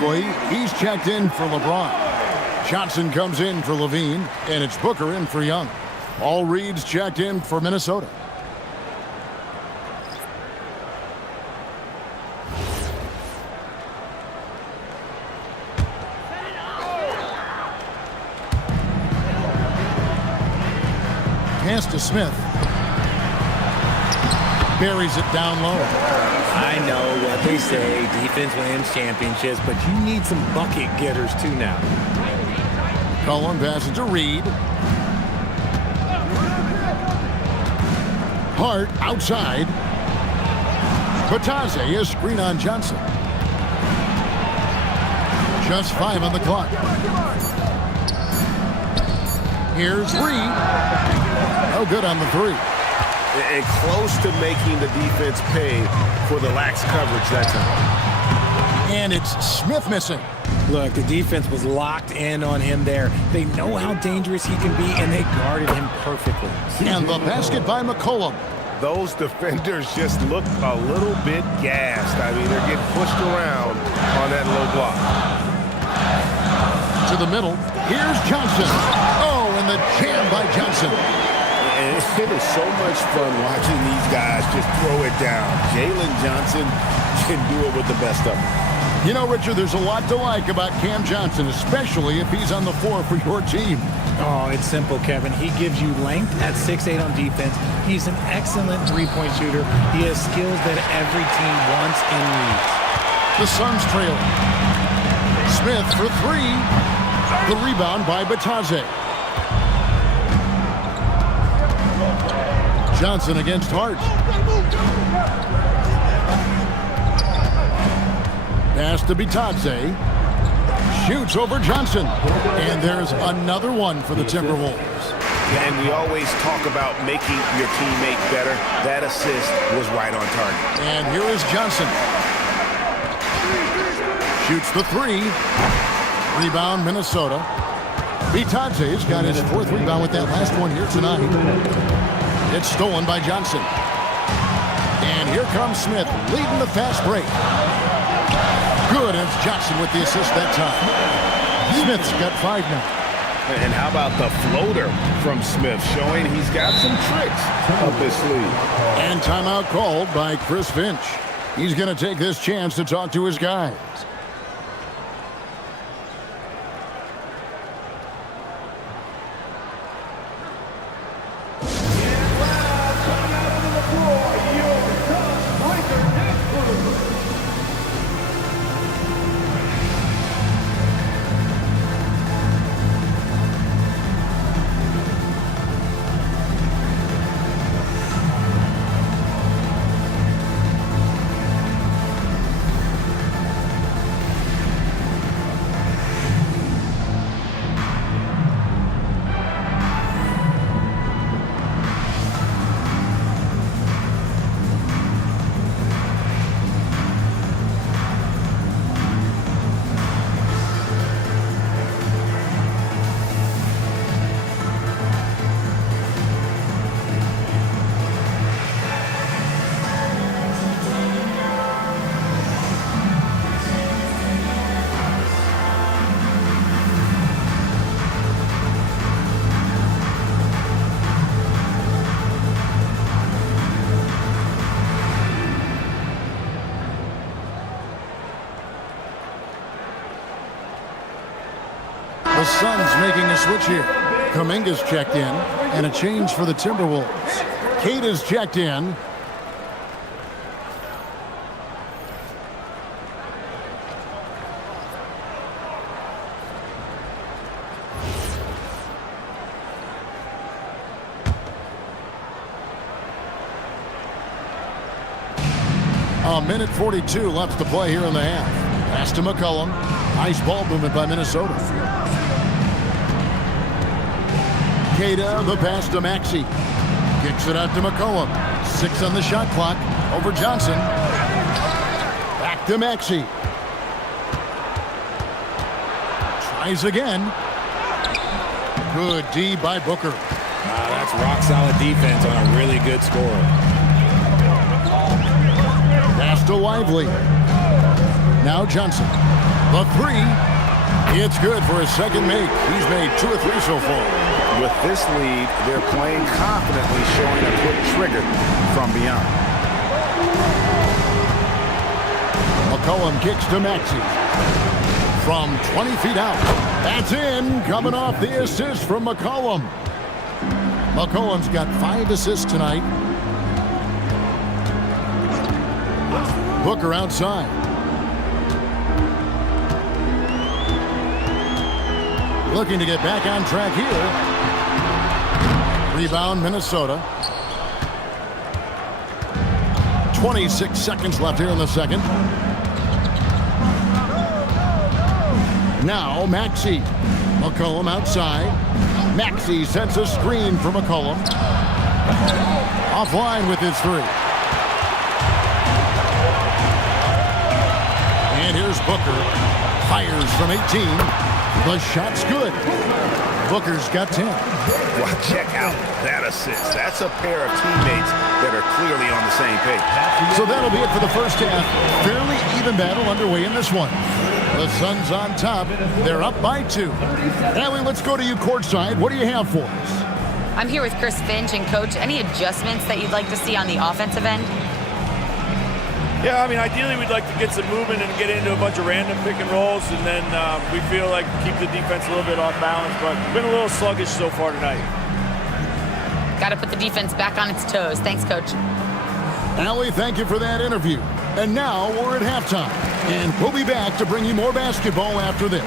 Lively, he's checked in for LeBron. Johnson comes in for Levine, and it's Booker in for Young. All Reeds checked in for Minnesota. Pass to Smith. Buries it down low. I know what they say, defense wins championships, but you need some bucket getters too now. Cullen passes to Reed. Hart outside. Batadze, a screen on Johnson. Just 5 on the clock. Here's Reed. No good on the 3. And close to making the defense pay for the lax coverage that time. And it's Smith missing. Look, the defense was locked in on him there. They know how dangerous he can be, and they guarded him perfectly. And the basket by McCollum. Those defenders just look a little bit gassed. I mean, they're getting pushed around on that low block. To the middle. Here's Johnson. Oh, and the jam by Johnson. And it is so much fun watching these guys just throw it down. Jalen Johnson can do it with the best of them. You know, Richard, there's a lot to like about Cam Johnson, especially if he's on the floor for your team. Oh, it's simple, Kevin. He gives you length at 6'8" on defense. He's an excellent three-point shooter. He has skills that every team wants and needs. The Suns trail. Smith for 3. The rebound by Batadze. Johnson against Hart. Pass to Batadze. Shoots over Johnson. And there's another one for the Timberwolves. And we always talk about making your teammate better. That assist was right on target. And here is Johnson. Shoots the 3. Rebound, Minnesota. Batadze's got his 4th rebound with that last one here tonight. It's stolen by Johnson. And here comes Smith, leading the fast break. Good, and it's Johnson with the assist that time. Smith's got 5 now. And how about the floater from Smith, showing he's got some tricks up his sleeve. And timeout called by Chris Finch. He's going to take this chance to talk to his guys. The Suns making a switch here. Kuminga's checked in, and a change for the Timberwolves. Cade is checked in. A minute 42 left to play here in the half. Pass to McCollum. Nice ball movement by Minnesota. Queta, the pass to Maxey. Kicks it out to McCollum. 6 on the shot clock. Over Johnson. Back to Maxey. Tries again. Good D by Booker. That's rock-solid defense on a really good score. Pass to Lively. Now Johnson. The three. It's good for his second make. He's made 2 or 3 so far. With this lead, they're playing confidently, showing a quick trigger from beyond. McCollum kicks to Maxey. From 20 feet out. That's in. Coming off the assist from McCollum. McCollum's got 5 assists tonight. Booker outside. Looking to get back on track here. Rebound, Minnesota. 26 seconds left here in the second. Now Maxey. McCollum outside. Maxey sends a screen for McCollum. Offline with his 3. And here's Booker. Fires from 18. The shot's good. Booker's got 10. Well, check out that assist. That's a pair of teammates that are clearly on the same page. So that'll be it for the first half. Fairly even battle underway in this one. The Suns on top. They're up by 2. Allie, let's go to you courtside. What do you have for us? I'm here with Chris Finch. And, Coach, any adjustments that you'd like to see on the offensive end? Yeah, I mean, ideally we'd like to get some movement and get into a bunch of random pick and rolls, and then we feel like keep the defense a little bit off balance, but we've been a little sluggish so far tonight. Got to put the defense back on its toes. Thanks, Coach. Allie, thank you for that interview. And now we're at halftime, and we'll be back to bring you more basketball after this.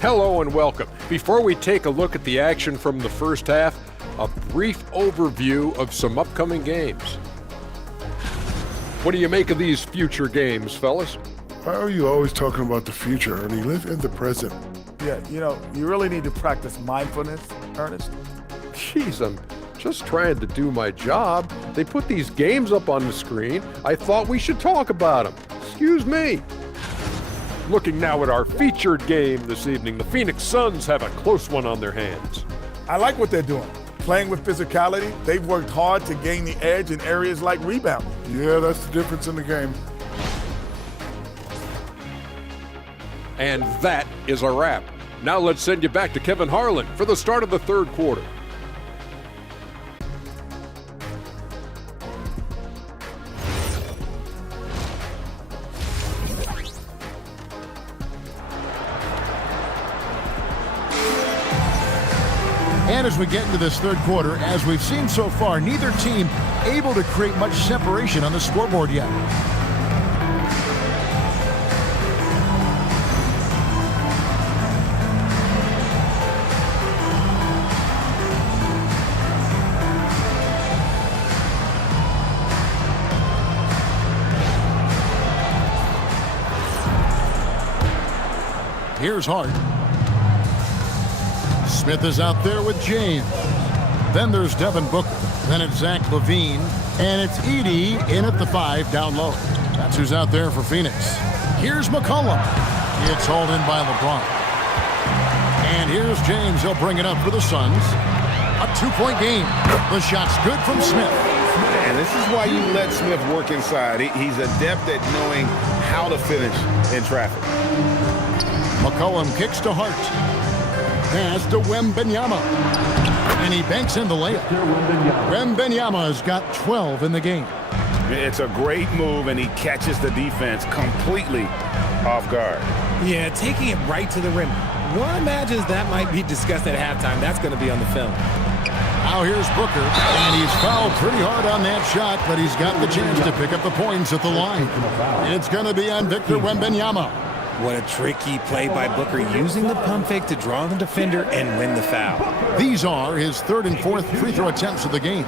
Hello and welcome. Before we take a look at the action from the first half, a brief overview of some upcoming games. What do you make of these future games, fellas? Why are you always talking about the future, Ernie? Live in the present. Yeah, you know, you really need to practice mindfulness, Ernest. Jeez, I'm just trying to do my job. They put these games up on the screen. I thought we should talk about them. Excuse me. Looking now at our featured game this evening, the Phoenix Suns have a close one on their hands. I like what they're doing. Playing with physicality, they've worked hard to gain the edge in areas like rebounding. Yeah, that's the difference in the game. And that is a wrap. Now let's send you back to Kevin Harlan for the start of the third quarter. And as we get into this third quarter, as we've seen so far, neither team able to create much separation on the scoreboard yet. Here's Hart. Smith is out there with James. Then there's Devin Booker. Then it's Zach LaVine. And it's Edey in at the 5 down low. That's who's out there for Phoenix. Here's McCollum. It's hauled in by LeBron. And here's James. He'll bring it up for the Suns. A 2-point game. The shot's good from Smith. And this is why you let Smith work inside. He's adept at knowing how to finish in traffic. McCollum kicks to Hart. Pass to Wembanyama. And he banks in the layup. Wembanyama has got 12 in the game. It's a great move, and he catches the defense completely off guard. Yeah, taking it right to the rim. One imagines that might be discussed at halftime. That's going to be on the film. Now here's Booker, and he's fouled pretty hard on that shot, but he's got the chance to pick up the points at the line. It's going to be on Victor Wembanyama. What a tricky play by Booker, using the pump fake to draw the defender and win the foul. These are his third and fourth free throw attempts of the game.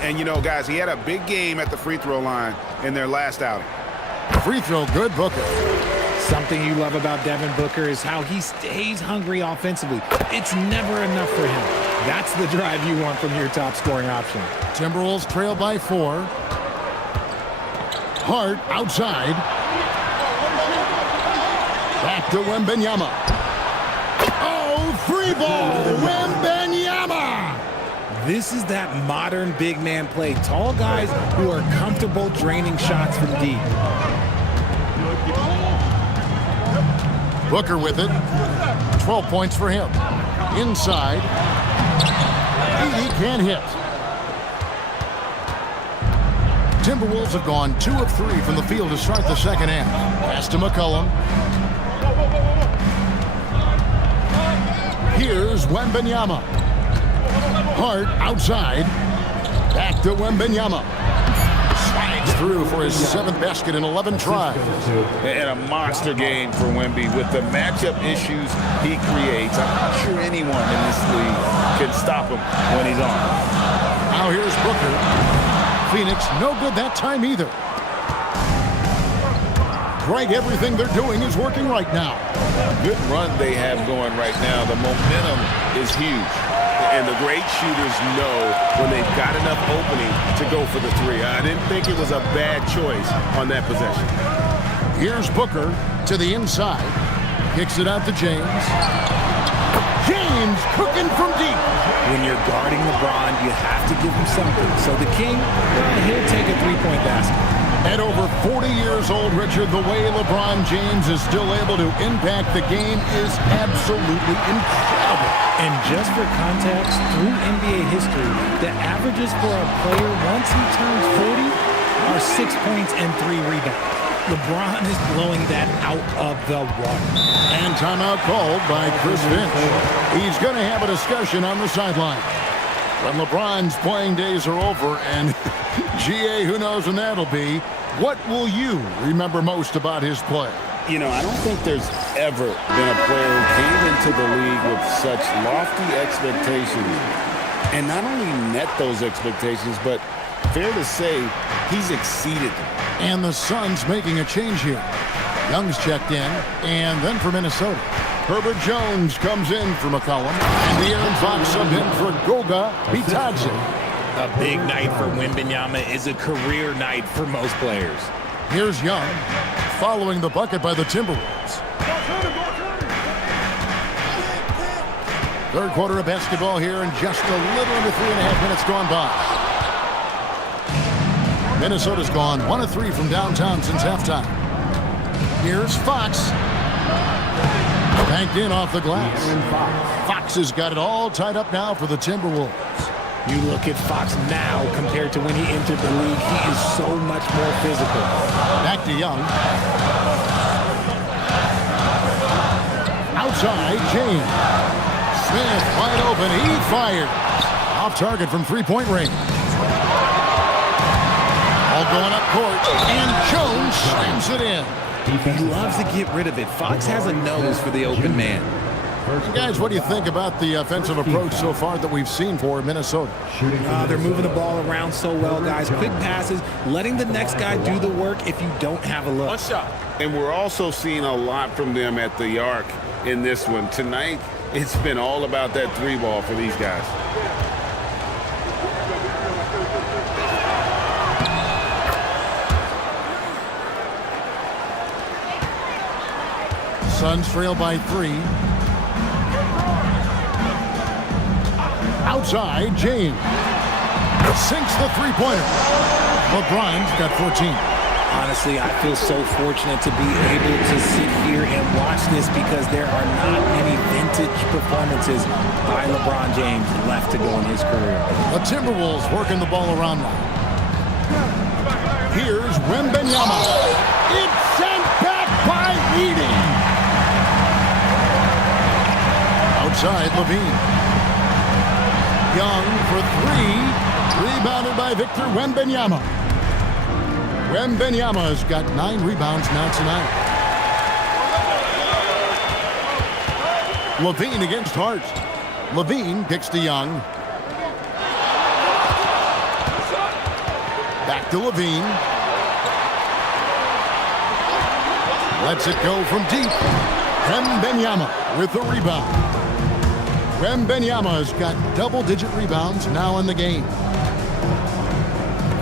And, you know, guys, he had a big game at the free throw line in their last outing. Free throw good, Booker. Something you love about Devin Booker is how he stays hungry offensively. It's never enough for him. That's the drive you want from your top scoring option. Timberwolves trail by 4. Hart outside. Back to Wembanyama. Oh, free ball. Wembanyama. This is that modern big man play. Tall guys who are comfortable draining shots from deep. Booker with it. 12 points for him. Inside. 80 can't hit. Timberwolves have gone 2 of 3 from the field to start the second half. Pass to McCollum. Here's Wembanyama. Hart outside. Back to Wembanyama. Slides through for his 7th basket in 11 tries. And a monster game for Wemby with the matchup issues he creates. I'm not sure anyone in this league can stop him when he's on. Now here's Booker. Phoenix, no good that time either. Right, everything they're doing is working right now. Good run they have going right now. The momentum is huge. And the great shooters know when they've got enough opening to go for the 3. I didn't think it was a bad choice on that possession. Here's Booker to the inside. Kicks it out to James. James cooking from deep. When you're guarding LeBron, you have to give him something. So the King, he'll take a three-point basket. At over 40 years old, Richard, the way LeBron James is still able to impact the game is absolutely incredible. And just for context, through NBA history, the averages for a player once he turns 40 are 6 points and 3 rebounds. LeBron is blowing that out of the water. And timeout called by Chris Finch. He's going to have a discussion on the sideline. When LeBron's playing days are over, and GA, who knows when that'll be, what will you remember most about his play? You know, I don't think there's ever been a player who came into the league with such lofty expectations and not only met those expectations, but fair to say, he's exceeded them. And the Suns making a change here. Young's checked in, and then for Minnesota. Herbert Jones comes in for McCollum, and De'Aaron Fox sub in for Goga Bitadze. A big night for Wembanyama is a career night for most players. Here's Young, following the bucket by the Timberwolves. Third quarter of basketball here, and just a little under 3.5 minutes gone by. Minnesota's gone 1 of 3 from downtown since halftime. Here's Fox. Banked in off the glass. Fox has got it all tied up now for the Timberwolves. You look at Fox now compared to when he entered the league, he is so much more physical. Back to Young. Outside, James. Smith wide open. He fires. Off target from three-point range. All going up court. And Jones slams it in. He loves to get rid of it. Fox has a nose for the open man. Guys, what do you think about the offensive approach so far that we've seen for Minnesota? They're moving the ball around so well, guys. Quick passes, letting the next guy do the work if you don't have a look. And we're also seeing a lot from them at the arc in this one. Tonight, it's been all about that 3-ball for these guys. Suns trail by 3. Outside, James. Sinks the three-pointer. LeBron's got 14. Honestly, I feel so fortunate to be able to sit here and watch this because there are not many vintage performances by LeBron James left to go in his career. The Timberwolves working the ball around now. Here's Wembanyama. It's sent back by Edey. Outside, Levine. Young for 3. Rebounded by Victor Wembanyama. Wembanyama's got 9 rebounds now tonight. Levine against Hart. Levine kicks to Young. Back to Levine. Lets it go from deep. Wembanyama with the rebound. Wembanyama's got double-digit rebounds now in the game.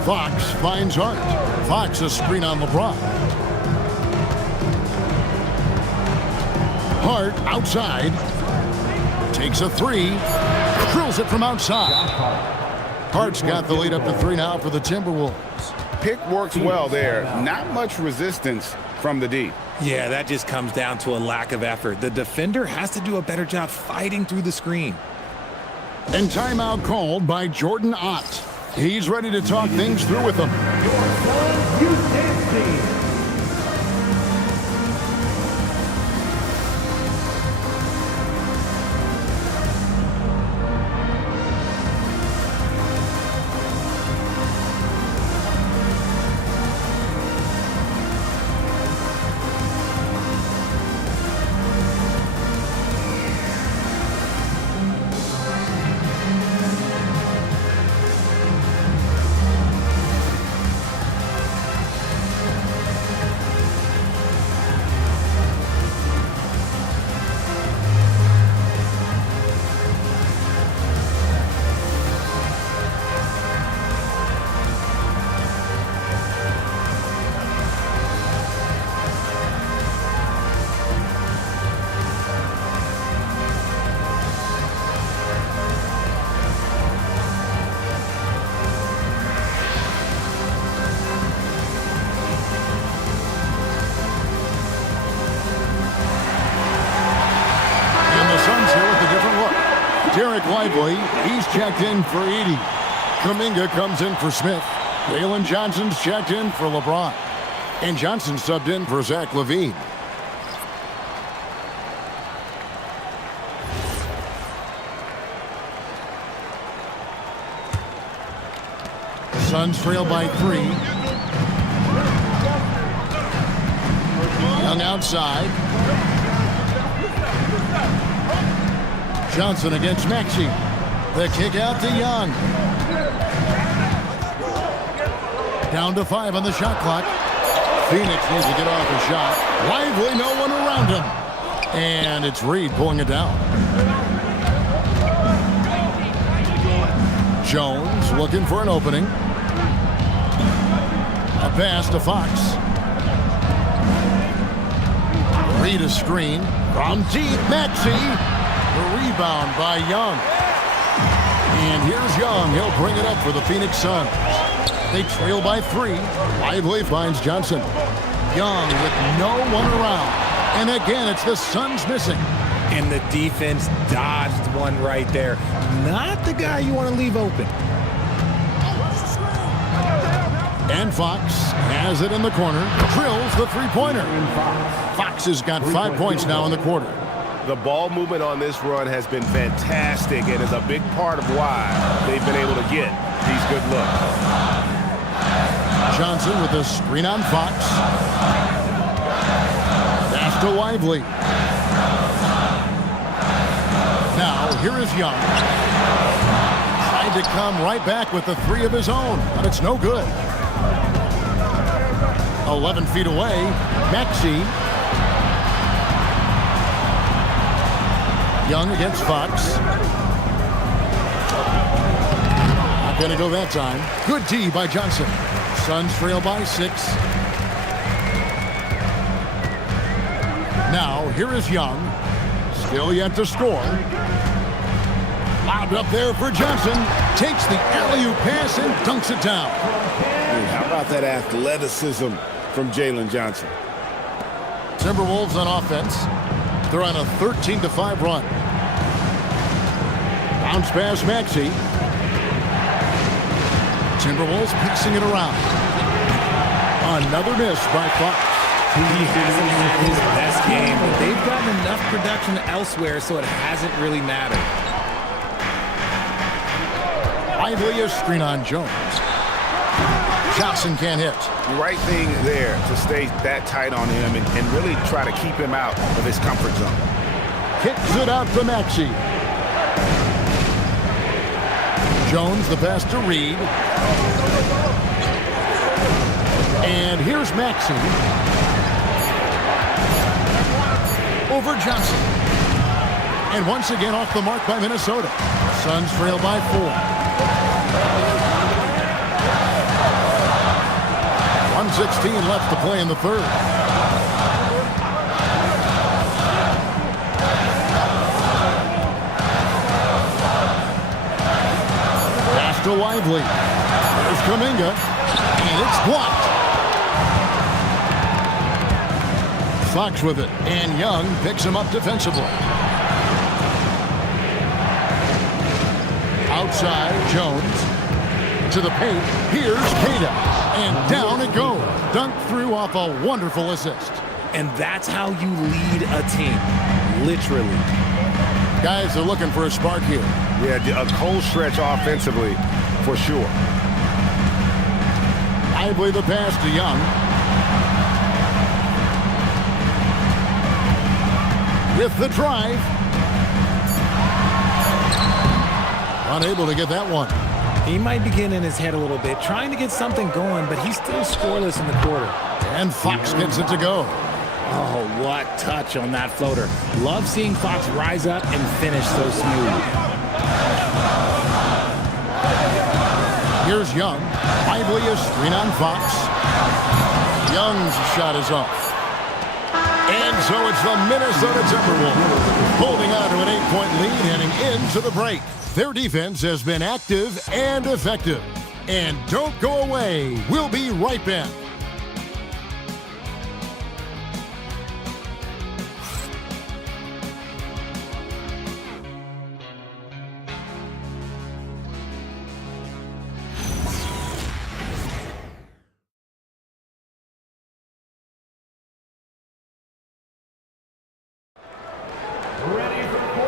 Fox finds Hart. Fox a screen on LeBron. Hart outside. Takes a three. Drills it from outside. Hart's got the lead up to 3 now for the Timberwolves. Pick works well there. Not much resistance from the D. Yeah, that just comes down to a lack of effort. The defender has to do a better job fighting through the screen. And timeout called by Jordan Ott. He's ready to talk things through with them. Derek Lively, he's checked in for Edey. Kuminga comes in for Smith. Jalen Johnson's checked in for LeBron. And Johnson subbed in for Zach LaVine. Suns trail by 3. Young outside. Johnson against Maxey. The kick out to Young. Down to 5 on the shot clock. Phoenix needs to get off a shot. Lively, no one around him. And it's Reed pulling it down. Jones looking for an opening. A pass to Fox. Reed a screen. From deep, Maxey. The rebound by Young. And here's Young. He'll bring it up for the Phoenix Suns. They trail by 3. Lively finds Johnson. Young with no one around. And again, it's the Suns missing. And the defense dodged one right there. Not the guy you want to leave open. And Fox has it in the corner. Drills the three-pointer. Fox has got 5 points now in the quarter. The ball movement on this run has been fantastic and is a big part of why they've been able to get these good looks. Johnson with a screen on Fox. Pass to Lively. Now, here is Young. Tried to come right back with the 3 of his own, but it's no good. 11 feet away, Maxey. Young against Fox. Not going to go that time. Good D by Johnson. Suns trail by 6. Now, here is Young. Still yet to score. Lobbed up there for Johnson. Takes the alley-oop pass and dunks it down. How about that athleticism from Jalen Johnson? Timberwolves on offense. They're on a 13-5 run. Bounce pass Maxey. Timberwolves passing it around. Another miss by Fox. He hasn't had his best game, but they've gotten enough production elsewhere, so it hasn't really mattered. Lively a screen on Jones. Johnson can't hit. The right thing there to stay that tight on him and really try to keep him out of his comfort zone. Kicks it out to Maxey. Jones the pass to Reed. And here's Maxey. Over Johnson. And once again off the mark by Minnesota. Suns trail by 4. 1:16 left to play in the third. Pass to Lively. There's Kuminga. And it's blocked. Fox with it. And Young picks him up defensively. Outside, Jones. To the paint. Here's Queta. And down it goes. Dunked through off a wonderful assist. And that's how you lead a team. Literally. Guys are looking for a spark here. Yeah, a cold stretch offensively for sure. Lively the pass to Young. With the drive. Unable to get that one. He might be getting in his head a little bit, trying to get something going, but he's still scoreless in the quarter. And Fox gets it to go. Oh, what touch on that floater. Love seeing Fox rise up and finish so smooth. Here's Young. Lively is screen on Fox. Young's shot is off. And so it's the Minnesota Timberwolves holding on to an 8-point lead heading into the break. Their defense has been active and effective. And don't go away. We'll be right back.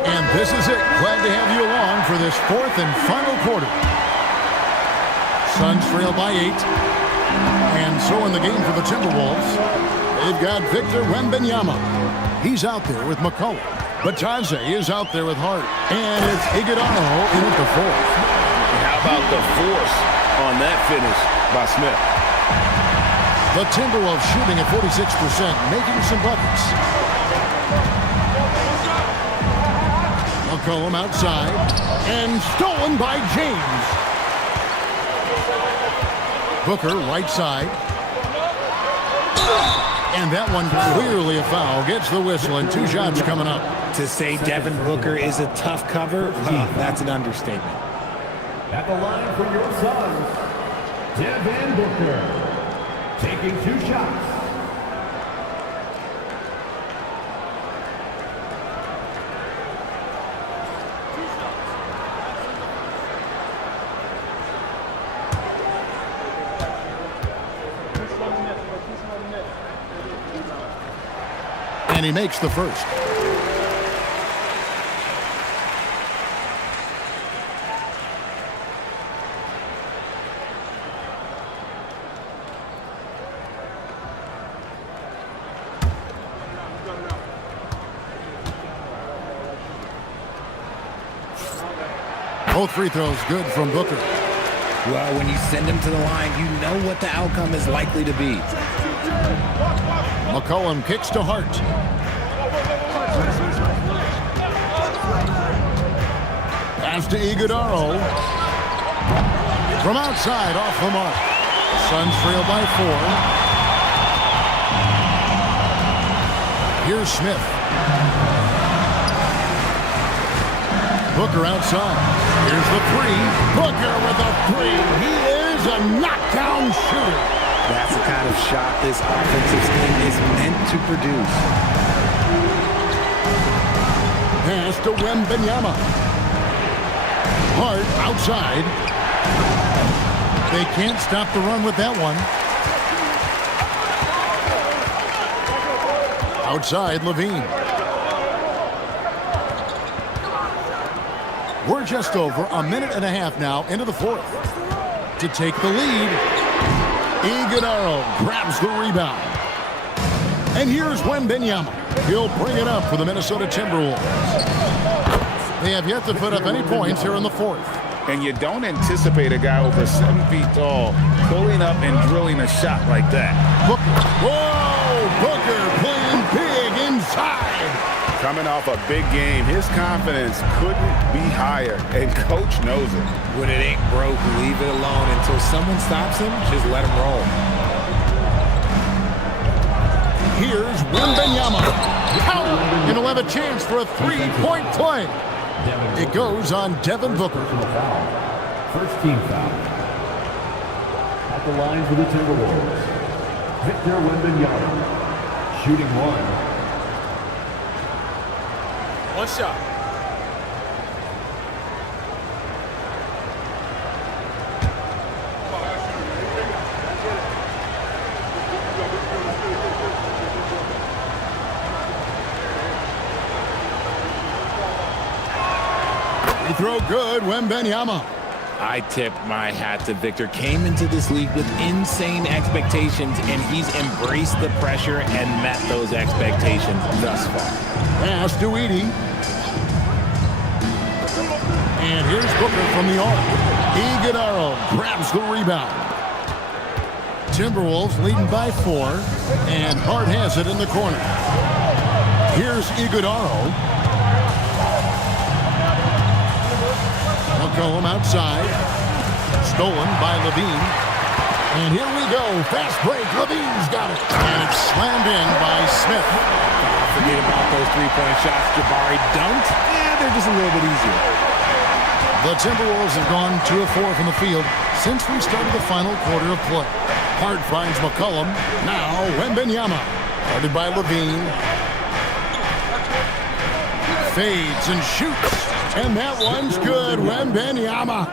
And this is it. Glad to have you along for this fourth and final quarter. Suns trail by 8. And so in the game for the Timberwolves, they've got Victor Wembanyama. He's out there with McCollum. Batadze is out there with Hart. And it's Iguodala in at the fourth. How about the force on that finish by Smith? The Timberwolves shooting at 46%, making some buckets. McCollum outside, and stolen by James. Booker right side. And that one clearly a foul. Gets the whistle, and 2 shots coming up. To say Devin Booker is a tough cover, that's an understatement. At the line for your Suns, Devin Booker, taking 2 shots. And he makes the first. Both free throws good from Booker. Well, when you send him to the line, you know what the outcome is likely to be. McCollum kicks to Hart. Pass to Iguodala. From outside, off the mark. Suns trail by 4. Here's Smith. Booker outside. Here's the 3. Booker with a 3. He is a knockdown shooter. That's the kind of shot this offensive scheme is meant to produce. Pass to Wembanyama. Hart outside. They can't stop the run with that one. Outside, Levine. We're just over a minute and a half now into the fourth. To take the lead, Iguodala grabs the rebound. And here's Wembanyama. He'll bring it up for the Minnesota Timberwolves. They have yet to put up any points here in the fourth. And you don't anticipate a guy over 7 feet tall pulling up and drilling a shot like that. Booker. Whoa! Booker playing big inside. Coming off a big game, his confidence couldn't be higher, and Coach knows it. When it ain't broke, leave it alone. Until someone stops him, just let him roll. Here's Wembanyama. And he'll have a chance for a three-point play. It goes on Devin Booker. First team foul. At the line for the Timberwolves, Victor Wembanyama, shooting one. One shot. Free throw good, Wembanyama. I tip my hat to Victor. Came into this league with insane expectations, and he's embraced the pressure and met those expectations thus far. Pass to Edey. And here's Booker from the arc. Iguodala grabs the rebound. Timberwolves leading by 4, and Hart has it in the corner. Here's Iguodala. McCollum outside. Stolen by Levine. And here we go. Fast break. Levine's got it. And it's slammed in by Smith. Forget about those three-point shots Jabari dunked. Yeah, they're just a little bit easier. The Timberwolves have gone 2 of 4 from the field since we started the final quarter of play. Hart finds McCollum. Now Wembanyama. Guarded by Levine. Fades and shoots. And that one's good. Wembanyama.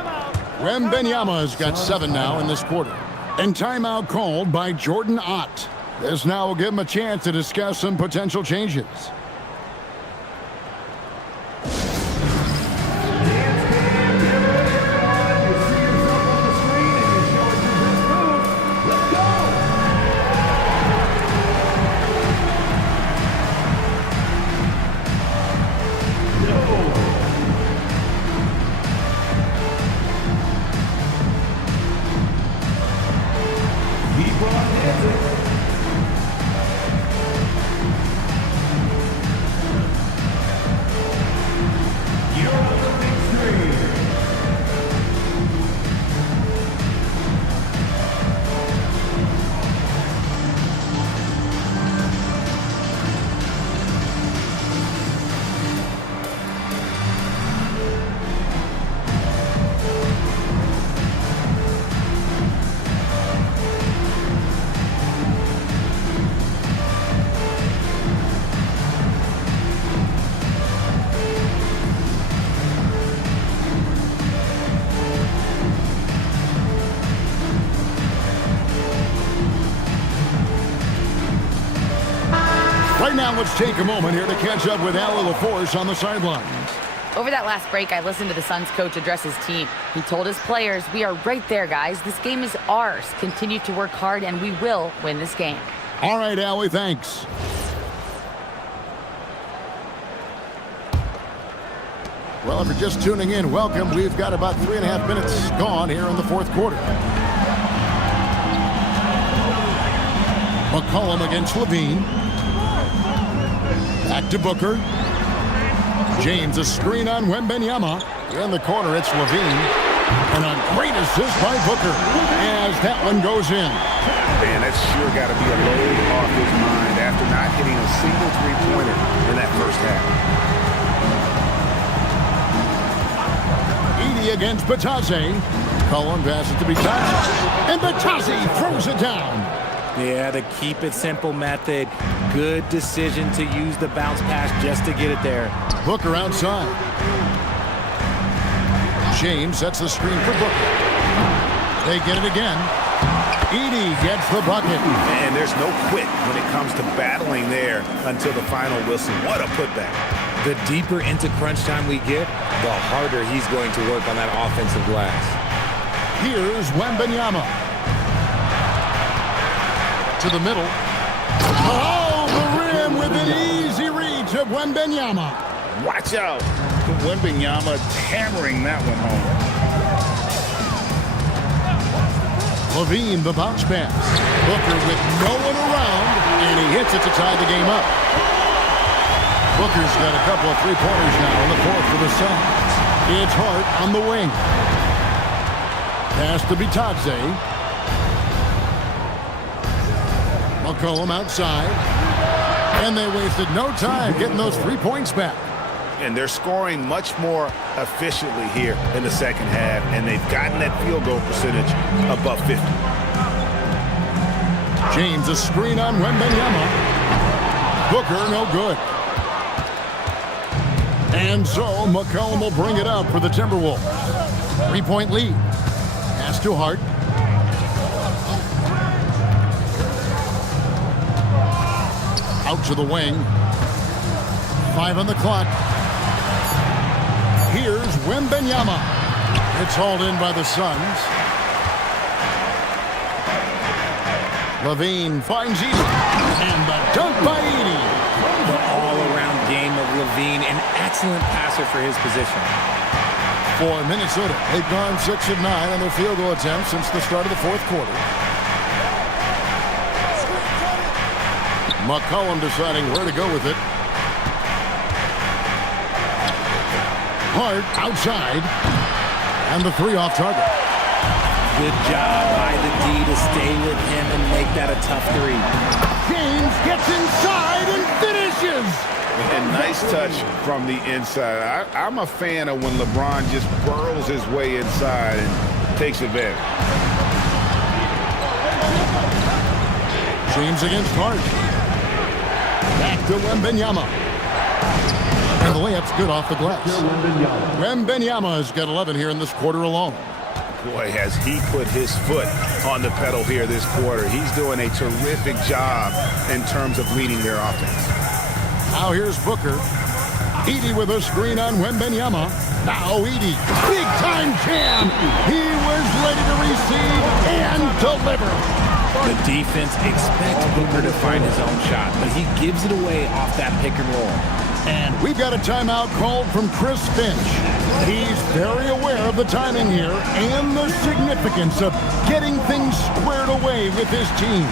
Wembanyama has got 7 now in this quarter. And timeout called by Jordan Ott. This now will give him a chance to discuss some potential changes. Right now, let's take a moment here to catch up with Allie LaForce on the sidelines. Over that last break, I listened to the Suns coach address his team. He told his players, "We are right there, guys. This game is ours. Continue to work hard, and we will win this game." All right, Allie, thanks. Well, if you're just tuning in, welcome. We've got about 3.5 minutes gone here in the fourth quarter. McCollum against Levine. Back to Booker. James, a screen on Wembanyama. In the corner, it's Levine. And a great assist by Booker as that one goes in. Man, that's sure got to be a load off his mind after not hitting a single three-pointer in that first half. Edey against Batase. Cullen passes to Batase. And Batase throws it down. Yeah, the keep it simple method. Good decision to use the bounce pass just to get it there. Booker outside. James sets the screen for Booker. They get it again. Edey gets the bucket. Man, there's no quit when it comes to battling there until the final whistle. What a putback. The deeper into crunch time we get, the harder he's going to work on that offensive glass. Here's Wembanyama. To the middle. Oh, the rim with an easy reach of Wembanyama. Watch out. Wembanyama hammering that one home. Levine, the bounce pass. Booker with no one around, and he hits it to tie the game up. Booker's got a couple of three-pointers now in the fourth for the Suns. It's Hart on the wing. Pass to Bitadze. McCollum outside. And they wasted no time getting those 3 points back. And they're scoring much more efficiently here in the second half, and they've gotten that field goal percentage above 50. James, a screen on Wembanyama. Booker, no good. And so McCollum will bring it up for the Timberwolves. 3-point lead. Pass to Hart. Out to the wing. 5 on the clock. Here's Wembanyama. It's hauled in by the Suns. LaVine finds Edey. And the dunk by Edey. The all-around game of LaVine, an excellent passer for his position. For Minnesota, they've gone 6 of 9 on their field goal attempts since the start of the fourth quarter. McCollum deciding where to go with it. Hart outside. And the 3 off target. Good job by the D to stay with him and make that a tough 3. James gets inside and finishes. And nice touch from the inside. I'm a fan of when LeBron just burrows his way inside and takes advantage. James against Hart. Back to Wembanyama. And the layup's good off the glass. Wembanyama has got 11 here in this quarter alone. Boy, has he put his foot on the pedal here this quarter. He's doing a terrific job in terms of leading their offense. Now here's Booker. Edey with a screen on Wembanyama. Now Edey. Big time jam. He was ready to receive and deliver. The defense expects Booker to find his own shot, but he gives it away off that pick and roll. And we've got a timeout called from Chris Finch. He's very aware of the timing here and the significance of getting things squared away with his team.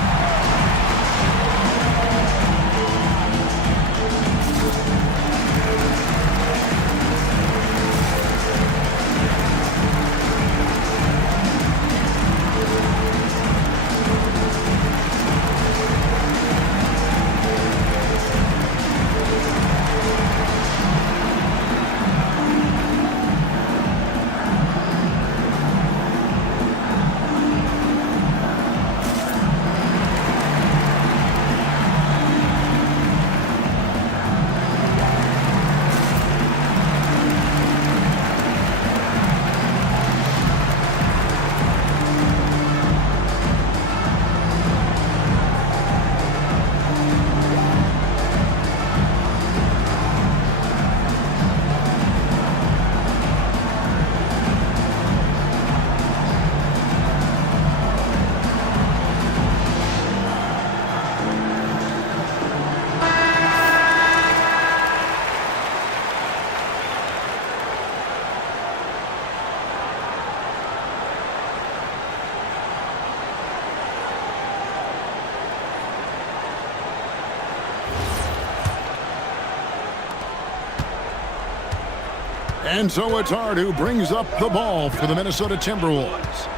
And so it's Hart who brings up the ball for the Minnesota Timberwolves.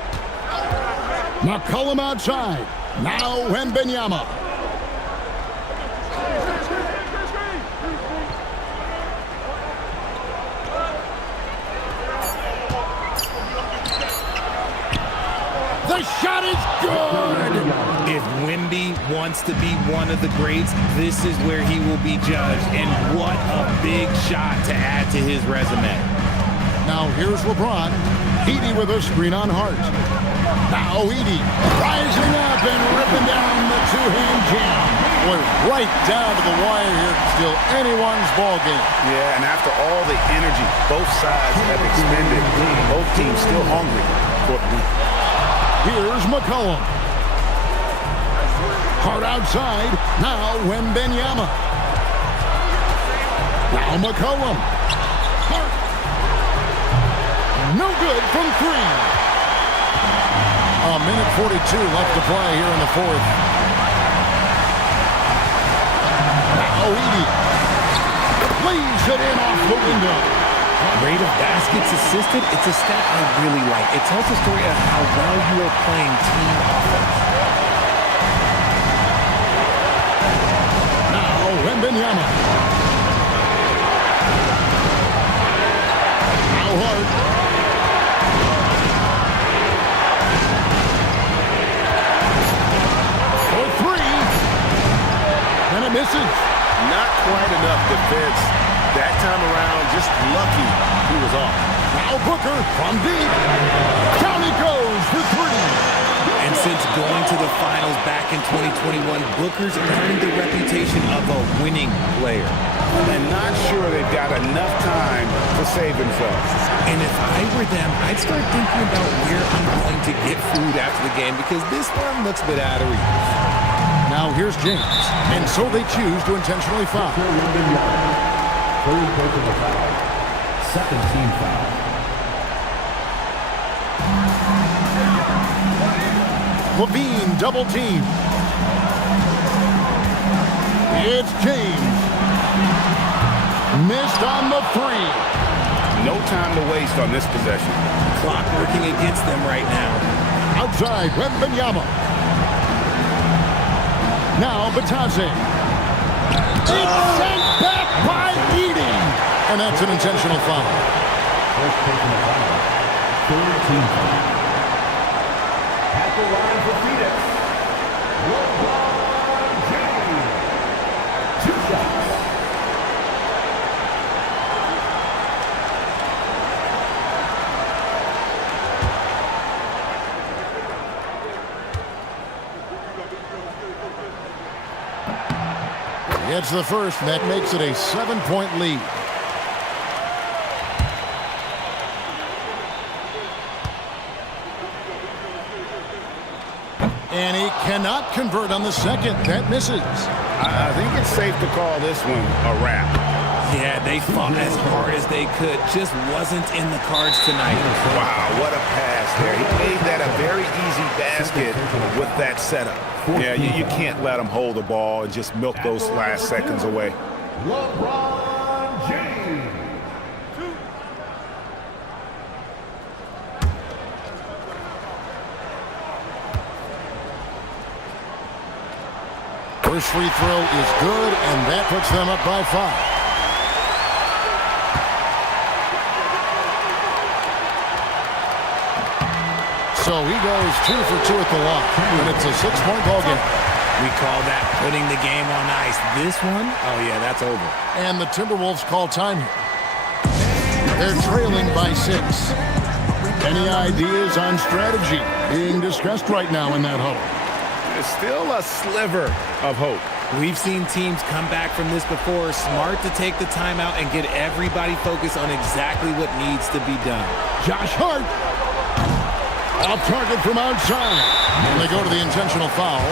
McCollum outside. Now Wembanyama. The shot is good. If Wemby wants to be one of the greats, this is where he will be judged. And what a big shot to add to his resume. Now here's LeBron. Edey with a screen on Hart. Now Edey rising up and ripping down the two-hand jam. Boy, right down to the wire here. Still anyone's ball game. Yeah, and after all the energy both sides have expended, both teams still hungry for the win. Here's McCollum. Hart outside. Now Wembanyama. Now McCollum. Hart. No good from 3. A minute 42 left to play here in the fourth. Now Edey. leaves it in off the window. Rate of baskets assisted, it's a stat I really like. It tells a story of how well you are playing team offense. Now, Wembanyama. Now Hart. For three. And it misses. Not quite enough defense that time around. Just lucky he was off. Now Booker from deep. Down he goes for three. And since going to the finals back in 2021, Booker's earned the reputation of a winning player. And not sure they've got enough time to save themselves. And if I were them, I'd start thinking about where I'm going to get food after the game because this one looks a bit out of reach. Now here's James. And so they choose to intentionally foul. Third personal foul. Second team foul. Levine double team. It's James. Missed on the three. No time to waste on this possession. Clock working against them right now. Outside, Wembanyama. Now Batadze. It's sent back by Edey. And that's an intentional foul. First personal foul. Third team foul. At the line for Phoenix, LeBron James. 2 shots. It's the first, and that makes it a 7-point lead. And he cannot convert on the second. That misses. I think it's safe to call this one a wrap. Yeah, they fought as hard as they could. Just wasn't in the cards tonight. Wow, what a pass there. He made that a very easy basket with that setup. Yeah, you can't let him hold the ball and just milk those last seconds away. LeBron James. First free throw is good, and that puts them up by 5. So he goes 2 for 2 at the line, and it's a 6-point ball game. We call that putting the game on ice. This one, oh yeah, that's over. And the Timberwolves call time here. They're trailing by 6. Any ideas on strategy being discussed right now in that huddle? There's still a sliver of hope. We've seen teams come back from this before. Smart to take the timeout and get everybody focused on exactly what needs to be done. Josh Hart. Off target from outside. And they go to the intentional foul.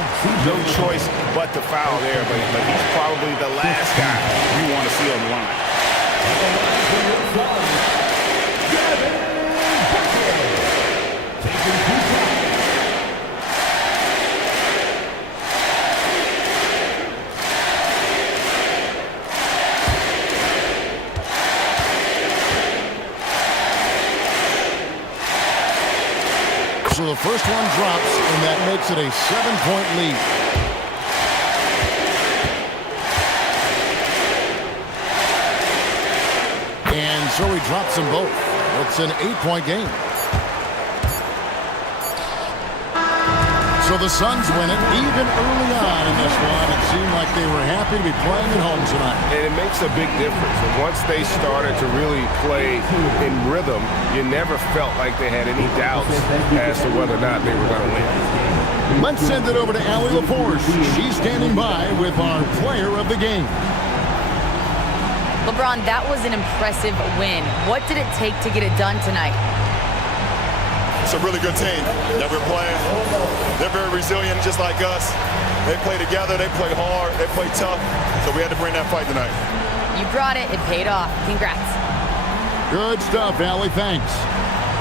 No choice but to foul there, but he's probably the last guy you want to see on the line. So the first one drops, and that makes it a 7-point lead. And so he drops them both. It's an 8-point game. So the Suns win it even early on in this one. It seemed like they were happy to be playing at home tonight. And it makes a big difference. And once they started to really play in rhythm, you never felt like they had any doubts as to whether or not they were going to win. Let's send it over to Allie LaForce. She's standing by with our player of the game. LeBron, that was an impressive win. What did it take to get it done tonight? It's a really good team that we're playing. They're very resilient, just like us. They play together, they play hard, they play tough. So we had to bring that fight tonight. You brought it. It paid off. Congrats. Good stuff, Allie. Thanks.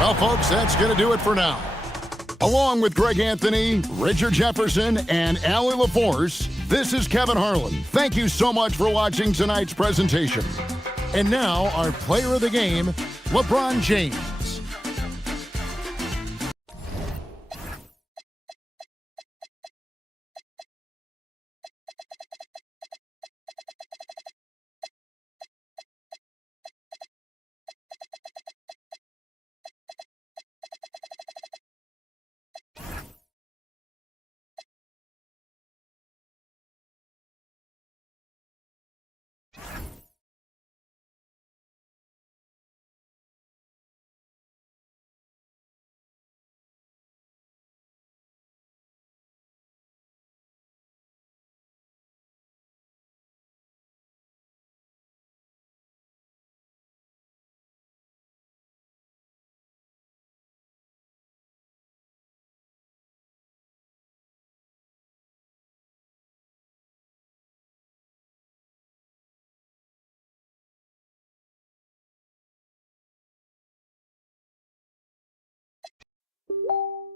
Well, folks, that's going to do it for now. Along with Greg Anthony, Richard Jefferson, and Allie LaForce, this is Kevin Harlan. Thank you so much for watching tonight's presentation. And now our player of the game, LeBron James.